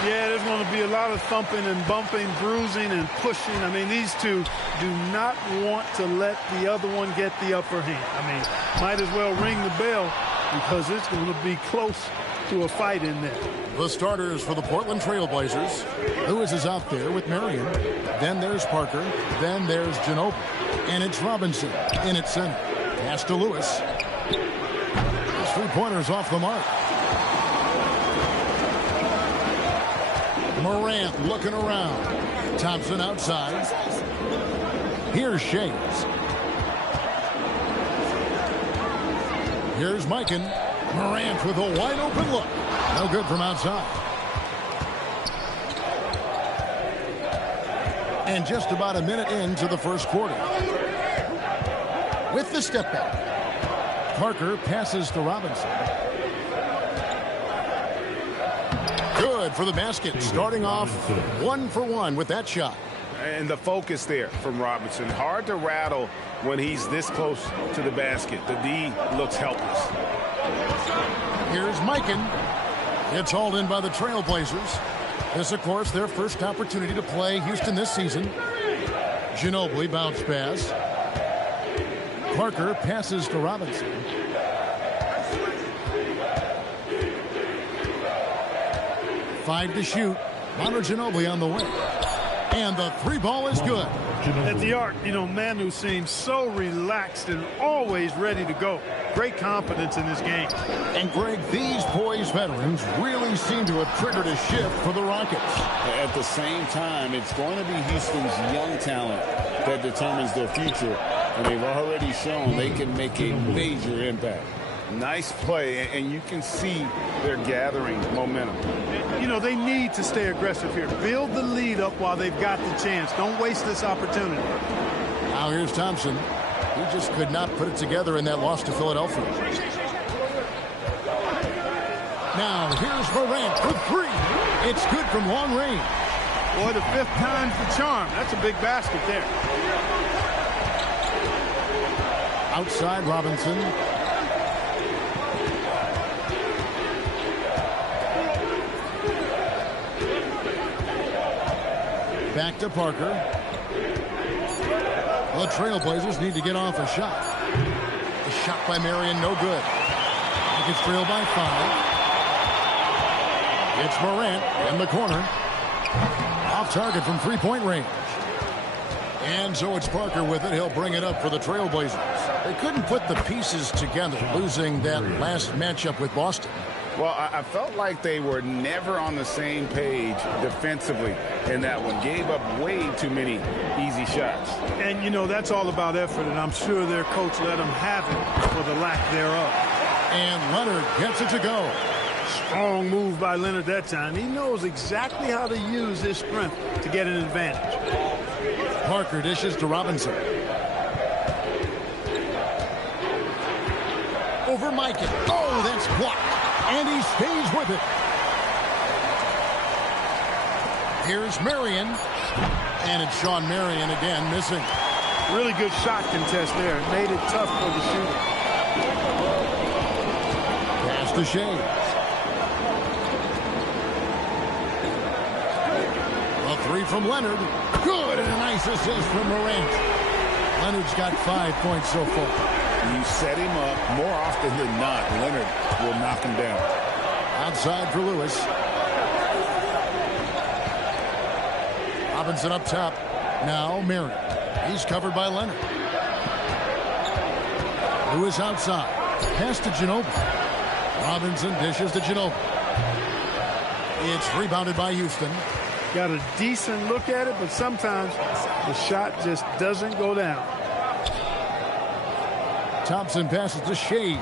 Yeah, there's going to be a lot of thumping and bumping, bruising and pushing. I mean, these two do not want to let the other one get the upper hand. I mean, might as well ring the bell because it's going to be close to a fight in there. The starters for the Portland Trail Blazers. Lewis is out there with Marion. Then there's Parker. Then there's Ginobili. And it's Robinson in at center. Pass to Lewis. His three-pointers off the mark. Morant looking around. Thompson outside. Here's Shays. Here's Mikan. Morant with a wide open look. No good from outside. And just about a minute into the first quarter. With the step back. Parker passes to Robinson. Good for the basket. Starting off 1 for 1 with that shot. And the focus there from Robinson. Hard to rattle when he's this close to the basket. The D looks helpless. Here's Mikan. It's hauled in by the Trailblazers. This, of course, their first opportunity to play Houston this season. Ginobili bounce pass. Parker passes to Robinson. Five to shoot. Manu Ginobili on the way. And the three ball is good. At the arc, you know, Manu seems so relaxed and always ready to go. Great confidence in this game. And, Greg, these poised veterans really seem to have triggered a shift for the Rockets. At the same time, it's going to be Houston's young talent that determines their future. And they've already shown they can make a major impact. Nice play, and you can see they're gathering momentum. You know, they need to stay aggressive here. Build the lead up while they've got the chance. Don't waste this opportunity. Now here's Thompson. He just could not put it together in that loss to Philadelphia. Now here's Morant for three. It's good from long range. Boy, the fifth time's the charm. That's a big basket there. Outside Robinson. Back to Parker. The Trailblazers need to get off a shot. The shot by Marion, no good. It's trailed by 5. It's Morant in the corner. Off target from three-point range. And so it's Parker with it. He'll bring it up for the Trailblazers. They couldn't put the pieces together, losing that last matchup with Boston. Well, I felt like they were never on the same page defensively in that one. Gave up way too many easy shots. And, you know, that's all about effort, and I'm sure their coach let them have it for the lack thereof. And Leonard gets it to go. Strong move by Leonard that time. He knows exactly how to use his strength to get an advantage. Parker dishes to Robinson. Over Mikan. Oh, that's blocked. And he stays with it. Here's Marion. And it's Sean Marion again missing. Really good shot contest there. It made it tough for the shooter. Pass to Shea. A three from Leonard. Good, and a nice assist from Morant. Leonard's got 5 points so far. You set him up, more often than not, Leonard will knock him down. Outside for Lewis. Robinson up top. Now Marion. He's covered by Leonard. Lewis outside. Pass to Ginobili. Robinson dishes to Ginobili. It's rebounded by Houston. Got a decent look at it, but sometimes the shot just doesn't go down. Thompson passes to Shea.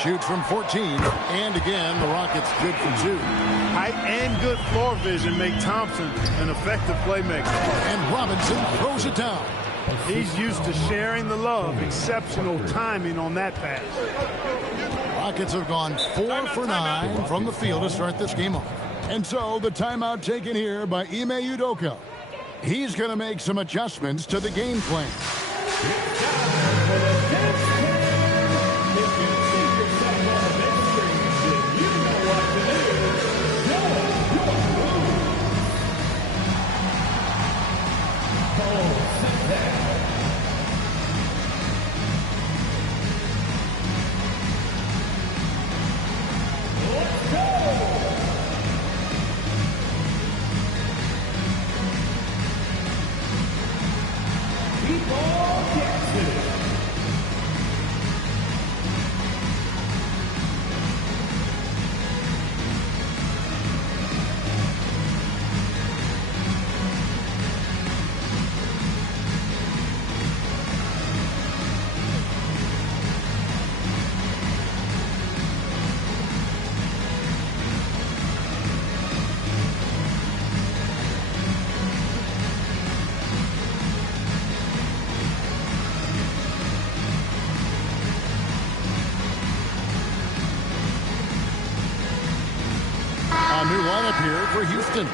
Shoots from 14. And again, the Rockets good for 2. Height and good floor vision make Thompson an effective playmaker. And Robinson throws it down. He's used to sharing the love. Exceptional timing on that pass. Rockets have gone 4 for 9 from the field to start this game off. And so the timeout taken here by Ime Udoka. He's going to make some adjustments to the game plan. A new lineup here for Houston.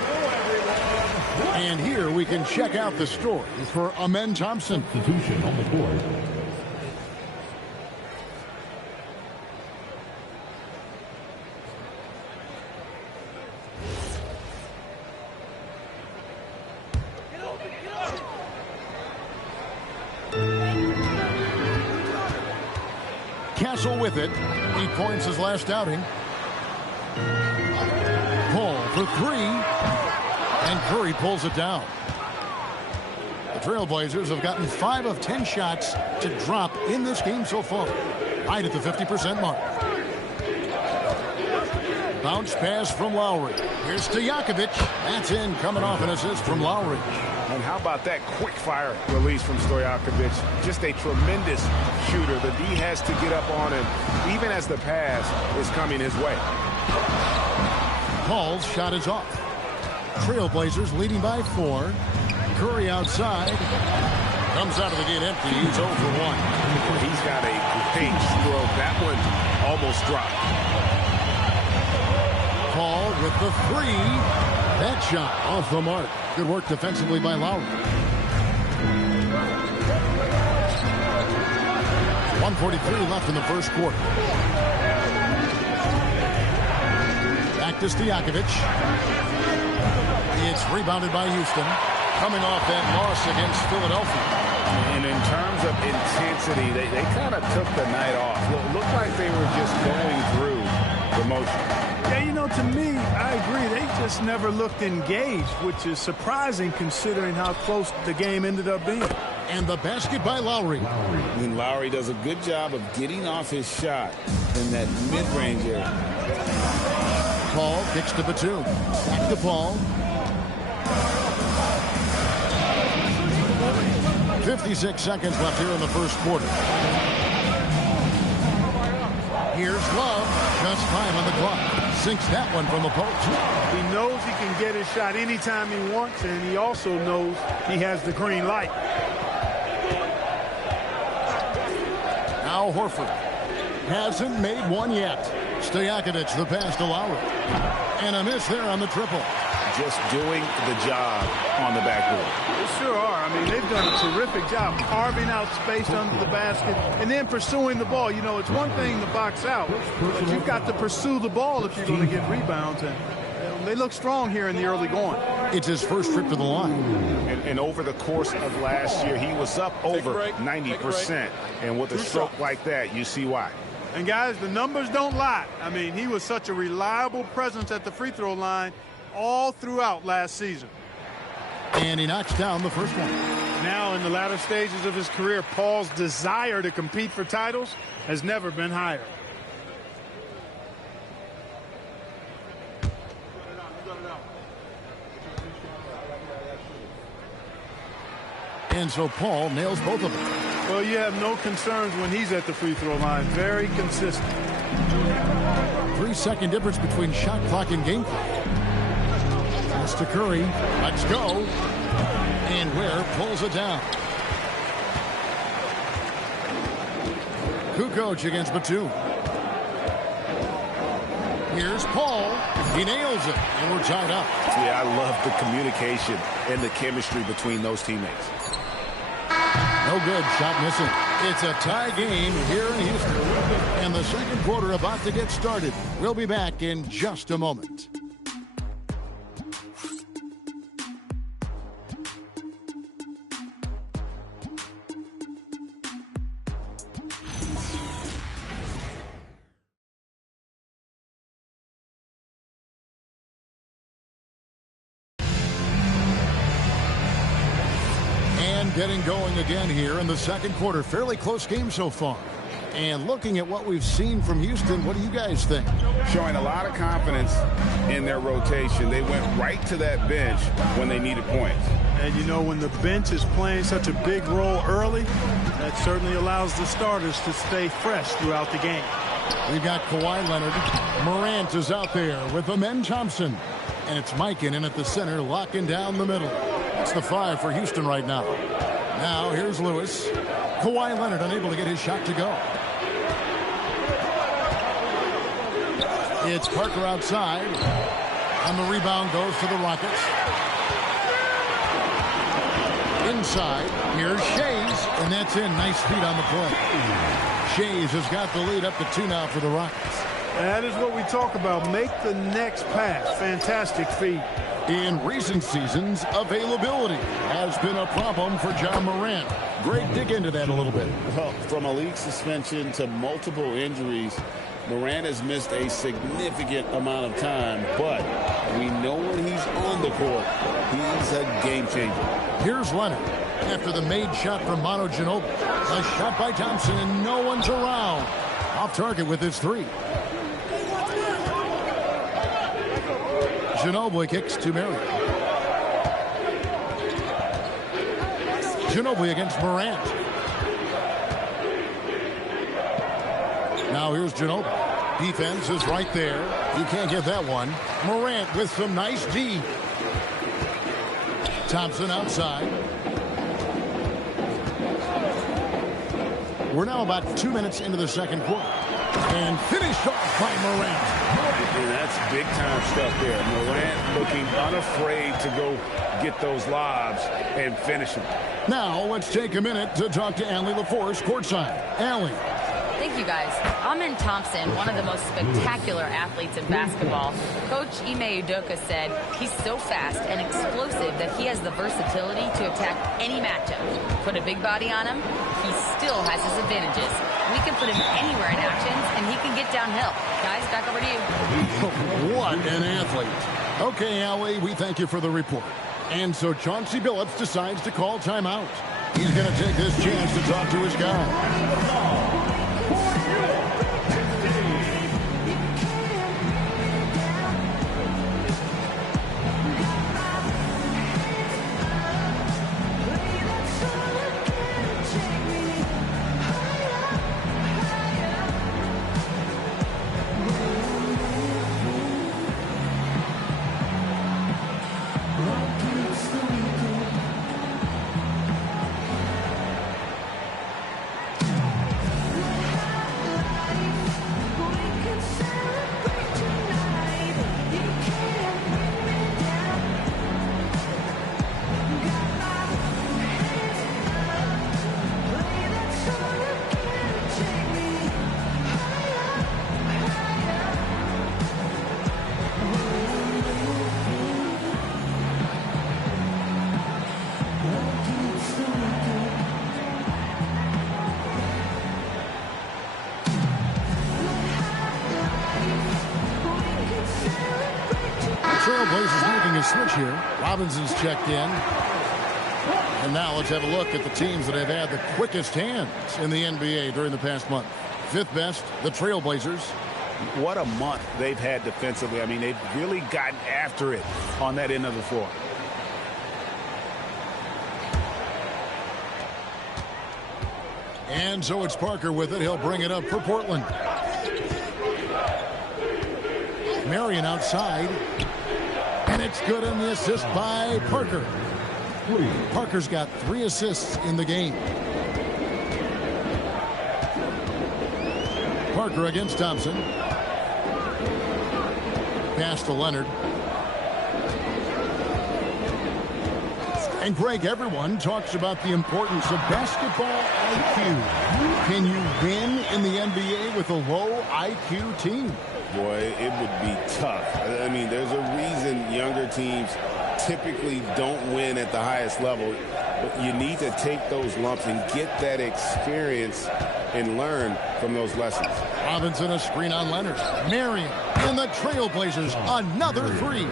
And here we can check out the story for Amen Thompson. Substitution on the board. Castle with it. 8 points his last outing. Paul for 3. And Curry pulls it down. The Trailblazers have gotten 5 of 10 shots to drop in this game so far. Right at the 50% mark. Bounce pass from Lowry. Here's Stojakovic. That's in, coming off an assist from Lowry. And how about that quick fire release from Stojakovic? Just a tremendous shooter. The D has to get up on him, even as the pass is coming his way. Paul's shot is off. Trailblazers leading by 4. Curry outside. Comes out of the gate empty. He's 0 for 1. He's got a great stroke. That one almost dropped. Paul with the 3. That shot off the mark. Good work defensively by Lowry. 1:43 left in the first quarter. Back to Stojakovic. It's rebounded by Houston. Coming off that loss against Philadelphia. And in terms of intensity, they kind of took the night off. Looked like they were just going through the motion. Yeah, you know, to me, I agree. They just never looked engaged, which is surprising considering how close the game ended up being. And the basket by Lowry. And Lowry does a good job of getting off his shot in that mid-range area. Paul kicks to Batum. Back to Paul. 56 seconds left here in the first quarter. Here's Love. Just time on the clock. Sinks that one from the post. He knows he can get his shot anytime he wants, and he also knows he has the green light. Now Horford hasn't made one yet. Stojakovic the pass to Lowry. And a miss there on the triple. Just doing the job on the backboard. They sure are. I mean, they've done a terrific job carving out space under the basket and then pursuing the ball. You know, it's one thing to box out, but you've got to pursue the ball if you're going to get rebounds. And they look strong here in the early going. It's his first trip to the line. And over the course of last year, he was up over 90%. And with a stroke like that, you see why. And, guys, the numbers don't lie. I mean, he was such a reliable presence at the free throw line all throughout last season. And he knocks down the first one. Now in the latter stages of his career, Paul's desire to compete for titles has never been higher. And so Paul nails both of them. Well, you have no concerns when he's at the free throw line. Very consistent. 3-second difference between shot clock and game clock. To Curry. Let's go. And Ware pulls it down. Kukoc against Batum. Here's Paul. He nails it. And we're tied up. Yeah, I love the communication and the chemistry between those teammates. No good. Shot missing. It's a tie game here in Houston. And the second quarter about to get started. We'll be back in just a moment. Getting going again here in the second quarter. Fairly close game so far. And looking at what we've seen from Houston, what do you guys think? Showing a lot of confidence in their rotation. They went right to that bench when they needed points. And you know, when the bench is playing such a big role early, that certainly allows the starters to stay fresh throughout the game. We've got Kawhi Leonard. Morant is out there with Amen Thompson. And it's Mikan in at the center, locking down the middle. That's the 5 for Houston right now. Now here's Lewis. Kawhi Leonard unable to get his shot to go. It's Parker outside. And the rebound goes to the Rockets. Inside, here's Shays, and that's in. Nice speed on the play. Shays has got the lead up to 2 now for the Rockets. That is what we talk about. Make the next pass. Fantastic feed. In recent seasons, availability has been a problem for John Morant. Greg, dig into that a little bit. Well, from a league suspension to multiple injuries, Morant has missed a significant amount of time, but we know when he's on the court, he's a game changer. Here's Leonard after the made shot from Manu Ginobili. A shot by Thompson, and no one's around. Off target with his 3. Ginobili kicks to Marion. Ginobili against Morant. Now here's Ginobili. Defense is right there. He can't get that one. Morant with some nice D. Thompson outside. We're now about 2 minutes into the second quarter. And finished off by Morant. And that's big-time stuff there. Morant looking unafraid to go get those lobs and finish them. Now let's take a minute to talk to Allie LaForce courtside. Allie. Thank you, guys. Amen Thompson, one of the most spectacular athletes in basketball. Coach Ime Udoka said he's so fast and explosive that he has the versatility to attack any matchup. Put a big body on him, he still has his advantages. We can put him anywhere in actions, and he can get downhill. Guys, back over to you. What an athlete. Okay, Allie, we thank you for the report. And so Chauncey Billups decides to call timeout. He's going to take this chance to talk to his guy. Trailblazers making a switch here. Robinson's checked in. And now let's have a look at the teams that have had the quickest hands in the NBA during the past month. 5th best, the Trailblazers. What a month they've had defensively. I mean, they've really gotten after it on that end of the floor. And so it's Parker with it. He'll bring it up for Portland. Marion outside. And it's good on the assist by Parker. Parker's got 3 assists in the game. Parker against Thompson. Pass to Leonard. And Greg, everyone talks about the importance of basketball IQ. Can you win in the NBA with a low IQ team? Boy, it would be tough. I mean, there's a reason younger teams typically don't win at the highest level. But you need to take those lumps and get that experience and learn from those lessons. Robinson, a screen on Leonard. Marion and the Trailblazers, another 3.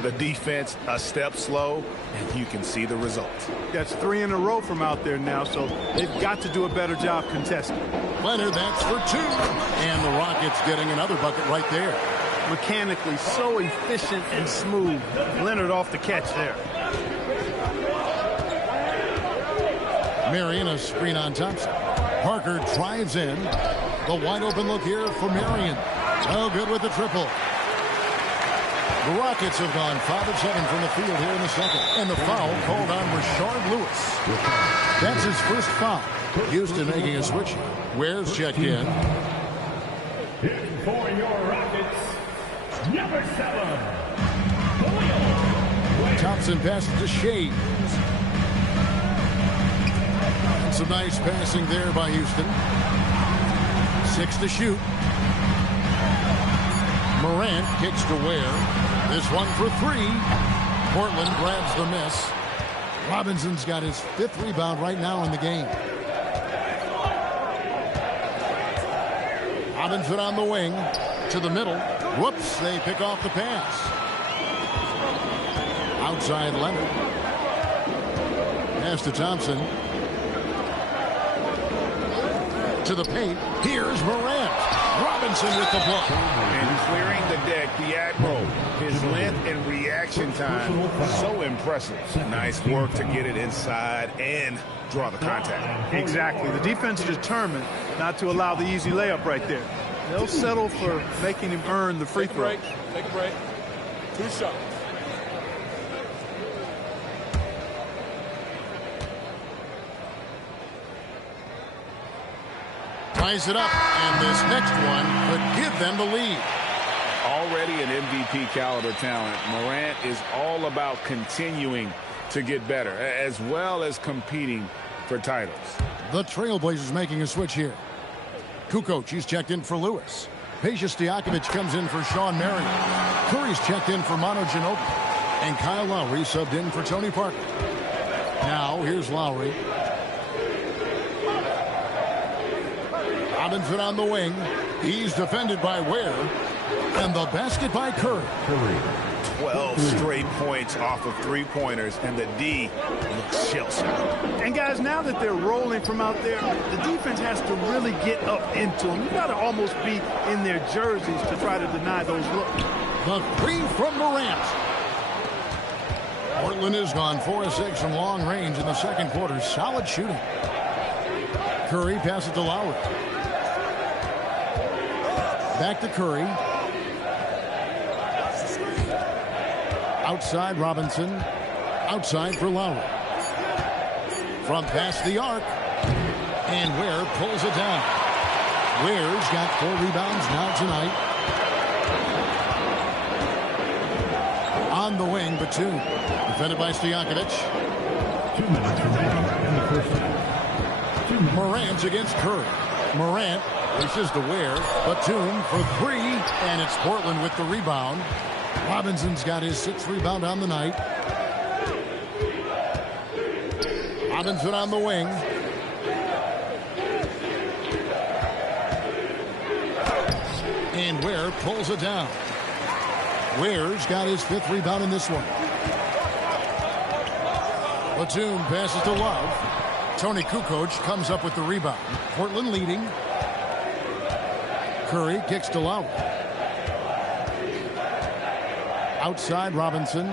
The defense a step slow, and you can see the result. That's 3 in a row from out there now, so they've got to do a better job contesting. Leonard, that's for 2. And the Rockets getting another bucket right there. Mechanically so efficient and smooth. Leonard off the catch there. Marion, a screen on Thompson. Parker drives in. The wide open look here for Marion. Oh, good with the triple. The Rockets have gone 5 of 7 from the field here in the second. And the foul called on Rashard Lewis. That's his first foul. Houston making a switch. Ware's checked in. For your Rockets, number 7, Thompson passes to Shea. And some nice passing there by Houston. 6 to shoot. Morant kicks to Ware. This one for 3. Portland grabs the miss. Robinson's got his 5th rebound right now in the game. Robinson on the wing to the middle. Whoops, they pick off the pass. Outside Leonard. Pass to Thompson. To the paint. Here's Morant. Robinson with the block. And clearing the deck, the Admiral. His length and reaction time, so impressive. Nice work to get it inside and draw the contact. Exactly. The defense is determined not to allow the easy layup right there. They'll settle for making him earn the free throw. Take a break. 2 shots. Ties it up, and this next one could give them the lead. Already an MVP caliber talent, Morant is all about continuing to get better, as well as competing for titles. The Trailblazers making a switch here. Kukoc, he's checked in for Lewis. Peja Stojakovic comes in for Sean Marion. Curry's checked in for Manu Ginobili. And Kyle Lowry subbed in for Tony Parker. Now, here's Lowry. Robinson on the wing. He's defended by Ware. And the basket by Curry. 12 straight points off of 3-pointers, and the D looks shell-shocked. And guys, now that they're rolling from out there, the defense has to really get up into them. You've got to almost be in their jerseys to try to deny those looks. The 3 from Morant. Portland has gone 4 of 6 from long range in the second quarter. Solid shooting. Curry passes to Lowry. Back to Curry. Outside Robinson. Outside for Lowry. From past the arc. And Ware pulls it down. Ware's got 4 rebounds now tonight. On the wing, Batum. Defended by Stojakovic. 2 minutes remaining in the first half. Morant against Curry. Morant races to Ware. Batum for 3. And it's Portland with the rebound. Robinson's got his 6th rebound on the night. Robinson on the wing. And Ware pulls it down. Ware's got his 5th rebound in this one. Batum passes to Love. Tony Kukoc comes up with the rebound. Portland leading. Curry kicks to Lowry. Outside Robinson.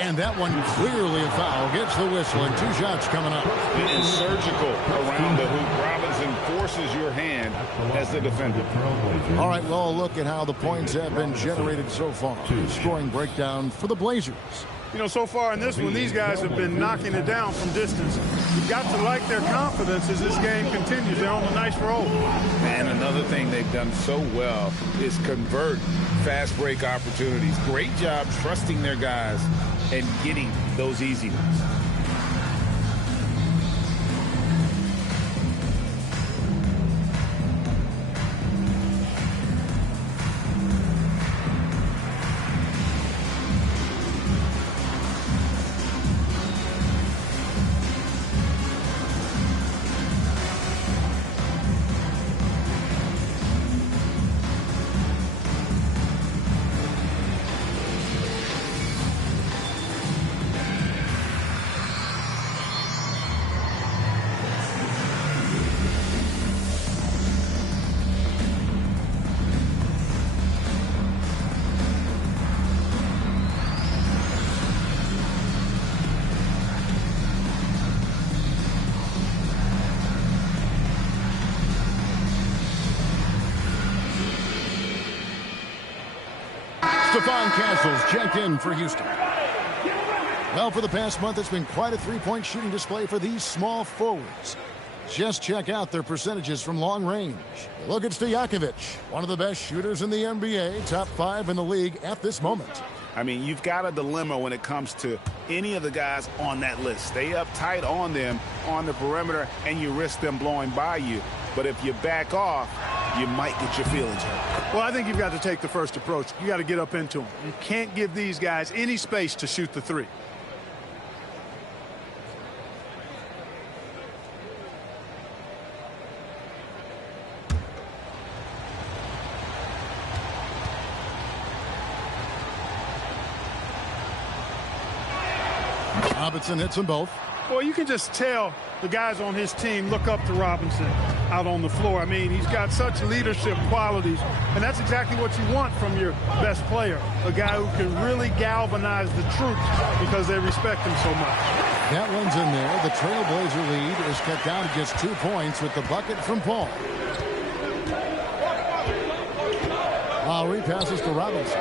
And that one clearly a foul. Gets the whistle and 2 shots coming up. And surgical around the hoop. Robinson forces your hand as the defender. All right, well, look at how the points have been generated so far. Scoring breakdown for the Blazers. You know, so far in this one, these guys have been knocking it down from distance. You've got to like their confidence as this game continues. They're on a nice roll. And another thing they've done so well is convert fast break opportunities. Great job trusting their guys and getting those easy ones. Stephon Castles checked in for Houston. Well, for the past month, it's been quite a 3-point shooting display for these small forwards. Just check out their percentages from long range. Look at Stojakovic, one of the best shooters in the NBA, top 5 in the league at this moment. I mean, you've got a dilemma when it comes to any of the guys on that list. Stay up tight on them on the perimeter, and you risk them blowing by you. But if you back off, you might get your feelings hurt. Well, I think you've got to take the first approach. You got to get up into them. You can't give these guys any space to shoot the three. Robinson hits them both. Well, you can just tell the guys on his team look up to Robinson out on the floor. I mean, he's got such leadership qualities, and that's exactly what you want from your best player, a guy who can really galvanize the troops because they respect him so much. That one's in there. The Trailblazer lead is cut down to just 2 points with the bucket from Paul. Lowry passes to Robinson.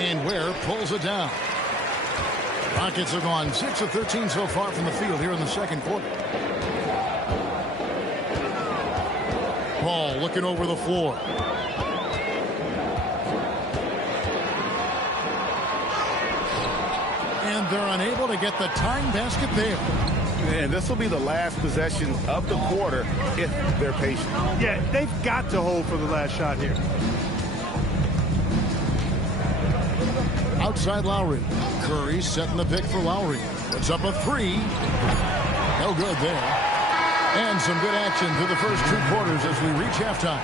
And Ware pulls it down. Rockets have gone 6 of 13 so far from the field here in the second quarter. Paul looking over the floor. And they're unable to get the tying basket there. And this will be the last possession of the quarter if they're patient. Yeah, they've got to hold for the last shot here. Outside Lowry. Curry setting the pick for Lowry. Puts up a 3. No good there. And some good action through the first 2 quarters as we reach halftime.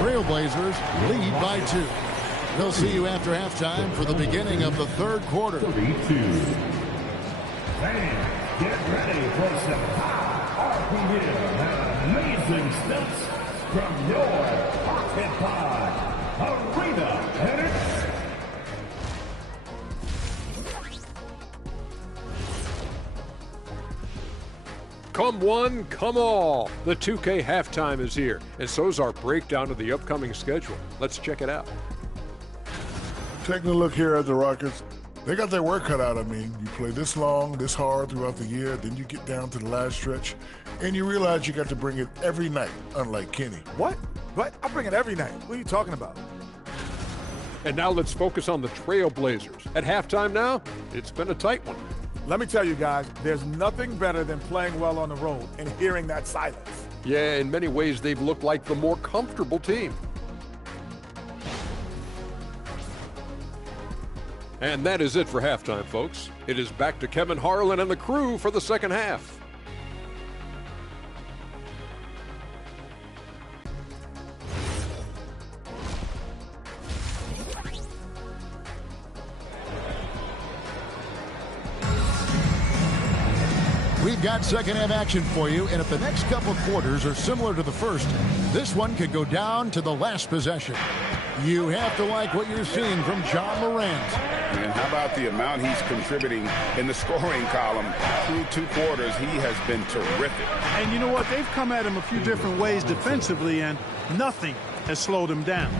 Trailblazers lead by 2. They'll see you after halftime for the beginning of the third quarter. 3-2. Fans, get ready for some high RPM and amazing stunts from your Occupy Arena Entertainment. Come one, come all. The 2K halftime is here, and so's our breakdown of the upcoming schedule. Let's check it out. Taking a look here at the Rockets, they got their work cut out. I mean, you play this long, this hard throughout the year, then you get down to the last stretch, and you realize you got to bring it every night, unlike Kenny. What? I bring it every night. What are you talking about? And now let's focus on the Trailblazers. At halftime now, it's been a tight one. Let me tell you guys, there's nothing better than playing well on the road and hearing that silence. Yeah, in many ways, they've looked like the more comfortable team. And that is it for halftime, folks. It is back to Kevin Harlan and the crew for the second half. We've got second half action for you, and if the next couple quarters are similar to the first, this one could go down to the last possession. You have to like what you're seeing from John Morant. And how about the amount he's contributing in the scoring column through 2 quarters? He has been terrific. And you know what? They've come at him a few different ways defensively, and nothing has slowed him down.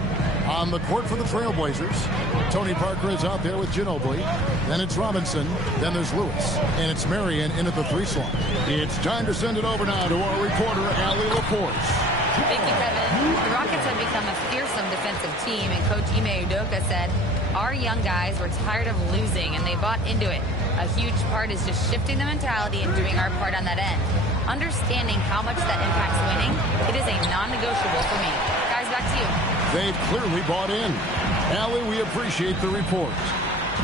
On the court for the Trailblazers, Tony Parker is out there with Ginobili. Then it's Robinson. Then there's Lewis. And it's Marion in at the 3 slot. It's time to send it over now to our reporter, Allie Laporte. Thank you, Kevin. The Rockets have become a fearsome defensive team, and Coach Ime Udoka said, our young guys were tired of losing, and they bought into it. A huge part is just shifting the mentality and doing our part on that end. Understanding how much that impacts winning, it is a non-negotiable for me. Guys, back to you. They've clearly bought in. Allie, we appreciate the report.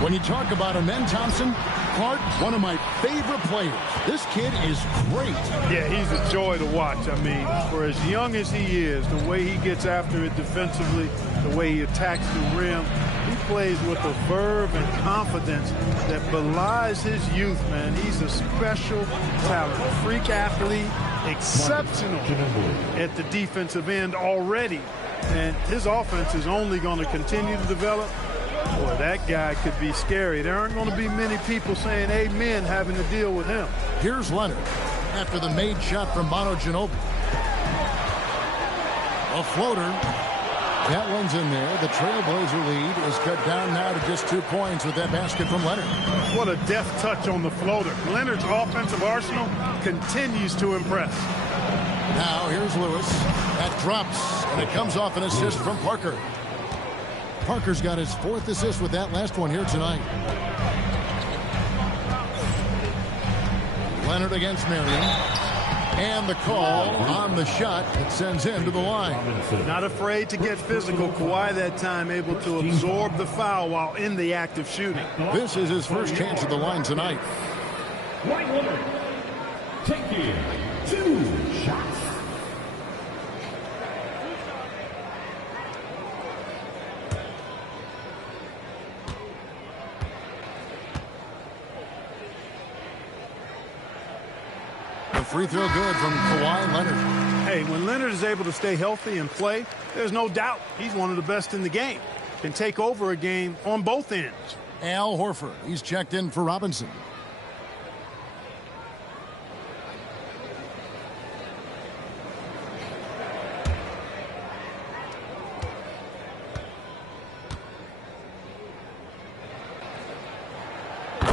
When you talk about Amen Thompson, Clark, one of my favorite players. This kid is great. Yeah, he's a joy to watch. I mean, for as young as he is, the way he gets after it defensively, the way he attacks the rim, he plays with a verve and confidence that belies his youth, man. He's a special talent, freak athlete, exceptional at the defensive end already. And his offense is only going to continue to develop. Boy, that guy could be scary. There aren't going to be many people saying amen having to deal with him. Here's Leonard after the made shot from Mono Ginobili. A floater. That one's in there. The Trailblazer lead is cut down now to just 2 points with that basket from Leonard. What a deft touch on the floater. Leonard's offensive arsenal continues to impress. Now here's Lewis. That drops, and it comes off an assist from Parker. Parker's got his 4th assist with that last one here tonight. Leonard against Marion. And the call on the shot that sends him to the line. Not afraid to get physical. Kawhi that time able to absorb the foul while in the act of shooting. This is his first chance at the line tonight. Taking 2 shots. Free throw good from Kawhi Leonard. Hey, when Leonard is able to stay healthy and play, there's no doubt he's one of the best in the game. Can take over a game on both ends. Al Horford, he's checked in for Robinson.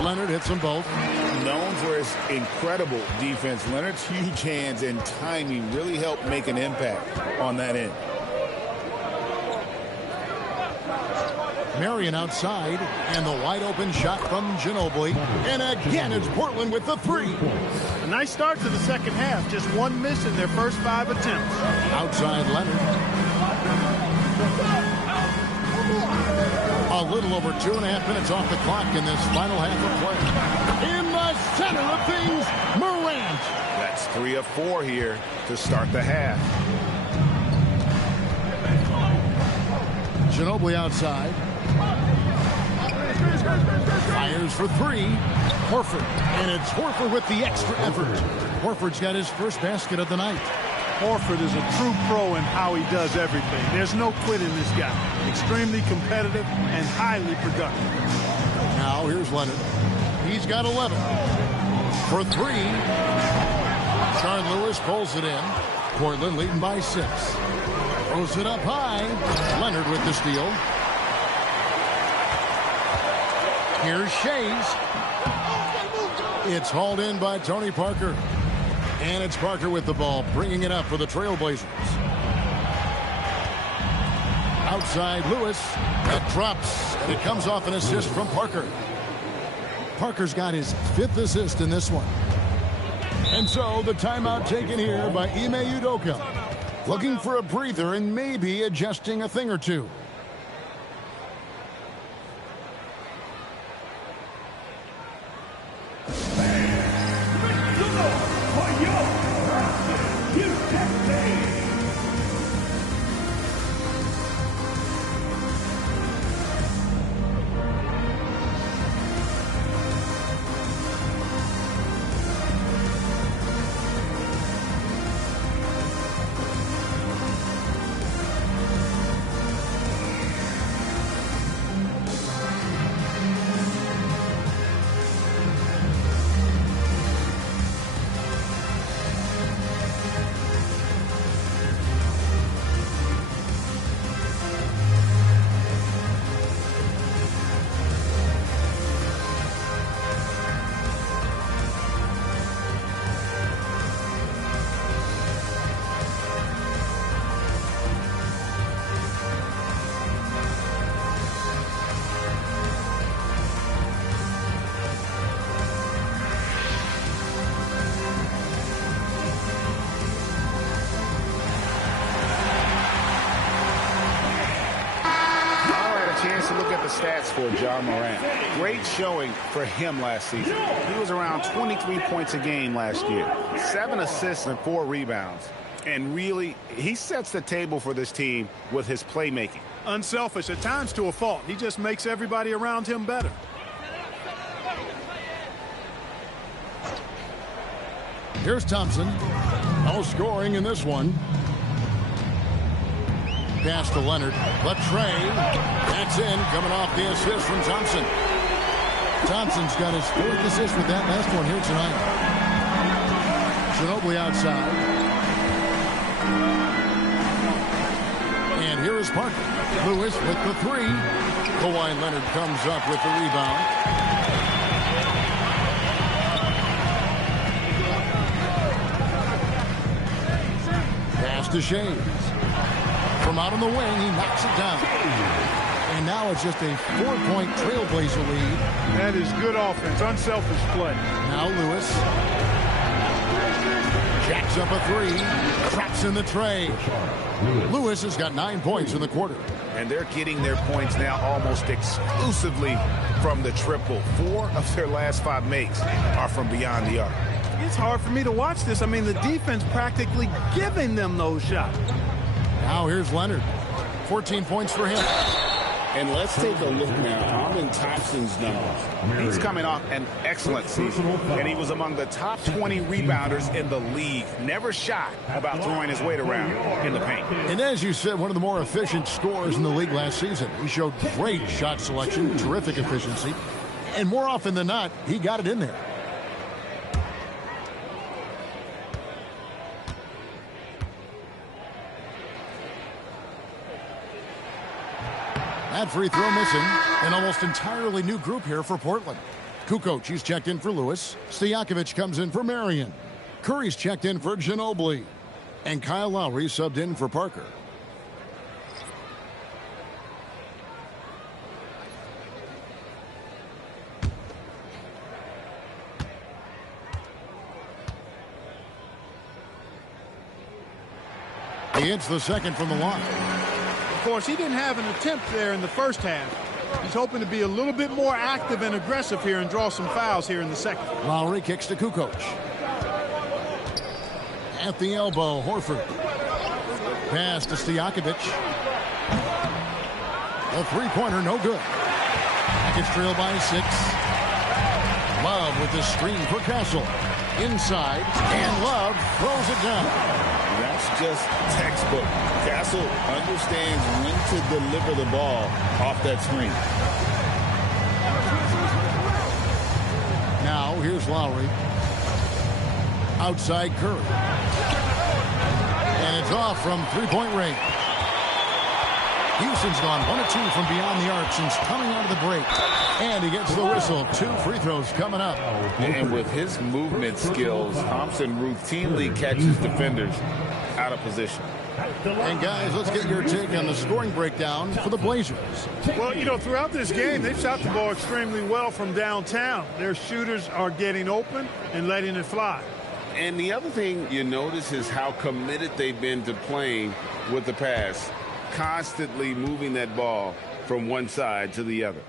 Leonard hits them both. Known for his incredible defense, Leonard's huge hands and timing really helped make an impact on that end. Marion outside, and the wide open shot from Ginobili. And again, it's Portland with the 3. A nice start to the second half. Just 1 miss in their first 5 attempts. Outside Leonard. A little over 2.5 minutes off the clock in this final half of play. In the center of things, Morant. That's 3 of 4 here to start the half. Ginobili outside. Fires for 3. Horford. And it's Horford with the extra effort. Horford's got his first basket of the night. Horford is a true pro in how he does everything. There's no quit in this guy. Extremely competitive and highly productive. Now here's Leonard. He's got 11. For 3. Sean Lewis pulls it in. Portland leading by 6. Throws it up high. Leonard with the steal. Here's Shays. It's hauled in by Tony Parker. And it's Parker with the ball, bringing it up for the Trailblazers. Outside Lewis. That drops, and it comes off an assist from Parker. Parker's got his 5th assist in this one. And so the timeout taken here by Ime Udoka. Looking for a breather and maybe adjusting a thing or two. Chance to look at the stats for Ja Morant. Great showing for him last season. He was around 23 points a game last year, 7 assists and 4 rebounds. And really, he sets the table for this team with his playmaking. Unselfish, at times to a fault. He just makes everybody around him better. Here's Thompson. No scoring in this one. Pass to Leonard. But Trey. That's in. Coming off the assist from Thompson. Thompson's got his 4th assist with that last one here tonight. Ginobili outside. And here is is Parker. Lewis with the three. Kawhi Leonard comes up with the rebound. Pass to Shades. From out on the wing, he knocks it down. And now it's just a 4-point Trailblazer lead. That is good offense, unselfish play. Now Lewis. Jacks up a three. Traps in the tray. Lewis has got 9 points in the quarter. And they're getting their points now almost exclusively from the triple. 4 of their last 5 makes are from beyond the arc. It's hard for me to watch this. I mean, the defense practically giving them those shots. Now here's Leonard. 14 points for him. And let's take a look now. Amen Thompson's numbers. He's coming off an excellent season, and he was among the top 20 rebounders in the league. Never shy about throwing his weight around in the paint. And as you said, one of the more efficient scorers in the league last season. He showed great shot selection, terrific efficiency, and more often than not, he got it in there. That free throw missing. An almost entirely new group here for Portland. Kukoc, he's checked in for Lewis. Stojakovic comes in for Marion. Curry's checked in for Ginobili. And Kyle Lowry subbed in for Parker. He hits the second from the line. Of course, he didn't have an attempt there in the first half. He's hoping to be a little bit more active and aggressive here and draw some fouls here in the second. Lowry kicks to Kukoc. At the elbow, Horford. Pass to Stojakovic. A three-pointer, no good. Package trail by 6. Love with the screen for Castle. Inside, and Love throws it down. That's just textbook. Castle understands when to deliver the ball off that screen. Now, here's Lowry. Outside Curry. And it's off from three-point range. Houston's gone 1 of 2 from beyond the arc since coming out of the break. And he gets the whistle. 2 free throws coming up. And with his movement skills, Thompson routinely catches defenders out of position. And guys, let's get your take on the scoring breakdown for the Blazers. Well, you know, throughout this game, they've shot the ball extremely well from downtown. Their shooters are getting open and letting it fly. And the other thing you notice is how committed they've been to playing with the pass, constantly moving that ball from one side to the other.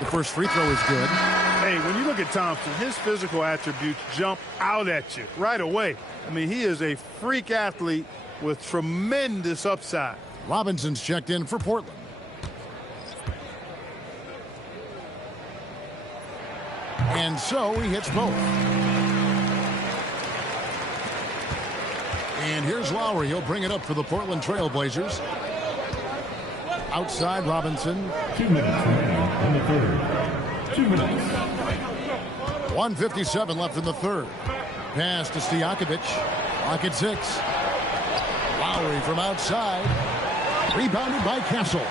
The first free throw is good. Hey, when you look at Thompson, his physical attributes jump out at you right away. I mean, he is a freak athlete with tremendous upside. Robinson's checked in for Portland. And so he hits both. And here's Lowry. He'll bring it up for the Portland Trail Blazers. Outside Robinson. 2 minutes remaining in the third. 2 minutes. 1:57 left in the third. Pass to Stojakovic. Clock at 6. Lowry from outside. Rebounded by Castle.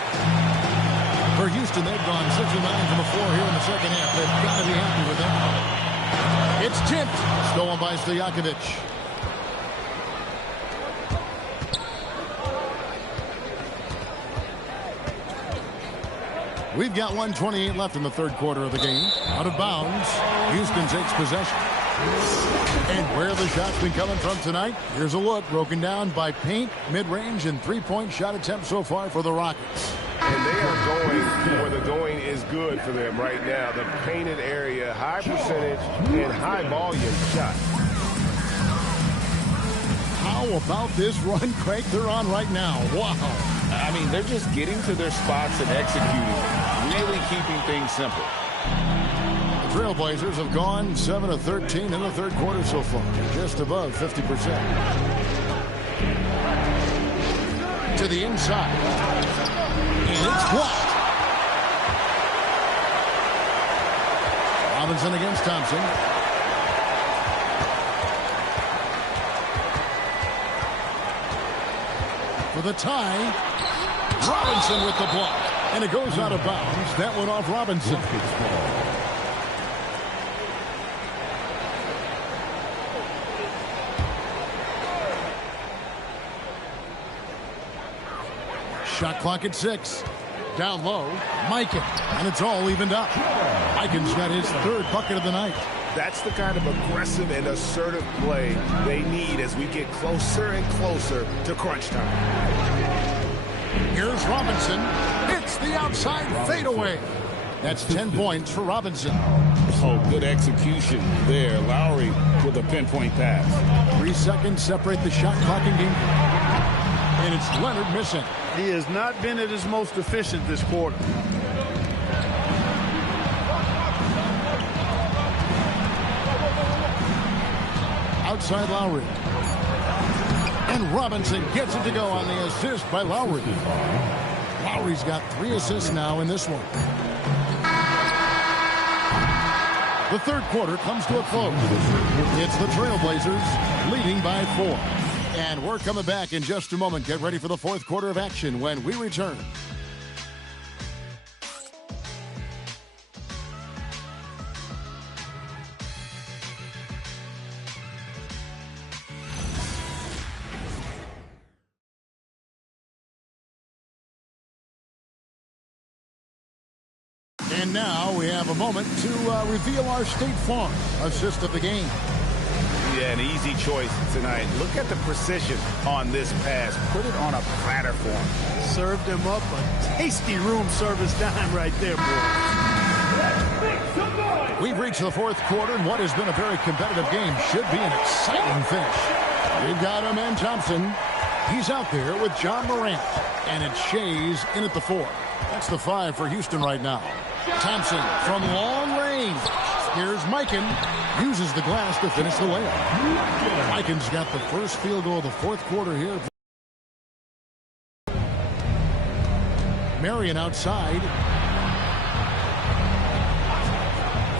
For Houston, they've gone 6 of 9 from the floor here in the second half. They've got to be happy with it. It's tipped. Stolen by Stojakovic. We've got 1:28 left in the third quarter of the game. Out of bounds. Houston takes possession. And where the shots been coming from tonight? Here's a look broken down by paint, mid-range, and three-point shot attempts so far for the Rockets. And they are going where the going is good for them right now. The painted area, high percentage, and high volume shot. How about this run, Craig, they're on right now? Wow. I mean, they're just getting to their spots and executing, really keeping things simple. The Trailblazers have gone 7 of 13 in the third quarter so far, just above 50%. To the inside. And it's blocked. Robinson against Thompson. For the tie. Robinson with the block. And it goes out of bounds. That went off Robinson. Shot clock at 6. Down low, Mikan, and it's all evened up. Mikan's got his third bucket of the night. That's the kind of aggressive and assertive play they need as we get closer and closer to crunch time. Here's Robinson. It's the outside fadeaway. That's 10 points for Robinson. Oh, good execution there. Lowry with a pinpoint pass. 3 seconds separate the shot clock and game. And it's Leonard missing. He has not been at his most efficient this quarter. Outside Lowry. And Robinson gets it to go on the assist by Lowry. Lowry's got 3 assists now in this one. The third quarter comes to a close. It's the Trailblazers leading by 4. And we're coming back in just a moment. Get ready for the fourth quarter of action when we return. And now we have a moment to reveal our State Farm assist of the game. Yeah, an easy choice tonight. Look at the precision on this pass. Put it on a platter for him. Served him up a tasty room service dime right there, boy. We've reached the fourth quarter, and what has been a very competitive game should be an exciting finish. We've got Amen Thompson. He's out there with John Morant. And it's Shays in at the 4. That's the 5 for Houston right now. Thompson from long range. Here's Mikan. Uses the glass to finish the layup. Mikan's got the first field goal of the fourth quarter here. Marion outside.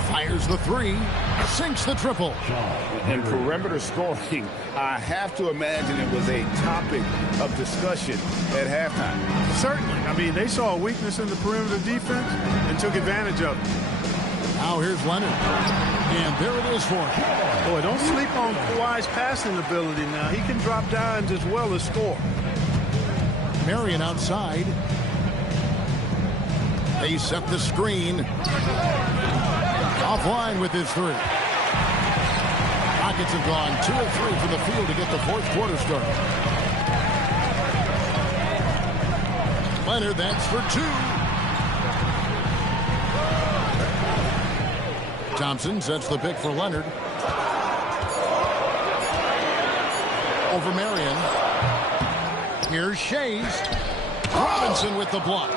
Fires the 3. Sinks the triple. And perimeter scoring, I have to imagine it was a topic of discussion at halftime. Certainly. I mean, they saw a weakness in the perimeter defense and took advantage of it. Now here's Leonard. And there it is for him. Boy, don't sleep on Kawhi's passing ability now. He can drop dimes as well as score. Marion outside. They set the screen. Offline with his 3. Rockets have gone 2 of 3 from the field to get the fourth quarter started. Leonard, that's for 2. Thompson sets the pick for Leonard. Over Marion. Here's Shays. Robinson with the block.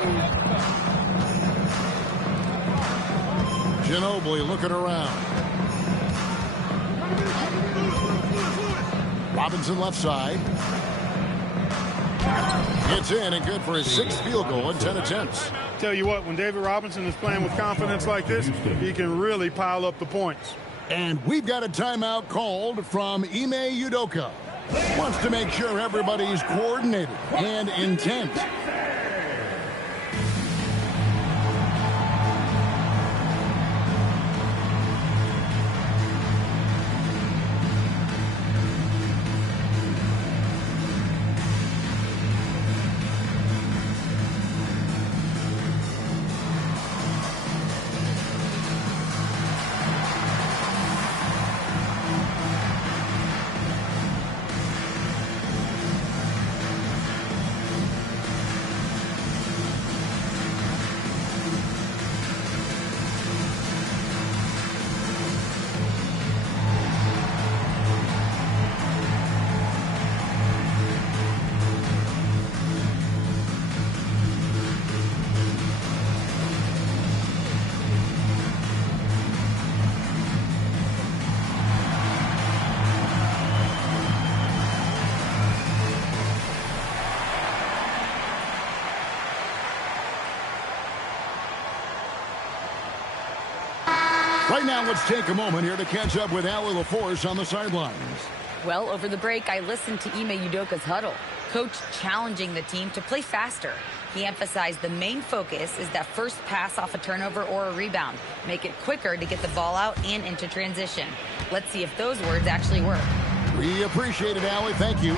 Ginobili looking around. Robinson left side. It's in and good for his 6th field goal in 10 attempts. Tell you what, when David Robinson is playing with confidence like this, he can really pile up the points. And we've got a timeout called from Ime Udoka. Wants to make sure everybody's coordinated and intent. Right now, let's take a moment here to catch up with Allie LaForce on the sidelines. Well, over the break, I listened to Ime Udoka's huddle. coach challenging the team to play faster. He emphasized the main focus is that first pass off a turnover or a rebound. Make it quicker to get the ball out and into transition. Let's see if those words actually work. We appreciate it, Allie. Thank you.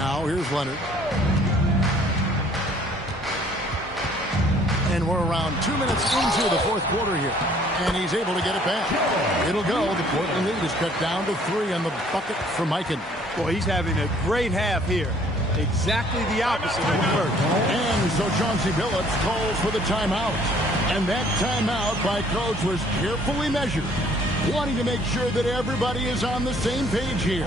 Now, here's Leonard. And we're around 2 minutes into the fourth quarter here. And he's able to get it back. It'll go. The Portland lead is cut down to 3 on the bucket for Mikan. Well, he's having a great half here. Exactly the opposite of the first. And so Chauncey Billups calls for the timeout. And that timeout by coach was carefully measured, wanting to make sure that everybody is on the same page here.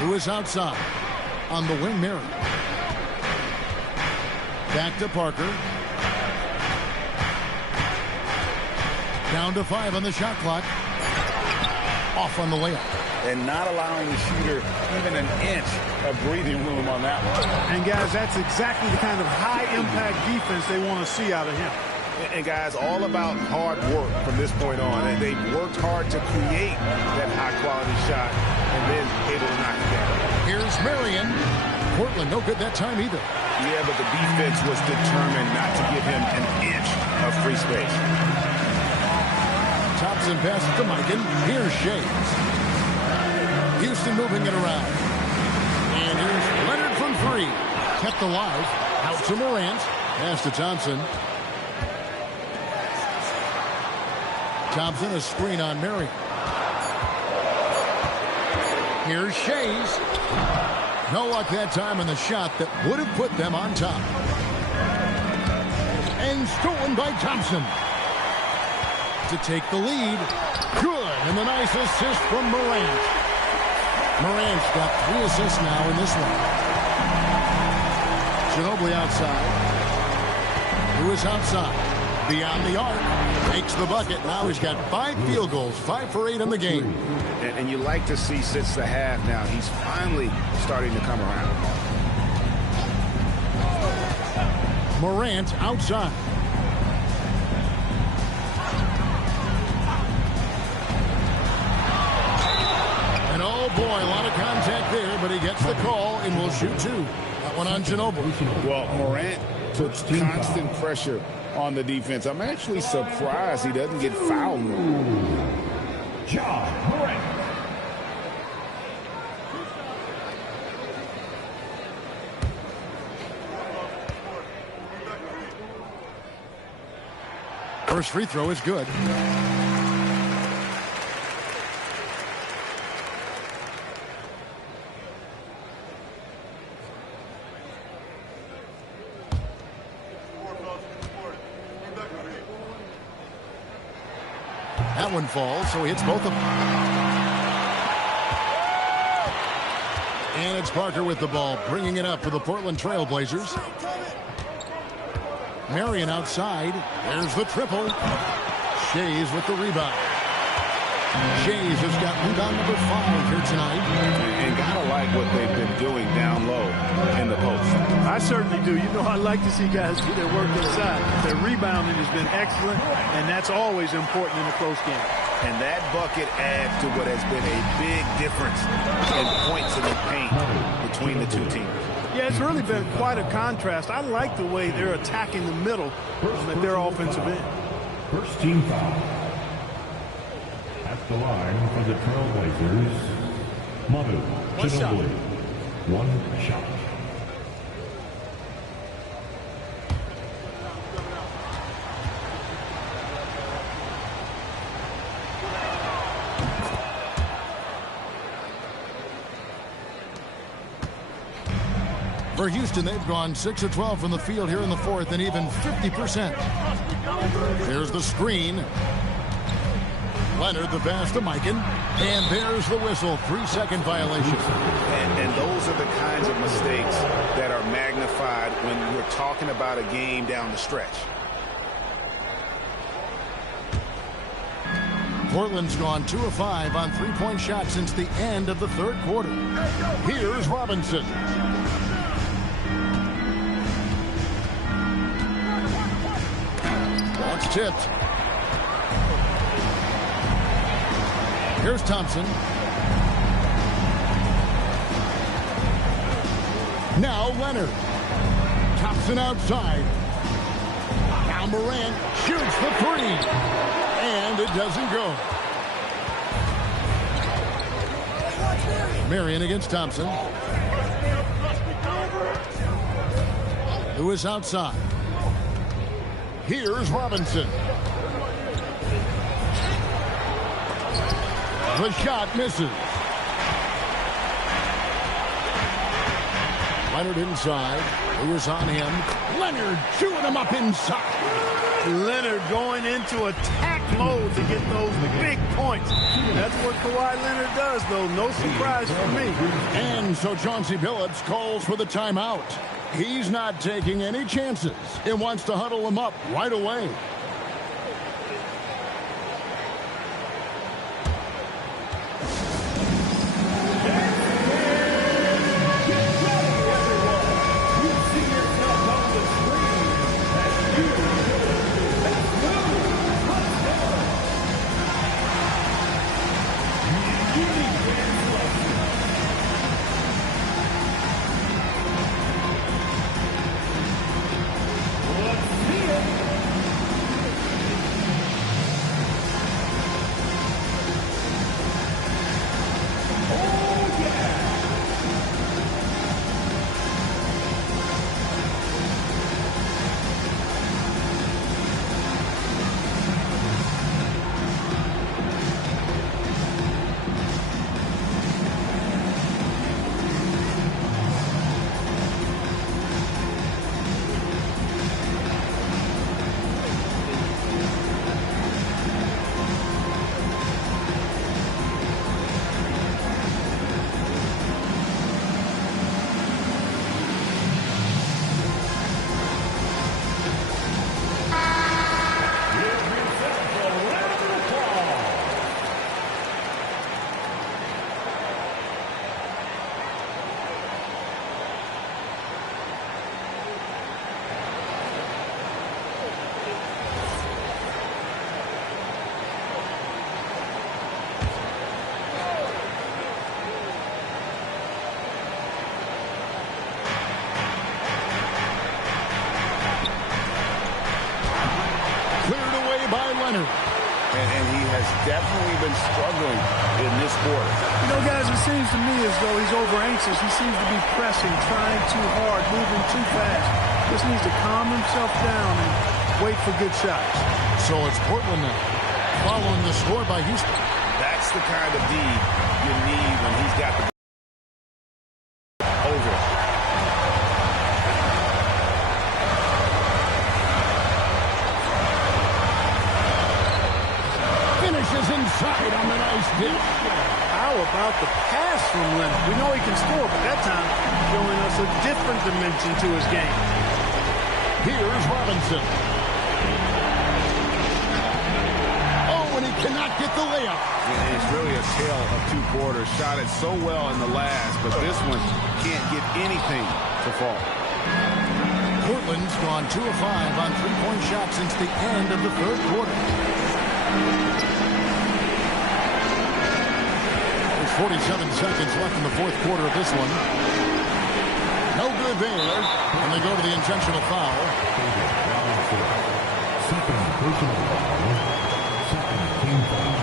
Who is outside on the wing, Mary. Back to Parker. Down to 5 on the shot clock. Off on the layup. And not allowing the shooter even an inch of breathing room on that one. And guys, that's exactly the kind of high-impact defense they want to see out of him. And guys, all about hard work from this point on. And they've worked hard to create that high-quality shot and then able to knock it down. Here's Marion. Portland, no good that time either. Yeah, but the defense was determined not to give him an inch of free space. Thompson passes to Mikan. Here's Shays. Houston moving it around. And here's Leonard from 3. Kept alive. Out to Morant. Pass to Thompson. Thompson, a screen on Marion. Here's Shays. No luck that time on the shot that would have put them on top. And stolen by Thompson. To take the lead. Good. And the nice assist from Morant. Morant's got 3 assists now in this one. Ginobili outside. Who is outside? Beyond the arc. Makes the bucket. Now he's got 5 field goals. 5 for 8 in the game. And you like to see since the half now, he's finally starting to come around. Morant outside. And oh boy, a lot of contact there, but he gets the call and will shoot 2. That one on Ginobili. Well, Morant puts constant pressure on the defense. I'm actually surprised he doesn't get fouled more. John Morant. First free throw is good. That one falls, so he hits both of them. And it's Parker with the ball, bringing it up for the Portland Trail Blazers. Marion outside. There's the triple. Shays with the rebound. Shays has got rebound number 5 here tonight. And gotta like what they've been doing down low in the post. I certainly do. You know, I like to see guys do their work inside. Their rebounding has been excellent, and that's always important in a close game. And that bucket adds to what has been a big difference in points in the paint between the two teams. Yeah, it's really been quite a contrast. I like the way they're attacking the middle at their offensive end. First team foul. At the line for the Trailblazers, Manu Ginobili. One shot. For Houston, they've gone 6 of 12 from the field here in the fourth and even 50%. There's the screen. Leonard, the pass to Mikan. And there's the whistle. 3-second violation. And those are the kinds of mistakes that are magnified when we're talking about a game down the stretch. Portland's gone 2 of 5 on three-point shots since the end of the third quarter. Here's Robinson. That's tipped. Here's Thompson. Now Leonard. Thompson outside. Now Morant shoots the 3. And it doesn't go. Marion against Thompson. Who is outside. Here's Robinson. The shot misses. Leonard inside. Who is on him? Leonard chewing him up inside. Leonard going into attack mode to get those big points. That's what Kawhi Leonard does, though. No surprise for me. And so Chauncey Billups calls for the timeout. He's not taking any chances. He wants to huddle him up right away. And he has definitely been struggling in this quarter. You know, guys, it seems to me as though he's over anxious. He seems to be pressing, trying too hard, moving too fast. Just needs to calm himself down and wait for good shots. So it's Portland now, following the score by Houston. That's the kind of D you need when he's got the over. Finishes inside on the nice dish. How about the pass from Leonard? We know he can score, but that time showing us a different dimension to his game. Here's Robinson. Oh, and he cannot get the layup. And it's really a tale of two quarters. Shot it so well in the last, but this one can't get anything to fall. Portland's gone 2 of 5 on three-point shots since the end of the third quarter. There's 47 seconds left in the fourth quarter of this one. No good there, and they go to the intentional foul. Second personal foul. Second team foul.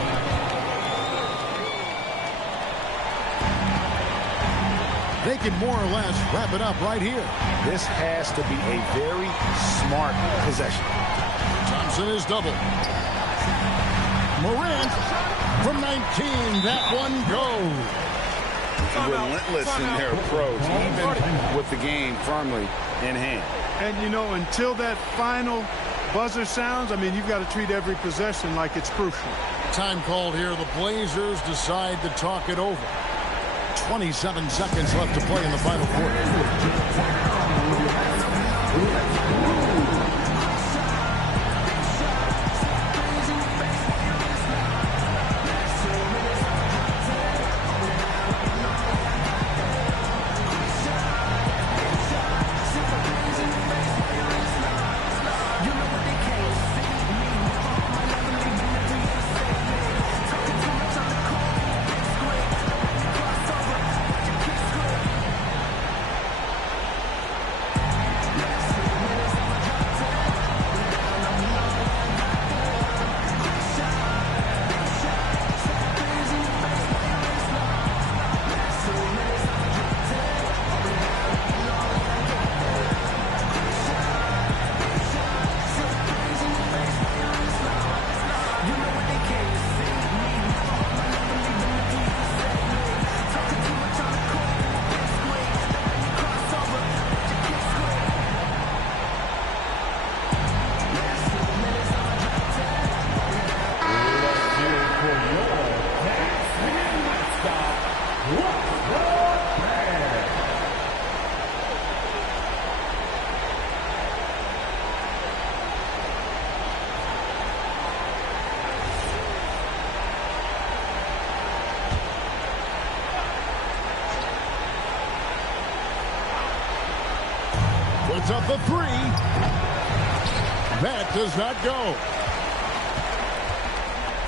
They can more or less wrap it up right here. This has to be a very smart possession. Thompson is double. Morant from 19. That one goes. Relentless in their approach, even with the game firmly in hand. And, you know, until that final buzzer sounds, I mean, you've got to treat every possession like it's crucial. Time called here. The Blazers decide to talk it over. 27 seconds left to play in the final quarter. Puts up the three. That does not go.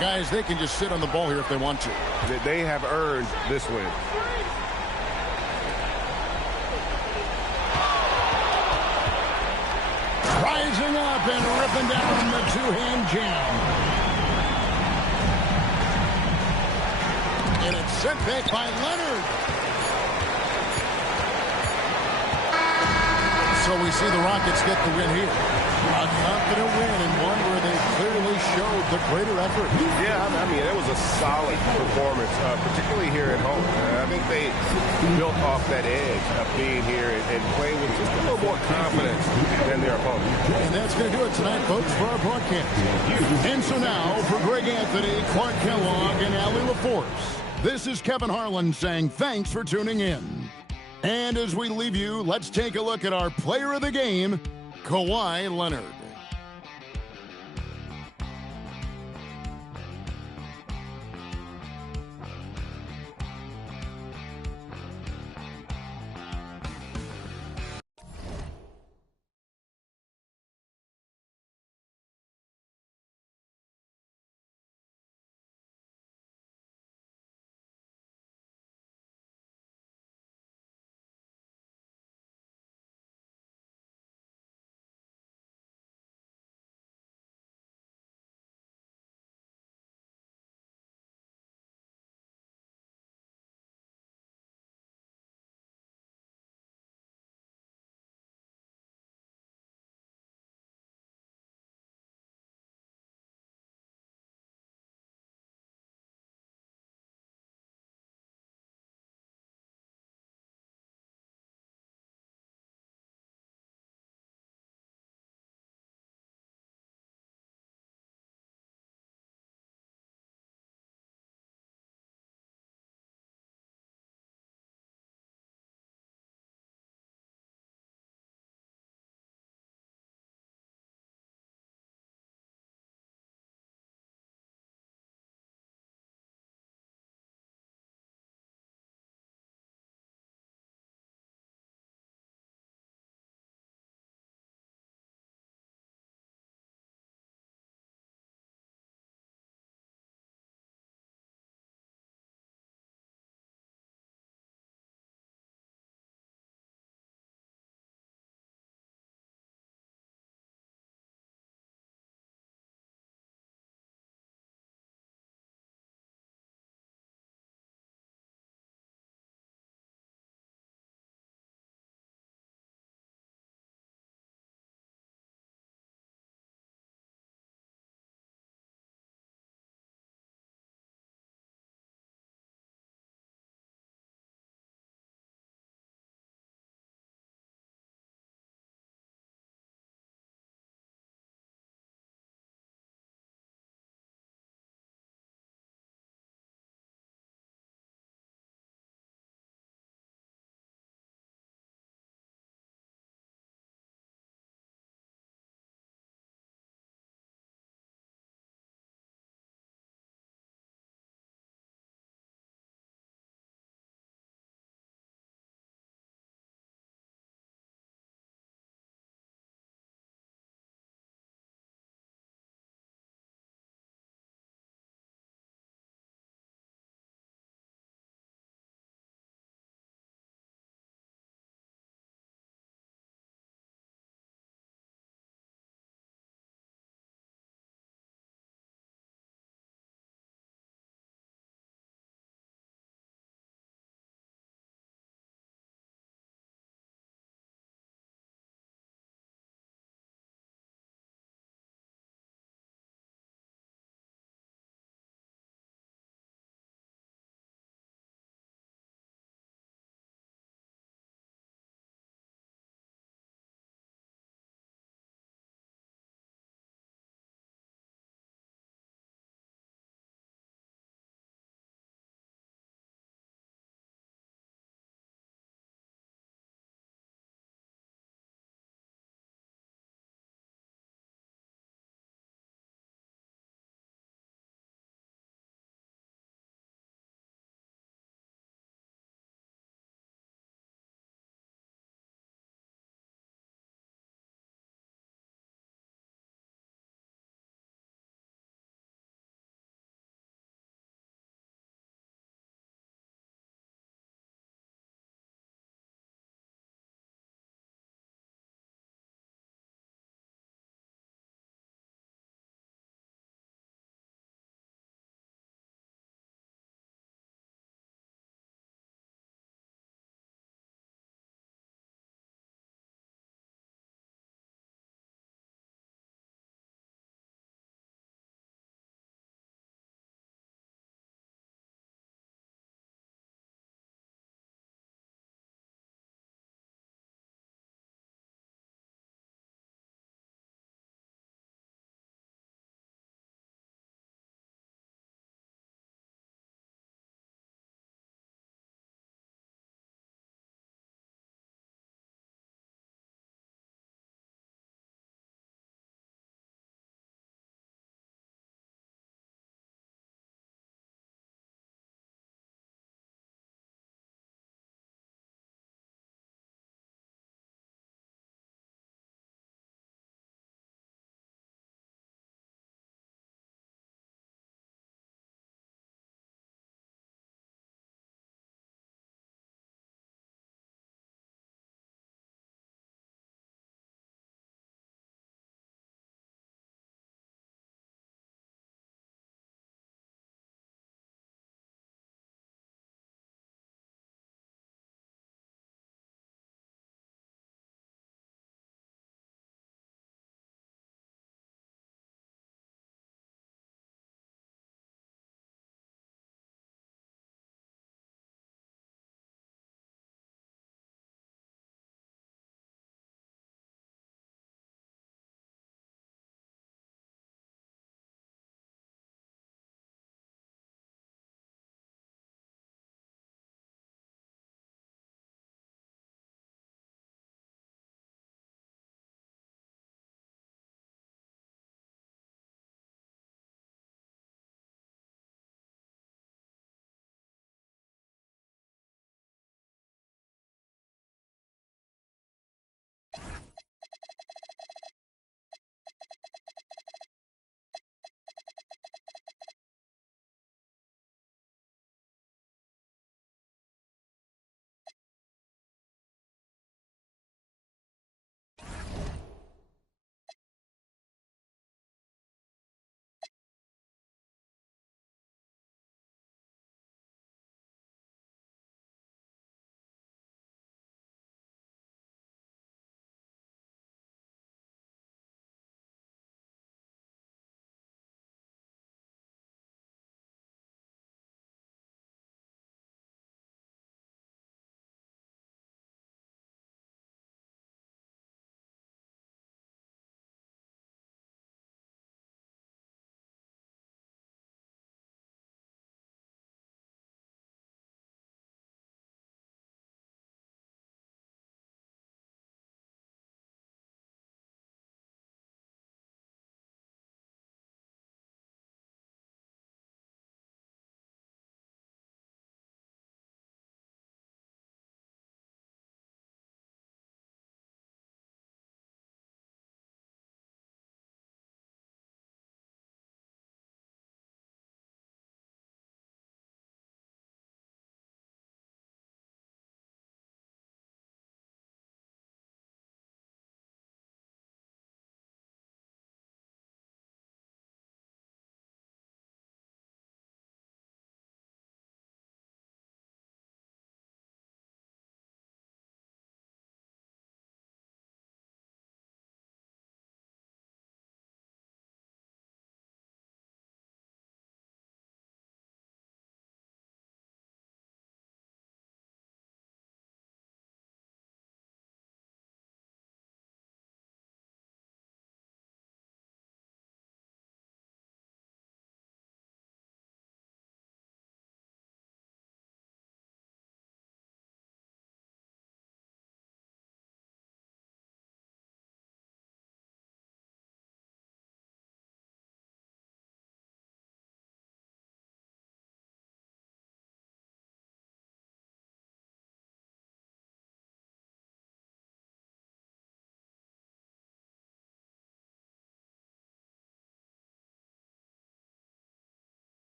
Guys, they can just sit on the ball here if they want to. They have earned this win. Rising up and ripping down the two-hand jam. And it's sent back by Leonard. So we see the Rockets get the win here. A confident win and one where they clearly showed the greater effort. Yeah, I mean, it was a solid performance, particularly here at home. I think they built off that edge of being here and playing with just a little more confidence than their opponent. And that's going to do it tonight, folks, for our broadcast. And so now, for Greg Anthony, Clark Kellogg, and Allie LaForce, this is Kevin Harlan saying thanks for tuning in. And as we leave you, let's take a look at our player of the game, Kawhi Leonard.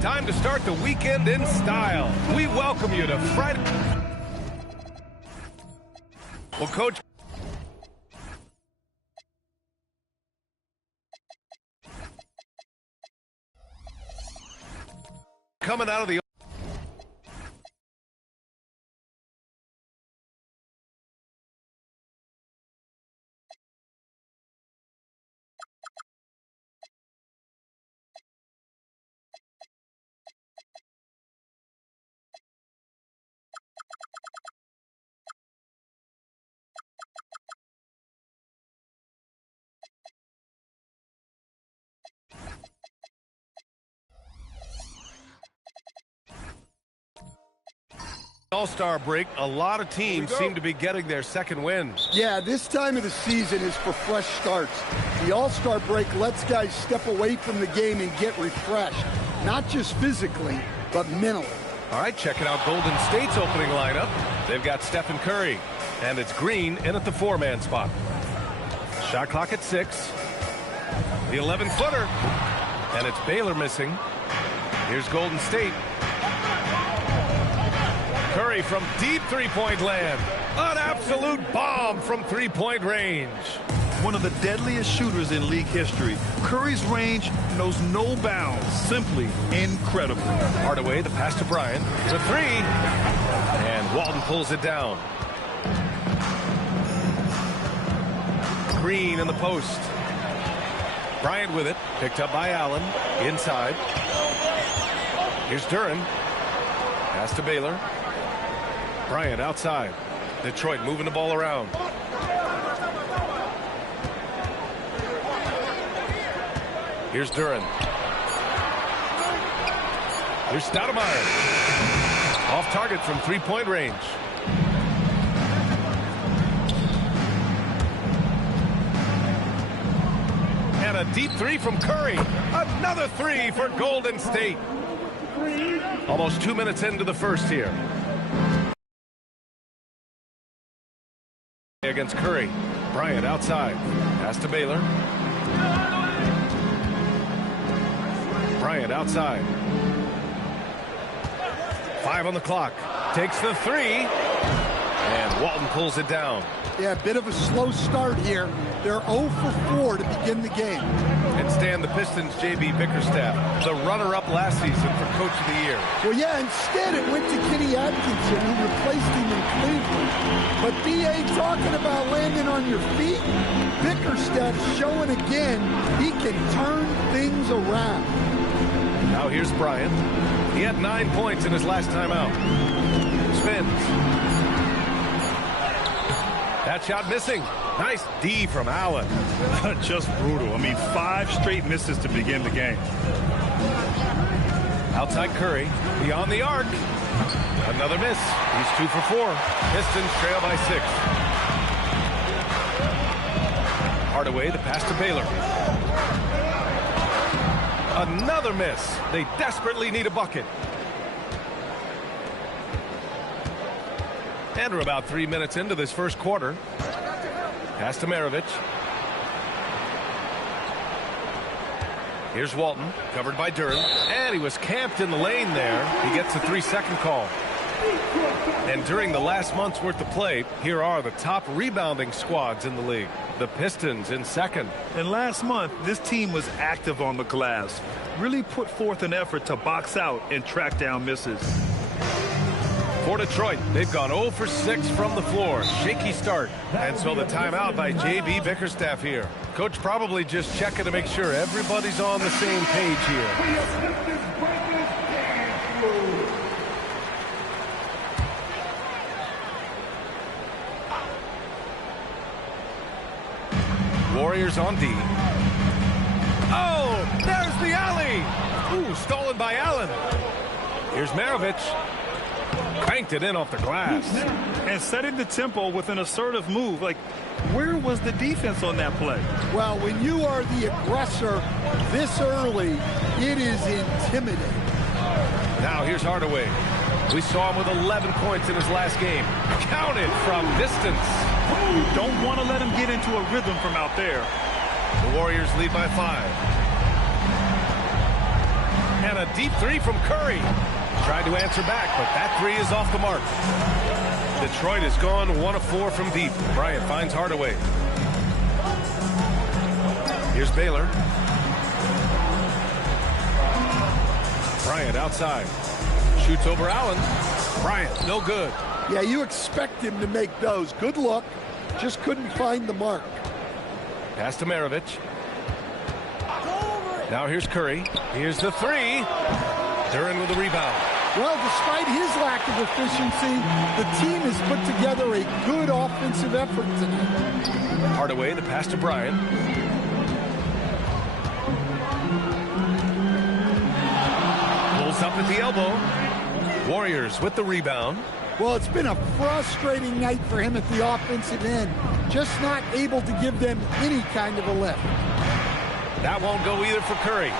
Time to start the weekend in style. We welcome you to Friday. Well, Coach. Coming out of the All-Star break, a lot of teams seem to be getting their second win. Yeah, this time of the season is for fresh starts. The All-Star break lets guys step away from the game and get refreshed, not just physically, but mentally. All right, checking out Golden State's opening lineup. They've got Stephen Curry, and it's Green in at the 4-man spot. Shot clock at 6. The 11-footer, and it's Baylor missing. Here's Golden State. Curry from deep three-point land. An absolute bomb from three-point range. One of the deadliest shooters in league history. Curry's range knows no bounds. Simply incredible. Hardaway, the pass to Bryant. The three. And Walton pulls it down. Green in the post. Bryant with it. Picked up by Allen. Inside. Here's Duren. Pass to Baylor. Bryant outside. Detroit moving the ball around. Here's Duren. Here's Stoudemire. Off target from three-point range. And a deep three from Curry. Another three for Golden State. Almost 2 minutes into the first here. Against Curry. Bryant outside. Pass to Baylor. Bryant outside. 5 on the clock. Takes the three. And Walton pulls it down. Yeah, a bit of a slow start here. They're 0 for 4 to begin the game. And Stan, the Pistons' J.B. Bickerstaff, the runner-up last season for Coach of the Year. Well, yeah, instead it went to Kenny Atkinson, who replaced him in Cleveland. But B.A. talking about landing on your feet, Bickerstaff showing again he can turn things around. Now here's Bryant. He had 9 points in his last time out. Spins. That shot missing. Nice D from Allen. Just brutal. I mean, 5 straight misses to begin the game. Outside Curry. Beyond the arc. Another miss. He's 2 for 4. Pistons trail by 6. Hardaway, the pass to Baylor. Another miss. They desperately need a bucket. And we're about 3 minutes into this first quarter. Pass to Maravich. Here's Walton, covered by Duren. And he was camped in the lane there. He gets a 3-second call. And during the last month's worth of play, here are the top rebounding squads in the league. The Pistons in second. And last month, this team was active on the glass. Really put forth an effort to box out and track down misses. For Detroit, they've gone 0 for 6 from the floor. Shaky start. And so the timeout by J.B. Bickerstaff here. Coach probably just checking to make sure everybody's on the same page here. Warriors on D. Oh, there's the alley. Ooh, stolen by Allen. Here's Maravich. Cranked it in off the glass. And setting the tempo with an assertive move. Like, where was the defense on that play? Well, when you are the aggressor this early, it is intimidating. Now here's Hardaway. We saw him with 11 points in his last game. Counted from distance. You don't want to let him get into a rhythm from out there. The Warriors lead by 5. And a deep three from Curry. Tried to answer back, but that three is off the mark. Detroit has gone 1 of 4 from deep. Bryant finds Hardaway. Here's Baylor. Bryant outside. Shoots over Allen. Bryant, no good. Yeah, you expect him to make those. Good luck. Just couldn't find the mark. Pass to Maravich. Now here's Curry. Here's the three. Duren with the rebound. Well, despite his lack of efficiency, the team has put together a good offensive effort tonight. Hardaway, the pass to Bryant. Pulls up at the elbow. Warriors with the rebound. Well, it's been a frustrating night for him at the offensive end. Just not able to give them any kind of a lift. That won't go either for Curry.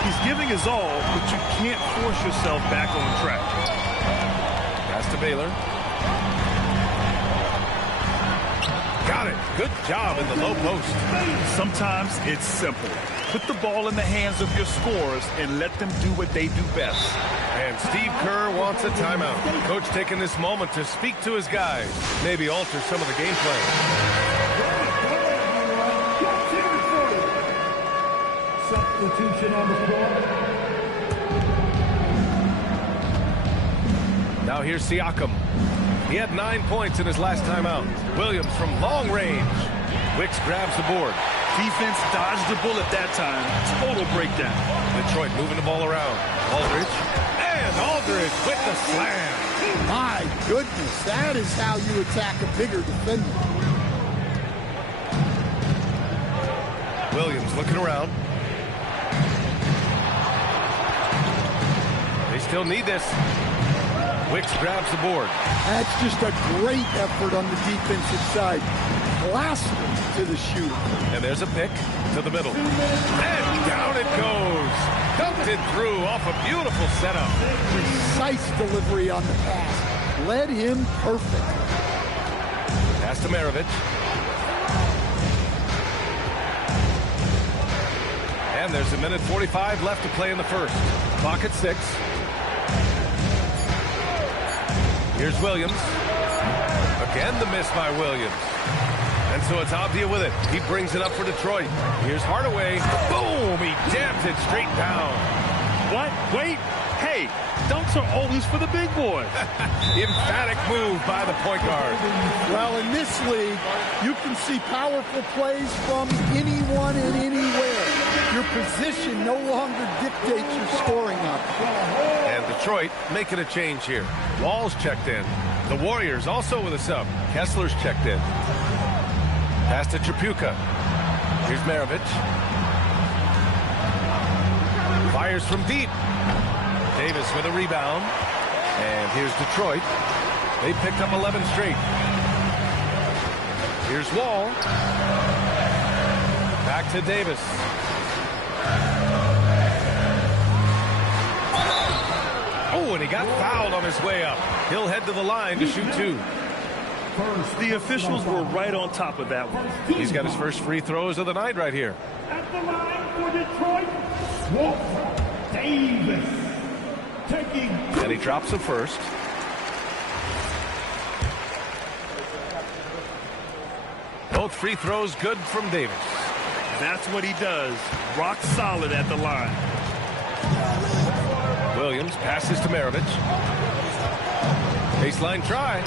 He's giving his all, but you can't force yourself back on track. Pass to Baylor. Got it. Good job in the low post. Sometimes it's simple. Put the ball in the hands of your scorers and let them do what they do best. And Steve Kerr wants a timeout. Coach taking this moment to speak to his guys. Maybe alter some of the game plan. Substitution on the floor. Now here's Siakam. He had 9 points in his last time out. Williams from long range. Wicks grabs the board. Defense dodged the bullet that time. Total breakdown. Detroit moving the ball around. Aldridge. And Aldridge with the slam. My goodness, that is how you attack a bigger defender. Williams looking around. They still need this. Wicks grabs the board. That's just a great effort on the defensive side. Blasting to the shooter. And there's a pick to the middle. And down it goes. Dumped it through off a beautiful setup. Precise delivery on the pass. Led him perfect. Pass to Maravich. And there's a minute 45 left to play in the first. Clock at 6. Here's Williams. Again the miss by Williams. And so it's Avdia with it. He brings it up for Detroit. Here's Hardaway. Boom! He jams it straight down. What? Wait. Hey, dunks are always for the big boys. Emphatic move by the point guard. Well, in this league, you can see powerful plays from anyone and anywhere. Your position no longer dictates your scoring option. And Detroit making a change here. Wall's checked in. The Warriors also with a sub. Kessler's checked in. Pass to Tripucka. Here's Maravich. Fires from deep. Davis with a rebound. And here's Detroit. They picked up 11 straight. Here's Wall. Back to Davis. Oh, and he got fouled on his way up. He'll head to the line to shoot 2. The officials were right on top of that one. He's got his first free throws of the night right here. At the line for Detroit, Walt Davis. Taking. And he drops the first. Both free throws good from Davis. That's what he does. Rock solid at the line. Williams passes to Maravich. Baseline try.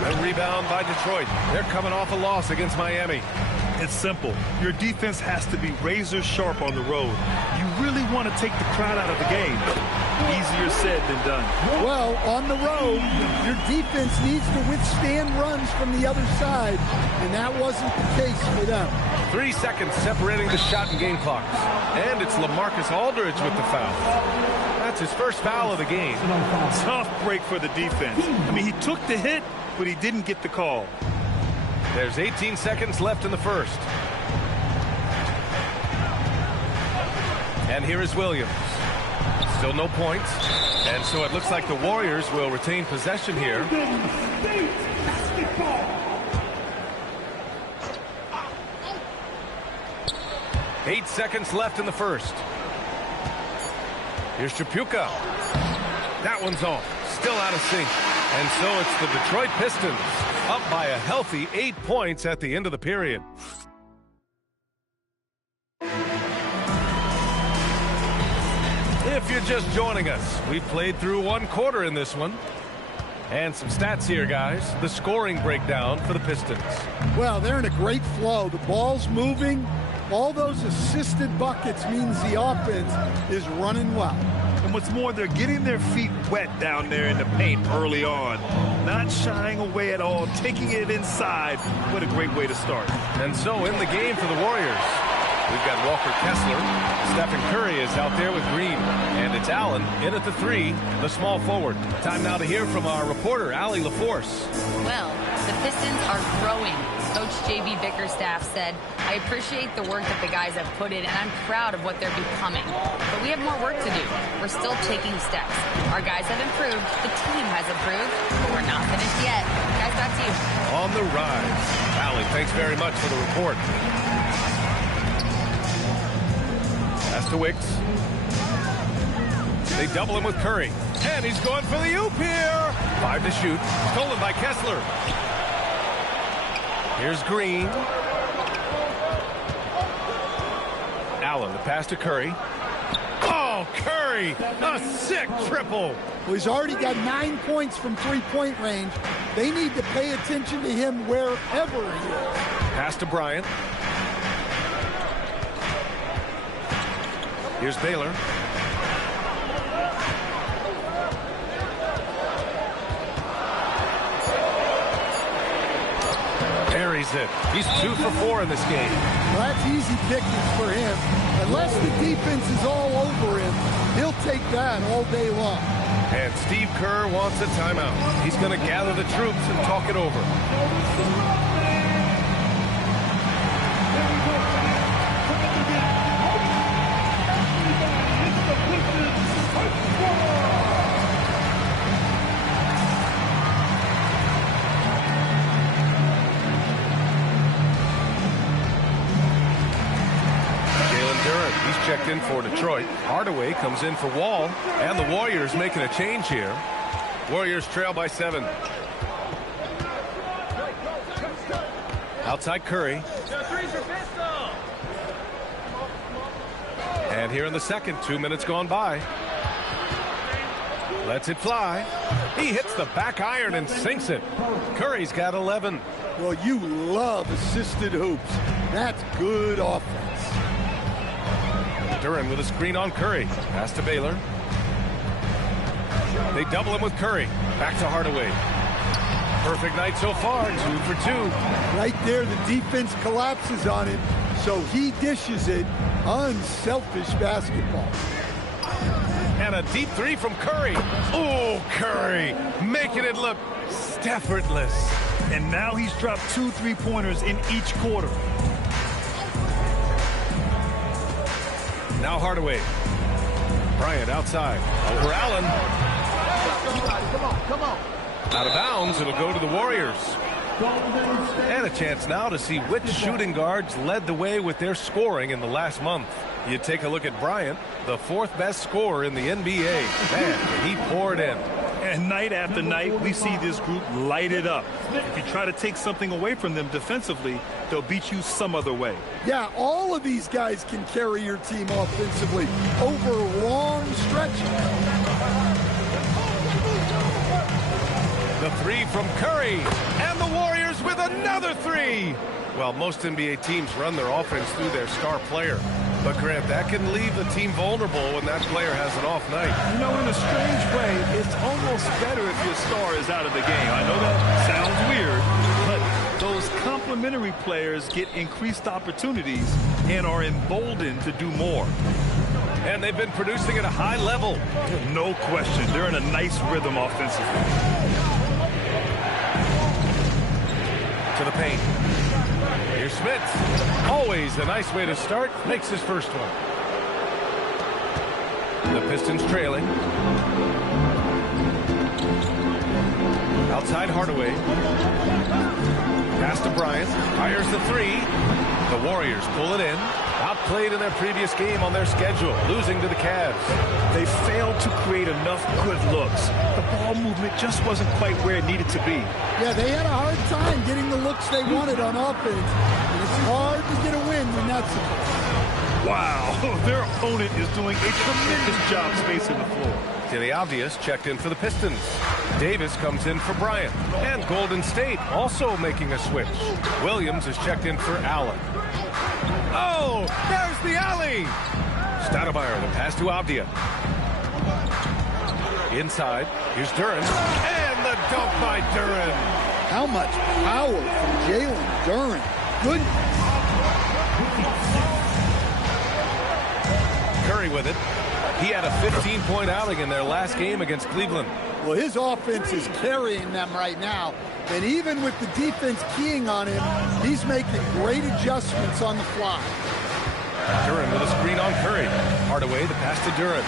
A rebound by Detroit. They're coming off a loss against Miami. It's simple. Your defense has to be razor sharp on the road. You really want to take the crowd out of the game. Easier said than done. Well, on the road, your defense needs to withstand runs from the other side, and that wasn't the case for them. 3 seconds separating the shot and game clocks. And it's LaMarcus Aldridge with the foul. That's his first foul of the game. Tough break for the defense. I mean, he took the hit, but he didn't get the call. There's 18 seconds left in the first. And here is Williams. Still no points. And so it looks like the Warriors will retain possession here. 8 seconds left in the first. Here's Tripucka. That one's off. Still out of sync. And so it's the Detroit Pistons up by a healthy 8 points at the end of the period. If you're just joining us, we've played through 1 quarter in this one. And some stats here, guys. The scoring breakdown for the Pistons. Well, they're in a great flow. The ball's moving. All those assisted buckets means the offense is running well. And what's more, they're getting their feet wet down there in the paint early on. Not shying away at all, taking it inside. What a great way to start. And so in the game for the Warriors, we've got Walker Kessler. Stephen Curry is out there with Green. And it's Allen in at the 3, the small forward. Time now to hear from our reporter, Allie LaForce. Well, the Pistons are growing. Coach J.B. Bickerstaff said, I appreciate the work that the guys have put in, and I'm proud of what they're becoming. But we have more work to do. We're still taking steps. Our guys have improved. The team has improved. But we're not finished yet. Guys, back to you. On the rise. Allie, thanks very much for the report. That's to Wicks. They double him with Curry. And he's going for the oop here. 5 to shoot. Stolen by Kessler. Here's Green. Allen, the pass to Curry. Oh, Curry! A sick triple! Well, he's already got 9 points from three-point range. They need to pay attention to him wherever he is. Pass to Bryant. Here's Baylor. Buries it. He's 2 for 4 in this game. Well, that's easy pickings for him. Unless the defense is all over him, he'll take that all day long. And Steve Kerr wants a timeout. He's going to gather the troops and talk it over. Checked in for Detroit. Hardaway comes in for Wall, and the Warriors making a change here. Warriors trail by 7. Outside Curry. And here in the second, 2 minutes gone by. Lets it fly. He hits the back iron and sinks it. Curry's got 11. Well, you love assisted hoops. That's good offense. Duran with a screen on Curry. Pass to Baylor. They double him with Curry. Back to Hardaway. Perfect night so far. 2 for 2. Right there, the defense collapses on him, so he dishes it. Unselfish basketball. And a deep 3 from Curry. Oh, Curry making it look effortless. And now he's dropped 2 3-pointers in each quarter. Now Hardaway. Bryant outside. Over Allen. Come on. Out of bounds. It'll go to the Warriors. And a chance now to see which shooting guards led the way with their scoring in the last month. You take a look at Bryant, the 4th best scorer in the NBA. Man, he poured in. And night after night, we see this group light it up. If you try to take something away from them defensively, they'll beat you some other way. Yeah, all of these guys can carry your team offensively over long stretches. The 3 from Curry. And the Warriors with another 3. Well, most NBA teams run their offense through their star player. But, Grant, that can leave the team vulnerable when that player has an off night. You know, in a strange way, it's almost better if your star is out of the game. I know that sounds weird, but those complementary players get increased opportunities and are emboldened to do more. And they've been producing at a high level. No question. They're in a nice rhythm offensively. To the paint. Here's Smith. Always a nice way to start. Makes his first one. The Pistons trailing. Outside Hardaway. Pass to Bryant. Fires the 3. The Warriors pull it in. Outplayed in their previous game on their schedule, losing to the Cavs. They failed to create enough good looks. The ball movement just wasn't quite where it needed to be. Yeah, they had a hard time getting the looks they wanted on offense. And it's hard to get a win when that's the case. Wow, their opponent is doing a tremendous job spacing the floor. Timmy Obvious checked in for the Pistons. Davis comes in for Bryant. And Golden State also making a switch. Williams is checked in for Allen. Oh, there's the alley. Stoudemire, the pass to Avdia. Inside, here's Duren. And the dunk by Duren. How much power from Jalen Duren. Good. Curry with it. He had a 15-point outing in their last game against Cleveland. Well, his offense is carrying them right now. And even with the defense keying on him, he's making great adjustments on the fly. Duren with a screen on Curry. Hardaway, the pass to Duren.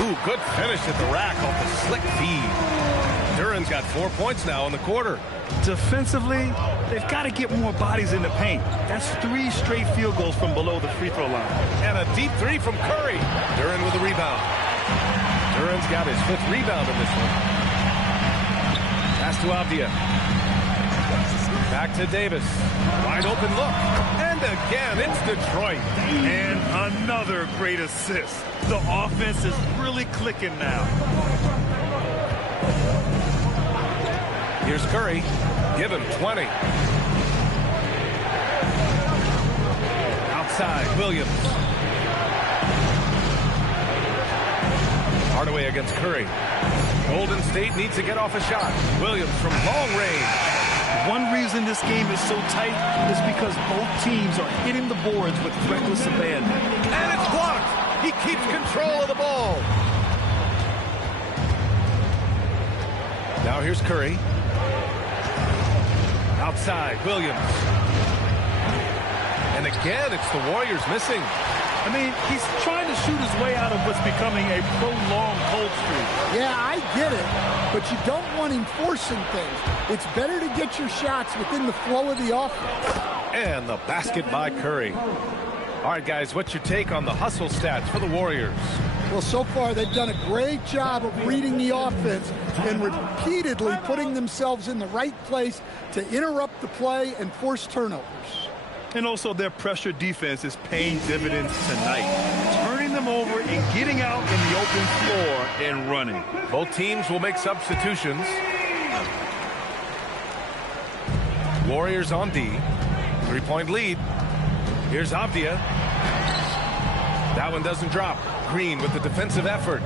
Ooh, good finish at the rack off the slick feed. Duren's got 4 points now in the quarter. Defensively, they've got to get more bodies in the paint. That's 3 straight field goals from below the free throw line. And a deep 3 from Curry. Duren with a rebound. Duren's got his 5th rebound in this one. Pass to Avdia. Back to Davis. Wide open look. And again, it's Detroit. And another great assist. The offense is really clicking now. Here's Curry. Give him 20. Outside, Williams. Hardaway against Curry. Golden State needs to get off a shot. Williams from long range. One reason this game is so tight is because both teams are hitting the boards with reckless abandon. And it's blocked. He keeps control of the ball. Now here's Curry. Outside, Williams. And again, it's the Warriors missing. I mean, he's trying to shoot his way out of what's becoming a prolonged cold streak. Yeah, I get it, but you don't want him forcing things. It's better to get your shots within the flow of the offense. And the basket by Curry. All right, guys, what's your take on the hustle stats for the Warriors? Well, so far they've done a great job of reading the offense and repeatedly putting themselves in the right place to interrupt the play and force turnovers. And also their pressure defense is paying dividends tonight. Turning them over and getting out in the open floor and running. Both teams will make substitutions. Warriors on D. 3-point lead. Here's Avdia. That one doesn't drop. Green with the defensive effort.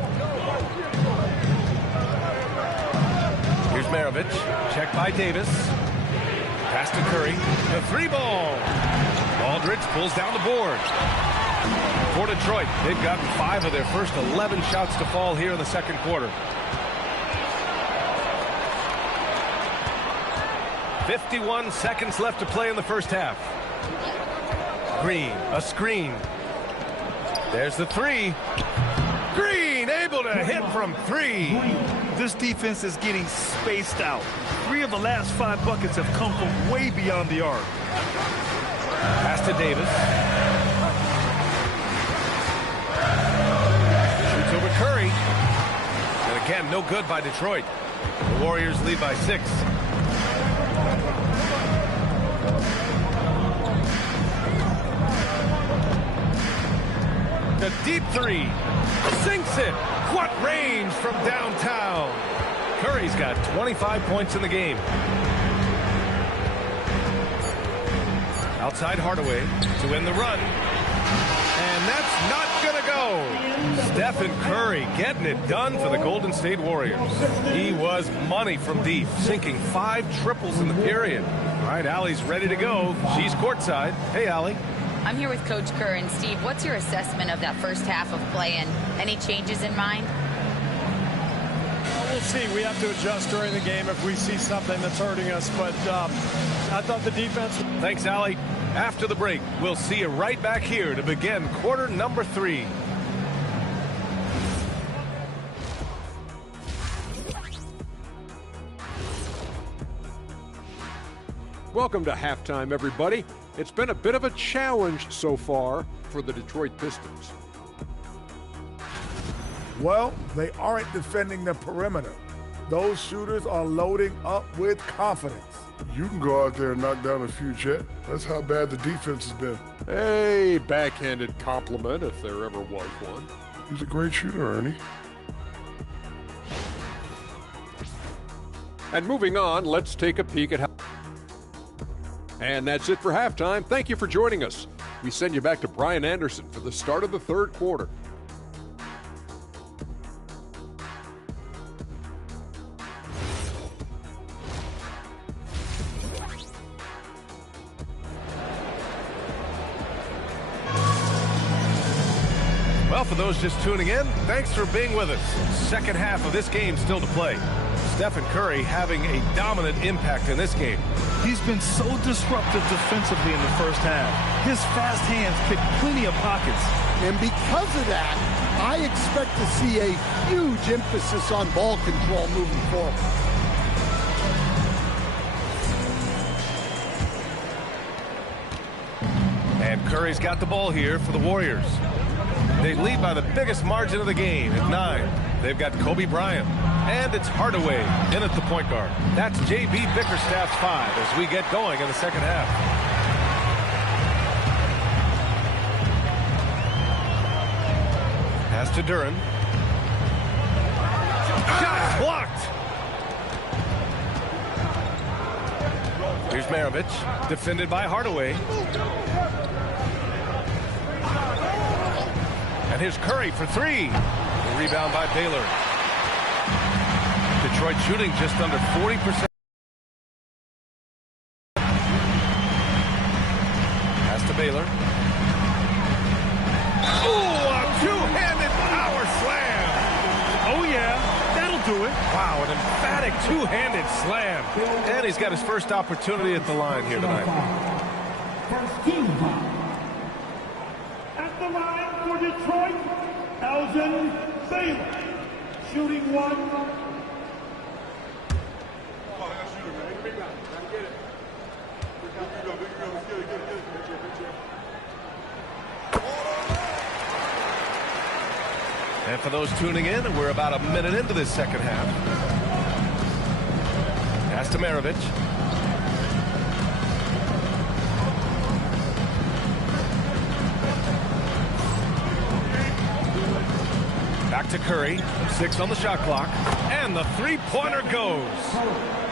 Here's Maravich. Check by Davis. Pass to Curry. The 3-ball. Aldridge pulls down the board. For Detroit, they've gotten 5 of their first 11 shots to fall here in the second quarter. 51 seconds left to play in the first half. Green, a screen. There's the 3. Green able to hit from 3. This defense is getting spaced out. 3 of the last 5 buckets have come from way beyond the arc. Pass to Davis. Shoots over Curry. And again, no good by Detroit. The Warriors lead by 6. The deep 3. Sinks it. What range from downtown. Curry's got 25 points in the game. Outside Hardaway to end the run. And that's not going to go. Stephen Curry getting it done for the Golden State Warriors. He was money from deep, sinking 5 triples in the period. All right, Allie's ready to go. She's courtside. Hey, Allie. I'm here with Coach Kerr. And Steve, what's your assessment of that first half of play and any changes in mind? Well, we'll see. We have to adjust during the game if we see something that's hurting us. But I thought the defense... Thanks, Allie. After the break, we'll see you right back here to begin quarter number 3. Welcome to halftime, everybody. It's been a bit of a challenge so far for the Detroit Pistons? Well, they aren't defending the perimeter. Those shooters are loading up with confidence. You can go out there and knock down a few, Chet. That's how bad the defense has been. A backhanded compliment, if there ever was one. He's a great shooter, Ernie. And moving on, let's take a peek at how... And that's it for halftime. Thank you for joining us. We send you back to Brian Anderson for the start of the third quarter. Well, for those just tuning in, thanks for being with us. Second half of this game still to play. Stephen Curry having a dominant impact in this game. He's been so disruptive defensively in the first half. His fast hands pick plenty of pockets. And because of that, I expect to see a huge emphasis on ball control moving forward. And Curry's got the ball here for the Warriors. They lead by the biggest margin of the game at 9. They've got Kobe Bryant. And it's Hardaway in at the point guard. That's J.B. Bickerstaff's 5 as we get going in the second half. Pass to Duren. Shot blocked. Here's Maravich, defended by Hardaway. And here's Curry for 3. The rebound by Baylor. Detroit shooting just under 40%. Pass to Baylor. Oh, a two-handed power slam. Oh, yeah, that'll do it. Wow, an emphatic two-handed slam. And he's got his first opportunity at the line here tonight. First team foul. At the line for Detroit, Elgin Baylor. Shooting 1. And for those tuning in, we're about a minute into this second half. Pass to Maravich. Back to Curry. 6 on the shot clock. And the three-pointer goes.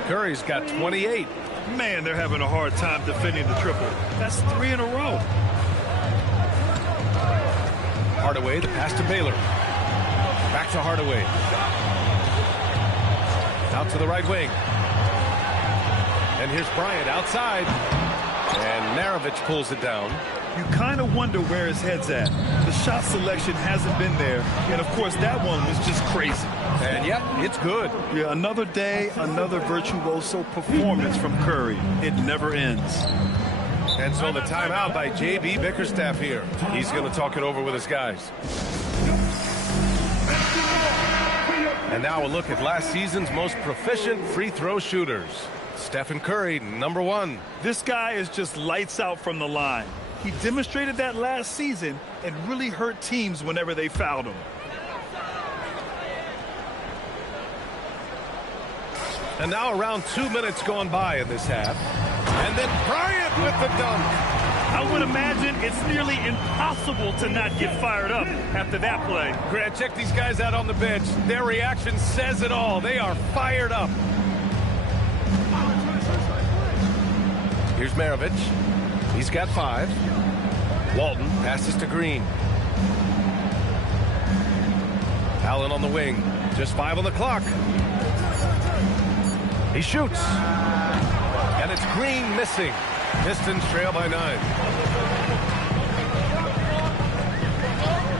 Curry's got 28. Man, they're having a hard time defending the triple. That's 3 in a row. Hardaway, the pass to Baylor. Back to Hardaway. Out to the right wing. And here's Bryant outside. And Maravich pulls it down. You kind of wonder where his head's at. The shot selection hasn't been there. And, of course, that one was just crazy. And, yeah, it's good. Yeah, another day, another virtuoso performance from Curry. It never ends. And so the timeout by J.B. Bickerstaff here. He's going to talk it over with his guys. And now a look at last season's most proficient free throw shooters. Stephen Curry, number 1. This guy is just lights out from the line. He demonstrated that last season and really hurt teams whenever they fouled him. And now around 2 minutes gone by in this half. And then Bryant with the dunk. I would imagine it's nearly impossible to not get fired up after that play. Grant, check these guys out on the bench. Their reaction says it all. They are fired up. Here's Maravich. He's got 5. Walton passes to Green. Allen on the wing. Just 5 on the clock. He shoots. And it's Green missing. Pistons trail by 9.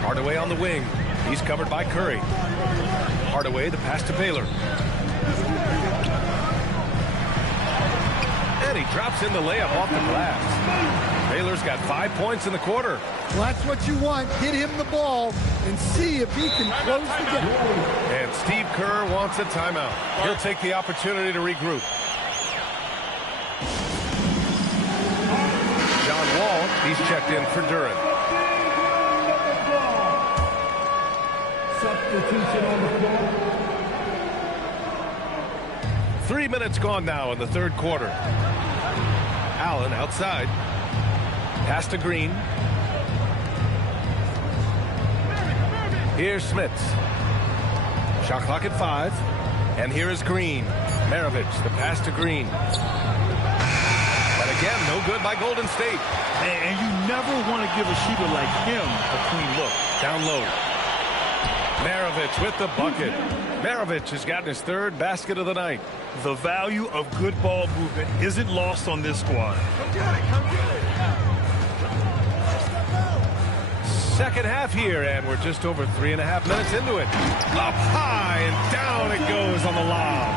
Hardaway on the wing. He's covered by Curry. Hardaway, the pass to Baylor. And he drops in the layup off the glass. Baylor's got 5 points in the quarter. Well, that's what you want. Get him the ball and see if he can close the gap. And Steve Kerr wants a timeout. He'll take the opportunity to regroup. John Wall, he's checked in for Duren. Substitution on the floor. 3 minutes gone now in the third quarter. Allen outside. Pass to Green. Here's Smits. Shot clock at 5. And here is Green. Maravich, the pass to Green. But again, no good by Golden State. And you never want to give a shooter like him a clean look. Down low. Maravich with the bucket. Maravich has gotten his third basket of the night. The value of good ball movement isn't lost on this squad. Second half here, and we're just over 3.5 minutes into it. Up high and down it goes on the lob.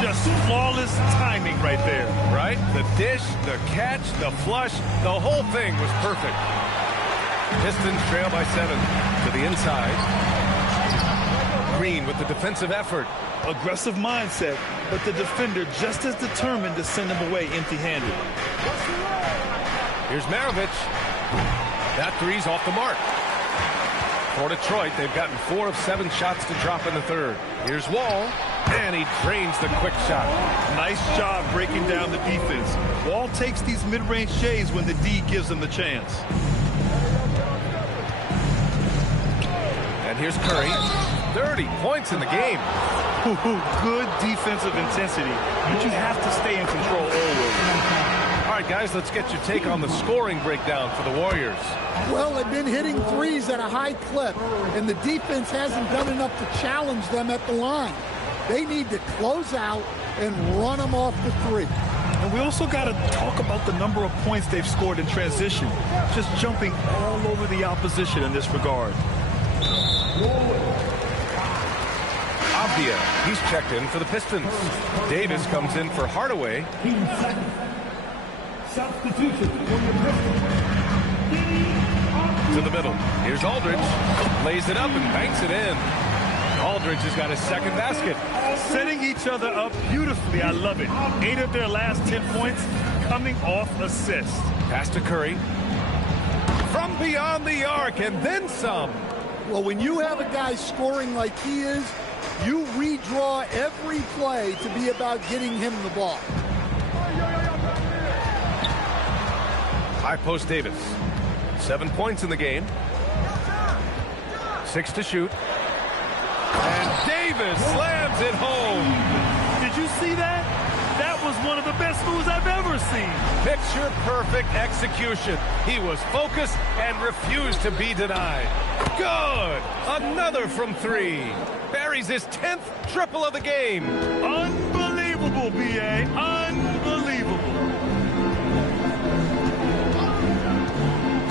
Just flawless timing right there. Right? The dish, the catch, the flush, the whole thing was perfect. Pistons trail by 7 to the inside. Green with the defensive effort. Aggressive mindset, but the defender just as determined to send him away empty-handed. Here's Maravich. That three's off the mark. For Detroit, they've gotten 4 of 7 shots to drop in the third. Here's Wall, and he drains the quick shot. Nice job breaking down the defense. Wall takes these mid-range shaves when the D gives him the chance. And here's Curry. 30 points in the game. Good defensive intensity, but you have to stay in control always. All right, guys, let's get your take on the scoring breakdown for the Warriors. Well, they've been hitting threes at a high clip, and the defense hasn't done enough to challenge them at the line. They need to close out and run them off the three. And we also got to talk about the number of points they've scored in transition, just jumping all over the opposition in this regard. Avdia, he's checked in for the Pistons. Davis comes in for Hardaway. Substitution for your Pistons. To the middle. Here's Aldridge. Lays it up and banks it in. Aldridge has got his second basket. Setting each other up beautifully. I love it. 8 of their last 10 points coming off assists. Pass to Curry. From beyond the arc and then some. Well, when you have a guy scoring like he is, you redraw every play to be about getting him the ball. High post Davis. 7 points in the game. 6 to shoot. And Davis slams it home. Did you see that? That was one of the best moves I've ever seen. Picture perfect execution. He was focused and refused to be denied. Good. Another from 3. Buries his 10th triple of the game. Unbelievable, B.A. Unbelievable.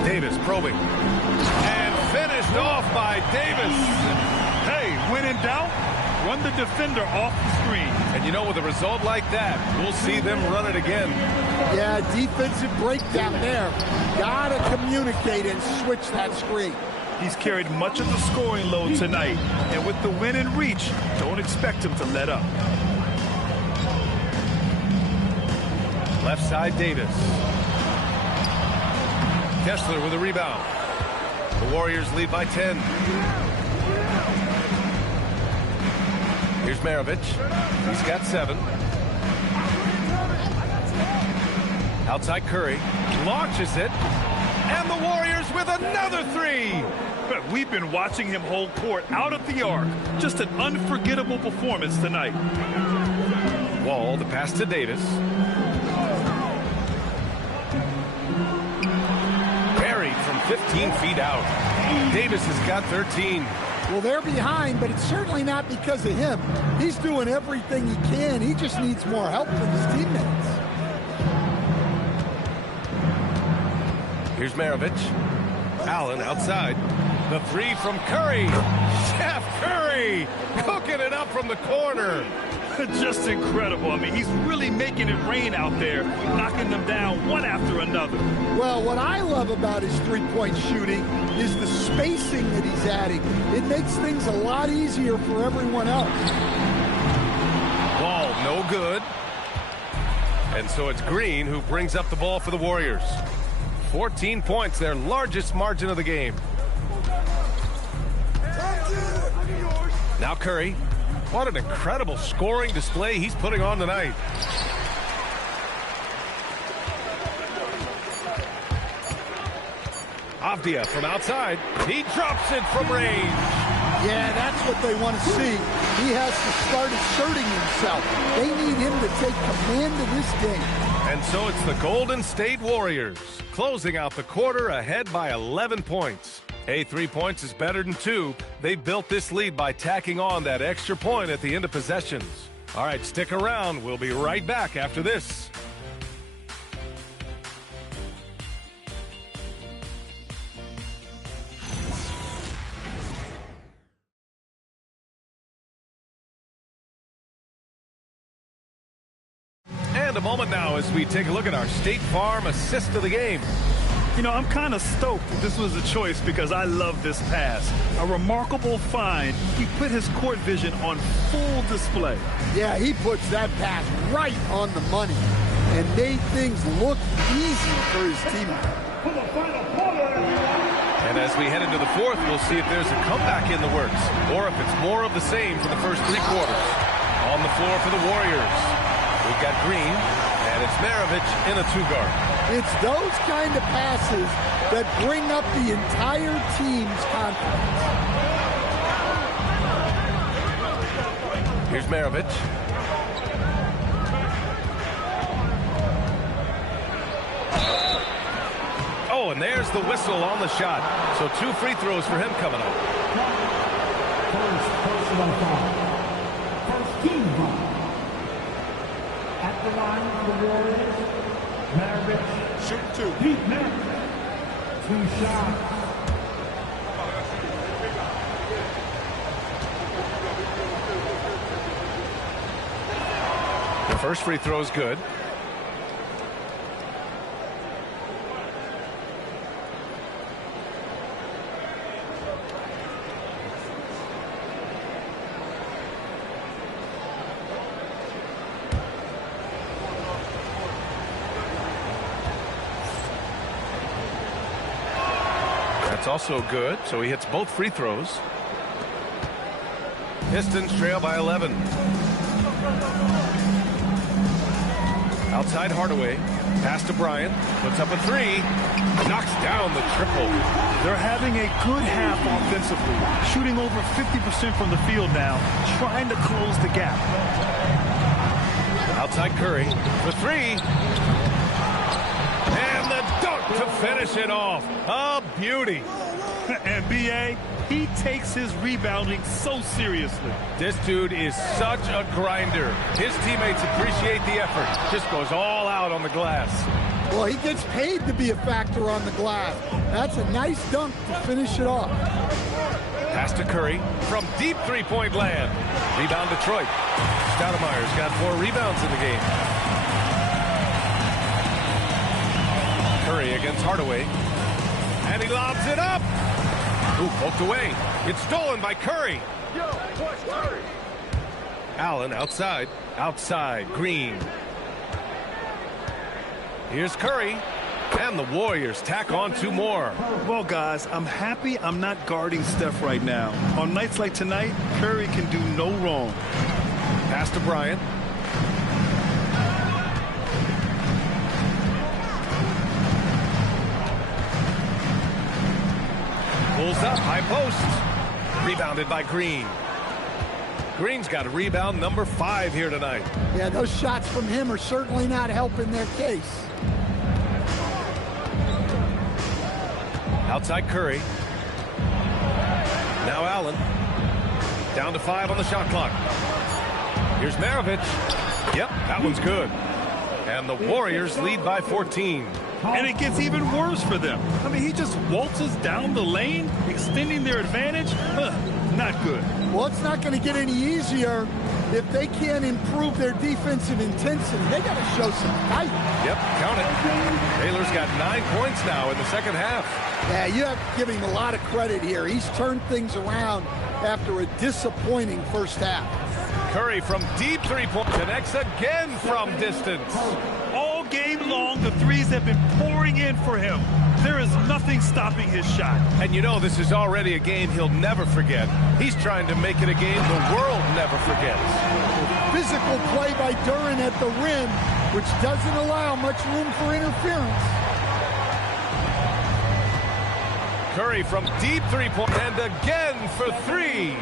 Davis probing. And finished off by Davis. Hey, when in doubt, run the defender off the screen. And you know, with a result like that, we'll see them run it again. Yeah, defensive breakdown there. Gotta communicate and switch that screen. He's carried much of the scoring load tonight. And with the win in reach, don't expect him to let up. Left side, Davis. Kessler with a rebound. The Warriors lead by 10. Here's Maravich. He's got 7. Outside Curry. Launches it. And the Warriors with another 3. But we've been watching him hold court out of the arc. Just an unforgettable performance tonight. Wall, the pass to Davis. Buried from 15 feet out. Davis has got 13. Well, they're behind, but it's certainly not because of him. He's doing everything he can. He just needs more help from his teammates. Here's Maravich. Allen outside. The 3 from Curry. Chef Curry cooking it up from the corner. Just incredible. I mean, he's really making it rain out there, knocking them down one after another. Well, what I love about his three-point shooting is the spacing that he's adding. It makes things a lot easier for everyone else. Ball no good. And so it's Green who brings up the ball for the Warriors. 14 points, their largest margin of the game. Now Curry. What an incredible scoring display he's putting on tonight. Avdia from outside. He drops it from range. Yeah, that's what they want to see. He has to start asserting himself. They need him to take command of this game. And so it's the Golden State Warriors closing out the quarter ahead by 11 points. Hey, 3 points is better than 2. They built this lead by tacking on that extra point at the end of possessions. All right, stick around. We'll be right back after this. And a moment now as we take a look at our State Farm assist of the game. You know, I'm kind of stoked that this was a choice because I love this pass. A remarkable find. He put his court vision on full display. Yeah, he puts that pass right on the money and made things look easy for his teammate. And as we head into the fourth, we'll see if there's a comeback in the works or if it's more of the same for the first 3 quarters. On the floor for the Warriors, we've got Green, and it's Maravich in a 2-guard. It's those kind of passes that bring up the entire team's confidence. Here's Maravich. Oh, and there's the whistle on the shot. So 2 free throws for him coming up. First personal foul. First team foul. At the line for the Warriors, Maravich. Shoot 2. Pete Maravich. 2 shots. The first free throw is good. That's also good, so he hits both free throws. Pistons trail by 11. Outside Hardaway, pass to Bryant, puts up a 3, knocks down the triple. They're having a good half offensively, shooting over 50% from the field now, trying to close the gap. Outside Curry for 3. And the dunk to finish it off. A beauty. And B.A., he takes his rebounding so seriously. This dude is such a grinder. His teammates appreciate the effort. Just goes all out on the glass. Well, he gets paid to be a factor on the glass. That's a nice dunk to finish it off. Pass to Curry from deep three-point land. Rebound Detroit. Stoudemire's got 4 rebounds in the game. Curry against Hardaway. And he lobs it up. Ooh, poked away. It's stolen by Curry. Allen outside. Outside. Green. Here's Curry. And the Warriors tack on 2 more. Well, guys, I'm happy I'm not guarding Steph right now. On nights like tonight, Curry can do no wrong. Pass to Bryant. Pulls up, high post. Rebounded by Green. Green's got a rebound number 5 here tonight. Yeah, those shots from him are certainly not helping their case. Outside Curry. Now Allen. Down to 5 on the shot clock. Here's Maravich. Yep, that one's good. And the Warriors lead by 14. And it gets even worse for them. I mean, he just waltzes down the lane, extending their advantage. Not good. Well, it's not going to get any easier if they can't improve their defensive intensity. They got to show some fight. Yep, count it. Taylor's got 9 points now in the second half. Yeah, you have to give him a lot of credit here. He's turned things around after a disappointing first half. Curry from deep three-point connects again from distance. All game long, the threes have been pouring in for him. There is nothing stopping his shot. And you know this is already a game he'll never forget. He's trying to make it a game the world never forgets. Physical play by Duren at the rim, which doesn't allow much room for interference. Curry from deep three-point, and again for three.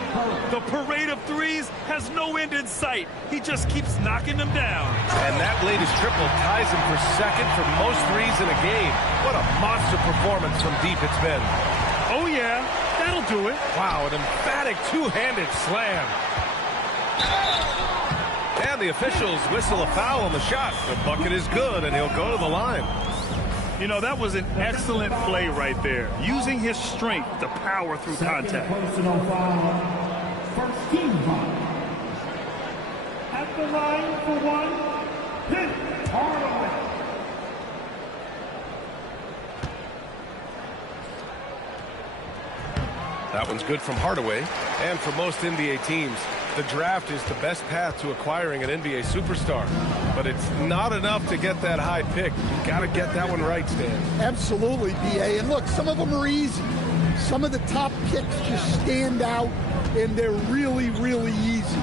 The parade of threes has no end in sight. He just keeps knocking them down. And that latest triple ties him for second for most threes in a game. What a monster performance from deep it's been. Oh, yeah, that'll do it. Wow, an emphatic two-handed slam. And the officials whistle a foul on the shot. The bucket is good, and he'll go to the line. You know, that was an excellent play right there, using his strength to power through contact. Personal foul. First team foul. At the line for one, Pitt Hardaway. That one's good from Hardaway. And for most NBA teams, the draft is the best path to acquiring an NBA superstar. But it's not enough to get that high pick. You got to get that one right, Stan. Absolutely, B.A. And look, some of them are easy. Some of the top picks just stand out, and they're really, really easy.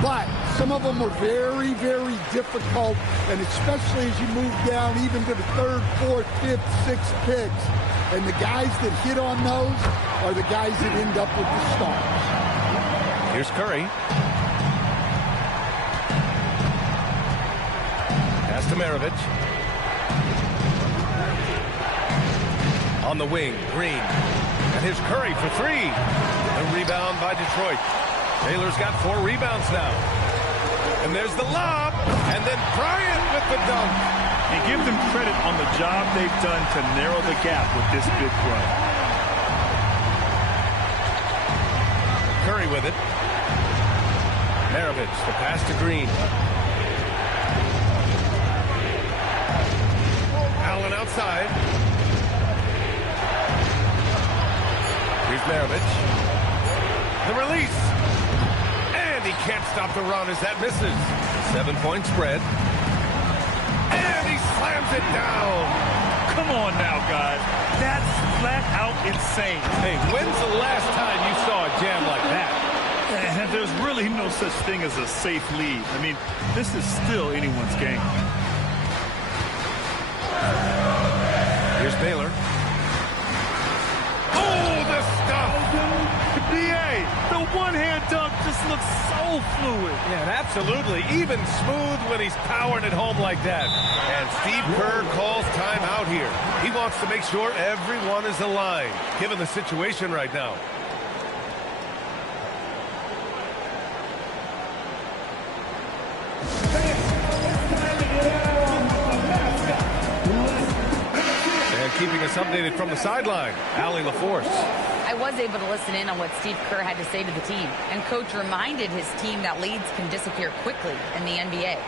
But some of them are very, very difficult, and especially as you move down even to the third, fourth, fifth, sixth picks. And the guys that hit on those are the guys that end up with the stars. Here's Curry. Pass to Maravich. On the wing, Green. And here's Curry for three. The rebound by Detroit. Taylor's got 4 rebounds now. And there's the lob. And then Bryant with the dunk. And give them credit on the job they've done to narrow the gap with this big run. Curry with it. Maravich, the pass to Green. Allen outside. Here's Maravich. The release. And he can't stop the run as that misses. 7-point spread. And he slams it down. Come on now, guys. That's flat out insane. Hey, when's the last time you saw a jam like that? And there's really no such thing as a safe lead. I mean, this is still anyone's game. Here's Baylor. Oh, the stuff! B.A., the one-hand dunk just looks so fluid. Yeah, absolutely. Even smooth when he's powering it home like that. And Steve Kerr calls timeout here. He wants to make sure everyone is aligned, given the situation right now. And keeping us updated from the sideline, Allie LaForce. I was able to listen in on what Steve Kerr had to say to the team, and Coach reminded his team that leads can disappear quickly in the NBA.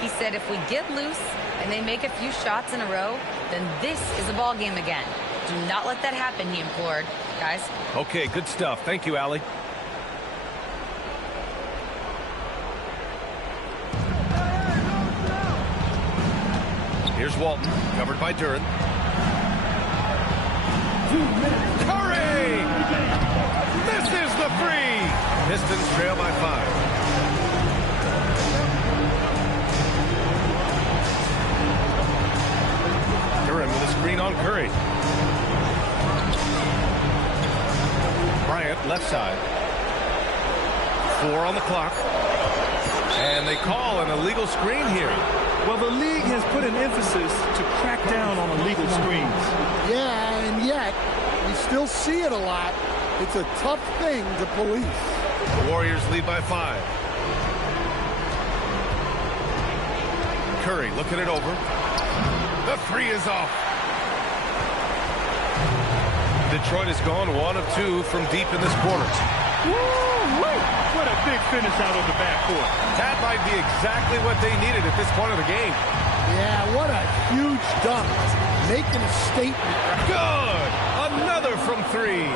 He said if we get loose and they make a few shots in a row, then this is a ball game again. Do not let that happen, he implored. Guys. Okay, good stuff. Thank you, Allie. Here's Walton, covered by Duren. Curry! This is the three! Pistons trail by 5. Duren with a screen on Curry. Bryant, left side. 4 on the clock. And they call an illegal screen here. Well, the league has put an emphasis to crack down on illegal screens. Yeah, and yet, we still see it a lot. It's a tough thing to police. The Warriors lead by 5. Curry looking it over. The 3 is off. Detroit has gone 1 of 2 from deep in this quarter. Woo-wee! What a big finish out of the backcourt. That might be exactly what they needed at this point of the game. Yeah, what a huge dunk. Making a statement. Good! Another from 3.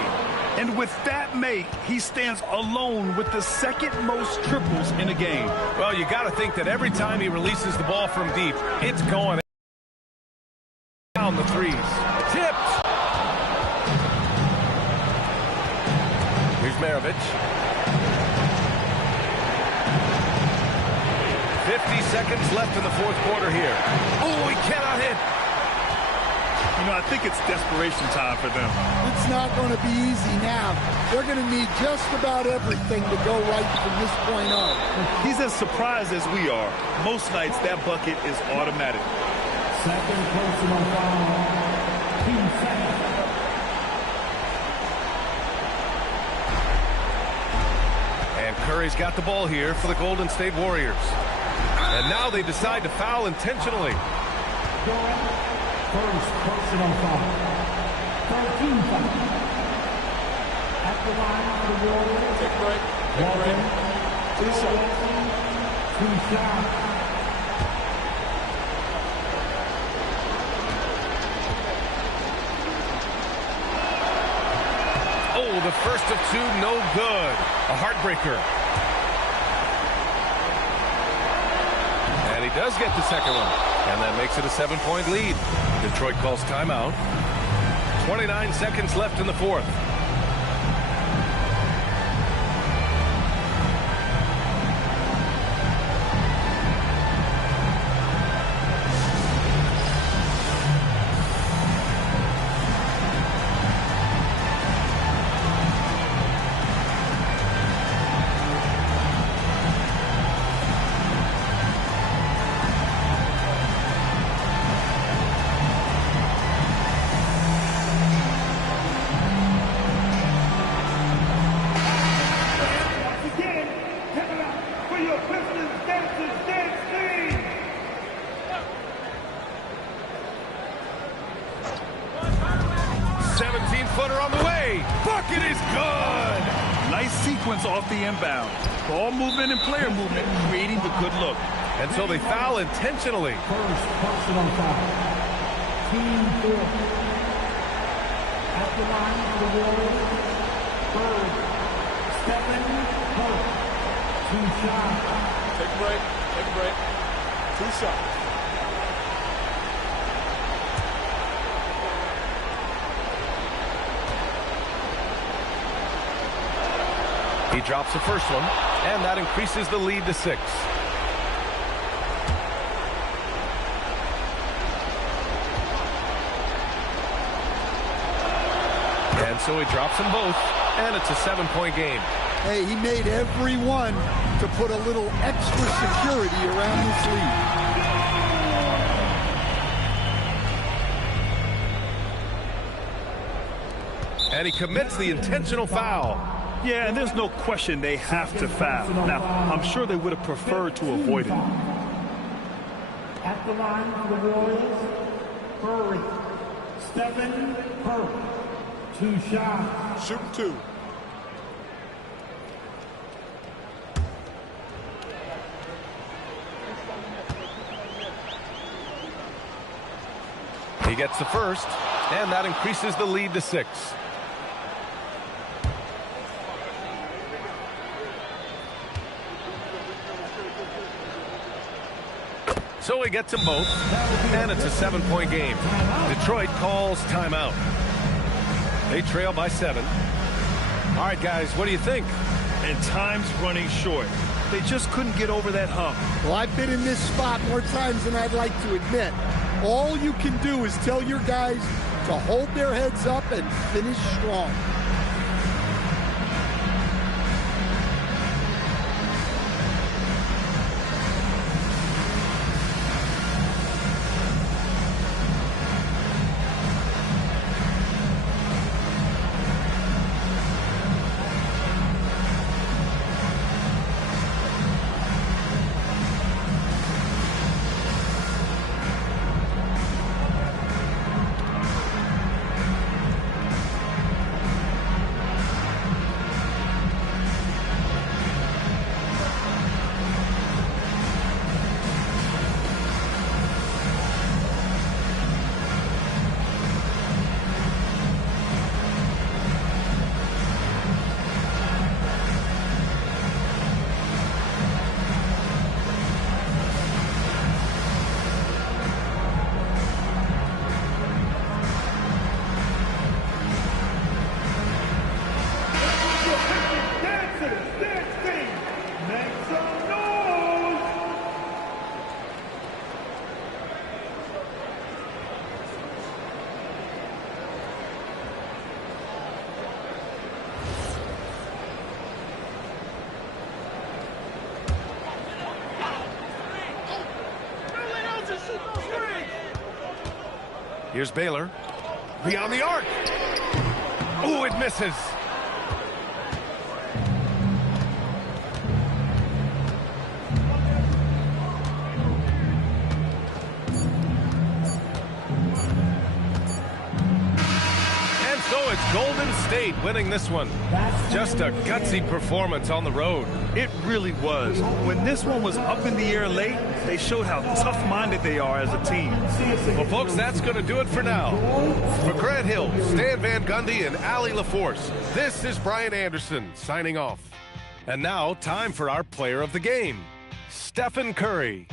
And with that make, he stands alone with the second most triples in a game. Well, you got to think that every time he releases the ball from deep, it's going down the 3s. Tipped! seconds left in the fourth quarter here. Oh, he cannot hit. You know, I think it's desperation time for them. It's not going to be easy now. They're going to need just about everything to go right from this point on. He's as surprised as we are. Most nights, that bucket is automatic. Second personal foul. Team second. And Curry's got the ball here for the Golden State Warriors. And now they decide to foul intentionally. First personal foul. 13 foul. At the line for the Warriors. Take a break. Take a break. Two shots. Oh, the first of two, no good. A heartbreaker. And he does get the second one. And that makes it a 7-point lead. Detroit calls timeout. 29 seconds left in the fourth. Off the inbound. Ball movement and player movement creating the good look. And so they foul intentionally. First personal foul. Team 4. At the line for the Warriors. Bird. Stephen Curry. 2 shots. Take a break. Take a break. 2 shots. He drops the first one, and that increases the lead to 6. And so he drops them both, and it's a 7-point game. Hey, he made every one to put a little extra security around this lead. And he commits the intentional foul. Yeah, and there's no question they have to foul. Now, I'm sure they would have preferred to avoid it. At the line for the Warriors, Curry. Stephen Curry. 2 shots. Shoot 2. He gets the first, and that increases the lead to 6. So he gets them both, and it's a 7-point game. Detroit calls timeout. They trail by 7. All right, guys, what do you think? And time's running short. They just couldn't get over that hump. Well, I've been in this spot more times than I'd like to admit. All you can do is tell your guys to hold their heads up and finish strong. Here's Baylor. Beyond the arc. Ooh, it misses. And so it's Golden State winning this one. Just a gutsy performance on the road. It really was. When this one was up in the air late, they showed how tough-minded they are as a team. Well, folks, that's going to do it for now. For Grant Hill, Stan Van Gundy, and Allie LaForce, this is Brian Anderson signing off. And now, time for our player of the game, Stephen Curry.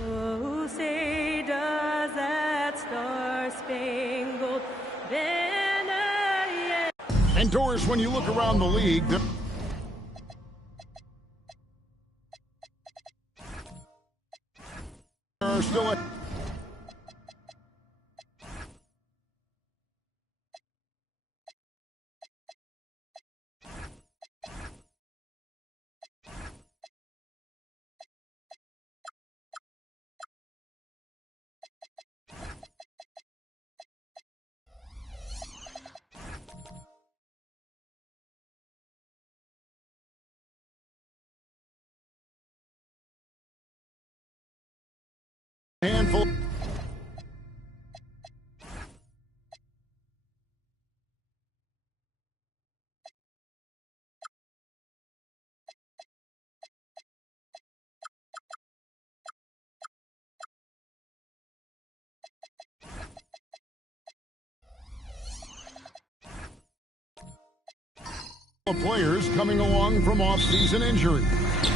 Oh, say does that star-spangled banner yet? And Doris, when you look around the league, there are still a Handful. Players coming along from off-season injury.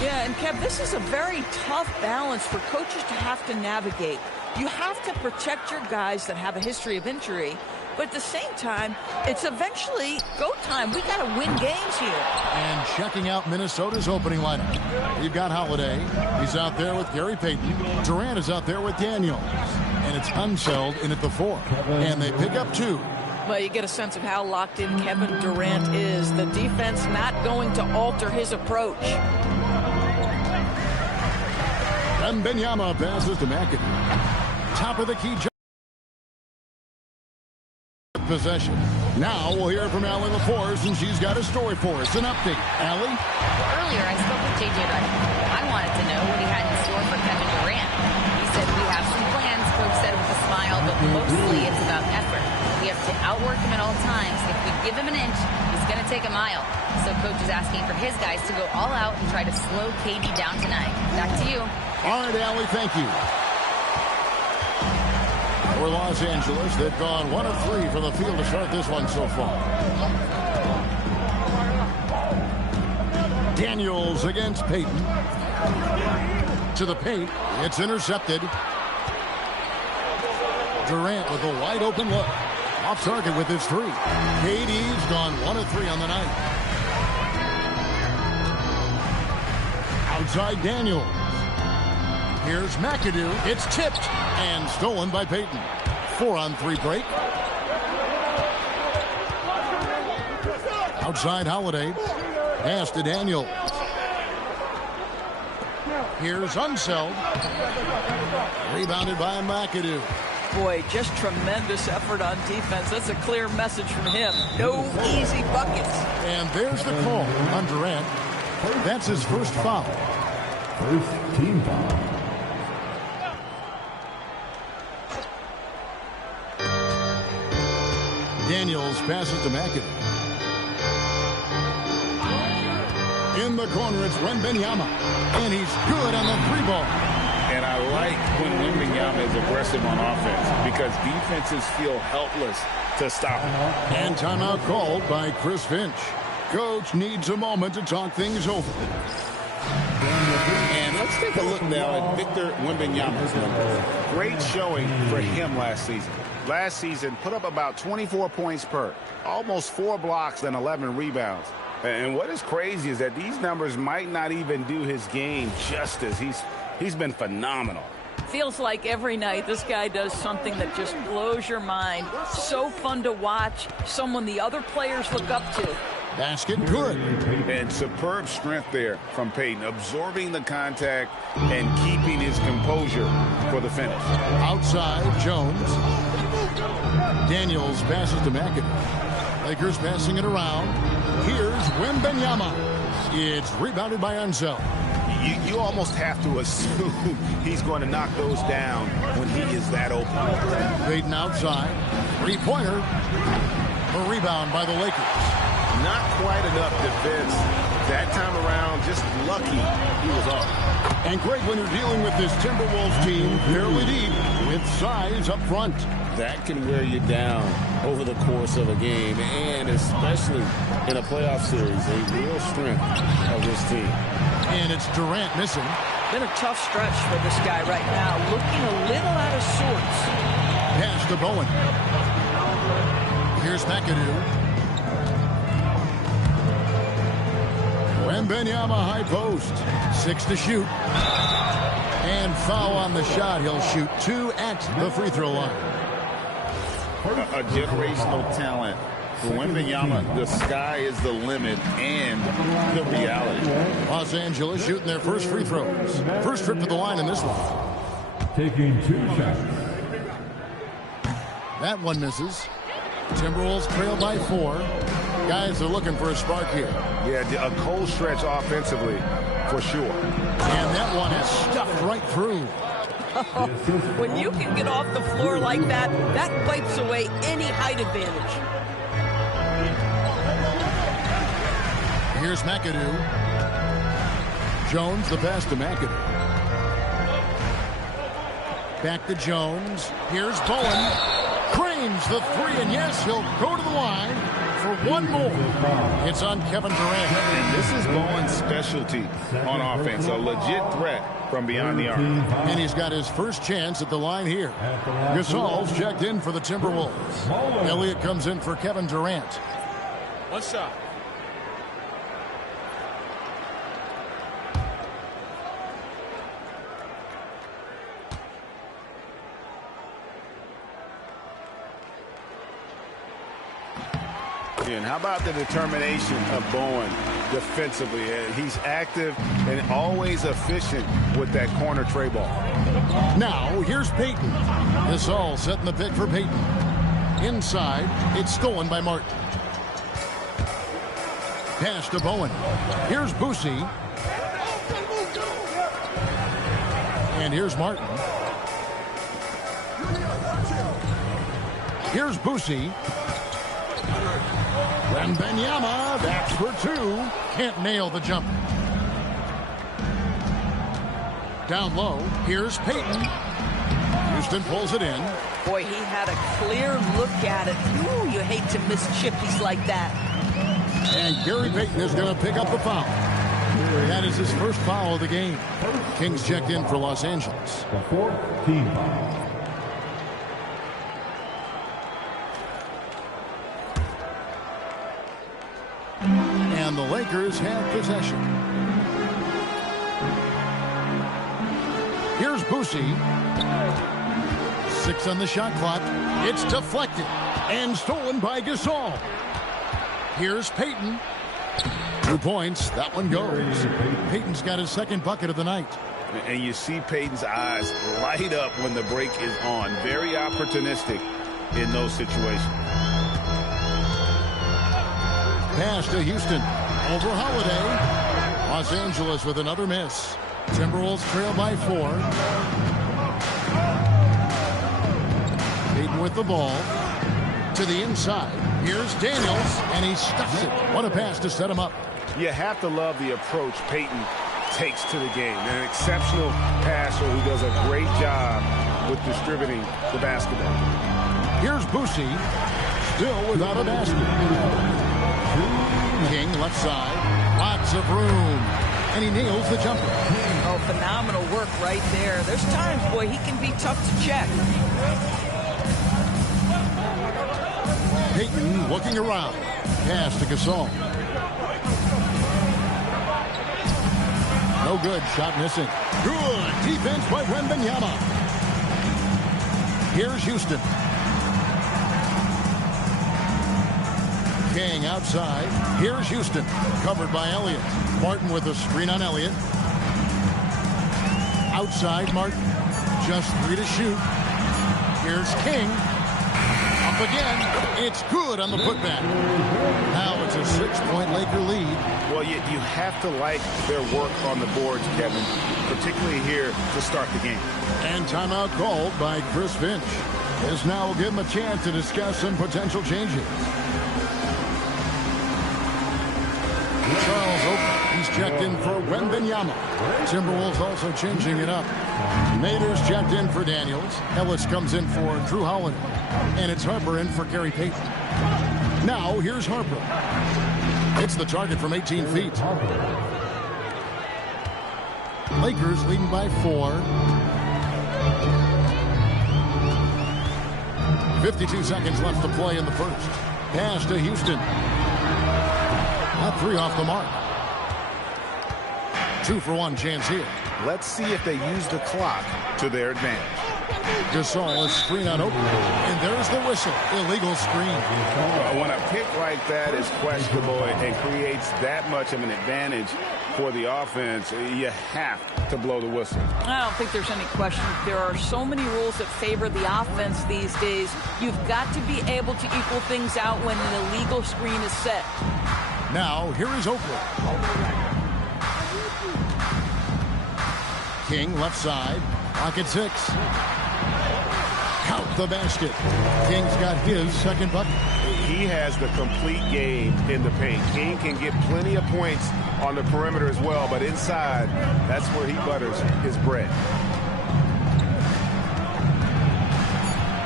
Yeah, and Kev, this is a very tough balance for coaches to have to navigate. You have to protect your guys that have a history of injury, but at the same time, it's eventually go time. We got to win games here. And checking out Minnesota's opening lineup. You've got Holiday. He's out there with Gary Payton. Durant is out there with Daniels. And it's Unseld in at the 4. And they pick up 2. Well, you get a sense of how locked in Kevin Durant is. The defense not going to alter his approach. Wembanyama passes to McAdoo. Top of the key possession. Now we'll hear from Allie LaForce, and she's got a story for us. An update. Allie? Earlier, I spoke with J.J. Redick. I wanted to know what he had in store for Kevin Durant. He said, we have some plans, Coach said with a smile, but mostly it's about effort. We have to outwork him at all times. If we give him an inch, he's going to take a mile. So Coach is asking for his guys to go all out and try to slow KD down tonight. Back to you. All right, Allie, thank you. For Los Angeles, they've gone 1 of 3 from the field to start this one so far. Daniels against Payton. To the paint. It's intercepted. Durant with a wide open look. Off target with his 3. KD's gone 1 of 3 on the night. Outside Daniels. Here's McAdoo. It's tipped and stolen by Payton. 4-on-3 break. Outside Holiday. Pass to Daniels. Here's Unseld. Rebounded by McAdoo. Boy, just tremendous effort on defense. That's a clear message from him. No easy buckets. And there's the call on Durant. That's his first foul. First team foul. Daniels passes to McAdoo. In the corner, it's Wembanyama. And he's good on the 3-ball. And I like when Wembanyama is aggressive on offense because defenses feel helpless to stop him. And timeout called by Chris Finch. Coach needs a moment to talk things over. And let's take a look now at Victor Wembanyama's numbers. Great showing for him last season. Last season, put up about 24 points per, almost 4 blocks and 11 rebounds. And what is crazy is that these numbers might not even do his game justice. He's been phenomenal. Feels like every night this guy does something that just blows your mind. So fun to watch. Someone the other players look up to. Basket good. And superb strength there from Payton, absorbing the contact and keeping his composure for the finish. Outside, Jones. Daniels passes to McAdoo. Lakers passing it around. Here's Wembanyama. It's rebounded by Unseld. You almost have to assume he's going to knock those down when he is that open. Payton outside. 3-pointer. A rebound by the Lakers. Not quite enough defense that time around. Just lucky he was off. And great when you're dealing with this Timberwolves team fairly deep with size up front. That can wear you down over the course of a game, and especially in a playoff series, a real strength of this team. And it's Durant missing. Been a tough stretch for this guy right now. Looking a little out of sorts. Pass to Bowen. Here's McAdoo. Wembanyama high post. 6 to shoot. And foul on the shot. He'll shoot 2 at the free throw line. A generational talent. For Wembanyama, the sky is the limit and the reality. Los Angeles shooting their first free throws. First trip to the line in this one. Taking 2 shots. That one misses. Timberwolves trail by 4. Guys are looking for a spark here. Yeah, a cold stretch offensively for sure. And that one is stuffed right through. When you can get off the floor like that, that wipes away any height advantage. Here's McAdoo. Jones, the pass to McAdoo. Back to Jones. Here's Bowen. Cranes the three, and yes, he'll go to the line for one more. It's on Kevin Durant. And this is Bowen's specialty on offense, a legit threat from beyond the arc. And he's got his first chance at the line here. Gasol's checked in for the Timberwolves. Elliott comes in for Kevin Durant. One shot. And how about the determination of Bowen defensively? He's active and always efficient with that corner tray ball. Now, here's Payton. Gasol setting the pick for Payton. Inside, it's stolen by Martin. Pass to Bowen. Here's Boosie. And here's Martin. Here's Boosie. Wembanyama, that's for two. Can't nail the jumper. Down low, here's Payton. Houston pulls it in. Boy, he had a clear look at it. Ooh, you hate to miss chippies like that. And Gary Payton is going to pick up the foul. That is his first foul of the game. Kings checked in for Los Angeles. The fourth team foul. And the Lakers have possession. Here's Boosie. 6 on the shot clock. It's deflected and stolen by Gasol. Here's Payton. 2 points. That one goes. Payton's got his second bucket of the night. And you see Payton's eyes light up when the break is on. Very opportunistic in those situations. Pass to Houston. Over Holiday. Los Angeles with another miss. Timberwolves trail by 4. Payton with the ball. To the inside. Here's Daniels, and he stuffs it. What a pass to set him up. You have to love the approach Payton takes to the game. An exceptional passer who does a great job with distributing the basketball. Here's Boosie. Still without a basket. King left side. Lots of room. And he nails the jumper. Oh, phenomenal work right there. There's times, boy, he can be tough to check. Payton looking around. Pass to Gasol. No good. Shot missing. Good defense by Wembanyama. Here's Houston. King outside. Here's Houston. Covered by Elliott. Martin with a screen on Elliott. Outside Martin. Just 3 to shoot. Here's King. Up again. It's good on the putback. Now it's a 6-point Laker lead. Well, you have to like their work on the boards, Kevin, particularly here to start the game. And timeout called by Chris Finch. This now will give him a chance to discuss some potential changes. Charles Oakley. He's checked in for Wembanyama. Timberwolves also changing it up. Nader's checked in for Daniels. Ellis comes in for Drew Holiday. And it's Harper in for Gary Payton. Now, here's Harper. It's the target from 18 feet. Lakers leading by 4. 52 seconds left to play in the first. Pass to Houston. That 3 off the mark. 2 for 1 chance here. Let's see if they use the clock to their advantage. Gasol is screen on open. And there's the whistle. Illegal screen. When a pick like that is questionable and creates that much of an advantage for the offense, you have to blow the whistle. I don't think there's any question. There are so many rules that favor the offense these days. You've got to be able to equal things out when an illegal screen is set. Now, here is Oakley. King left side. Pocket 6. Count the basket. King's got his second bucket. He has the complete game in the paint. King can get plenty of points on the perimeter as well, but inside, that's where he butters his bread.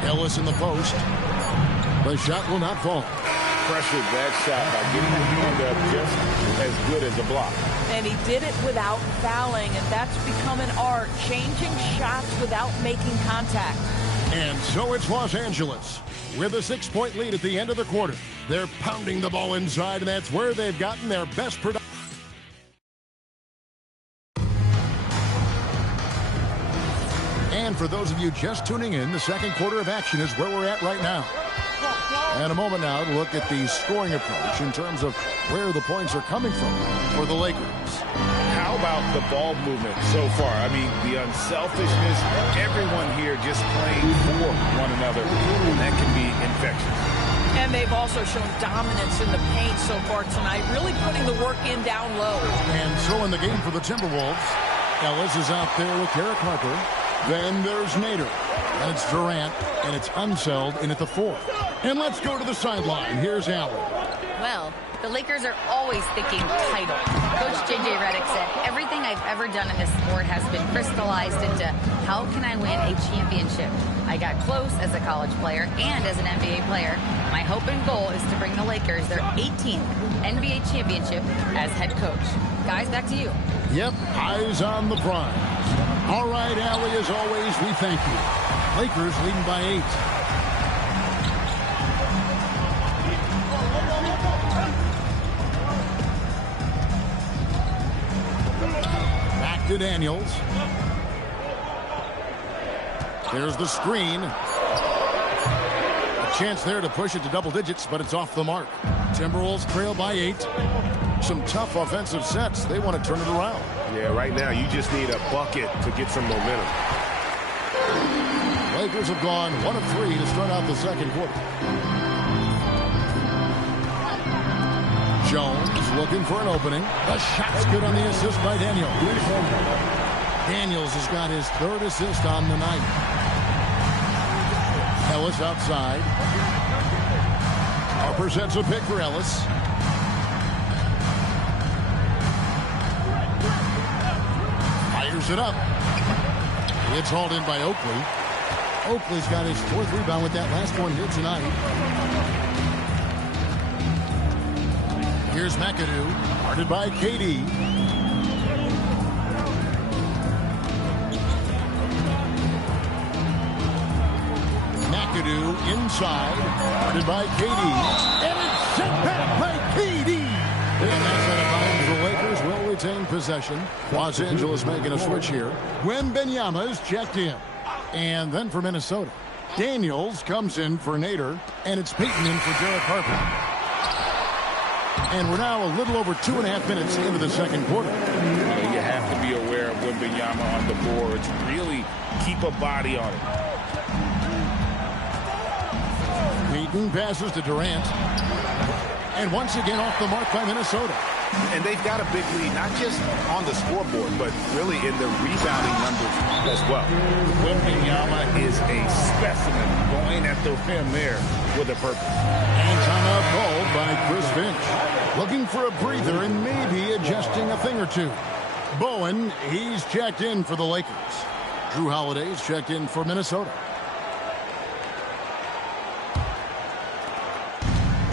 Ellis in the post. The shot will not fall. Pressured that shot by getting the hand up just as good as a block. And he did it without fouling, and that's become an art, changing shots without making contact. And so it's Los Angeles with a 6-point lead at the end of the quarter. They're pounding the ball inside, and that's where they've gotten their best production. And for those of you just tuning in, the second quarter of action is where we're at right now. And a moment now to look at the scoring approach in terms of where the points are coming from for the Lakers. How about the ball movement so far? I mean, the unselfishness, everyone here just playing for one another, and that can be infectious. And they've also shown dominance in the paint so far tonight, really putting the work in down low. And so in the game for the Timberwolves, Ellis is out there with Derek Harper. Then there's Nader. And it's Durant, and it's Unseld in at the 4th. And let's go to the sideline. Here's Allen. Well, the Lakers are always thinking title. Coach J.J. Redick said, everything I've ever done in this sport has been crystallized into how can I win a championship? I got close as a college player and as an NBA player. My hope and goal is to bring the Lakers their 18th NBA championship as head coach. Guys, back to you. Yep, eyes on the prize. All right, Allie, as always, we thank you. Lakers leading by 8. Back to Daniels. There's the screen. A chance there to push it to double digits, but it's off the mark. Timberwolves trail by 8. Some tough offensive sets. They want to turn it around. Yeah, right now you just need a bucket to get some momentum. Lakers have gone 1 of 3 to start out the second quarter. Jones looking for an opening. The shot's good on the assist by Daniels. Daniels has got his 3rd assist on the night. Ellis outside. Harper sets a pick for Ellis. Fires it up. It's hauled in by Oakley. Oakley's got his 4th rebound with that last one here tonight. Here's McAdoo, guarded by KD. McAdoo inside, guarded by KD. And it's sent back by KD. And that's out of bounds. The Lakers will retain possession. Los Angeles making a switch here. Wembanyama is checked in. And then for Minnesota, Daniels comes in for Nader, and it's Payton in for Derek Harper. And we're now a little over 2.5 minutes into the second quarter. You have to be aware of Wembanyama on the boards. Really keep a body on it. Payton passes to Durant. And once again off the mark by Minnesota. And they've got a big lead, not just on the scoreboard, but really in the rebounding numbers as well. Wembanyama is a specimen going at the rim there with a purpose. And timeout called by Chris Finch. Looking for a breather and maybe adjusting a thing or two. Bowen, he's checked in for the Lakers. Drew Holiday's checked in for Minnesota.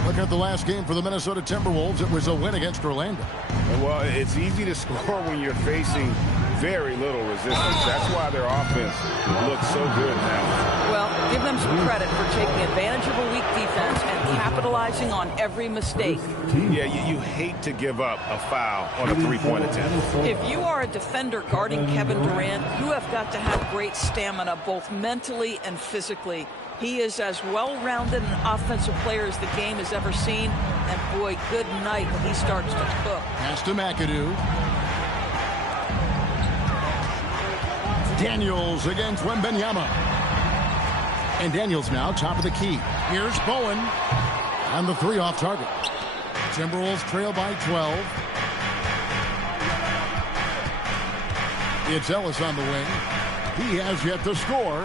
Looking at the last game for the Minnesota Timberwolves, it was a win against Orlando. Well, it's easy to score when you're facing very little resistance. That's why their offense looks so good now. Well, give them some credit for taking advantage of a weak defense and capitalizing on every mistake. Yeah, you hate to give up a foul on a three-point attempt. If you are a defender guarding Kevin Durant, you have got to have great stamina, both mentally and physically. He is as well-rounded an offensive player as the game has ever seen. And boy, good night when he starts to cook. Pass to McAdoo. Daniels against Wembanyama. And Daniels now top of the key. Here's Bowen. And the 3 off target. Timberwolves trail by 12. It's Ellis on the wing. He has yet to score.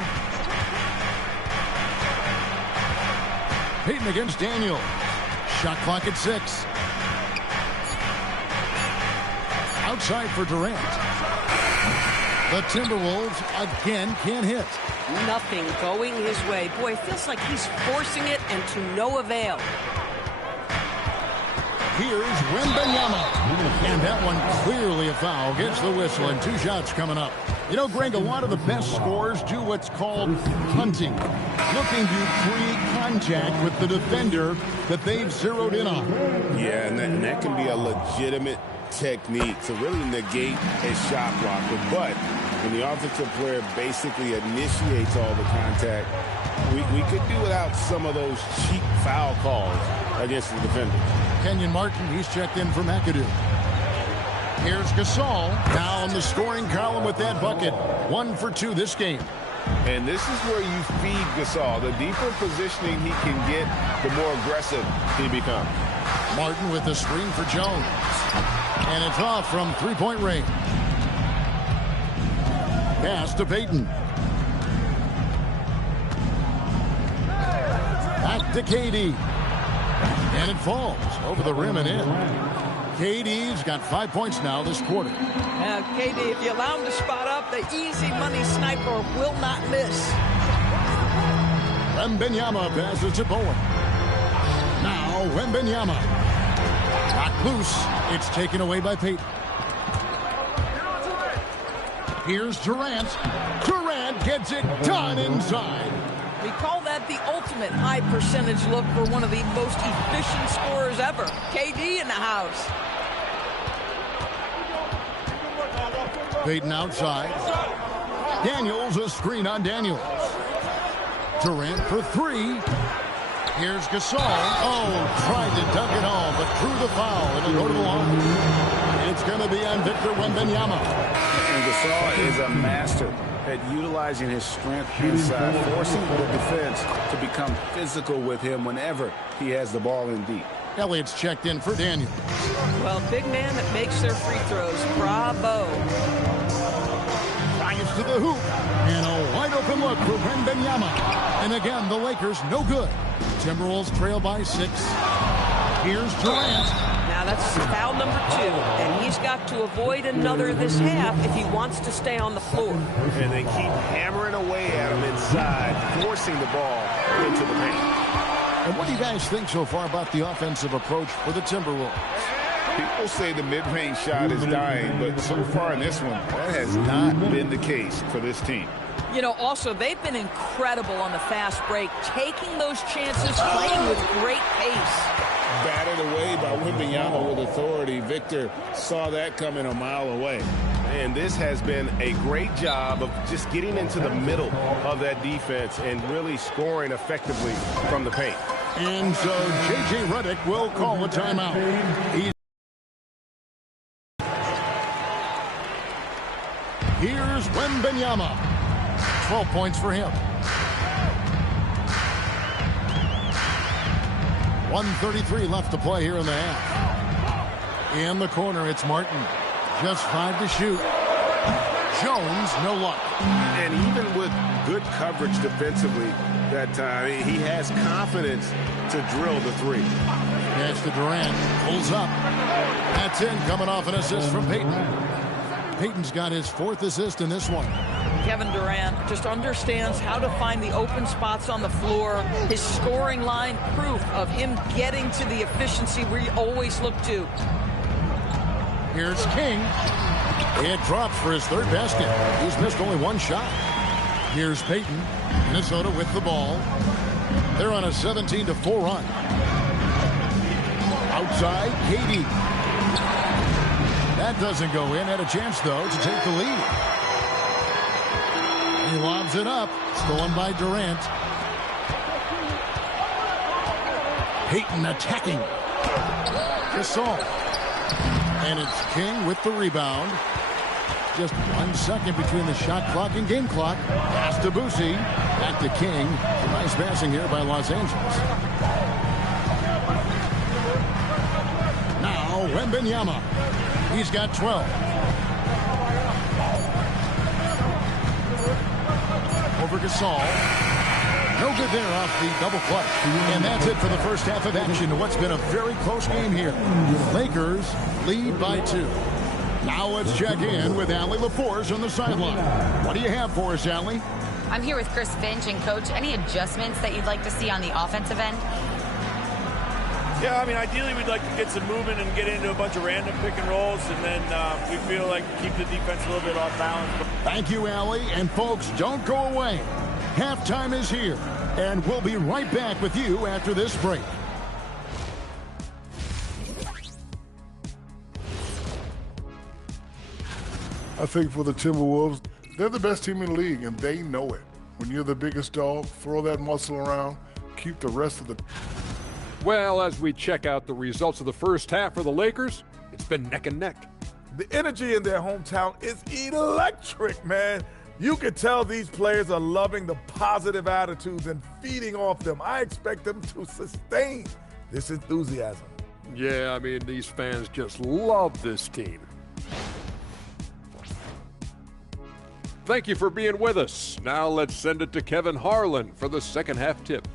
Peyton against Daniel. Shot clock at 6. Outside for Durant. The Timberwolves again can't hit. Nothing going his way. Boy, it feels like he's forcing it and to no avail. Here's Wembanyama. And that one clearly a foul. Gets the whistle and 2 shots coming up. You know, Greg, a lot of the best scorers do what's called hunting. Looking to create contact with the defender that they've zeroed in on. Yeah, and that can be a legitimate technique to really negate a shot blocker. But when the offensive player basically initiates all the contact, we could do without some of those cheap foul calls against the defenders. Kenyon Martin, he's checked in for McAdoo. Here's Gasol down the scoring column with that bucket. 1 for 2 this game. And this is where you feed Gasol. The deeper positioning he can get, the more aggressive he becomes. Martin with the screen for Jones. And it's off from three-point range. Pass to Peyton. Back to KD. And it falls over the rim and in. KD's got 5 points now this quarter. Now, KD, if you allow him to spot up, the easy money sniper will not miss. Wembanyama passes to Bowen. Now Wembanyama. Knocked loose. It's taken away by Peyton. Here's Durant. Durant gets it done inside. We call that the ultimate high percentage look for one of the most efficient scorers ever. KD in the house. Peyton outside. Daniels, a screen on Daniels. Durant for 3. Here's Gasol. Oh, tried to dunk it home, but drew the foul. It'll go to the line. It's going to be on Victor Wembanyama. And Gasol is a master at utilizing his strength inside, forcing the defense to become physical with him whenever he has the ball in deep. Elliott's checked in for Daniels. Well, big man that makes their free throws. Bravo. Drives to the hoop. And a wide open look for Wembanyama. And again, the Lakers no good. Timberwolves trail by 6. Here's Durant. Now that's foul number 2. And he's got to avoid another this half if he wants to stay on the floor. And they keep hammering away at him inside, forcing the ball into the paint. And what do you guys think so far about the offensive approach for the Timberwolves? People say the mid-range shot is dying, but so far in this one, that has not been the case for this team. You know, also, they've been incredible on the fast break, taking those chances, playing with great pace. Batted away by Wembanyama with authority. Victor saw that coming a mile away. And this has been a great job of just getting into the middle of that defense and really scoring effectively from the paint. And so J.J. Redick will call a timeout. Here's Wembanyama. 12 points for him. 1:33 left to play here in the half. In the corner, it's Martin. Just 5 to shoot. Jones, no luck. And even with good coverage defensively that time, he has confidence to drill the 3. Pass to Durant. Pulls up. That's in, coming off an assist from Peyton. Peyton's got his 4th assist in this one. Kevin Durant just understands how to find the open spots on the floor. His scoring line, proof of him getting to the efficiency we always look to. Here's King. It drops for his 3rd basket. He's missed only 1 shot. Here's Peyton. Minnesota with the ball. They're on a 17-4 run. Outside, KD. That doesn't go in. Had a chance, though, to take the lead. He lobs it up. Stolen by Durant. Peyton attacking. Gasol. And it's King with the rebound. Just 1 second between the shot clock and game clock. Pass to Boosie. Back to King. Nice passing here by Los Angeles. Now Wembanyama. He's got 12. over Gasol. No good there off the double clutch. And that's it for the first half of action. What's been a very close game here. Lakers lead by 2. Now let's check in with Allie LaForce on the sideline. What do you have for us, Allie? I'm here with Chris Finch. And, Coach, any adjustments that you'd like to see on the offensive end? Yeah, I mean, ideally we'd like to get some movement and get into a bunch of random pick and rolls, and then we feel like keep the defense a little bit off balance. Thank you, Allie. And, folks, don't go away. Halftime is here, and we'll be right back with you after this break. I think for the Timberwolves, they're the best team in the league, and they know it. When you're the biggest dog, throw that muscle around, keep the rest of the... Well, as we check out the results of the first half for the Lakers, it's been neck and neck. The energy in their hometown is electric, man. You can tell these players are loving the positive attitudes and feeding off them. I expect them to sustain this enthusiasm. Yeah, I mean, these fans just love this team. Thank you for being with us. Now let's send it to Kevin Harlan for the second half tip.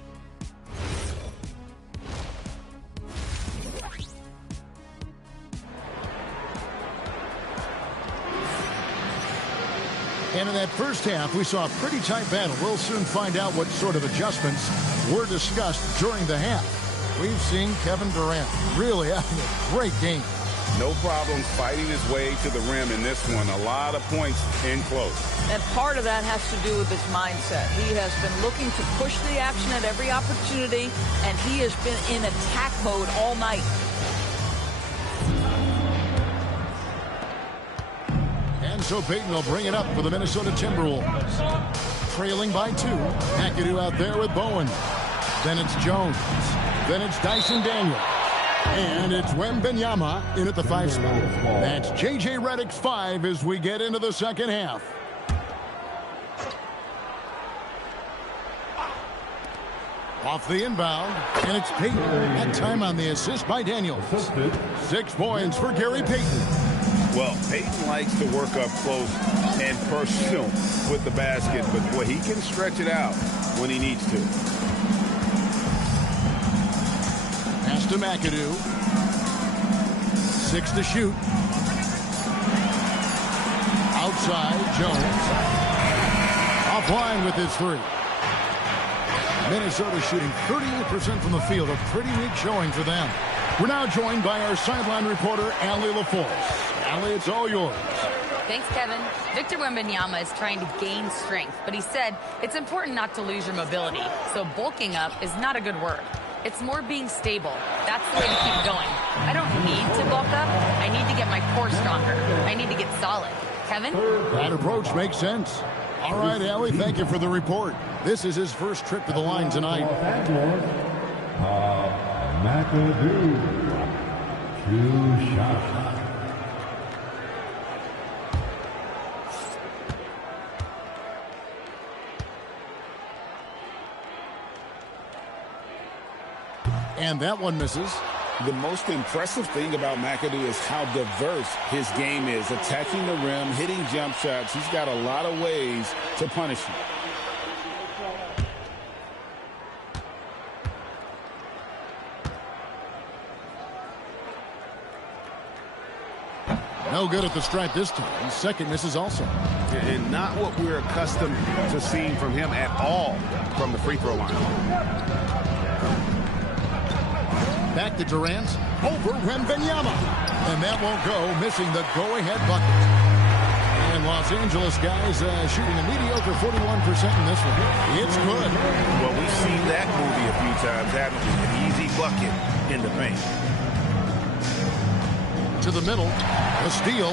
And in that first half, we saw a pretty tight battle. We'll soon find out what sort of adjustments were discussed during the half. We've seen Kevin Durant really having a great game. No problem fighting his way to the rim in this one. A lot of points in close. And part of that has to do with his mindset. He has been looking to push the action at every opportunity, and he has been in attack mode all night. And so Payton will bring it up for the Minnesota Timberwolves. Trailing by 2. McAdoo out there with Bowen. Then it's Jones. Then it's Dyson Daniel. And it's Wembanyama in at the 5 spot. That's J.J. Redick's 5 as we get into the second half. Off the inbound, and it's Payton. That time on the assist by Daniels. 6 points for Gary Payton. Well, Payton likes to work up close and personal with the basket, but boy, he can stretch it out when he needs to. Pass to McAdoo. 6 to shoot. Outside, Jones. Offline with his 3. Minnesota shooting 38% from the field. A pretty weak showing for them. We're now joined by our sideline reporter, Allie LaForce. Allie, it's all yours. Thanks, Kevin. Victor Wembanyama is trying to gain strength, but he said it's important not to lose your mobility. So bulking up is not a good word. It's more being stable. That's the way to keep going. I don't need to bulk up. I need to get my core stronger. I need to get solid. Kevin? That approach makes sense. All right, Allie, thank you for the report. This is his first trip to the line tonight. McAdoo, 2 shots. And that one misses. The most impressive thing about McAdoo is how diverse his game is. Attacking the rim, hitting jump shots. He's got a lot of ways to punish you. No good at the stripe this time. Second misses also. And not what we're accustomed to seeing from him at all from the free throw line. Back to Durant. Over Wembanyama. And that won't go, missing the go-ahead bucket. And Los Angeles guys shooting a mediocre 41% in this one. It's good. Well, we've seen that movie a few times, haven't we? An easy bucket in the paint. To the middle. A steal.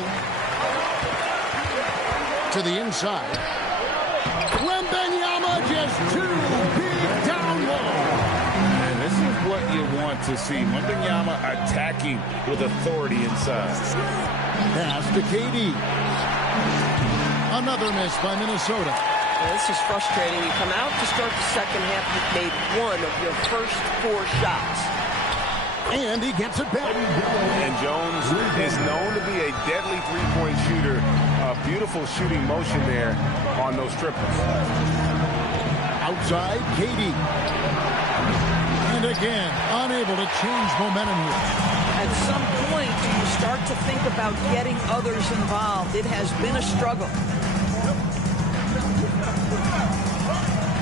To the inside. Wembanyama just too big down low. And this is what you want to see. Wembanyama attacking with authority inside. Pass to KD. Another miss by Minnesota. Well, this is frustrating. You come out to start the second half, you've made 1 of your first 4 shots. And he gets it back. And Jones is known to be a deadly three-point shooter. A beautiful shooting motion there on those triples. Outside, KD. And again, unable to change momentum here. At some point, you start to think about getting others involved. It has been a struggle.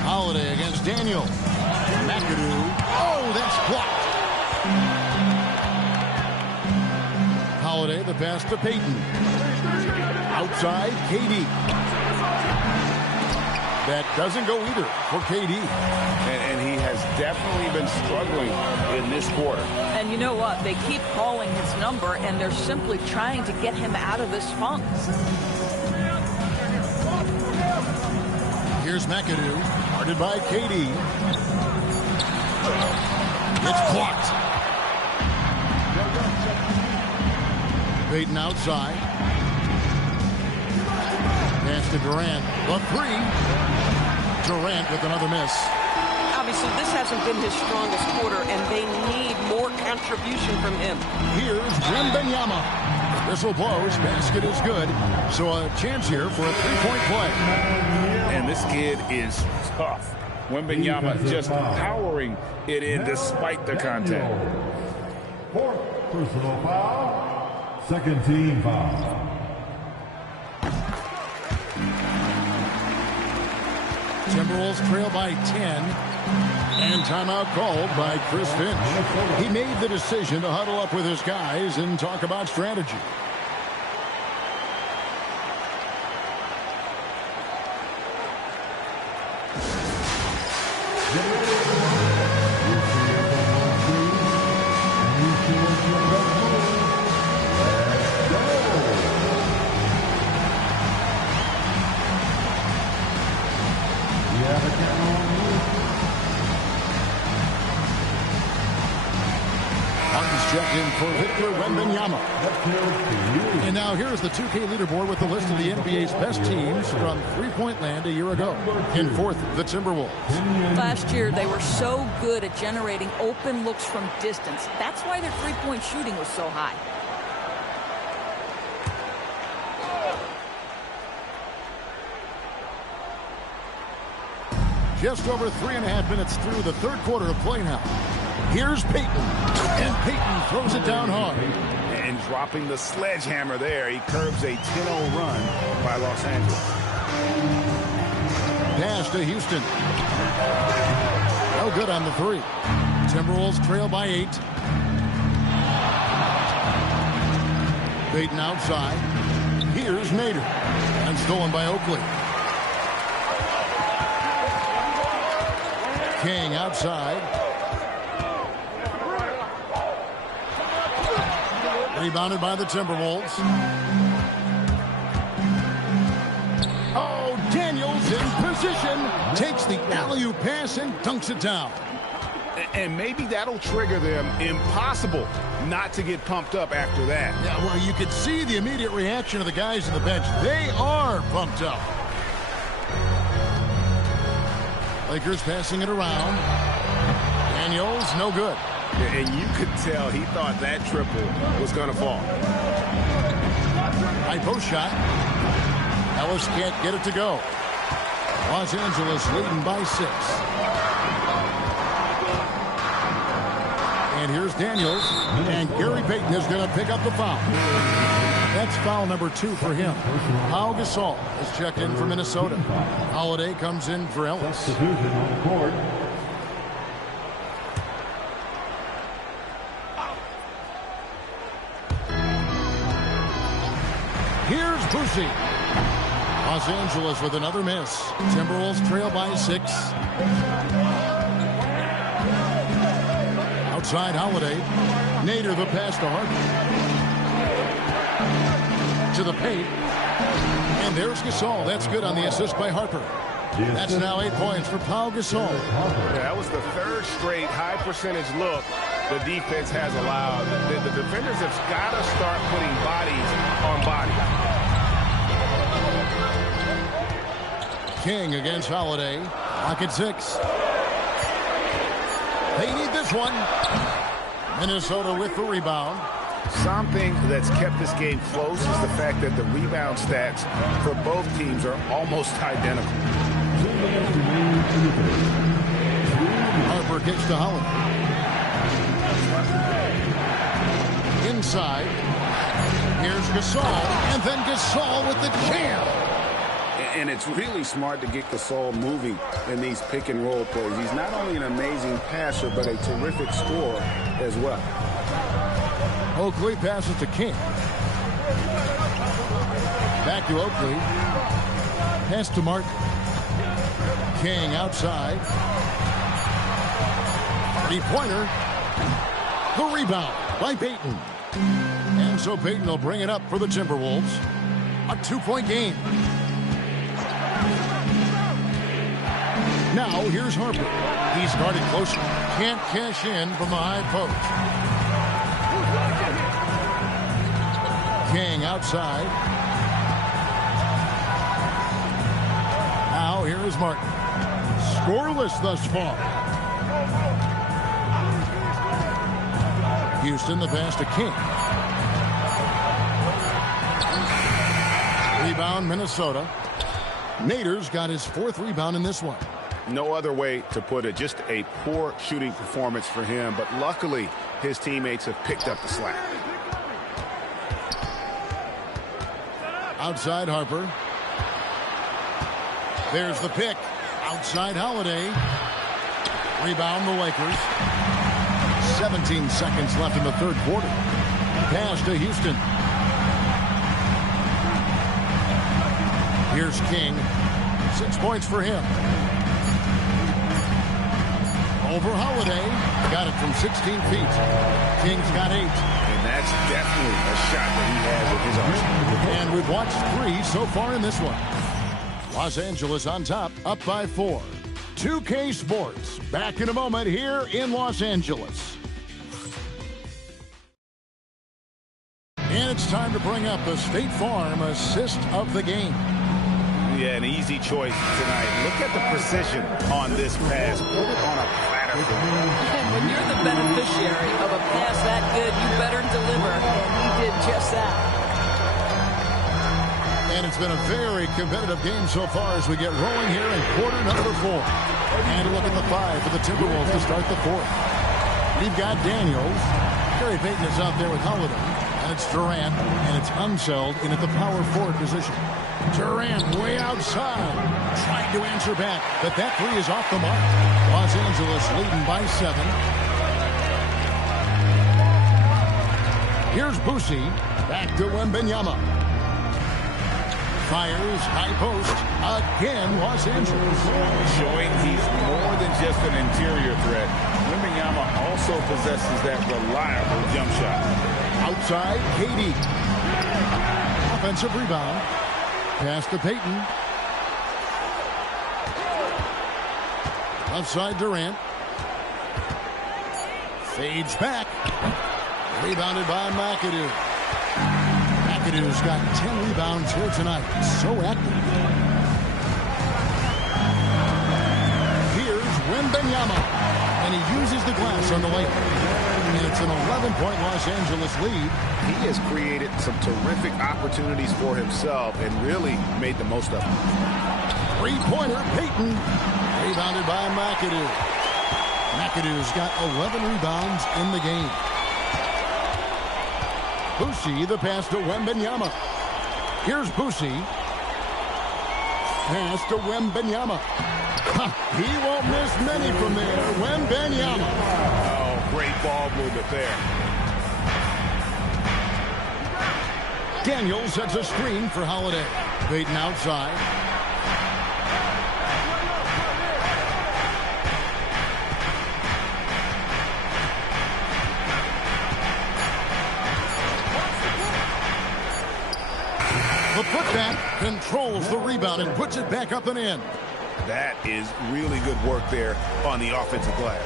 Holiday against Daniel. McAdoo. Oh, that's blocked. Holiday, the pass to Payton. Outside, KD. That doesn't go either for KD. And he has definitely been struggling in this quarter. And you know what? They keep calling his number, and they're simply trying to get him out of this funk. Here's McAdoo, guarded by KD. It's blocked. Payton outside. Pass to Durant. The three. Durant with another miss. Obviously, this hasn't been his strongest quarter, and they need more contribution from him. Here's Wembanyama. Whistle blows. Basket is good. So a chance here for a three-point play. And this kid is tough. Wembanyama just powering it in despite the contact. Fourth personal foul. Second team foul. Timberwolves trail by 10. And timeout called by Chris Finch. He made the decision to huddle up with his guys and talk about strategy. For Victor Wembanyama. And now here's the 2K leaderboard with the list of the NBA's best teams from three-point land a year ago. In fourth, the Timberwolves. Last year, they were so good at generating open looks from distance. That's why their three-point shooting was so high. Just over 3.5 minutes through the third quarter of play now. Here's Payton, and Payton throws it down hard. And dropping the sledgehammer there, he curbs a 10-0 run by Los Angeles. Pass to Houston. No good on the three. Timberwolves trail by 8. Payton outside. Here's Nader, and stolen by Oakley. King outside. Rebounded by the Timberwolves. Oh, Daniels in position. Takes the alley-oop pass and dunks it down. And maybe that'll trigger them. Impossible not to get pumped up after that. Yeah, well, you could see the immediate reaction of the guys on the bench. They are pumped up. Lakers passing it around. Daniels, no good. And you could tell he thought that triple was going to fall. High post shot. Ellis can't get it to go. Los Angeles leading by 6. And here's Daniels. And Gary Payton is going to pick up the foul. That's foul number 2 for him. Pau Gasol is checked in for Minnesota. Holiday comes in for Ellis. Substitution on the court. Here's Brucey. Los Angeles with another miss. Timberwolves trail by 6. Outside Holiday. Nader the pass to Harden. To the paint. And there's Gasol. That's good on the assist by Harper. That's now 8 points for Pau Gasol. Yeah, that was the third straight high percentage look the defense has allowed. The defenders have got to start putting bodies on bodies. King against Holiday. Lock at 6. They need this one. Minnesota with the rebound. Something that's kept this game close is the fact that the rebound stats for both teams are almost identical. pitch to Holiday. Inside. Here's Gasol, and then Gasol with the jam. And it's really smart to get Gasol moving in these pick-and-roll plays. He's not only an amazing passer, but a terrific scorer as well. Oakley passes to King. Back to Oakley. Pass to Martin. King outside. Three-pointer. The rebound by Payton. And so Payton will bring it up for the Timberwolves. A 2-point game. Now here's Harper. He's guarded closer. Can't cash in from the high post. King outside. Now here is Martin. Scoreless thus far. Houston the pass to King. Rebound Minnesota. Nader's got his 4th rebound in this one. No other way to put it. Just a poor shooting performance for him. But luckily, his teammates have picked up the slack. Outside Harper. There's the pick. Outside Holiday. Rebound the Lakers. 17 seconds left in the 3rd quarter. Pass to Houston. Here's King. 6 points for him. Over Holiday. Got it from 16 feet. King's got 8. And that's definitely a shot that he has with his arsenal. And we've watched 3 so far in this one. Los Angeles on top, up by 4. 2K Sports. Back in a moment here in Los Angeles. And it's time to bring up the State Farm assist of the game. Yeah, an easy choice tonight. Look at the precision on this pass. Put it on a platter. And when you're the beneficiary of a pass that good, you better deliver. And he did just that. And it's been a very competitive game so far as we get rolling here in quarter number 4. And a look at the 5 for the Timberwolves to start the 4th. We've got Daniels. Gary Payton is out there with Holiday. And it's Durant. And it's Unseld in at the power forward position. Durant way outside. Trying to answer back. But that 3 is off the mark. Los Angeles leading by 7. Here's Boosie. Back to Wembanyama. Fires, high post, again, Los Angeles. Showing he's more than just an interior threat. Wembanyama also possesses that reliable jump shot. Outside, KD. Offensive rebound. Pass to Payton. Left side, Durant. Fades back. Rebounded by McAdoo. McAdoo's got 10 rebounds here tonight. So active. Here's Wembanyama. And he uses the glass on the layup. And it's an 11-point Los Angeles lead. He has created some terrific opportunities for himself and really made the most of them. Three-pointer, Payton. Rebounded by McAdoo. McAdoo's got 11 rebounds in the game. Boosie, the pass to Wembanyama. Here's Boosie. Pass to Wembanyama. He won't miss many from there. Wembanyama. Oh, great ball movement there. Daniels sets a screen for Holiday. Payton outside. The putback controls the rebound and puts it back up and in. That is really good work there on the offensive glass.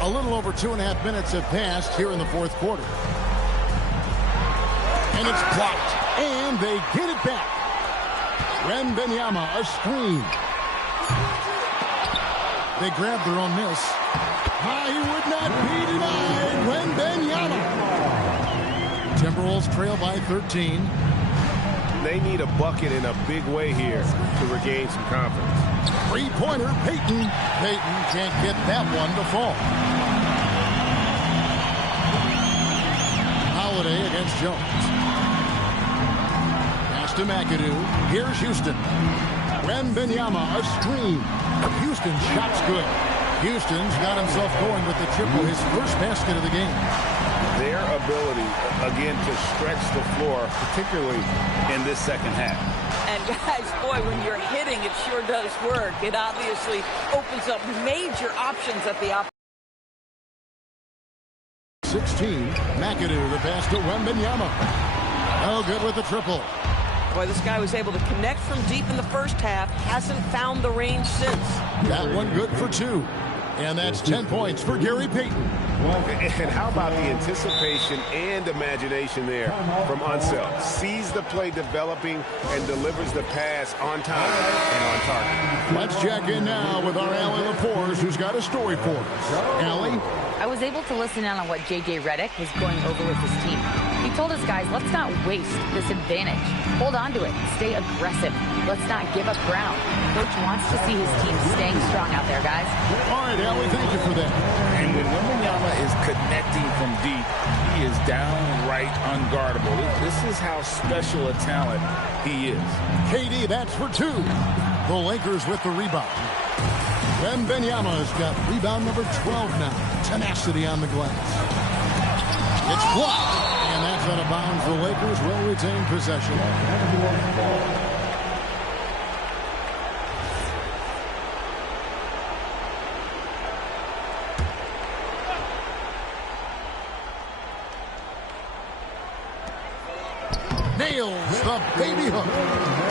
A little over 2.5 minutes have passed here in the 4th quarter. And it's blocked. And they get it back. Wembanyama, a screen. They grabbed their own miss. He would not be denied. Wembanyama. Timberwolves trail by 13. they need a bucket in a big way here to regain some confidence. Three-pointer, Payton. Payton can't get that one to fall. Holiday against Jones. Pass to McAdoo. Here's Houston. Wembanyama, a screen. Houston's shot's good. Houston's got himself going with the triple, his first basket of the game. Their ability, again, to stretch the floor, particularly in this second half. And guys, boy, when you're hitting, it sure does work. It obviously opens up major options at the opposite. 16, McAdoo, the pass to Wembanyama. Oh, good with the triple. Boy, this guy was able to connect from deep in the first half. Hasn't found the range since. That one good for 2. And that's 10 points for Gary Payton. And how about the anticipation and imagination there from Unseld? Sees the play developing and delivers the pass on time and on target. Let's check in now with our Allie LaForce, who's got a story for us. Allie? I was able to listen in on what J.J. Redick was going over with his team. He told his guys, let's not waste this advantage. Hold on to it. Stay aggressive. Let's not give up ground. Coach wants to see his team staying strong out there, guys. All right, Allie, thank you for that. And when Wembanyama is connecting from deep, he is downright unguardable. This is how special a talent he is. KD, that's for 2. The Lakers with the rebound. Wembanyama's got rebound number 12 now. Tenacity on the glass. It's blocked, and that's out of bounds. The Lakers will retain possession. Nails the baby hook.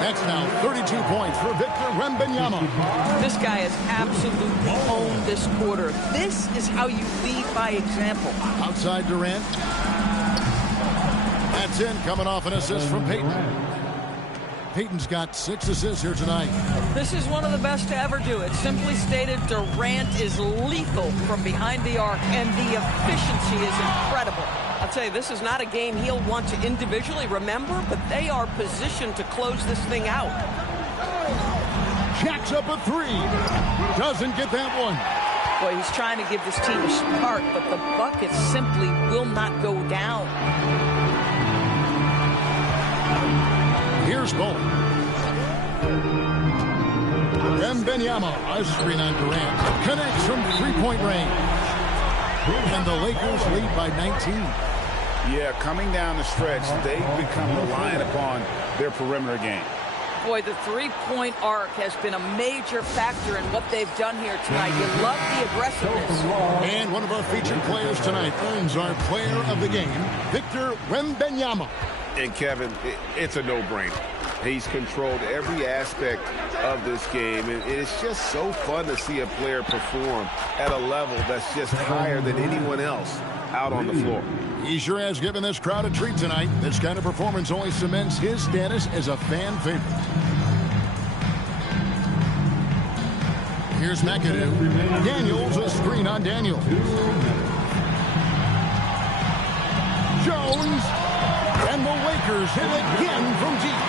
That's now 32 points for Victor Wembanyama. This guy has absolutely owned this quarter. This is how you lead by example. Outside Durant. That's in, coming off an assist from Payton. Payton's got 6 assists here tonight. This is one of the best to ever do it. Simply stated, Durant is lethal from behind the arc, and the efficiency is incredible. I'll tell you, this is not a game he'll want to individually remember, but they are positioned to close this thing out. Jacks up a 3. Doesn't get that one. Boy, he's trying to give this team a spark, but the bucket simply will not go down. Here's Bowling. Wembanyama, a screen on Durant. Connects from three-point range. And the Lakers lead by 19. Yeah, coming down the stretch, they've become reliant upon their perimeter game. Boy, the three-point arc has been a major factor in what they've done here tonight. You love the aggressiveness. And one of our featured players tonight earns our player of the game, Victor Wembanyama. And Kevin, it's a no-brainer. He's controlled every aspect of this game, and it's just so fun to see a player perform at a level that's just higher than anyone else out on the floor. He sure has given this crowd a treat tonight. This kind of performance only cements his status as a fan favorite. Here's McAdoo. Daniels, a screen on Daniels. Jones. And the Lakers hit again from deep.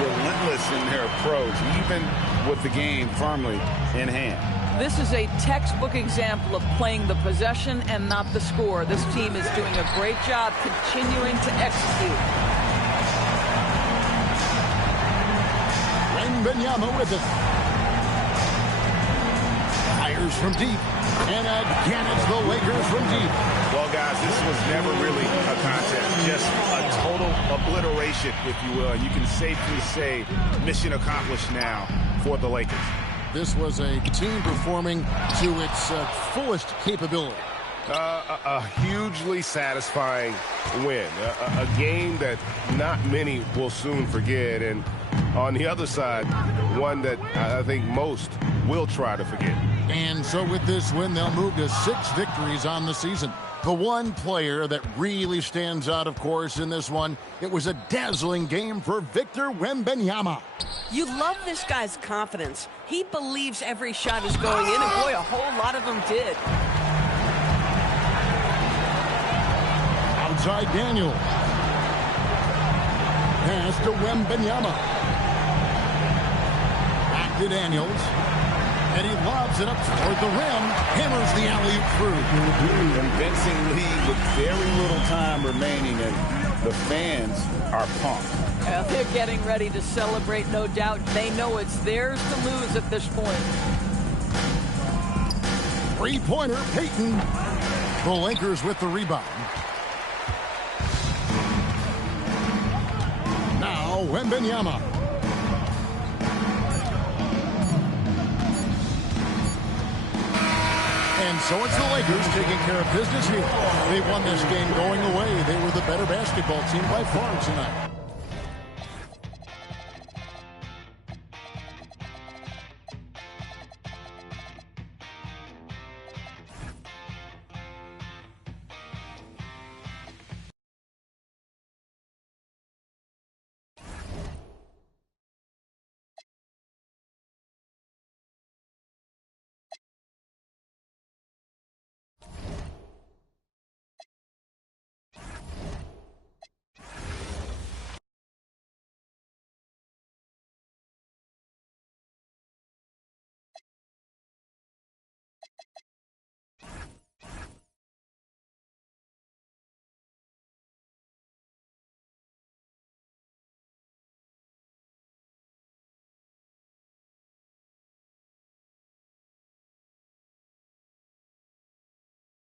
Relentless in their approach, even with the game firmly in hand. This is a textbook example of playing the possession and not the score. This team is doing a great job continuing to execute. Wembanyama with it. Fires from deep. And again, it's the Lakers from deep. Well, guys, this was never really a contest. Just a total obliteration, if you will. And you can safely say mission accomplished now for the Lakers. This was a team performing to its fullest capability. A hugely satisfying win. A game that not many will soon forget. And on the other side, one that I think most will try to forget. And so with this win, they'll move to 6 victories on the season. The one player that really stands out, of course, in this one, it was a dazzling game for Victor Wembanyama. You love this guy's confidence. He believes every shot is going in, and boy, a whole lot of them did. Outside Daniel. pass to Wembanyama. Back to Daniels. And he lobs it up toward the rim. Hammers the alley-oop through. Convincing lead with very little time remaining, and the fans are pumped. They're getting ready to celebrate, no doubt. They know it's theirs to lose at this point. Three-pointer, Payton. The Lakers with the rebound. Now, Wembanyama. And so it's the Lakers taking care of business here. They won this game going away. They were the better basketball team by far tonight.